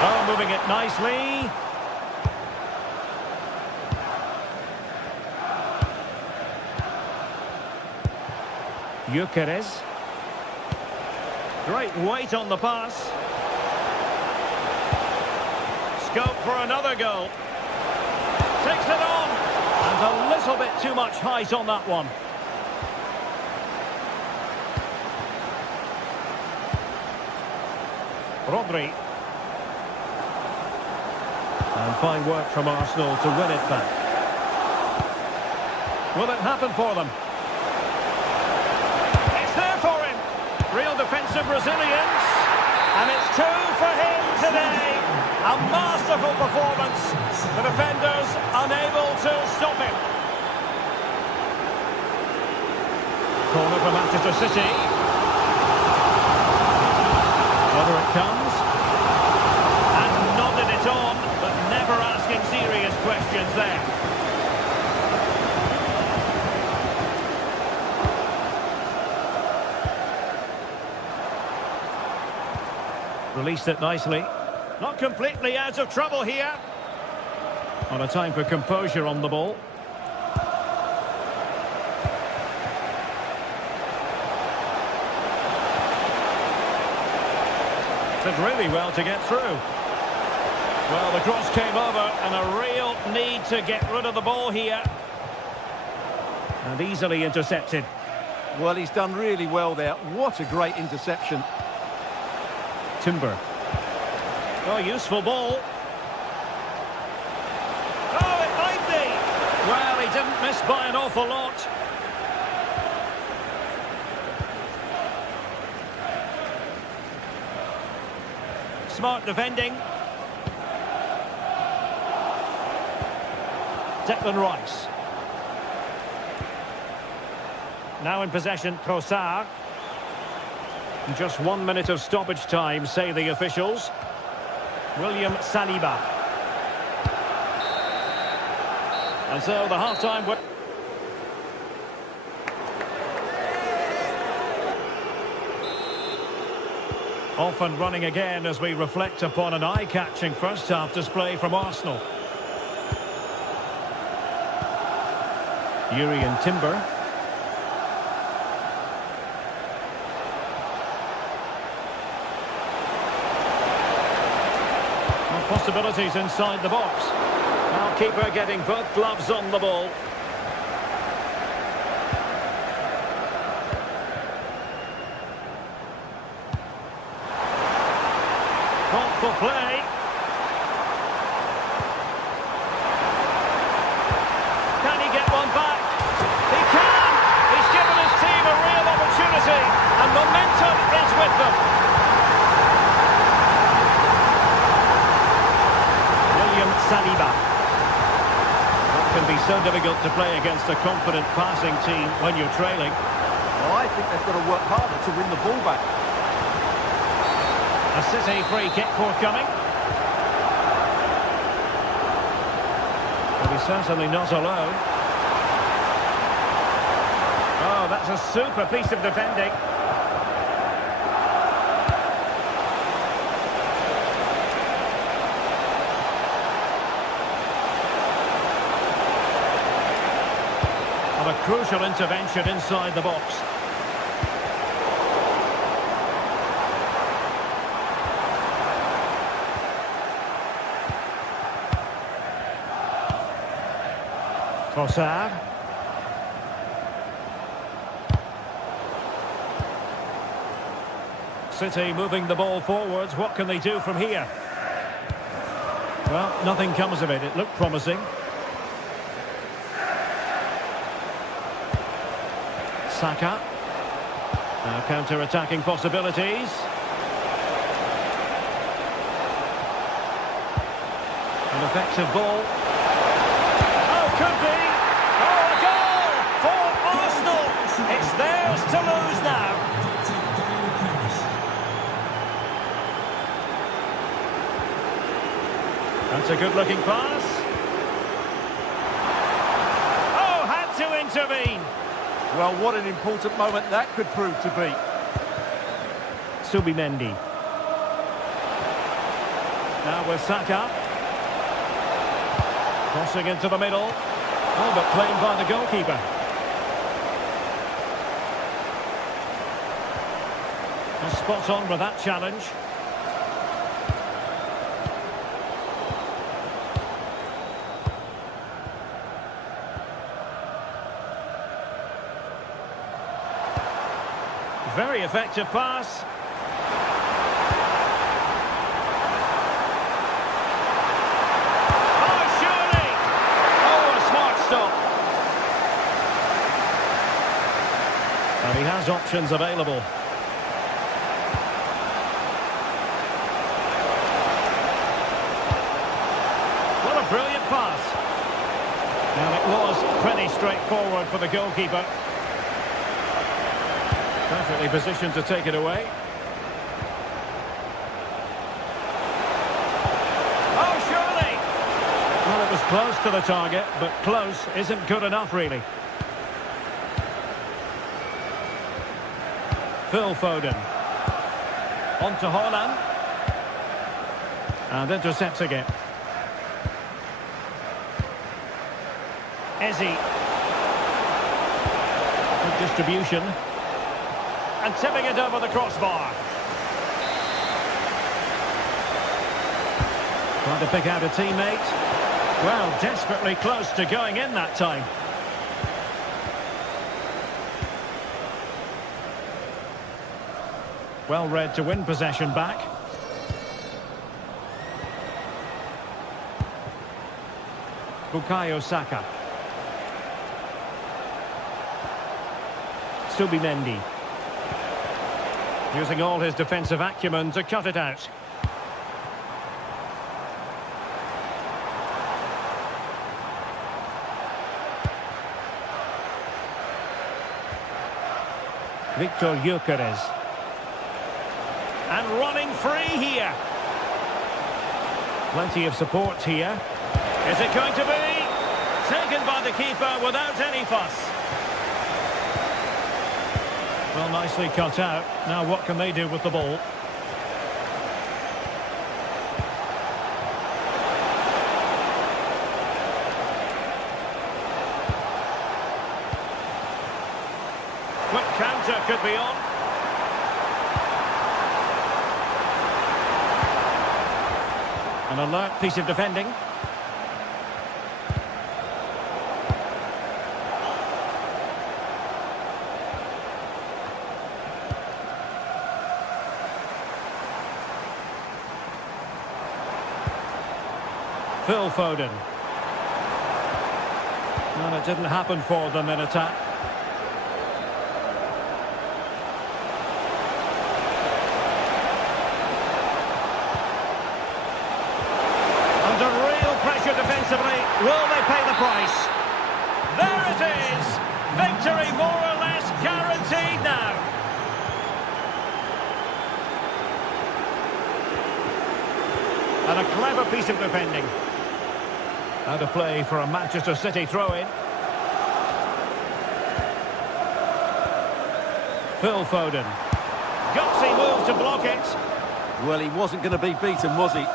Oh, moving it nicely. Gyökeres. Great weight on the pass. Scope for another goal. Takes it on. And a little bit too much height on that one. Rodri. And fine work from Arsenal to win it back. Will it happen for them? It's there for him. Real defensive resilience. And it's two for him today. A masterful performance. The defenders unable to stop him. Corner from Manchester City. Whether it comes. And nodded it on, but never asking serious questions there. Released it nicely. Not completely out of trouble here. On a time for composure on the ball. Did really well to get through. Well, the cross came over and a real need to get rid of the ball here. And easily intercepted. Well, he's done really well there. What a great interception. Timber. Oh, useful ball. Oh, it might be. Well, he didn't miss by an awful lot. Smart defending. Declan Rice. Now in possession, Trossard. Just 1 minute of stoppage time, say the officials. William Saliba. And so the half-time... Off and running again as we reflect upon an eye-catching first-half display from Arsenal. Jurriën Timber. Possibilities inside the box. Now keeper getting both gloves on the ball. Thoughtful play. Can he get one back? He can! He's given his team a real opportunity, and momentum is with them. Saliba. That can be so difficult to play against a confident passing team when you're trailing. Well, I think they've got to work harder to win the ball back. A City free kick forthcoming. But he's certainly not alone. Oh, that's a super piece of defending. A crucial intervention inside the box. Trossard. City moving the ball forwards. What can they do from here? Well, nothing comes of it. It looked promising. Saka. Now counter-attacking possibilities. An effective ball. Oh, could be! Oh, a goal for Arsenal! It's theirs to lose now. That's a good-looking pass. Oh, had to intervene. Well, what an important moment that could prove to be. Subimendi. Now with Saka. Crossing into the middle. Oh, but claimed by the goalkeeper. And spot on with that challenge. Very effective pass. Oh, surely! Oh, a smart stop. And he has options available. What a brilliant pass. And it was pretty straightforward for the goalkeeper. Perfectly positioned to take it away. Oh, surely! Well, it was close to the target, but close isn't good enough, really. Phil Foden. On to Haaland. And intercepts again. Eze. Good distribution. And tipping it over the crossbar. Trying to pick out a teammate. Well, desperately close to going in that time. Well read to win possession back. Bukayo Saka. Subimendi. Using all his defensive acumen to cut it out. Victor Gyökeres. And running free here. Plenty of support here. Is it going to be? Taken by the keeper without any fuss. Well, nicely cut out. Now what can they do with the ball? Quick counter could be on. An alert piece of defending. Phil Foden. Well, it didn't happen for them in attack. Under real pressure defensively. Will they pay the price? There it is! Victory more or less guaranteed now. And a clever piece of defending. Out of play for a Manchester City throw-in. Phil Foden. Gutsy move to block it. Well, he wasn't going to be beaten, was he?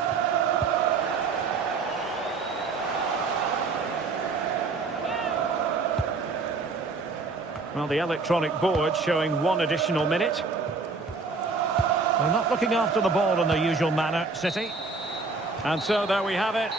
Well, the electronic board showing 1 additional minute. They're not looking after the ball in the usual manner, City. And so there we have it.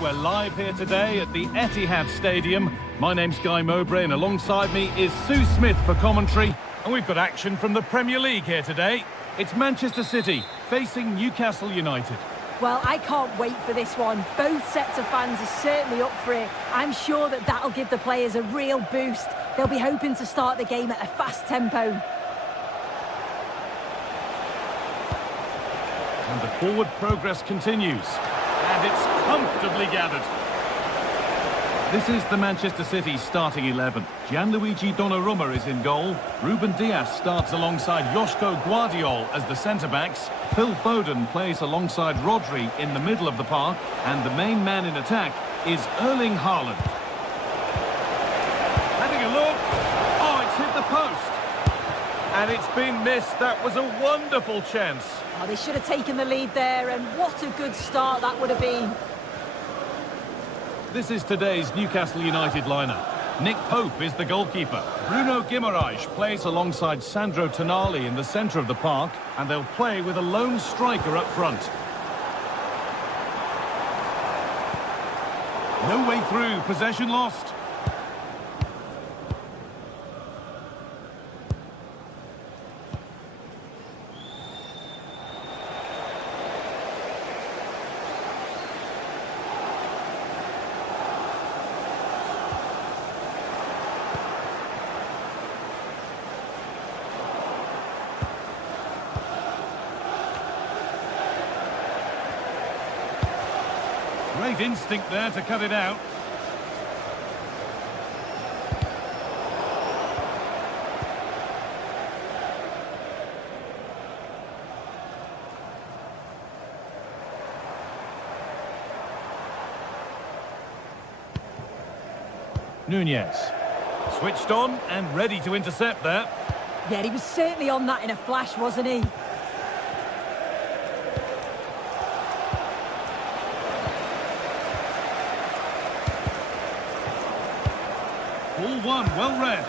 We're live here today at the Etihad Stadium. My name's Guy Mowbray and alongside me is Sue Smith for commentary. And we've got action from the Premier League here today. It's Manchester City facing Newcastle United. Well, I can't wait for this one. Both sets of fans are certainly up for it. I'm sure that that'll give the players a real boost. They'll be hoping to start the game at a fast tempo. And the forward progress continues. And it's comfortably gathered. This is the Manchester City starting 11. Gianluigi Donnarumma is in goal. Ruben Dias starts alongside Joško Guardiol as the centre-backs. Phil Foden plays alongside Rodri in the middle of the park. And the main man in attack is Erling Haaland. Having a look. Oh, it's hit the post. And it's been missed. That was a wonderful chance. Oh, they should have taken the lead there, and what a good start that would have been. This is today's Newcastle United lineup. Nick Pope is the goalkeeper. Bruno Guimaraes plays alongside Sandro Tonali in the centre of the park, and they'll play with a lone striker up front. No way through, possession lost. Great instinct there to cut it out. Nunez. Switched on and ready to intercept there. Yeah, he was certainly on that in a flash, wasn't he? Ball one, well read.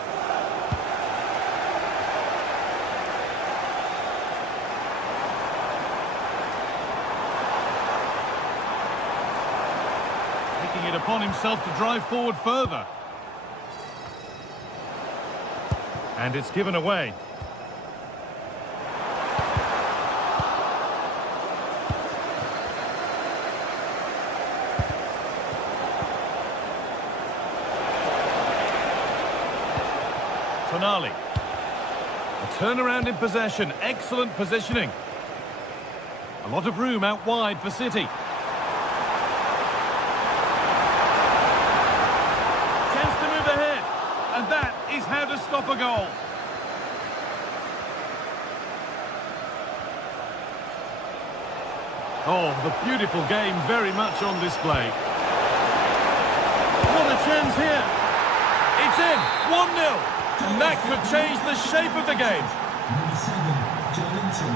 Taking it upon himself to drive forward further. And it's given away. Tonali. A turnaround in possession. Excellent positioning. A lot of room out wide for City. Chance to move ahead. And that is how to stop a goal. Oh, the beautiful game very much on display. What a chance here. It's in. 1-0. And that could change the shape of the game. Number 7, Jolinton.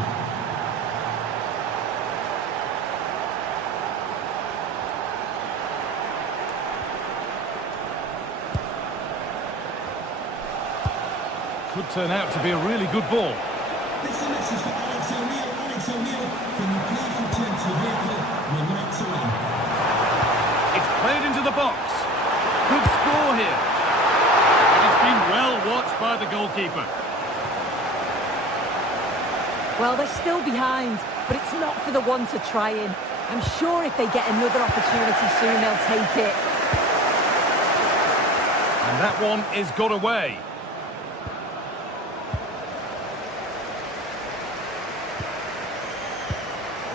Could turn out to be a really good ball. This is a message for Alex O'Neill. Alex O'Neill, can you please return to the vehicle? We're right to win. It's played into the box. Good score here. Been well watched by the goalkeeper. Well, they're still behind, but it's not for the one to try in. I'm sure if they get another opportunity soon, they'll take it. And that one is got away.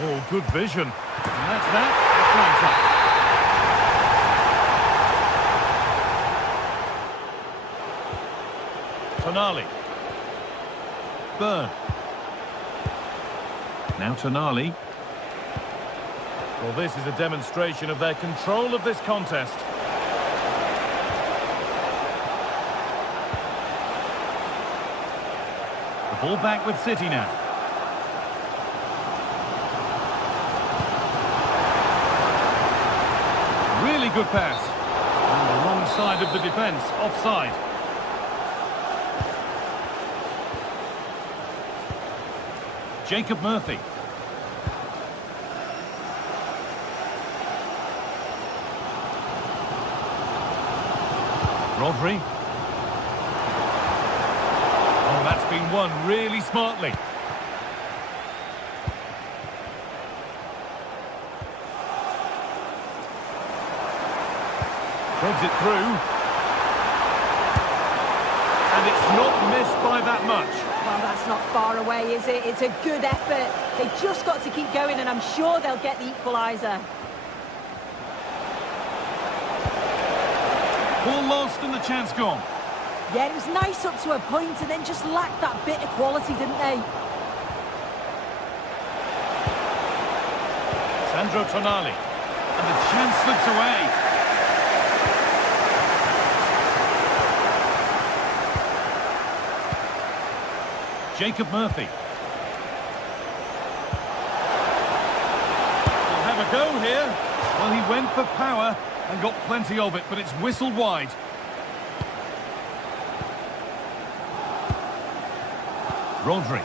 Oh, good vision. And that's that. The flight up. Tonali. Burn. Now Tonali. Well, this is a demonstration of their control of this contest. The ball back with City now. Really good pass. On the wrong side of the defence, offside. Jacob Murphy. Rodri. Oh, that's been won really smartly. Threads it through. And it's not missed by that much. Well, that's not far away, is it? It's a good effort. They've just got to keep going, and I'm sure they'll get the equaliser. Ball lost and the chance gone. Yeah, it was nice up to a point, and then just lacked that bit of quality, didn't they? Sandro Tonali. And the chance slips away. Jacob Murphy. He'll have a go here. Well, he went for power and got plenty of it, but it's whistled wide. Rodri.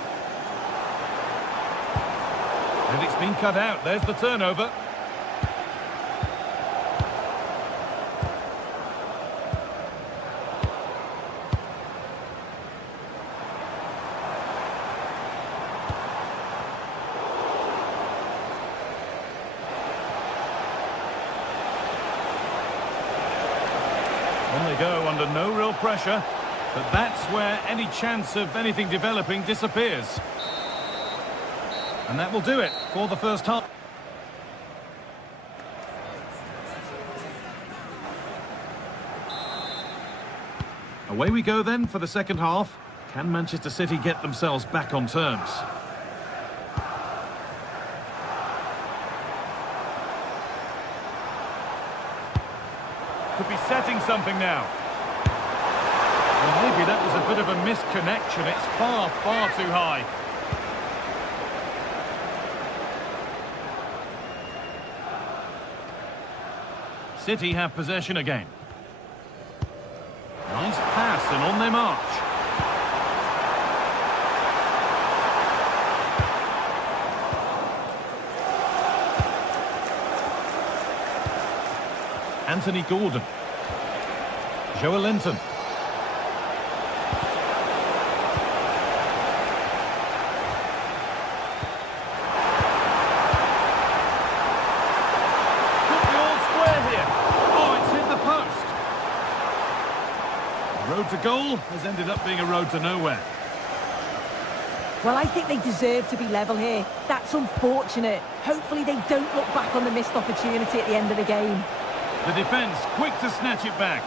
And it's been cut out. There's the turnover. On they go under no real pressure, but that's where any chance of anything developing disappears. And that will do it for the first half. Away we go then for the second half. Can Manchester City get themselves back on terms? Could be setting something now. And maybe that was a bit of a misconnection. It's far, far too high. City have possession again. Nice pass and on they march. Anthony Gordon. Joelinton. Road to goal has ended up being a road to nowhere. Well, I think they deserve to be level here. That's unfortunate. Hopefully they don't look back on the missed opportunity at the end of the game. The defence quick to snatch it back.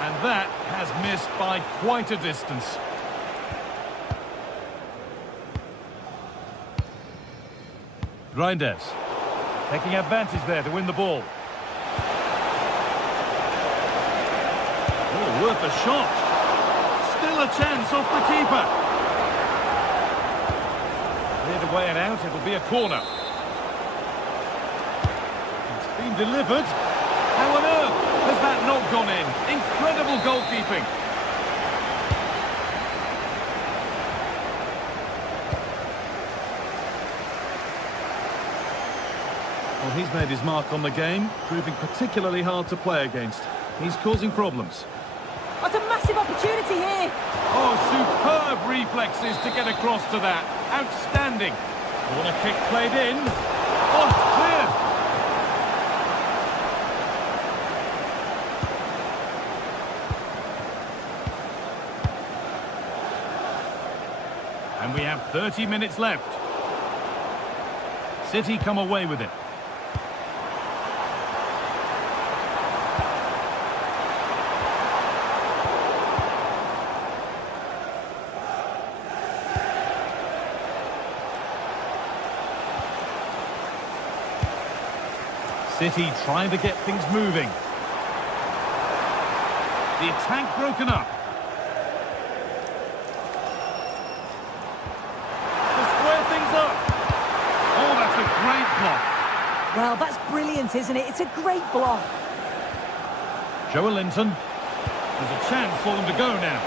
And that has missed by quite a distance. Reinders taking advantage there to win the ball. Oh, worth a shot. Still a chance off the keeper. Cleared away and out, it'll be a corner. It's been delivered. How on earth has that not gone in? Incredible goalkeeping. Well, he's made his mark on the game, proving particularly hard to play against. He's causing problems. That's a massive opportunity here. Oh, superb reflexes to get across to that. Outstanding. Corner kick played in. Oh, it's cleared. And we have 30 minutes left. City come away with it. City trying to get things moving. The attack broken up. To square things up. Oh, that's a great block. Well, that's brilliant, isn't it? It's a great block. Joelinton. There's a chance for them to go now.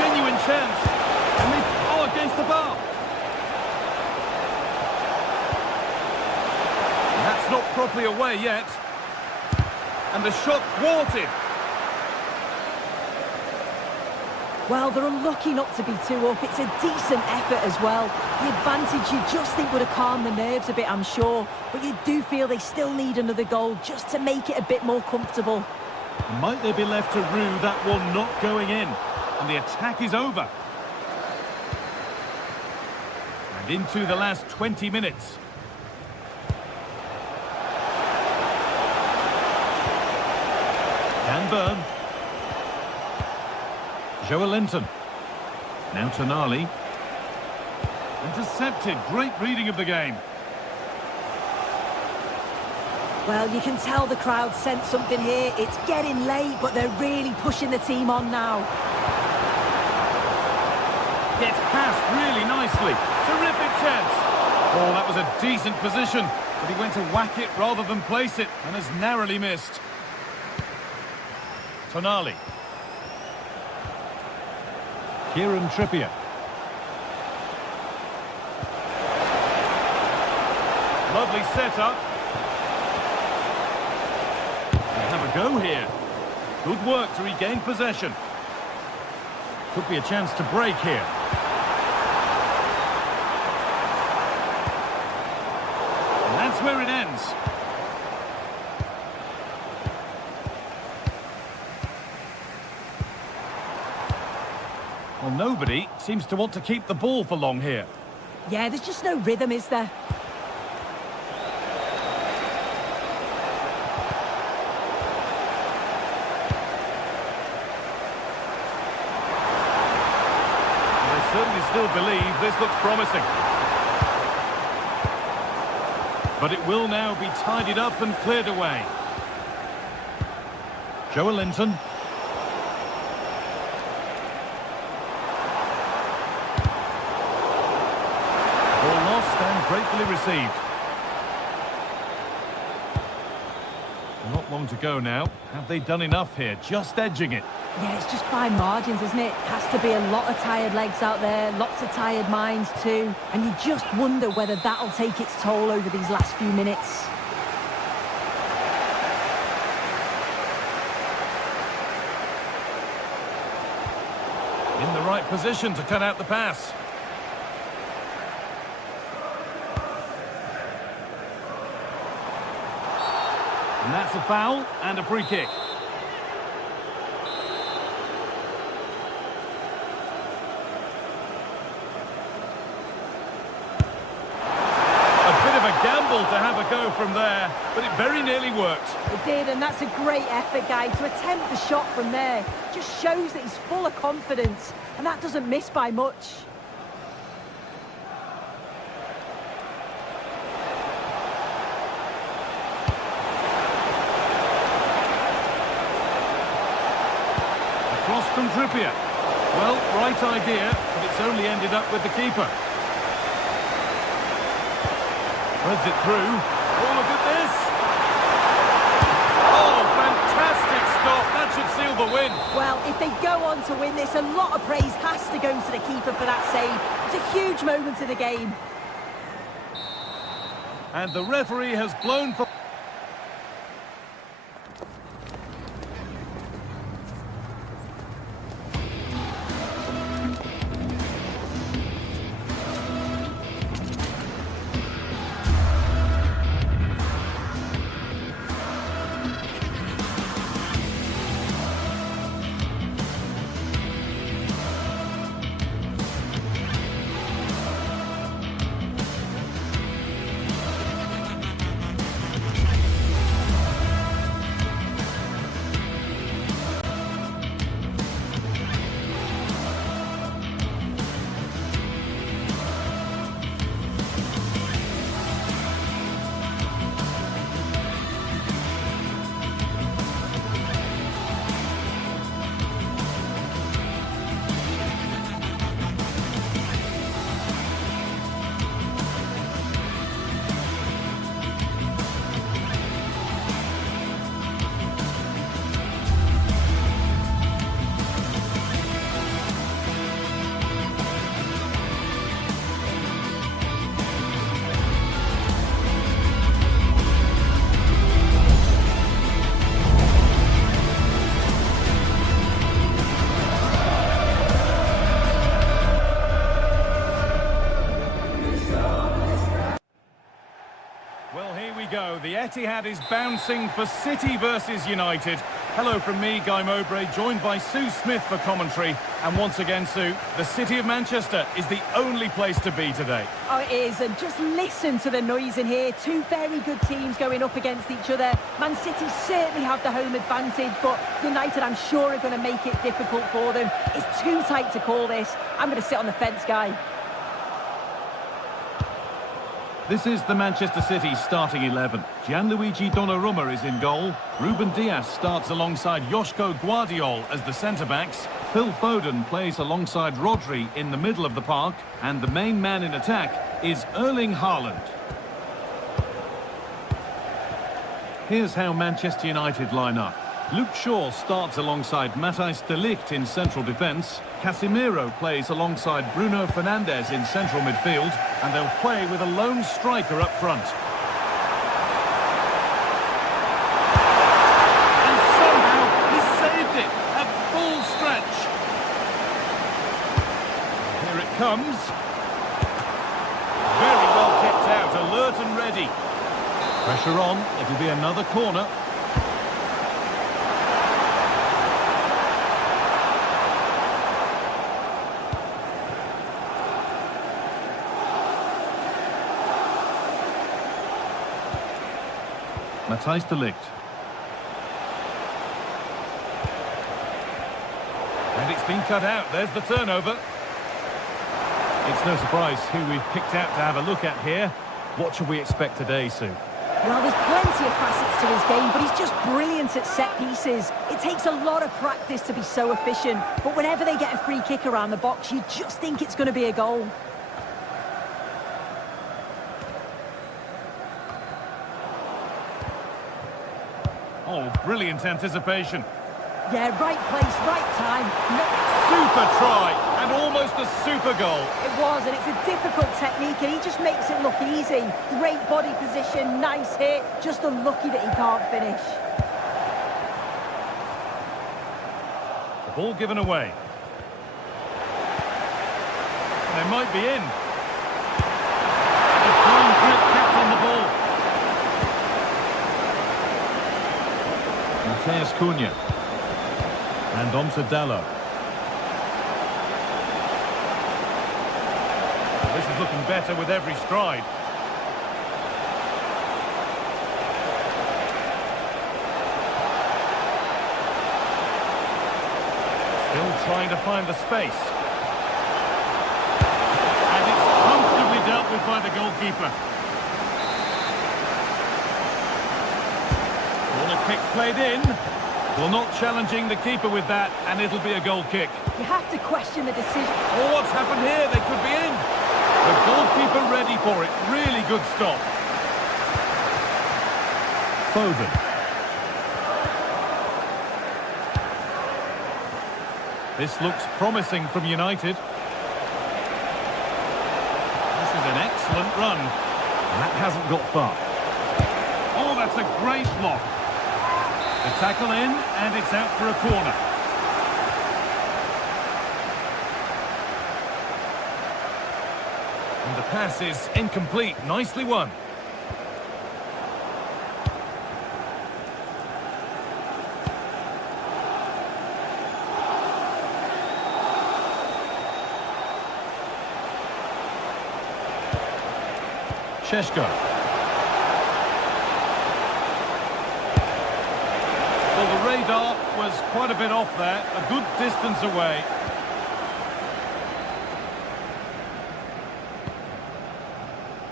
Genuine chance. And they against the bar. That's not properly away yet. And the shot thwarted. Well, they're unlucky not to be 2 up. It's a decent effort as well. The advantage you just think would have calmed the nerves a bit, I'm sure. But you do feel they still need another goal just to make it a bit more comfortable. Might they be left to rue that one not going in? And the attack is over. And into the last 20 minutes. Can burn. Joelinton. Now Tonali. Intercepted. Great reading of the game. Well, you can tell the crowd sensed something here. It's getting late, but they're really pushing the team on now. Gets past really nicely. Terrific chance. Oh, that was a decent position. But he went to whack it rather than place it and has narrowly missed. Tonali. Kieran Trippier. Lovely setup. They have a go here. Good work to regain possession. Could be a chance to break here. And that's where it ends. Well, nobody seems to want to keep the ball for long here. Yeah, there's just no rhythm, is there? They certainly still believe this looks promising. But it will now be tidied up and cleared away. Joelinton. Ball lost and gratefully received. Not long to go now. Have they done enough here? Just edging it. Yeah, it's just fine margins, isn't it? Has to be a lot of tired legs out there, lots of tired minds too. And you just wonder whether that'll take its toll over these last few minutes. In the right position to cut out the pass. And that's a foul and a free kick. To have a go from there, but it very nearly worked. It did, and that's a great effort, guy. To attempt the shot from there just shows that he's full of confidence, and that doesn't miss by much. Across from Trippier. Well, right idea, but it's only ended up with the keeper. Threads it through. Oh, look at this! Oh, fantastic stop! That should seal the win. Well, if they go on to win this, a lot of praise has to go to the keeper for that save. It's a huge moment in the game. And the referee has blown for... Go. The Etihad is bouncing for City versus United. Hello from me, Guy Mowbray, joined by Sue Smith for commentary. And once again, Sue, the City of Manchester is the only place to be today. Oh, it is, and just listen to the noise in here. Two very good teams going up against each other. Man City certainly have the home advantage, but United, I'm sure, are going to make it difficult for them. It's too tight to call this. I'm going to sit on the fence, Guy. This is the Manchester City starting 11. Gianluigi Donnarumma is in goal. Ruben Dias starts alongside Joško Guardiol as the centre-backs. Phil Foden plays alongside Rodri in the middle of the park. And the main man in attack is Erling Haaland. Here's how Manchester United line up. Luke Shaw starts alongside Matthijs de Ligt in central defence. Casemiro plays alongside Bruno Fernandes in central midfield. And they'll play with a lone striker up front. And somehow he saved it. A full stretch. Here it comes. Very well kept out, alert and ready. Pressure on, it'll be another corner. Matthijs de Ligt. And it's been cut out, there's the turnover. It's no surprise who we've picked out to have a look at here. What should we expect today, Sue? Well, there's plenty of facets to his game, but he's just brilliant at set pieces. It takes a lot of practice to be so efficient, but whenever they get a free kick around the box, you just think it's going to be a goal. Oh, brilliant anticipation. Yeah, right place, right time. Super try, and almost a super goal. It was, and it's a difficult technique, and he just makes it look easy. Great body position, nice hit, just unlucky that he can't finish. The ball given away. They might be in. The fine grip kept on the ball. Matheus Cunha. And on to Dallo. This is looking better with every stride. Still trying to find the space. And it's comfortably dealt with by the goalkeeper. Corner kick played in. Well, not challenging the keeper with that, and it'll be a goal kick. You have to question the decision. Oh, what's happened here? They could be in. The goalkeeper ready for it. Really good stop. Foden. This looks promising from United. This is an excellent run. That hasn't got far. Oh, that's a great block. The tackle in, and it's out for a corner. And the pass is incomplete. Nicely won. Šeško. Well, the radar was quite a bit off there, a good distance away.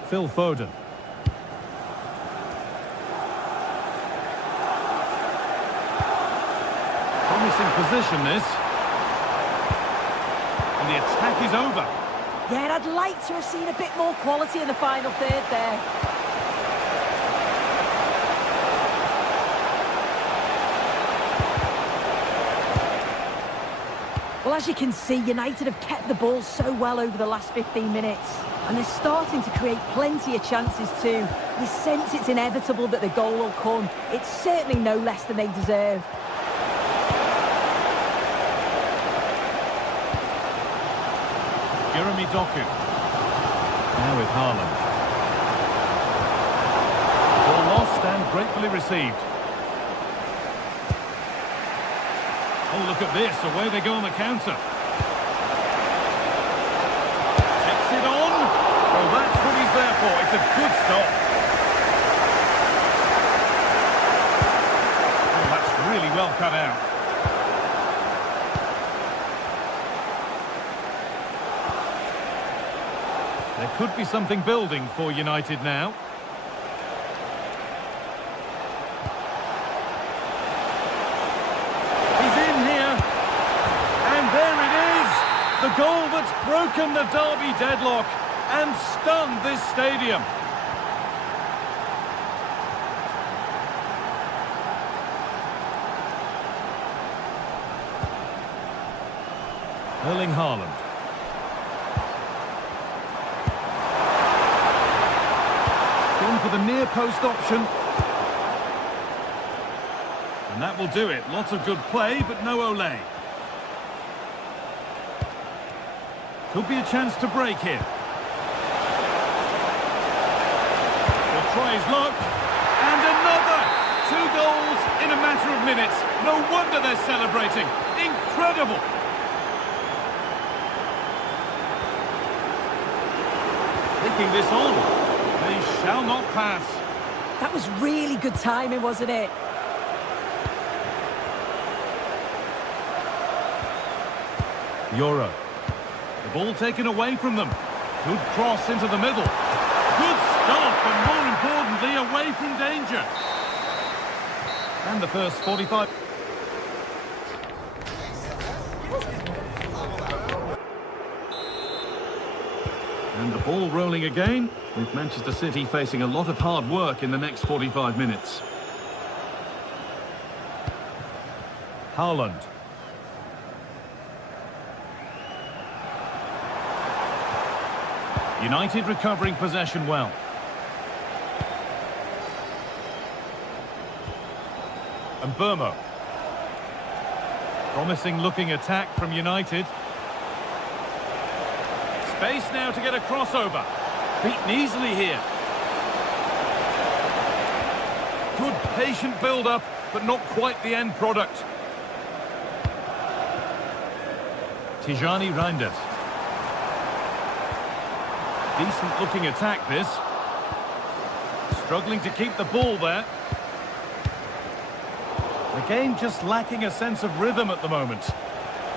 Phil Foden. Promising position, this. And the attack is over. Yeah, and I'd like to have seen a bit more quality in the final third there. Well, as you can see, United have kept the ball so well over the last 15 minutes. And they're starting to create plenty of chances too. You sense it's inevitable that the goal will come. It's certainly no less than they deserve. Jeremy Doku. Now with Haaland. Ball lost and gratefully received. Oh, look at this. Away they go on the counter. Takes it on. Well, that's what he's there for. It's a good stop. Oh, that's really well cut out. There could be something building for United now. He's in here. And there it is. The goal that's broken the derby deadlock and stunned this stadium. Erling Haaland. Gone for the near post option. And that will do it. Lots of good play, but no Ole. Could be a chance to break here. He'll try his luck. And another! 2 goals in a matter of minutes. No wonder they're celebrating. Incredible! Taking this on. They shall not pass. That was really good timing, wasn't it? Euro. The ball taken away from them. Good cross into the middle. Good stop, and more importantly, away from danger. And the first 45. And the ball rolling again, with Manchester City facing a lot of hard work in the next 45 minutes. Haaland. United recovering possession well. And Burmo. Promising looking attack from United. Space now to get a crossover. Beaten easily here. Good patient build-up, but not quite the end product. Tijani Reinders. Decent looking attack this. Struggling to keep the ball there. The game just lacking a sense of rhythm at the moment.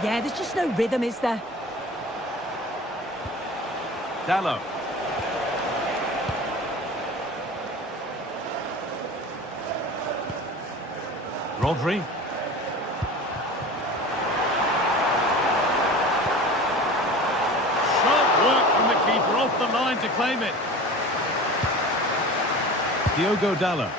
Yeah, there's just no rhythm, is there? Dallo. Rodri. Sharp work from the keeper off the line to claim it. Diogo Dallo.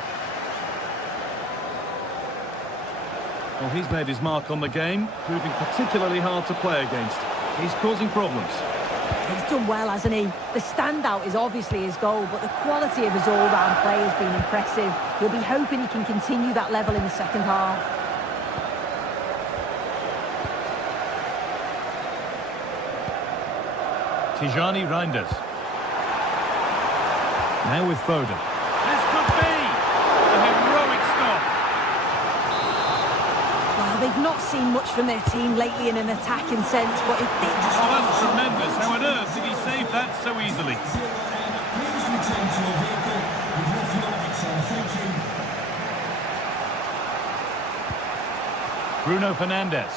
Well, he's made his mark on the game, proving particularly hard to play against. He's causing problems. He's done well, hasn't he? The standout is obviously his goal, but the quality of his all-round play has been impressive. He'll be hoping he can continue that level in the second half. Tijani Reinders. Now with Foden. This could be a heroic stop. Well, they've not seen much from their team lately in an attacking sense, but if they... Oh, that's tremendous. How on earth did he save that so easily? Please return to your vehicle with your lights on. Thank you. Bruno Fernandes.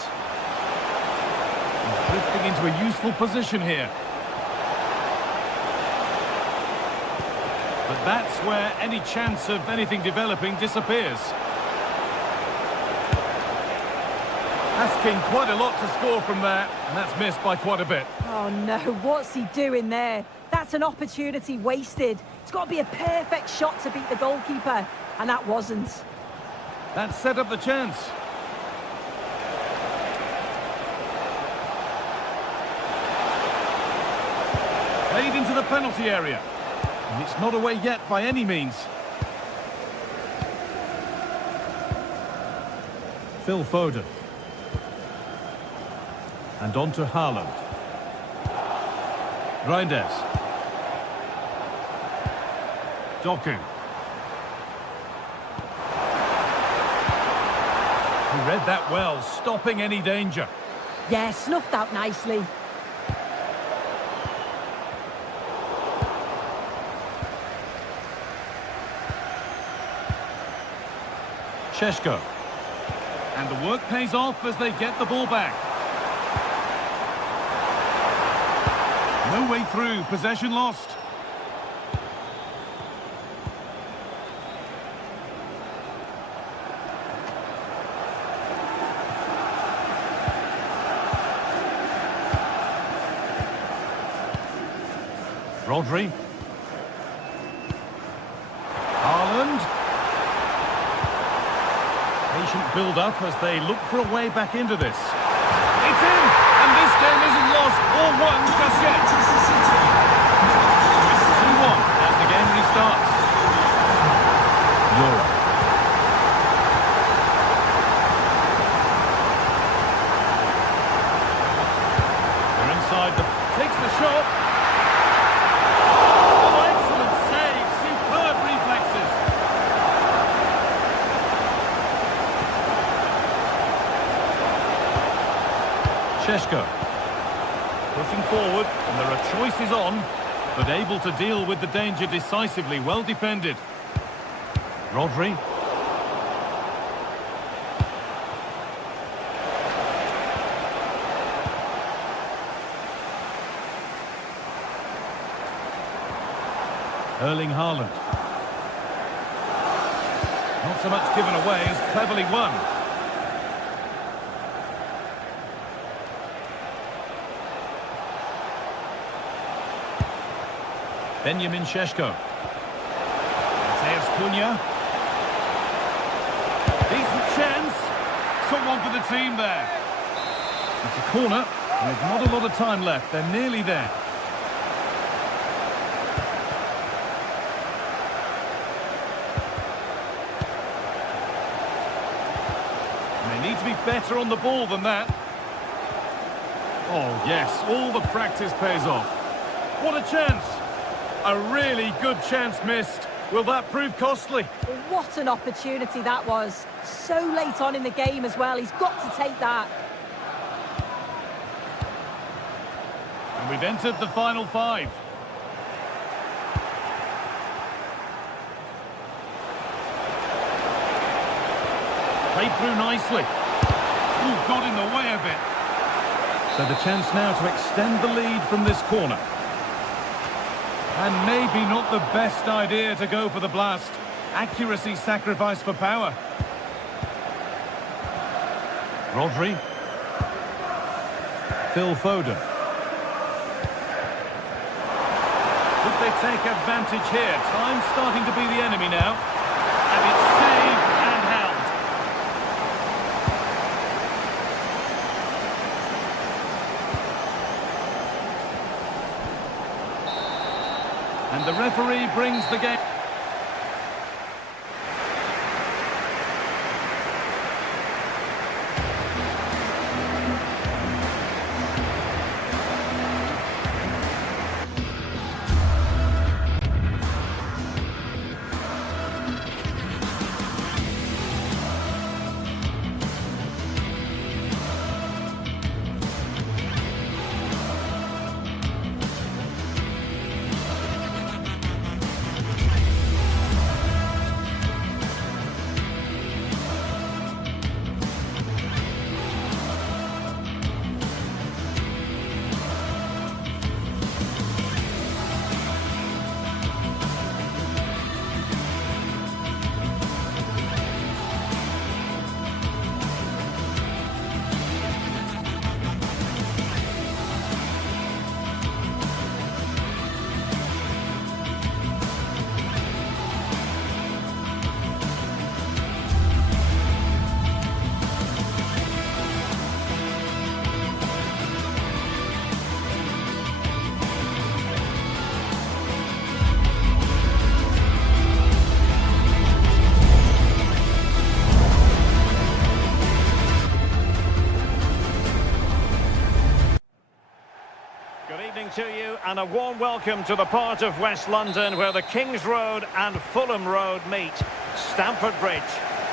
He's drifting into a useful position here. But that's where any chance of anything developing disappears. Asking quite a lot to score from there, and that's missed by quite a bit. Oh no, what's he doing there? That's an opportunity wasted. It's got to be a perfect shot to beat the goalkeeper, and that wasn't. That set up the chance. Played into the penalty area. And it's not away yet by any means. Phil Foden. And on to Haaland. Reinders. Doku. He read that well, stopping any danger. Yeah, snuffed out nicely. Šeško. And the work pays off as they get the ball back. No way through, possession lost. Rodri. Haaland. Patient build-up as they look for a way back into this. It's in, and this game just yet. It's 2-1 as the game restarts. Euro. They're inside. Takes the shot. Oh, excellent save. Superb reflexes. Šeško. Pushing forward, and there are choices on, but able to deal with the danger decisively. Well defended. Rodri. Erling Haaland. Not so much given away as cleverly won. Benjamin Šeško. Mateus Cunha. Decent chance. Someone for the team there. It's a corner, with not a lot of time left. They're nearly there. And they need to be better on the ball than that. Oh, yes, all the practice pays off. What a chance! A really good chance missed. Will that prove costly? What an opportunity that was. So late on in the game as well. He's got to take that. And we've entered the final 5. Played through nicely. Ooh, got in the way of it. So the chance now to extend the lead from this corner. And maybe not the best idea to go for the blast. Accuracy sacrificed for power. Rodri. Phil Foden. Could they take advantage here? Time's starting to be the enemy now. And it's saved and held. And the referee brings the game. To you and a warm welcome to the part of West London where the King's Road and Fulham Road meet, Stamford Bridge.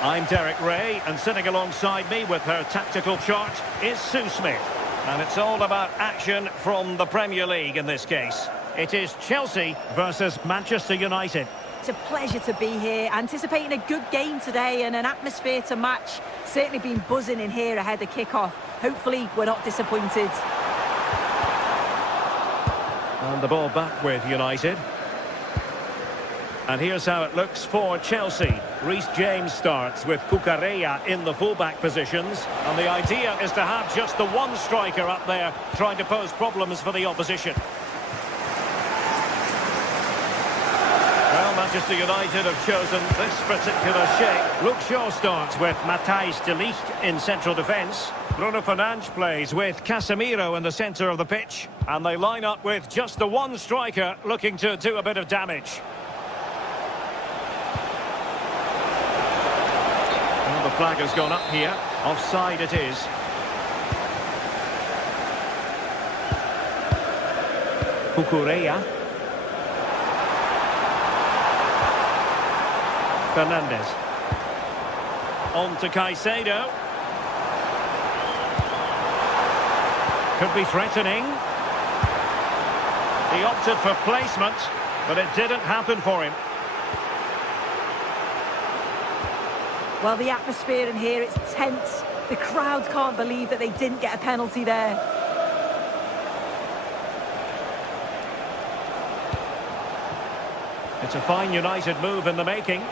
I'm Derek Ray, and sitting alongside me with her tactical chart is Sue Smith. And it's all about action from the Premier League in this case. It is Chelsea versus Manchester United. It's a pleasure to be here, anticipating a good game today and an atmosphere to match. Certainly been buzzing in here ahead of kick-off. Hopefully we're not disappointed. And the ball back with United. And here's how it looks for Chelsea. Reece James starts with Cucurella in the fullback positions. And the idea is to have just the one striker up there trying to pose problems for the opposition. Well, Manchester United have chosen this particular shape. Luke Shaw starts with Matthijs de Ligt in central defence. Bruno Fernandes plays with Casemiro in the centre of the pitch. And they line up with just the one striker looking to do a bit of damage. Well, the flag has gone up here. Offside it is. Cucurella. Fernandes. On to Caicedo. Could be threatening. He opted for placement, but it didn't happen for him. Well, the atmosphere in here, it's tense. The crowd can't believe that they didn't get a penalty there. It's a fine United move in the making.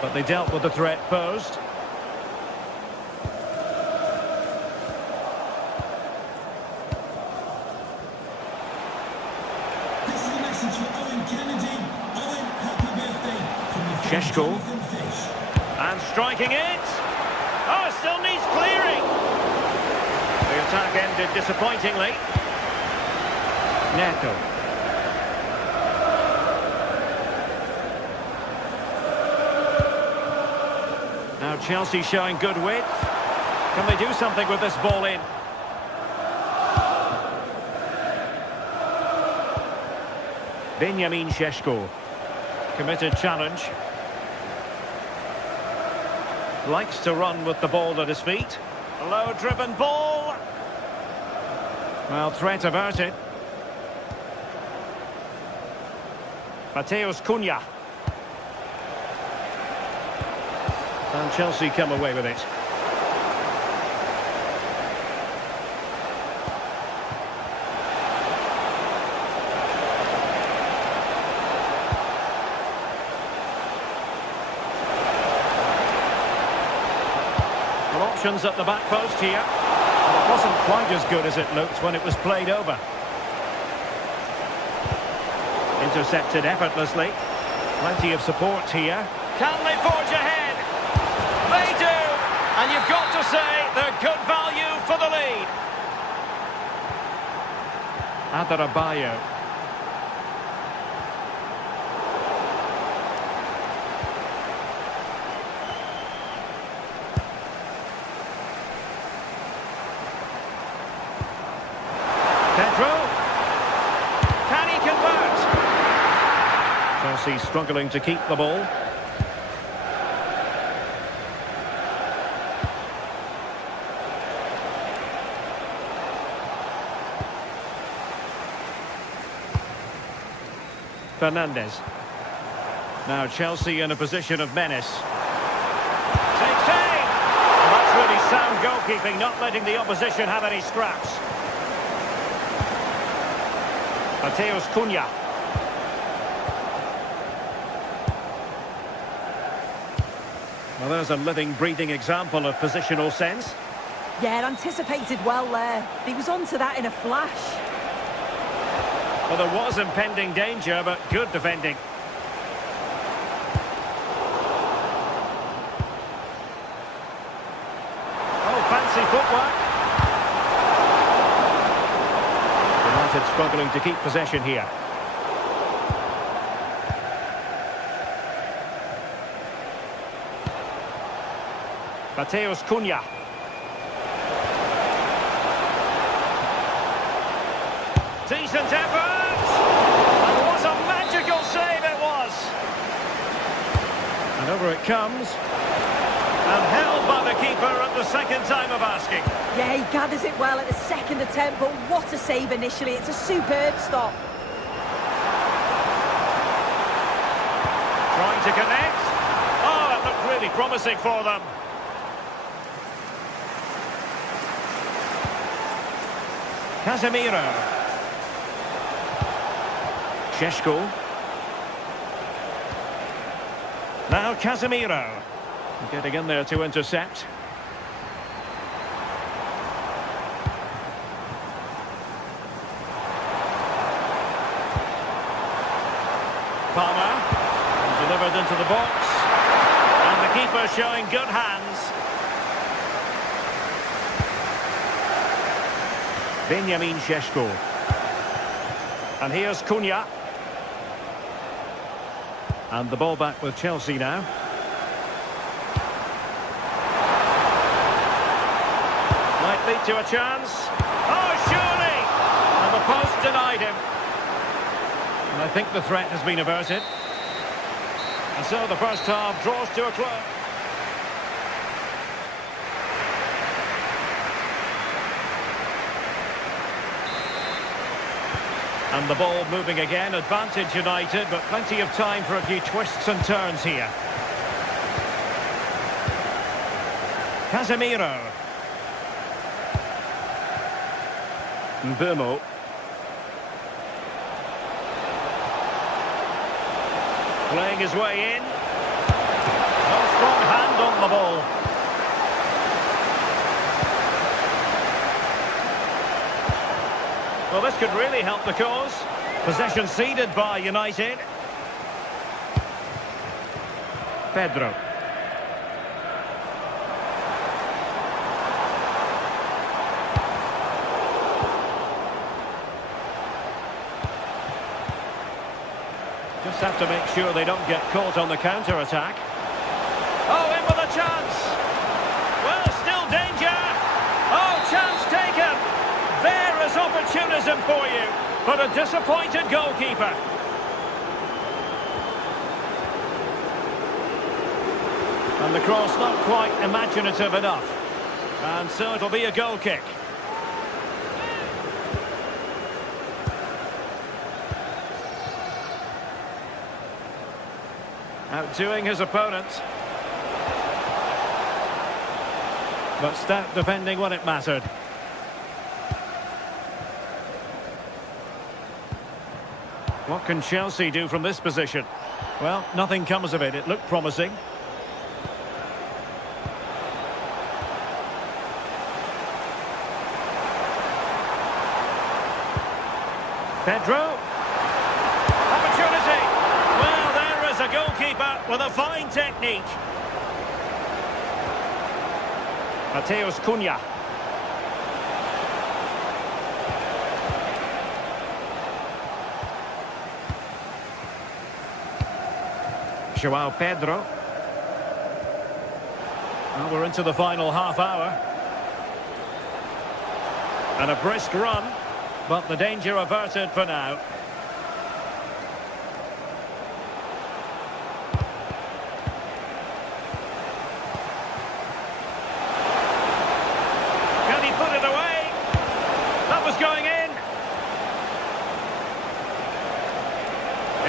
But they dealt with the threat posed. This is a message for Owen Kennedy. Owen, happy birthday from the Šeško. Fish. And striking it. Oh, it still needs clearing. The attack ended disappointingly. Neto. Now Chelsea showing good width. Can they do something with this ball in? Benjamin Šeško. Committed challenge. Likes to run with the ball at his feet. A low-driven ball. Well, threat averted. Mateus Cunha. And Chelsea come away with it. Well, options at the back post here. It wasn't quite as good as it looked when it was played over. Intercepted effortlessly. Plenty of support here. Can they forge ahead? They do! And you've got to say they're good value for the lead. Adarabioyo. Pedro. Can he convert? Chelsea struggling to keep the ball. Fernandes. Now Chelsea in a position of menace. Takes aim! That's really sound goalkeeping, not letting the opposition have any scraps. Mateus Cunha. Well, there's a living, breathing example of positional sense. Yeah, anticipated well there. He was onto that in a flash. Well, there was impending danger, but good defending. Oh, fancy footwork. United struggling to keep possession here. Mateus Cunha. Decent effort! And what a magical save it was! And over it comes. And held by the keeper at the second time of asking. Yeah, he gathers it well at the second attempt, but what a save initially. It's a superb stop. Trying to connect. Oh, that looked really promising for them. Casemiro. Šeško. Now Casemiro. Getting in there to intercept. Palmer. Delivered into the box. And the keeper showing good hands. Benjamin Šeško. And here's Cunha. And the ball back with Chelsea now. Might lead to a chance. Oh, surely! And the post denied him. And I think the threat has been averted. And so the first half draws to a close. And the ball moving again, advantage United, but plenty of time for a few twists and turns here. Casemiro. Mbeumo. Playing his way in. No strong hand on the ball. Well, this could really help the cause. Possession ceded by United. Pedro. Just have to make sure they don't get caught on the counter-attack. Oh, in with a chance. Well, still danger. Oh, chance taken. There is opportunism for you, but a disappointed goalkeeper. And the cross not quite imaginative enough. And so it'll be a goal kick. Outdoing his opponent. But stout defending when it mattered. What can Chelsea do from this position? Well, nothing comes of it. It looked promising. Pedro. Opportunity. Well, there is a goalkeeper with a fine technique. Mateus Cunha. João Pedro. Well, we're into the final half hour. And a brisk run, but the danger averted for now. Can he put it away? That was going in.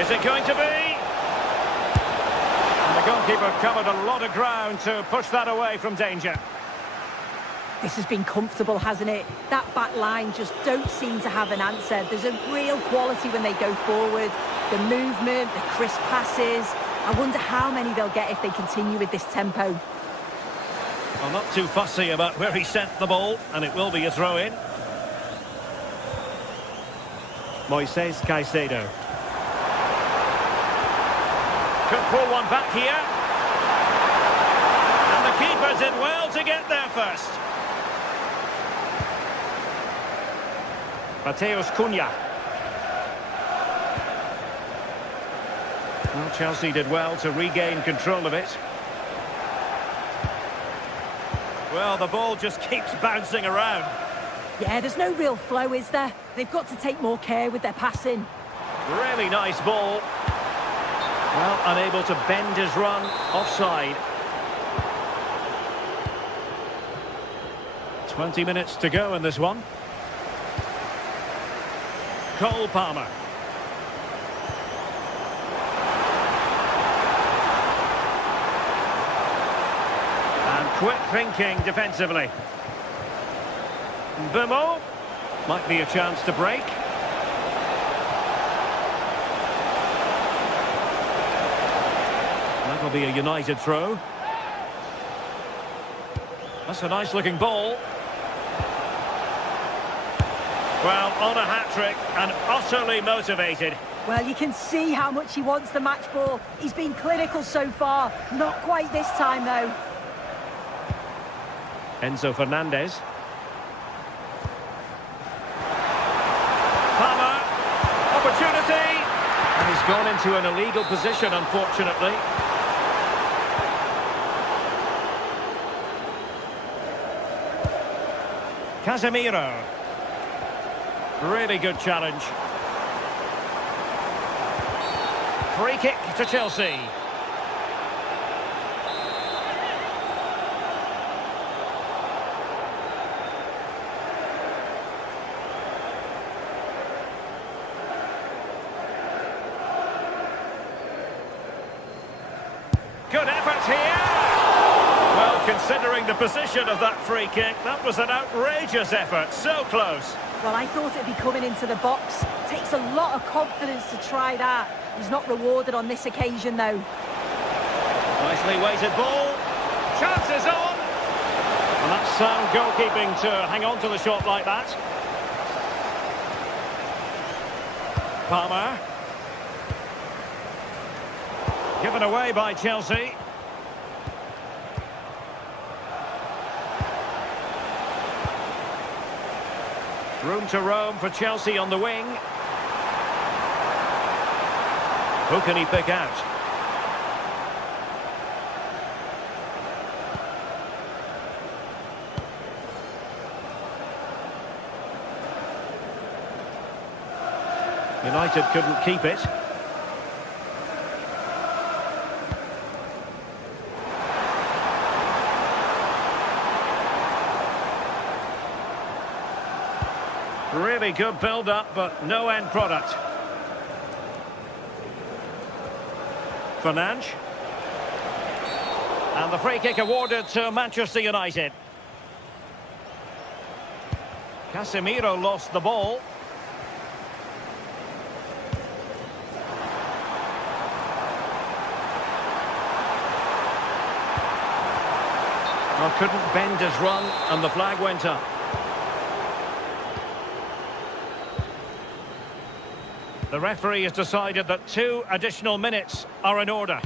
Is it going to be? The goalkeeper covered a lot of ground to push that away from danger. This has been comfortable, hasn't it? That back line just don't seem to have an answer. There's a real quality when they go forward. The movement, the crisp passes. I wonder how many they'll get if they continue with this tempo. Well, not too fussy about where he sent the ball, and it will be a throw-in. Moises Caicedo. Could pull one back here. And the keeper did well to get there first. Mateus Cunha. Well, Chelsea did well to regain control of it. Well, the ball just keeps bouncing around. Yeah, there's no real flow, is there? They've got to take more care with their passing. Really nice ball. Well, unable to bend his run, offside. 20 minutes to go in this one. Cole Palmer. And quick thinking defensively. Mbeumo. Might be a chance to break. That'll be a United throw. That's a nice looking ball. Well, on a hat-trick and utterly motivated. Well, you can see how much he wants the match ball. He's been clinical so far. Not quite this time, though. Enzo Fernandez. gone into an illegal position, unfortunately. Casemiro. Really good challenge. Free kick to Chelsea. Good effort here. Well, considering the position of that free kick, that was an outrageous effort. So close. Well, I thought it'd be coming into the box. It takes a lot of confidence to try that. He's not rewarded on this occasion, though. Nicely weighted ball. Chances on. And that's sound goalkeeping to hang on to the shot like that. Palmer. Given away by Chelsea. Room to roam for Chelsea on the wing. Who can he pick out? United couldn't keep it. Really good build-up, but no end product. Fernandes. And the free kick awarded to Manchester United. Casemiro lost the ball. Well, couldn't bend his run, and the flag went up. The referee has decided that 2 additional minutes are in order.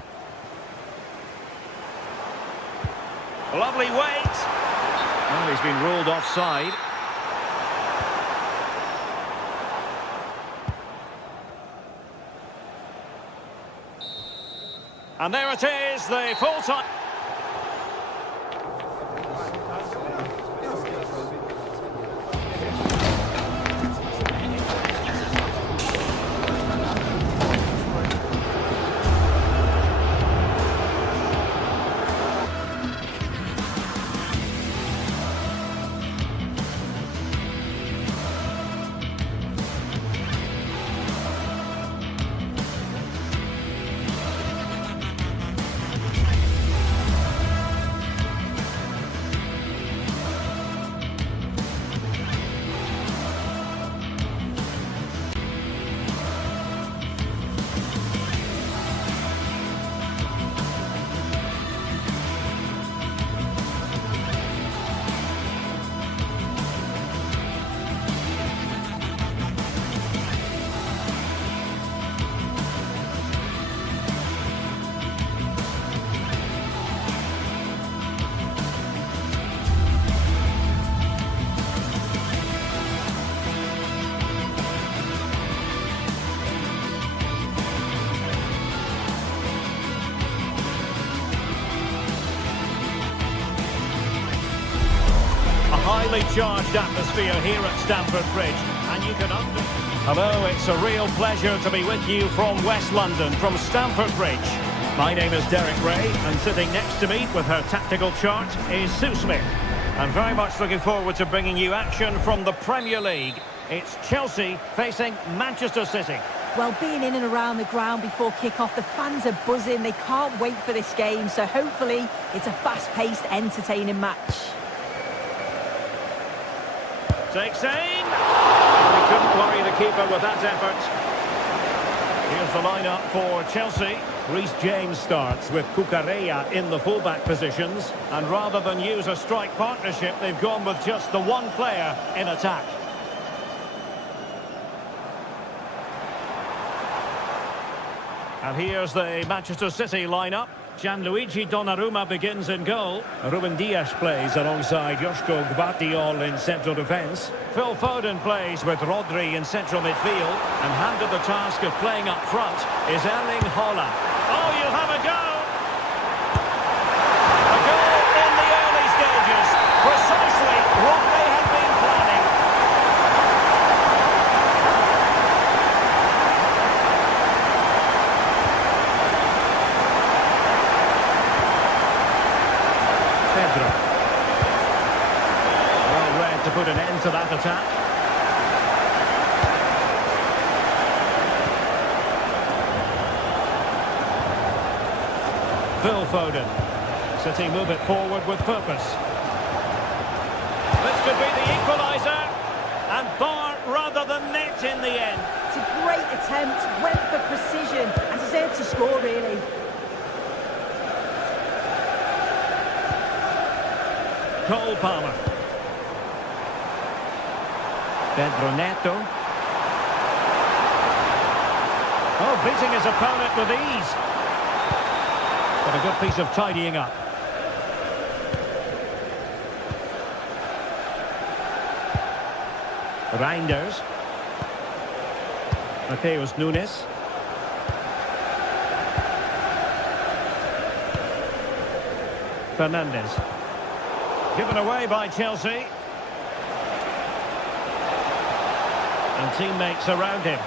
Lovely weight. Well, he's been ruled offside. And there it is, the full-time... Highly charged atmosphere here at Stamford Bridge, and you can Hello, it's a real pleasure to be with you from West London, from Stamford Bridge. My name is Derek Ray, and sitting next to me with her tactical chart is Sue Smith. I'm very much looking forward to bringing you action from the Premier League. It's Chelsea facing Manchester City. Well, being in and around the ground before kick-off, the fans are buzzing. They can't wait for this game, so hopefully it's a fast-paced, entertaining match. Takes aim. He couldn't worry the keeper with that effort. Here's the lineup for Chelsea. Reece James starts with Cucurella in the fullback positions. And rather than use a strike partnership, they've gone with just the one player in attack. And here's the Manchester City lineup. Gianluigi Donnarumma begins in goal. Ruben Dias plays alongside Joško Gvardiol in central defence. Phil Foden plays with Rodri in central midfield. And handed the task of playing up front is Erling Haaland. Oh, you'll have a go! A goal in the early stages. Precisely what they had been planning. Pedro. Well read to put an end to that attack. Phil Foden. City move it forward with purpose. This could be the equaliser. And bar rather than net in the end. It's a great attempt, went for precision and deserved to score, really. Cole Palmer. Pedro Neto. Oh, beating his opponent with ease. But a good piece of tidying up. Reinders. Mateus Nunes. Fernandes. Given away by Chelsea. And teammates around him.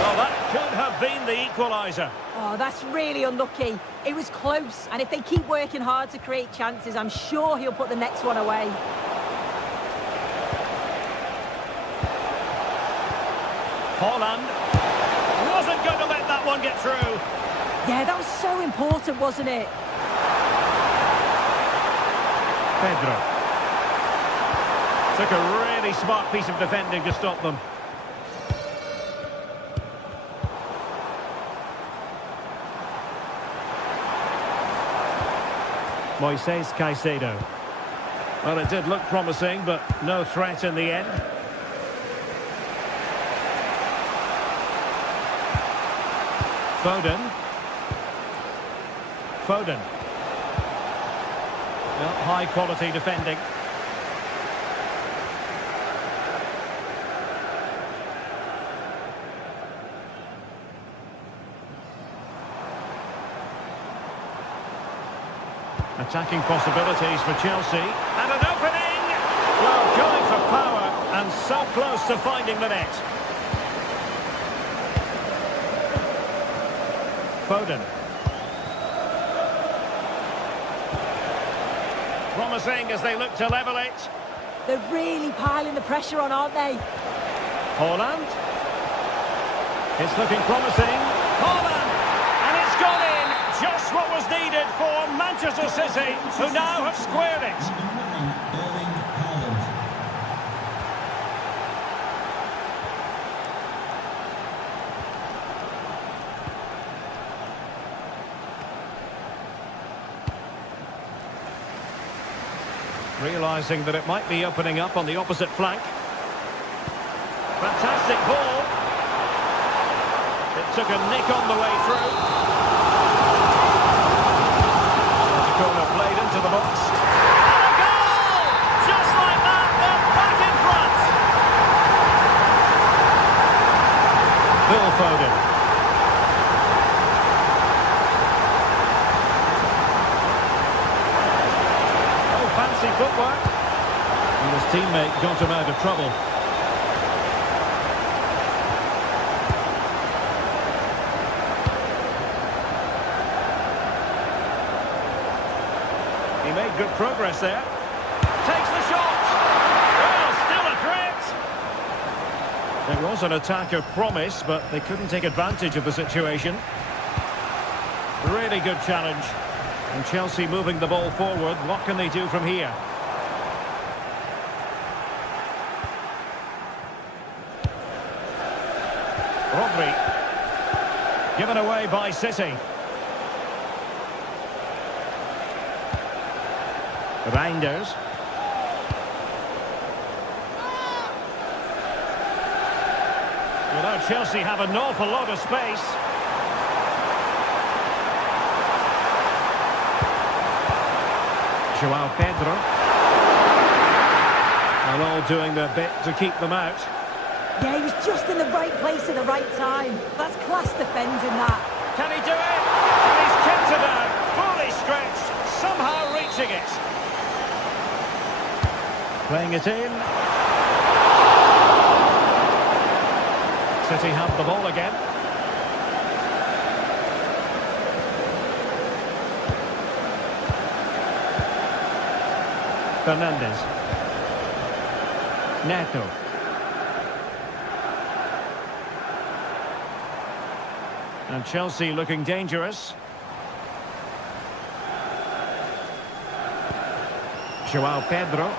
Well, that could have been the equaliser. Oh, that's really unlucky. It was close, and if they keep working hard to create chances, I'm sure he'll put the next one away. Haaland wasn't going to let that one get through. Yeah, that was so important, wasn't it? Pedro. Took a really smart piece of defending to stop them. Moises Caicedo. Well, it did look promising, but no threat in the end. Foden. Foden. Well, high quality defending. Attacking possibilities for Chelsea. And an opening! Well, going for power and so close to finding the net. Foden. Promising as they look to level it. They're really piling the pressure on, aren't they? Haaland. It's looking promising. Haaland! And it's gone in! Just what was needed for Manchester City, who now have squared it. Realising that it might be opening up on the opposite flank. Fantastic ball. It took a nick on the way through. The corner played into the box. And a goal! Just like that, they're back in front. Phil Foden. Fancy footwork. And his teammate got him out of trouble. He made good progress there. Takes the shot. Well, still a threat. There was an attack of promise, but they couldn't take advantage of the situation. Really good challenge. And Chelsea moving the ball forward. What can they do from here? Rodri. Given away by City. Reinders. Well, now Chelsea have an awful lot of space. Joao Pedro. And all doing their bit to keep them out. Yeah, he was just in the right place at the right time. That's class defending that. Can he do it? And he's kept it out, fully stretched, somehow reaching it. Playing it in. City have the ball again. Fernandes. Neto. And Chelsea looking dangerous. Joao Pedro.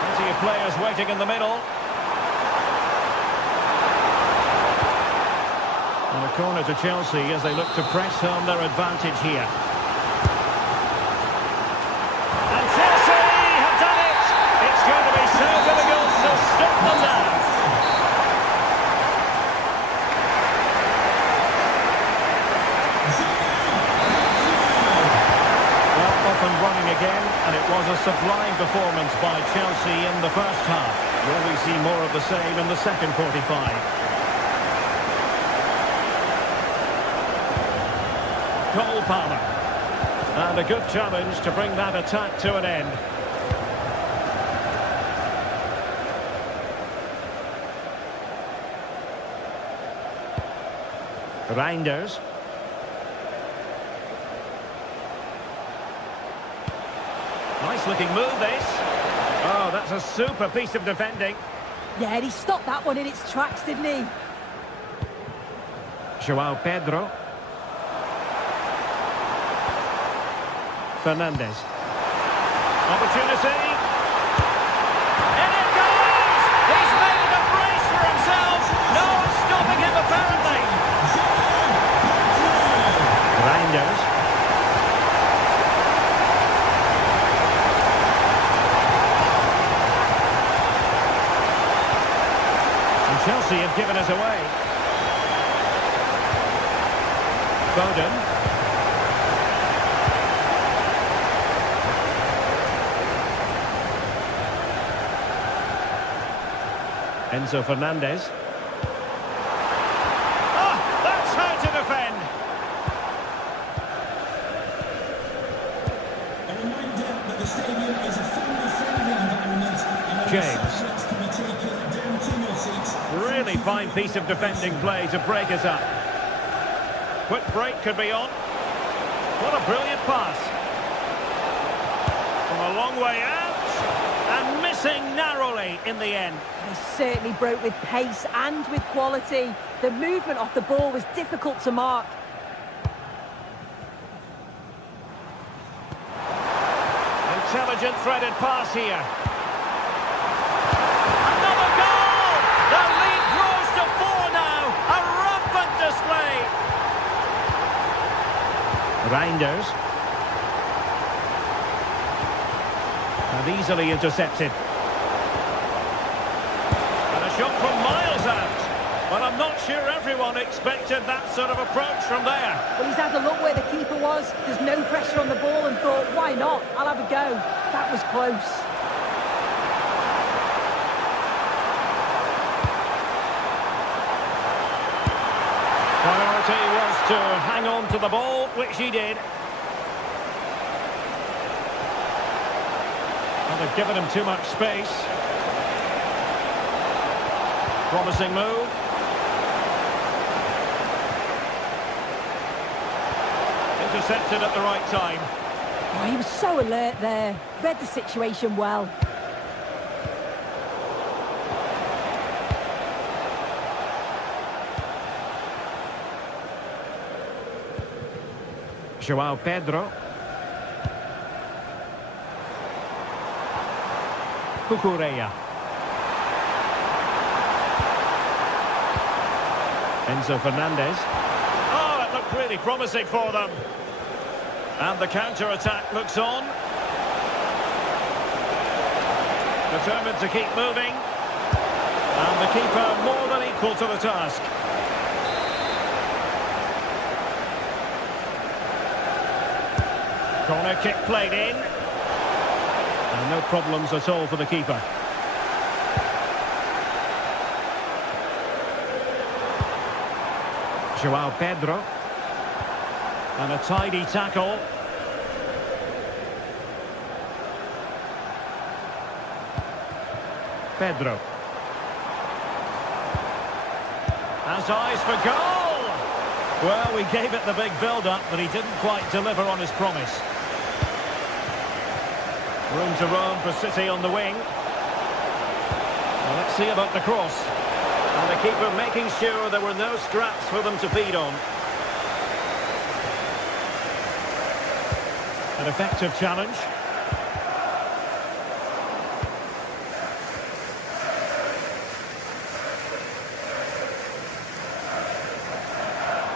Plenty of players waiting in the middle. And a corner to Chelsea as they look to press home their advantage here. And Chelsea have done it! It's going to be so difficult to stop them now. Up and running again, and it was a sublime performance by Chelsea in the first half. Will we see more of the same in the second 45? Cole Palmer. And a good challenge to bring that attack to an end. Reinders. Nice looking move, this. Oh, that's a super piece of defending. Yeah, he stopped that one in its tracks, didn't he? Joao Pedro. Fernandes. Opportunity. And it goes! He's made a brace for himself. No one's stopping him, apparently. Reinders. Chelsea have given us away. Foden. Enzo Fernandez. Oh, that's how to defend. A reminder that the stadium is a family-friendly environment and James. can be taken down to your seats. Really fine piece of defending play to break us up. Quick break could be on. What a brilliant pass. From a long way out. And missing narrowly in the end. He certainly broke with pace and with quality. The movement off the ball was difficult to mark. Intelligent threaded pass here. Another goal! The lead grows to 4 now. A rampant display. Reinders. And easily intercepted. And a shot from miles out. But I'm not sure everyone expected that sort of approach from there. Well, he's had a look where the keeper was. There's no pressure on the ball and thought, why not? I'll have a go. That was close. Priority was to hang on to the ball, which he did. And they've given him too much space. Promising move. Intercepted at the right time. Oh, he was so alert there. Read the situation well. Joao Pedro. Cucurella. Enzo Fernandez. Oh, that looked really promising for them. And the counter-attack looks on. Determined to keep moving. And the keeper more than equal to the task. Corner kick played in. And no problems at all for the keeper. Joao Pedro. And a tidy tackle. Pedro. Has eyes for goal! Well, we gave it the big build-up, but he didn't quite deliver on his promise. Room to roam for City on the wing. Well, let's see about the cross. And the keeper making sure there were no scraps for them to feed on. An effective challenge.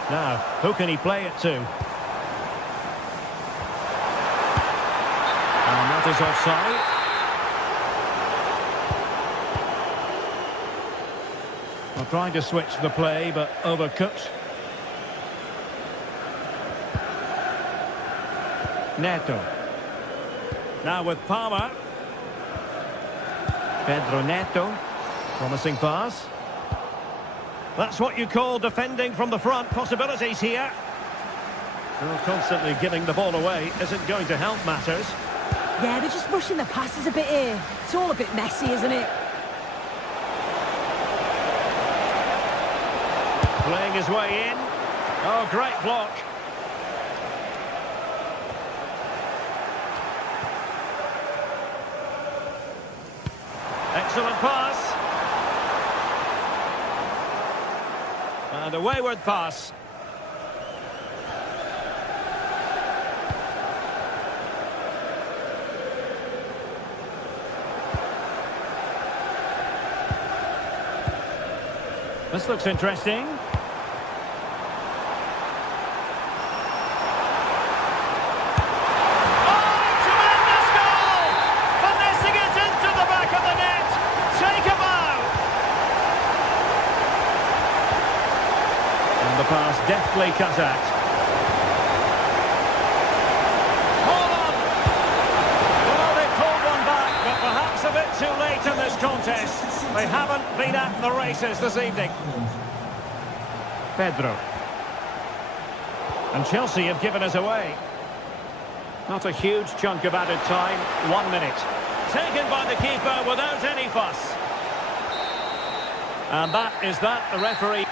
Now, who can he play it to? And that is offside. Well, trying to switch the play, but overcooked. Neto. Now with Palmer. Pedro Neto. Promising pass. That's what you call defending from the front. Possibilities here. Well, constantly giving the ball away isn't going to help matters. Yeah, they're just rushing the passes a bit here. It's all a bit messy, isn't it? Playing his way in. Oh, great block. Excellent pass. And a wayward pass. This looks interesting. Pass deftly cut out. Hold on! Well, they pulled one back, but perhaps a bit too late in this contest. They haven't been at the races this evening. Pedro. And Chelsea have given us away. Not a huge chunk of added time. 1 minute. Taken by the keeper without any fuss. And that is that. The referee...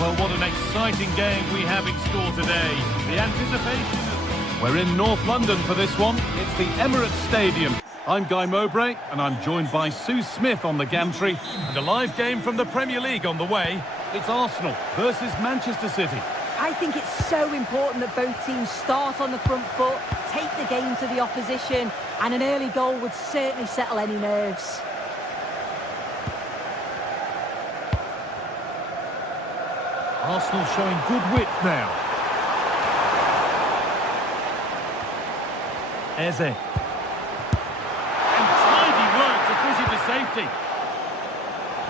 Well, what an exciting game we have in store today. The anticipation... We're in North London for this one. It's the Emirates Stadium. I'm Guy Mowbray, and I'm joined by Sue Smith on the gantry. And a live game from the Premier League on the way. It's Arsenal versus Manchester City. I think it's so important that both teams start on the front foot, take the game to the opposition, and an early goal would certainly settle any nerves. Arsenal showing good width now. Eze. And tidy work to push it to safety.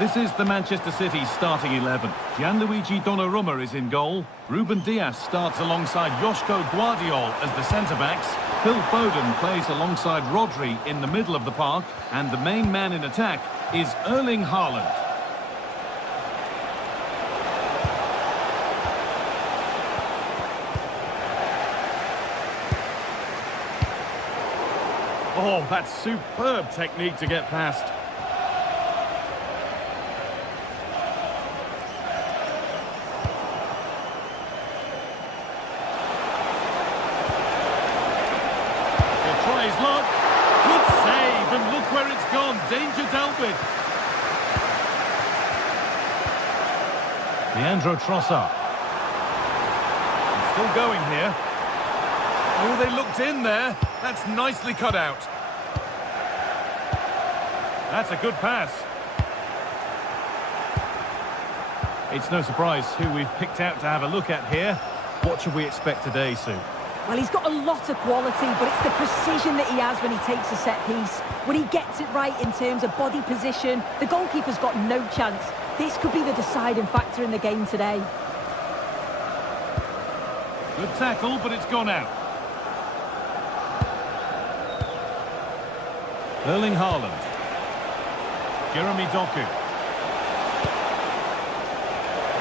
This is the Manchester City starting 11. Gianluigi Donnarumma is in goal. Ruben Dias starts alongside Joško Guardiol as the centre-backs. Phil Foden plays alongside Rodri in the middle of the park. And the main man in attack is Erling Haaland. Oh, that's superb technique to get past. His luck. Good save, and look where it's gone. Danger dealt with. Leandro Trossard. He's still going here. Oh, they looked in there. That's nicely cut out. That's a good pass. It's no surprise who we've picked out to have a look at here. What should we expect today, Sue? Well, he's got a lot of quality, but it's the precision that he has when he takes a set piece. When he gets it right in terms of body position, the goalkeeper's got no chance. This could be the deciding factor in the game today. Good tackle, but it's gone out. Erling Haaland. Jeremy Doku.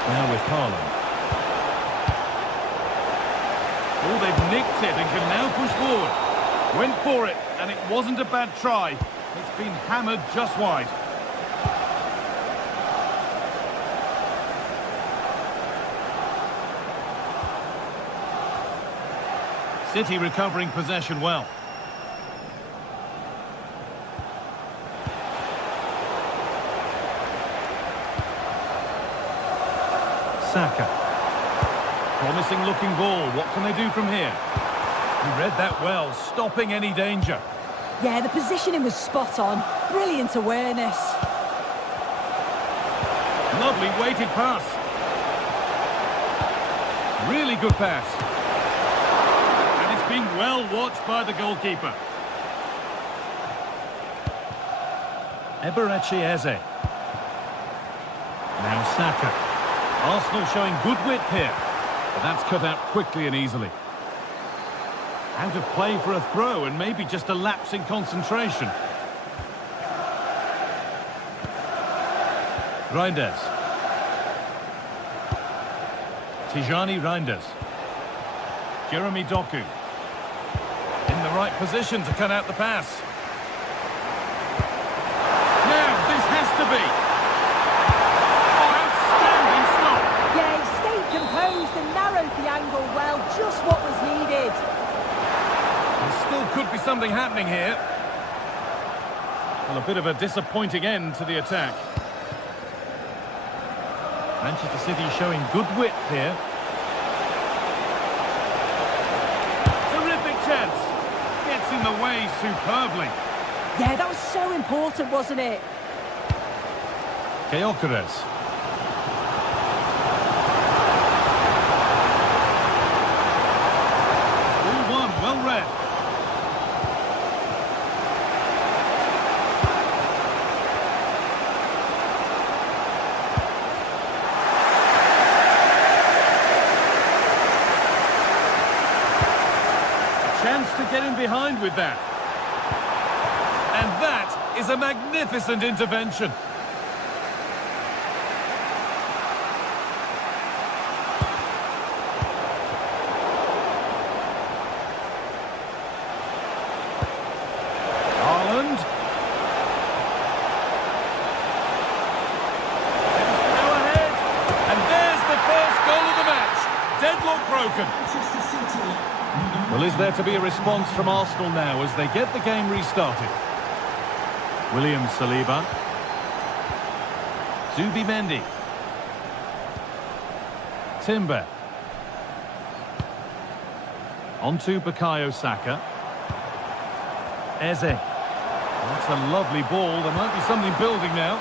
Now with Haaland. Oh, they've nicked it and can now push forward. Went for it, and it wasn't a bad try. It's been hammered just wide. City recovering possession well. Saka. Promising looking ball. What can they do from here? He read that well, stopping any danger. Yeah, the positioning was spot on. Brilliant awareness. Lovely weighted pass. Really good pass. And it's been well watched by the goalkeeper. Eberechi Eze. Now Saka. Arsenal showing good width here. But that's cut out quickly and easily. Out of play for a throw and maybe just a lapse in concentration. Reinders. Tijani Reinders. Jeremy Doku. In the right position to cut out the pass. Now, this has to be. Oh, outstanding stop. Yeah, he stayed composed and narrowed the angle well. Just what was needed. There still could be something happening here. Well, a bit of a disappointing end to the attack. Manchester City showing good width here. Terrific chance. Gets in the way superbly. Yeah, that was so important, wasn't it? Gyökeres. All one, well read. Chance to get in behind with that. And that is a magnificent intervention. Haaland. Tends to go ahead. And there's the first goal of the match. Deadlock broken. Manchester City. Well, is there to be a response from Arsenal now as they get the game restarted? William Saliba. Zubimendi. Timber. On to Bukayo Saka. Eze. That's a lovely ball. There might be something building now.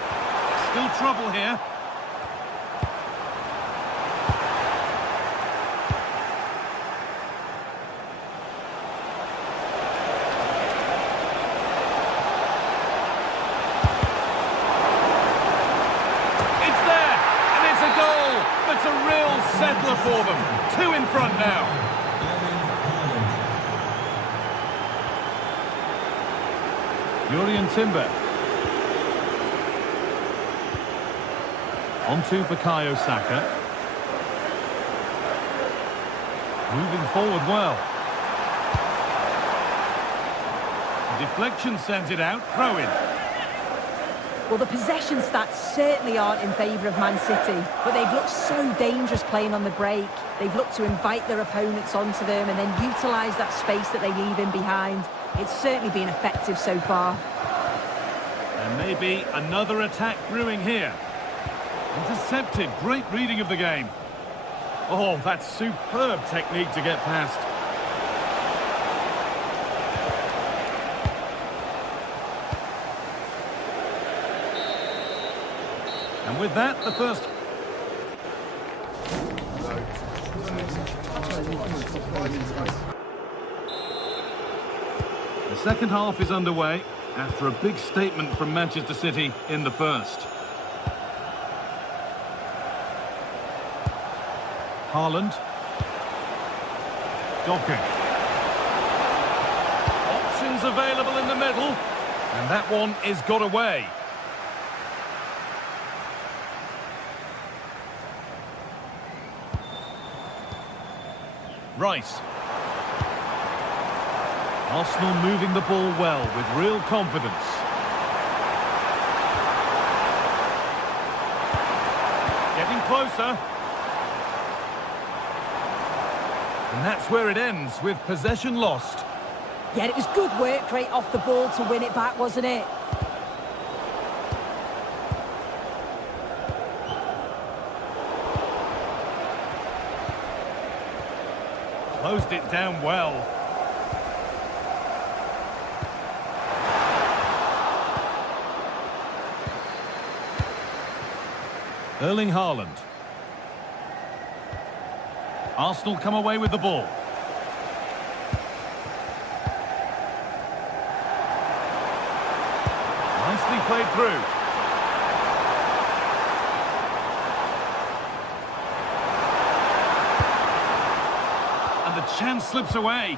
Still trouble here. settler for them. 2 in front now. Jurriën Timber. On to Bukayo Saka. Moving forward well. Deflection sends it out. Throw in. Well, the possession stats certainly aren't in favour of Man City, but they've looked so dangerous playing on the break. They've looked to invite their opponents onto them and then utilise that space that they leave in behind. It's certainly been effective so far. And maybe another attack brewing here. Intercepted. Great reading of the game. Oh, that's superb technique to get past. And with that, the first... The second half is underway after a big statement from Manchester City in the first. Haaland. Doku. Options available in the middle. And that one is got away. Rice. Arsenal moving the ball well with real confidence. Getting closer. And that's where it ends, with possession lost. Yeah, it was good work rate off the ball to win it back, wasn't it? Closed it down well. Erling Haaland. Arsenal come away with the ball. Nicely played through. And the chance slips away.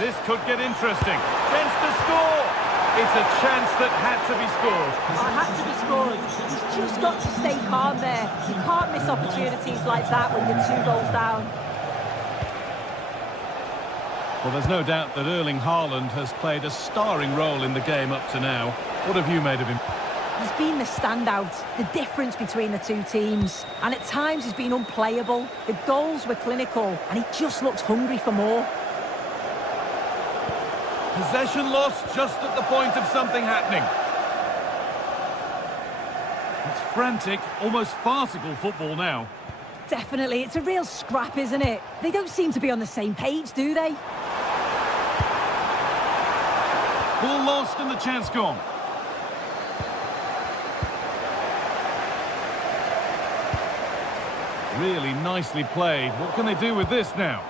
This could get interesting. Chance to score. It's a chance that had to be scored. Oh, had to be scored. He's just got to stay calm there. You can't miss opportunities like that when you're 2 goals down. Well, there's no doubt that Erling Haaland has played a starring role in the game up to now. What have you made of him? He's been the standout, the difference between the two teams. And at times he's been unplayable. The goals were clinical and he just looks hungry for more. Possession lost just at the point of something happening. It's frantic, almost farcical football now. Definitely, it's a real scrap, isn't it? They don't seem to be on the same page, do they? Ball lost and the chance gone. Really nicely played. What can they do with this now?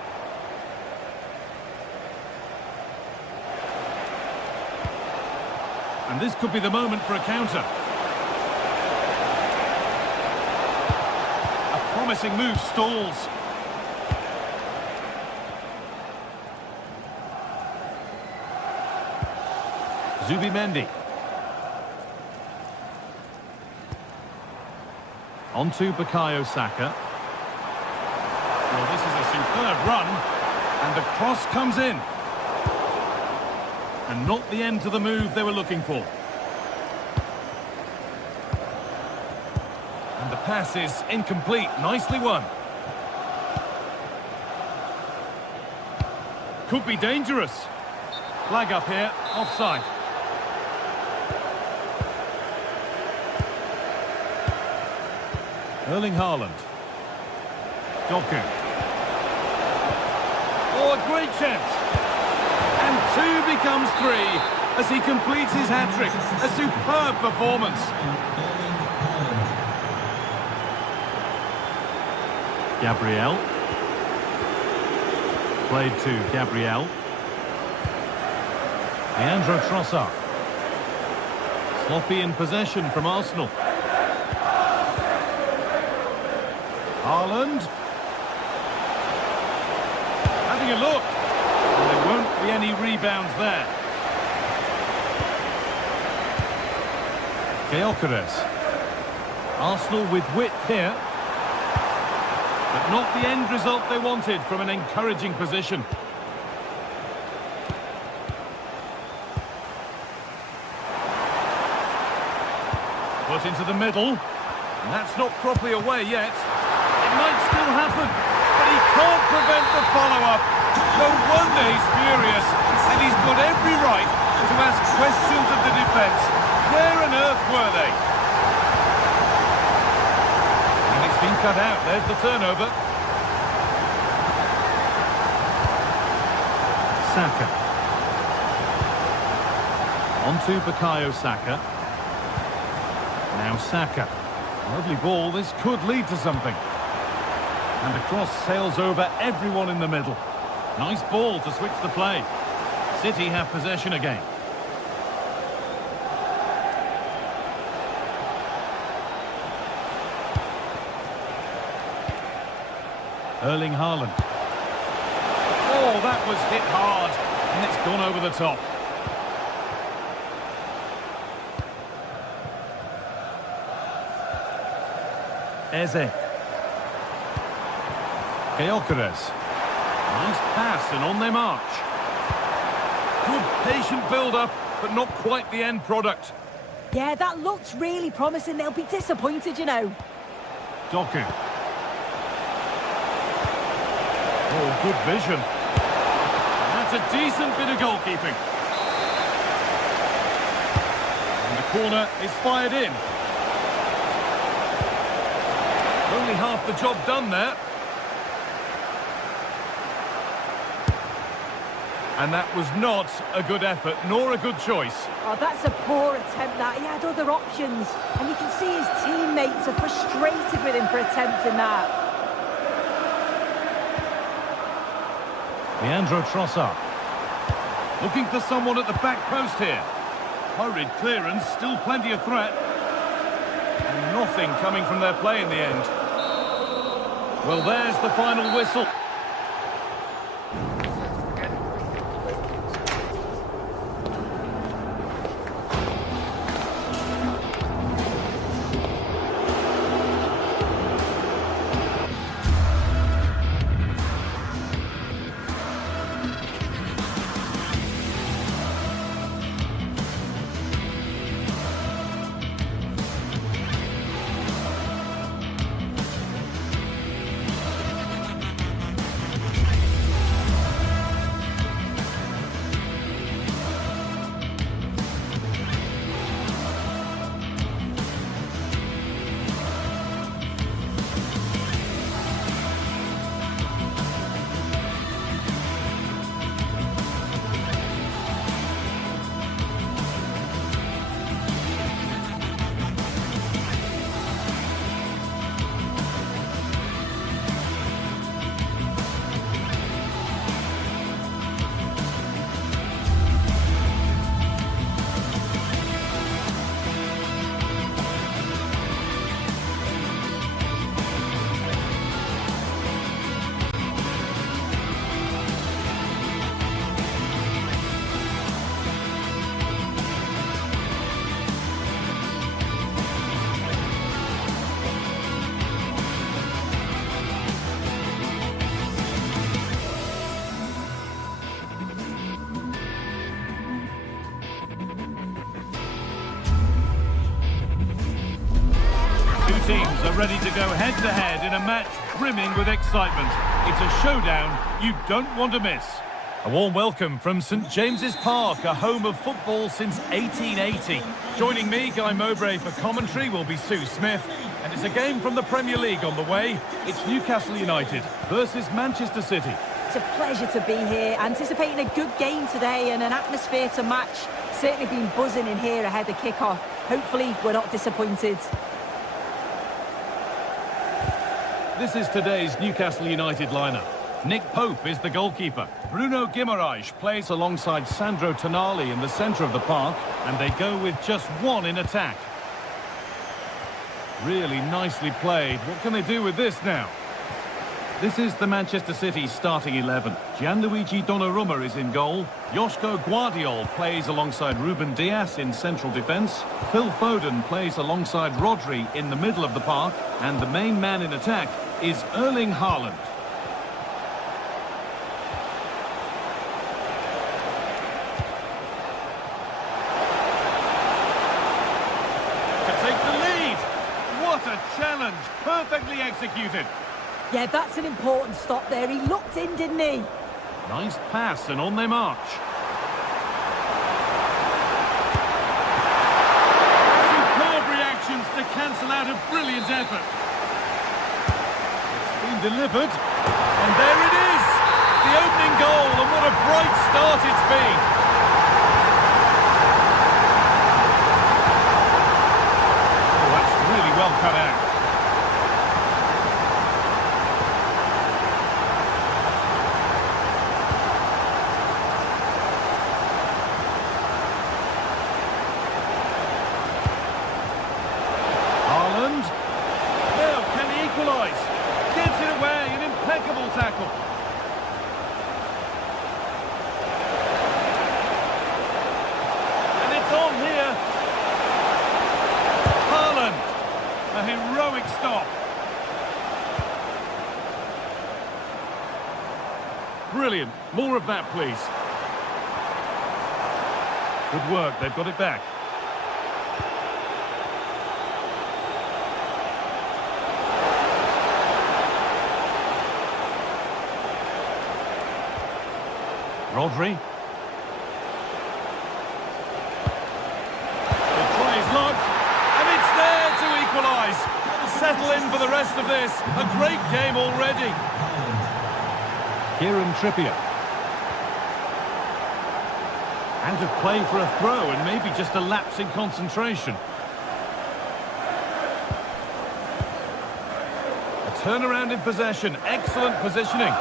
And this could be the moment for a counter. A promising move stalls. Zubimendi. On to Bukayo Saka. Well, this is a superb run. And the cross comes in. And not the end to the move they were looking for. And the pass is incomplete. Nicely won. Could be dangerous. Flag up here. Offside. Erling Haaland. Doku. Oh, a great chance. And 2 becomes 3 as he completes his hat-trick. A superb performance. Gabriel. Played to Gabriel. Leandro Trossard. Sloppy in possession from Arsenal. Haaland. Having a look. And there won't be any rebounds there. Gyökeres. Arsenal with width here. But not the end result they wanted from an encouraging position. Put into the middle. And that's not properly away yet. It might still happen. But he can't prevent the follow-up. No wonder he's furious. And he's got every right to ask questions of the defence. Where on earth were they? And it's been cut out. There's the turnover. Saka. On to Bukayo Saka. Now Saka. Lovely ball. This could lead to something. And the cross sails over everyone in the middle. Nice ball to switch the play. City have possession again. Erling Haaland. Oh, that was hit hard. And it's gone over the top. Eze. Gyökeres. Nice pass and on they march. Good patient build-up, but not quite the end product. Yeah, that looked really promising. They'll be disappointed, you know. Doku. Oh, good vision. That's a decent bit of goalkeeping. And the corner is fired in. Only half the job done there. And that was not a good effort, nor a good choice. Oh, that's a poor attempt, that. He had other options. And you can see his teammates are frustrated with him for attempting that. Leandro Trossard. Looking for someone at the back post here. Hurried clearance, still plenty of threat. And nothing coming from their play in the end. Well, there's the final whistle. Teams are ready to go head-to-head in a match brimming with excitement. It's a showdown you don't want to miss. A warm welcome from St James's Park, a home of football since 1880. Joining me, Guy Mowbray, for commentary will be Sue Smith. And it's a game from the Premier League on the way. It's Newcastle United versus Manchester City. It's a pleasure to be here, anticipating a good game today and an atmosphere to match. Certainly been buzzing in here ahead of kick-off. Hopefully we're not disappointed. This is today's Newcastle United lineup. Nick Pope is the goalkeeper. Bruno Guimaraes plays alongside Sandro Tonali in the centre of the park, and they go with just one in attack. Really nicely played. What can they do with this now? This is the Manchester City starting 11. Gianluigi Donnarumma is in goal. Joško Guardiol plays alongside Ruben Dias in central defence. Phil Foden plays alongside Rodri in the middle of the park. And the main man in attack is Erling Haaland. To take the lead. What a challenge. Perfectly executed. Yeah, that's an important stop there. He looked in, didn't he? Nice pass, and on they march. Superb reactions to cancel out a brilliant effort. It's been delivered, and there it is! The opening goal, and what a bright start it's been. Oh, that's really well cut out. Gets it away, an impeccable tackle. And it's on here. Haaland, a heroic stop. Brilliant. More of that, please. Good work, they've got it back. Rodri. He'll try his luck, and it's there to equalise. Settle in for the rest of this. A great game already. Kieran Trippier. Out of play for a throw, and maybe just a lapse in concentration. A turnaround in possession. Excellent positioning.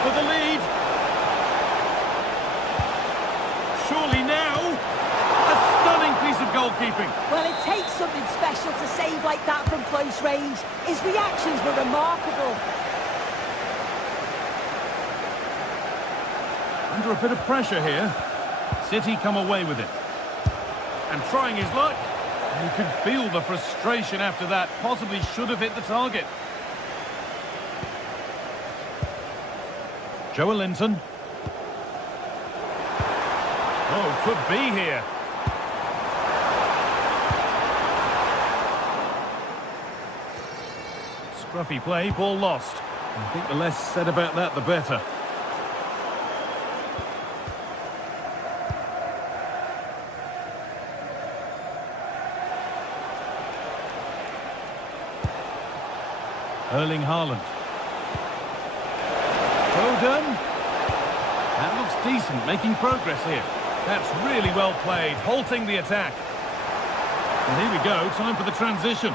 For the lead. Surely now, a stunning piece of goalkeeping. Well, it takes something special to save like that from close range. His reactions were remarkable. Under a bit of pressure here. City come away with it. And trying his luck. You can feel the frustration after that. Possibly should have hit the target. Joelinton. Oh, could be here. Scruffy play, ball lost. I think the less said about that, the better. Erling Haaland. Foden. That looks decent, making progress here. That's really well played, halting the attack. And here we go, time for the transition.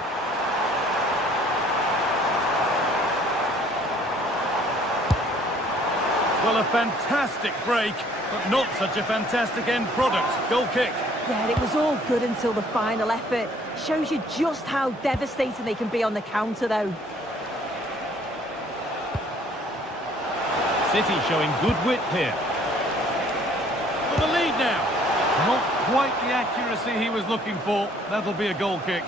Well, a fantastic break, but not such a fantastic end product. Goal kick. Yeah, it was all good until the final effort. Shows you just how devastating they can be on the counter, though. City showing good width here. For the lead now. Not quite the accuracy he was looking for. That'll be a goal kick.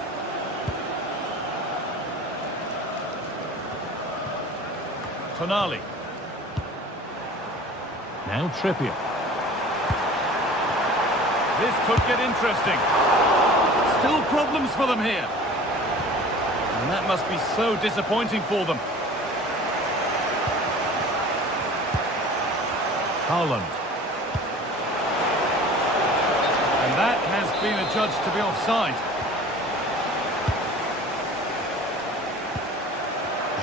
Tonali. Now Trippier. This could get interesting. Still problems for them here. And that must be so disappointing for them. Haaland. And that has been adjudged to be offside.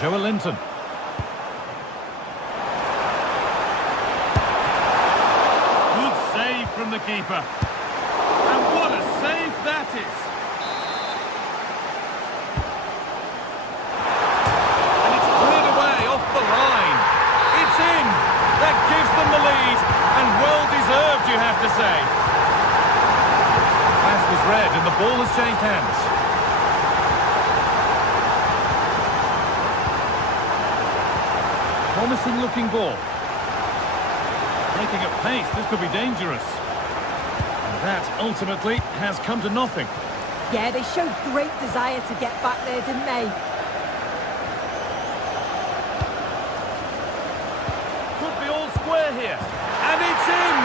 Joelinton. keeper. And what a save that is. And it's cleared away off the line. It's in. That gives them the lead. And well deserved, you have to say. Pass was read and the ball has changed hands. Promising looking ball. Making at pace, this could be dangerous. And that ultimately has come to nothing. Yeah, they showed great desire to get back there, didn't they? Could be all square here. And it's in!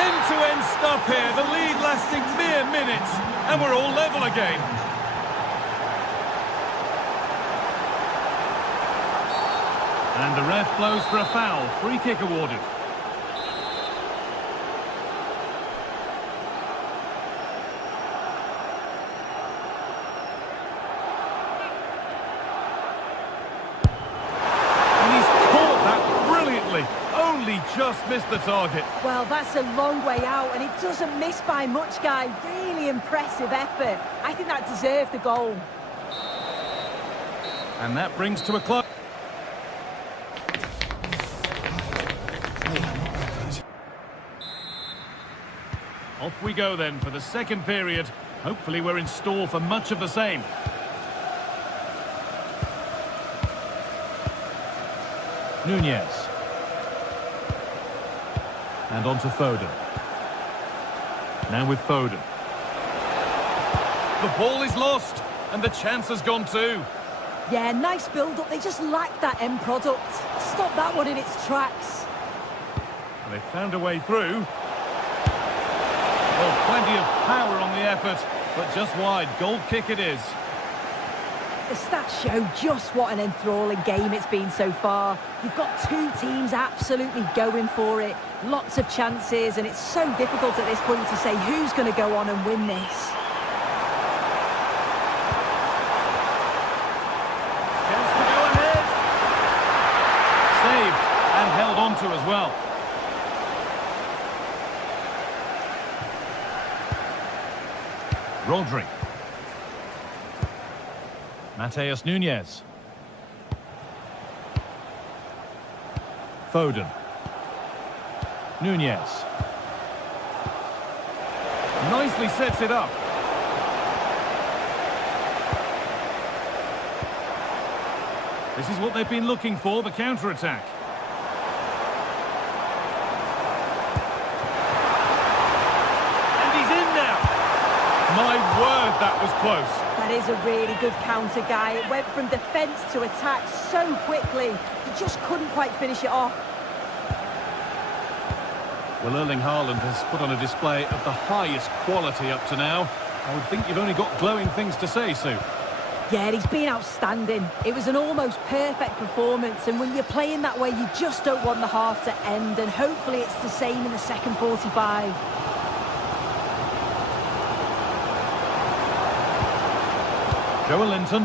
End-to-end stuff here. The lead lasting mere minutes. And we're all level again. And the ref blows for a foul. Free kick awarded. And he's caught that brilliantly. Only just missed the target. Well, that's a long way out, and it doesn't miss by much, Guy. Really impressive effort. I think that deserved the goal. And that brings to a close. Off we go then for the second period. Hopefully we're in store for much of the same. Nunez. And on to Foden. Now with Foden. The ball is lost and the chance has gone too. Yeah, nice build-up. They just lacked that end product. Stop that one in its tracks. And they found a way through. Well, plenty of power on the effort, but just wide. Goal kick it is. The stats show just what an enthralling game it's been so far. You've got two teams absolutely going for it. Lots of chances, and it's so difficult at this point to say who's going to go on and win this. Chance to go ahead. Saved and held on to as well. Rodri. Mateus Nunez. Foden. Nunez. Nicely sets it up. This is what they've been looking for, the counter-attack. And he's in now. My word, that was close. That is a really good counter, Guy. It went from defence to attack so quickly. He just couldn't quite finish it off. Well, Erling Haaland has put on a display of the highest quality up to now. I would think you've only got glowing things to say, Sue. Yeah, he's been outstanding. It was an almost perfect performance, and when you're playing that way, you just don't want the half to end, and hopefully it's the same in the second 45. Joelinton.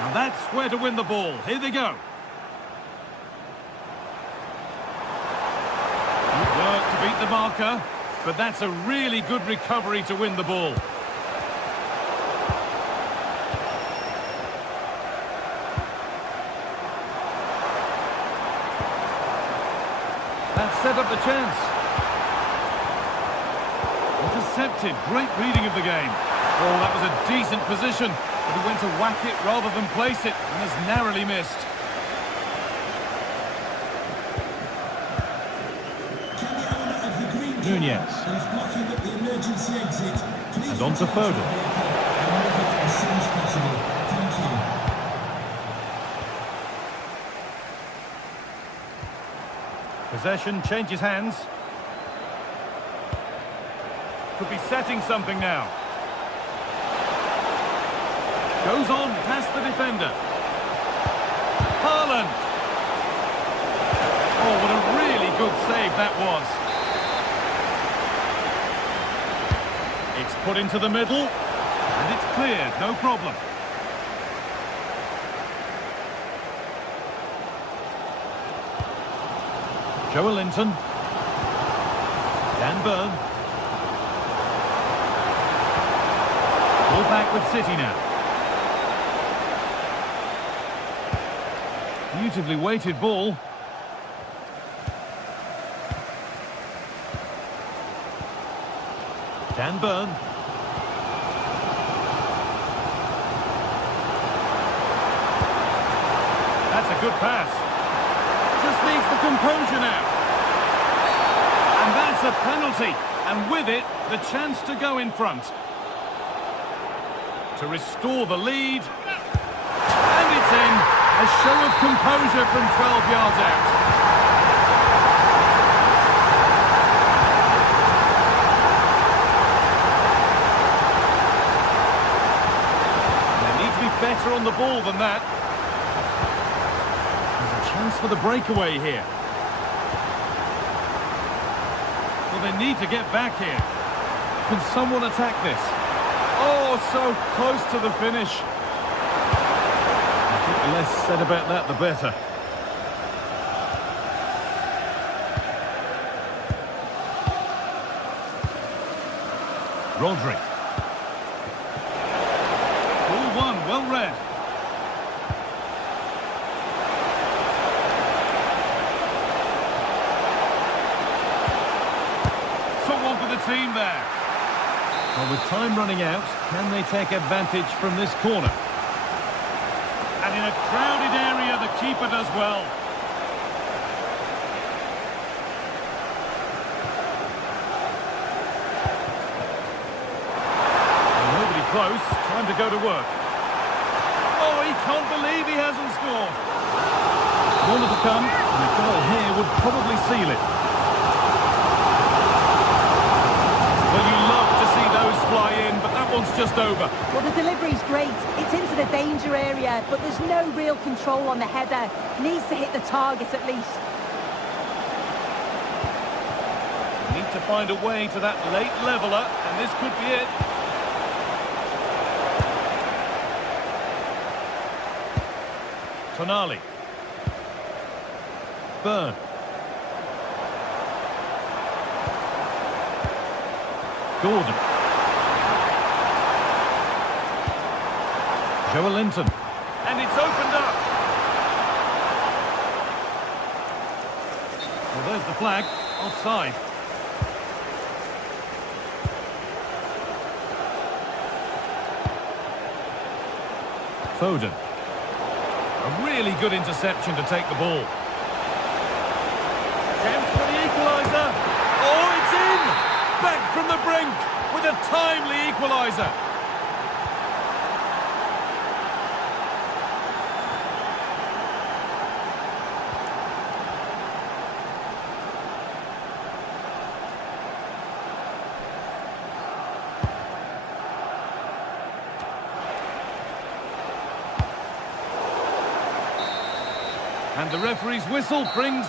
Now that's where to win the ball. Here they go. Good work to beat the marker, but that's a really good recovery to win the ball. That set up the chance. Intercepted. Great reading of the game. Oh, that was a decent position, but he went to whack it rather than place it, and has narrowly missed. Nunez. And on to Foden. Possession changes hands. Could be setting something now. Goes on past the defender. Haaland. Oh, what a really good save that was. It's put into the middle, and it's cleared, no problem. Linton. Dan Burn. Ball back with City now. Beautifully weighted ball. Dan Burn. That's a good pass. Just needs the composure now. And that's a penalty. And with it, the chance to go in front. To restore the lead. And it's in. A show of composure from 12 yards out. They need to be better on the ball than that. There's a chance for the breakaway here. Well, they need to get back here. Can someone attack this? Oh, so close to the finish. I think the less said about that, the better. Rodri. Ball one, well read. Someone for the team there. Well, with time running out, can they take advantage from this corner? And in a crowded area, the keeper does well. And nobody close, time to go to work. Oh, he can't believe he hasn't scored. Corner to come, and a goal here would probably seal it. Well, you love to see those fly in, but that one's just over. Well, the delivery's great. It's into the danger area, but there's no real control on the header. Needs to hit the target at least. Need to find a way to that late leveller, and this could be it. Tonali. Burn. Gordon. Linton. And it's opened up. Well, there's the flag. Offside. Foden. A really good interception to take the ball. Chance for the equaliser. Oh, it's in! Back from the brink with a timely equaliser. And the referee's whistle brings...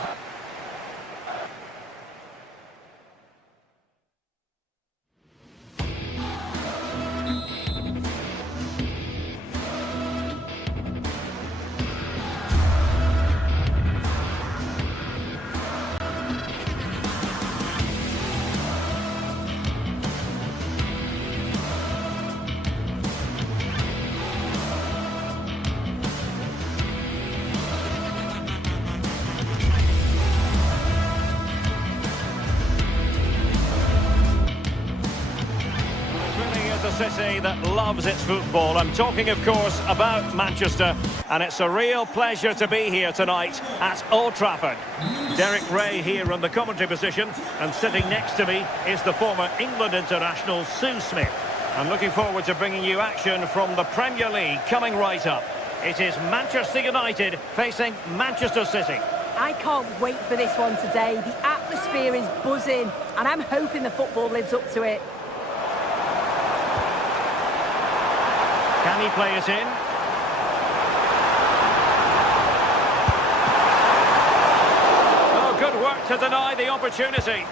City that loves its football. I'm talking, of course, about Manchester, and it's a real pleasure to be here tonight at Old Trafford. Derek Ray here on the commentary position, and sitting next to me is the former England international Sue Smith. I'm looking forward to bringing you action from the Premier League coming right up. It is Manchester United facing Manchester City. I can't wait for this one today. The atmosphere is buzzing, and I'm hoping the football lives up to it. Can he play it in? Oh, good work to deny the opportunity.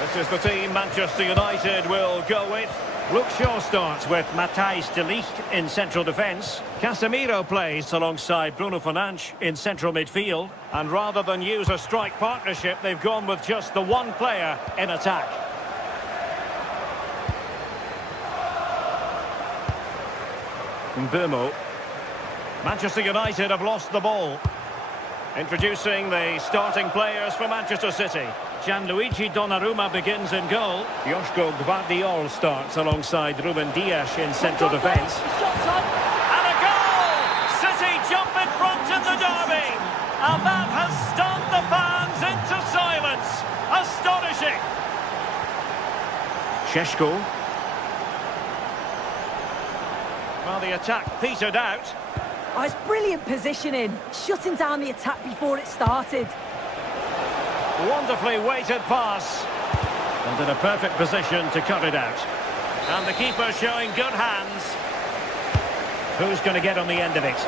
This is the team Manchester United will go with. Luke Shaw starts with Matthijs de Ligt in central defence. Casemiro plays alongside Bruno Fernandes in central midfield. And rather than use a strike partnership, they've gone with just the one player in attack. Mbeumo. Manchester United have lost the ball. Introducing the starting players for Manchester City. Gianluigi Donnarumma begins in goal. Joško Gvardiol starts alongside Ruben Dias in central defence. And a goal! City jump in front in the derby. And that has stunned the fans into silence. Astonishing. Šeško. Well, the attack petered out. Oh, it's brilliant positioning, shutting down the attack before it started. Wonderfully weighted pass. And in a perfect position to cut it out. And the keeper showing good hands. Who's going to get on the end of it?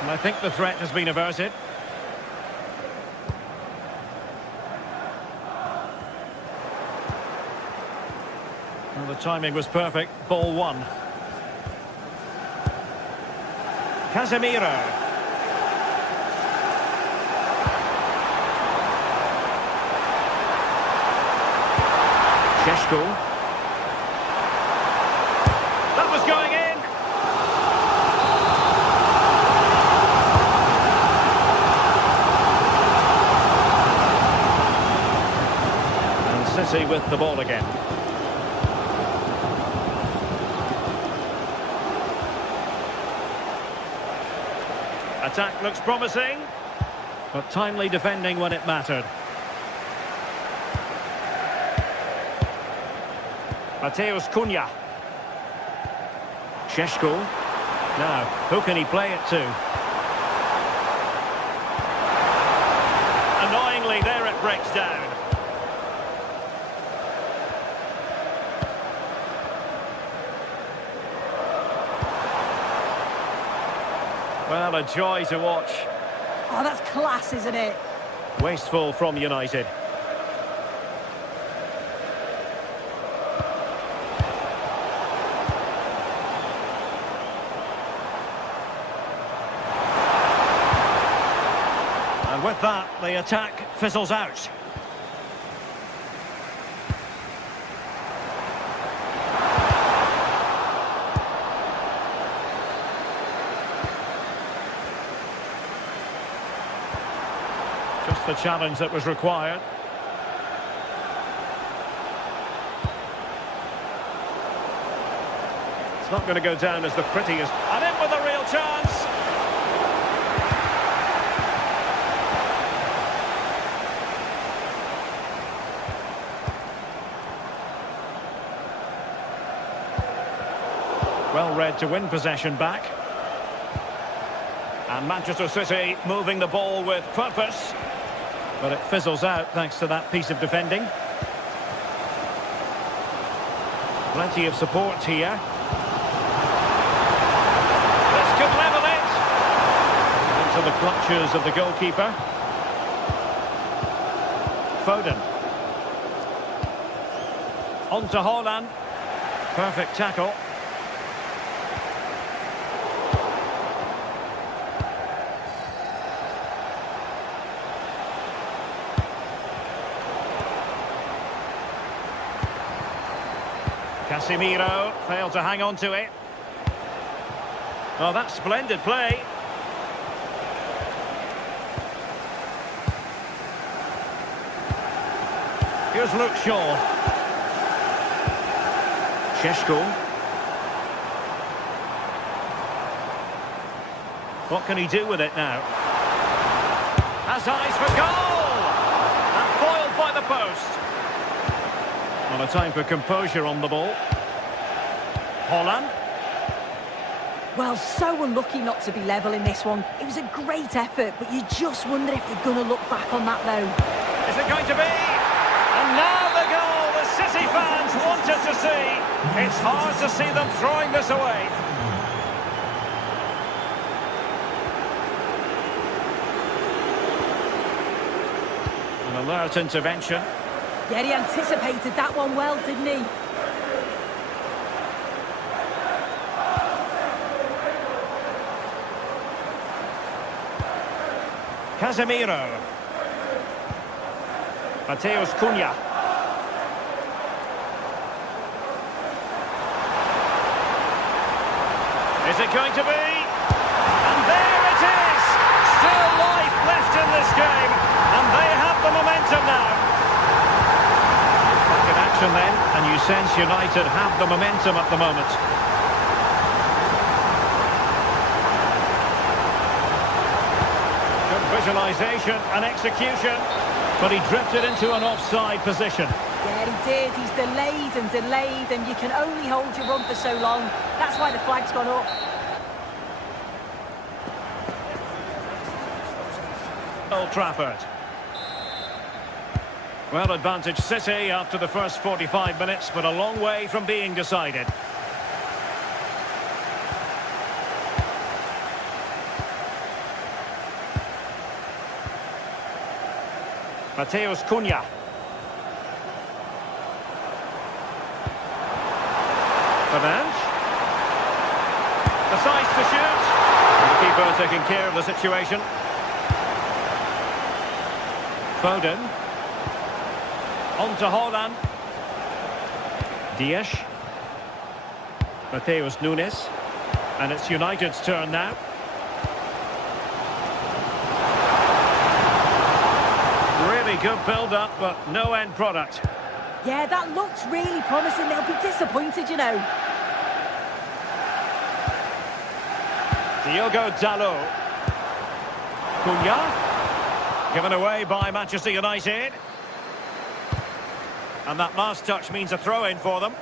And I think the threat has been averted. Well, the timing was perfect. Ball one. Casemiro. Šeško. That was going in. And City with the ball again. Attack looks promising, but timely defending when it mattered. Mateus Cunha. Šeško. Now, who can he play it to? Annoyingly, there it breaks down. Well, a joy to watch. Oh, that's class, isn't it? Wasteful from United. And with that, the attack fizzles out. Just the challenge that was required. It's not going to go down as the prettiest. And in with a real chance. Well read to win possession back. And Manchester City moving the ball with purpose. But it fizzles out thanks to that piece of defending. Plenty of support here. This could level it. Into the clutches of the goalkeeper. Foden. On to Haaland. Perfect tackle. Casemiro failed to hang on to it. Oh, that's splendid play. Here's Luke Shaw. Šeško. What can he do with it now? Has eyes for goal! And foiled by the post. On a time for composure on the ball. Haaland. Well, so unlucky not to be level in this one. It was a great effort, but you just wonder if they're going to look back on that, though. Is it going to be? And now the goal the City fans wanted to see. It's hard to see them throwing this away. An alert intervention. Yeah, he anticipated that one well, didn't he? Casemiro. Mateus Cunha. Is it going to be? And there it is! Still life left in this game, and they have the momentum now. Back in action then, and you sense United have the momentum at the moment. Good visualisation and execution, but he drifted into an offside position. Yeah, he did. He's delayed, and you can only hold your run for so long. That's why the flag's gone up. Old Trafford. Well, advantage City after the first 45 minutes, but a long way from being decided. Mateus Cunha. Fernandes. Decides to shoot. The keeper taking care of the situation. Foden. On to Holland. Dias. Mateus Nunes. And it's United's turn now. Really good build-up, but no end product. Yeah, that looked really promising. They'll be disappointed, you know. Diogo Dalot. Cunha. Given away by Manchester United. And that last touch means a throw-in for them.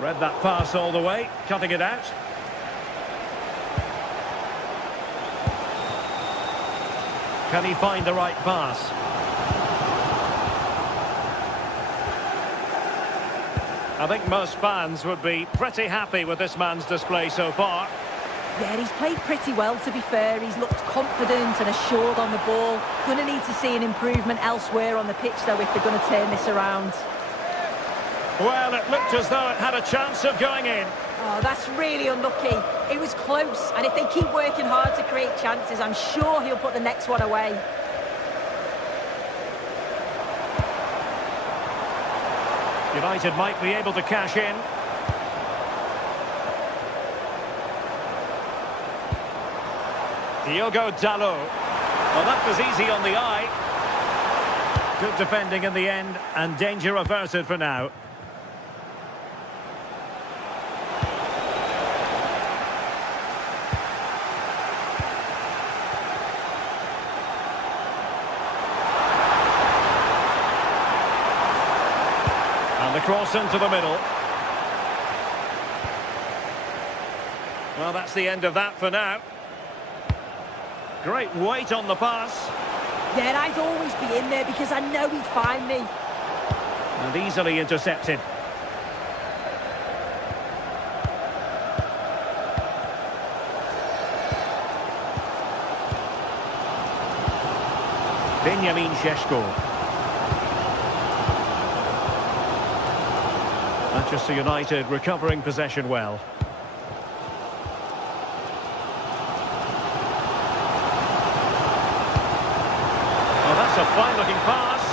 Read that pass all the way, cutting it out. Can he find the right pass? I think most fans would be pretty happy with this man's display so far. Yeah, he's played pretty well, to be fair. He's looked confident and assured on the ball. Going to need to see an improvement elsewhere on the pitch, though, if they're going to turn this around. Well, it looked as though it had a chance of going in. Oh, that's really unlucky. It was close, and if they keep working hard to create chances, I'm sure he'll put the next one away. United might be able to cash in. Diogo Dalot. Well, that was easy on the eye. Good defending in the end, and danger averted for now. And the cross into the middle. Well, that's the end of that for now. Great weight on the pass. Yeah, I'd always be in there because I know he'd find me. And easily intercepted. Benjamin Šeško. Manchester United recovering possession well. Oh, that's a fine-looking pass.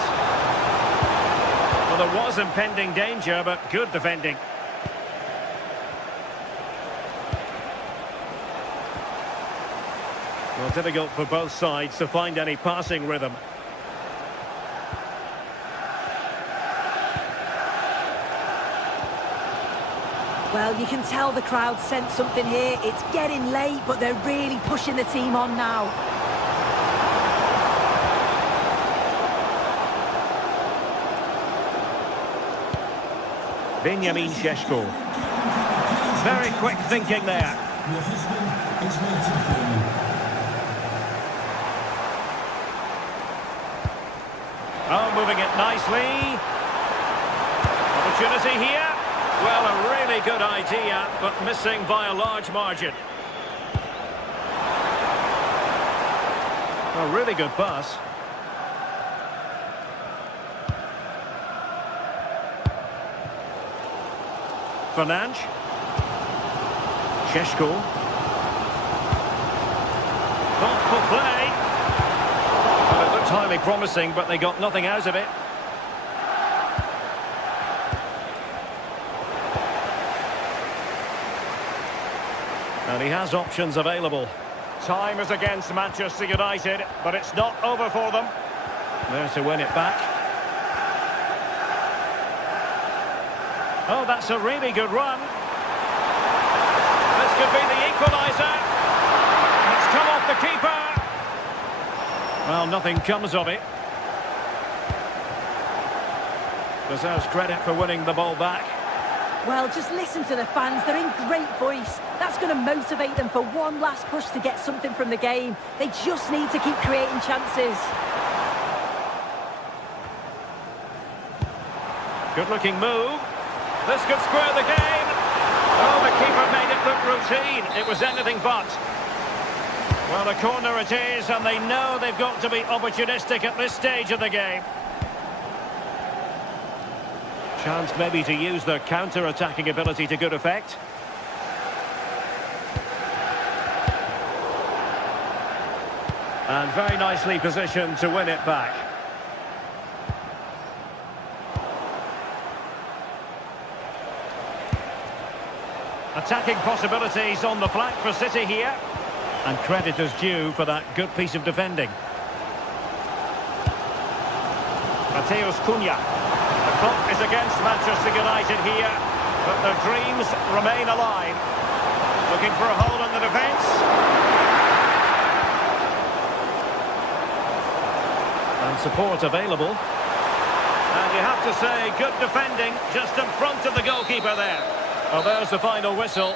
Well, there was impending danger, but good defending. Well, difficult for both sides to find any passing rhythm. Well, you can tell the crowd sense something here. It's getting late, but they're really pushing the team on now. Benjamin Šeško. Very quick thinking there. Your husband is waiting for you. Oh, moving it nicely. Opportunity here. Well, a really good idea, but missing by a large margin. A really good pass. Fernandes. Šeško. Thoughtful play. Well, it looked highly promising, but they got nothing out of it. And he has options available. Time is against Manchester United, but it's not over for them. There to win it back. Oh, that's a really good run. This could be the equaliser. It's come off the keeper. Well, nothing comes of it. Deserves credit for winning the ball back. Well, just listen to the fans. They're in great voice. That's going to motivate them for one last push to get something from the game. They just need to keep creating chances. Good-looking move. This could square the game. Oh, the keeper made it look routine. It was anything but. Well, a corner it is, and they know they've got to be opportunistic at this stage of the game. Chance maybe to use their counter-attacking ability to good effect. And very nicely positioned to win it back. Attacking possibilities on the flank for City here. And credit is due for that good piece of defending. Mateus Cunha. The clock is against Manchester United here, but their dreams remain alive. Looking for a hole in the defence. And support available. And you have to say, good defending just in front of the goalkeeper there. Well, there's the final whistle.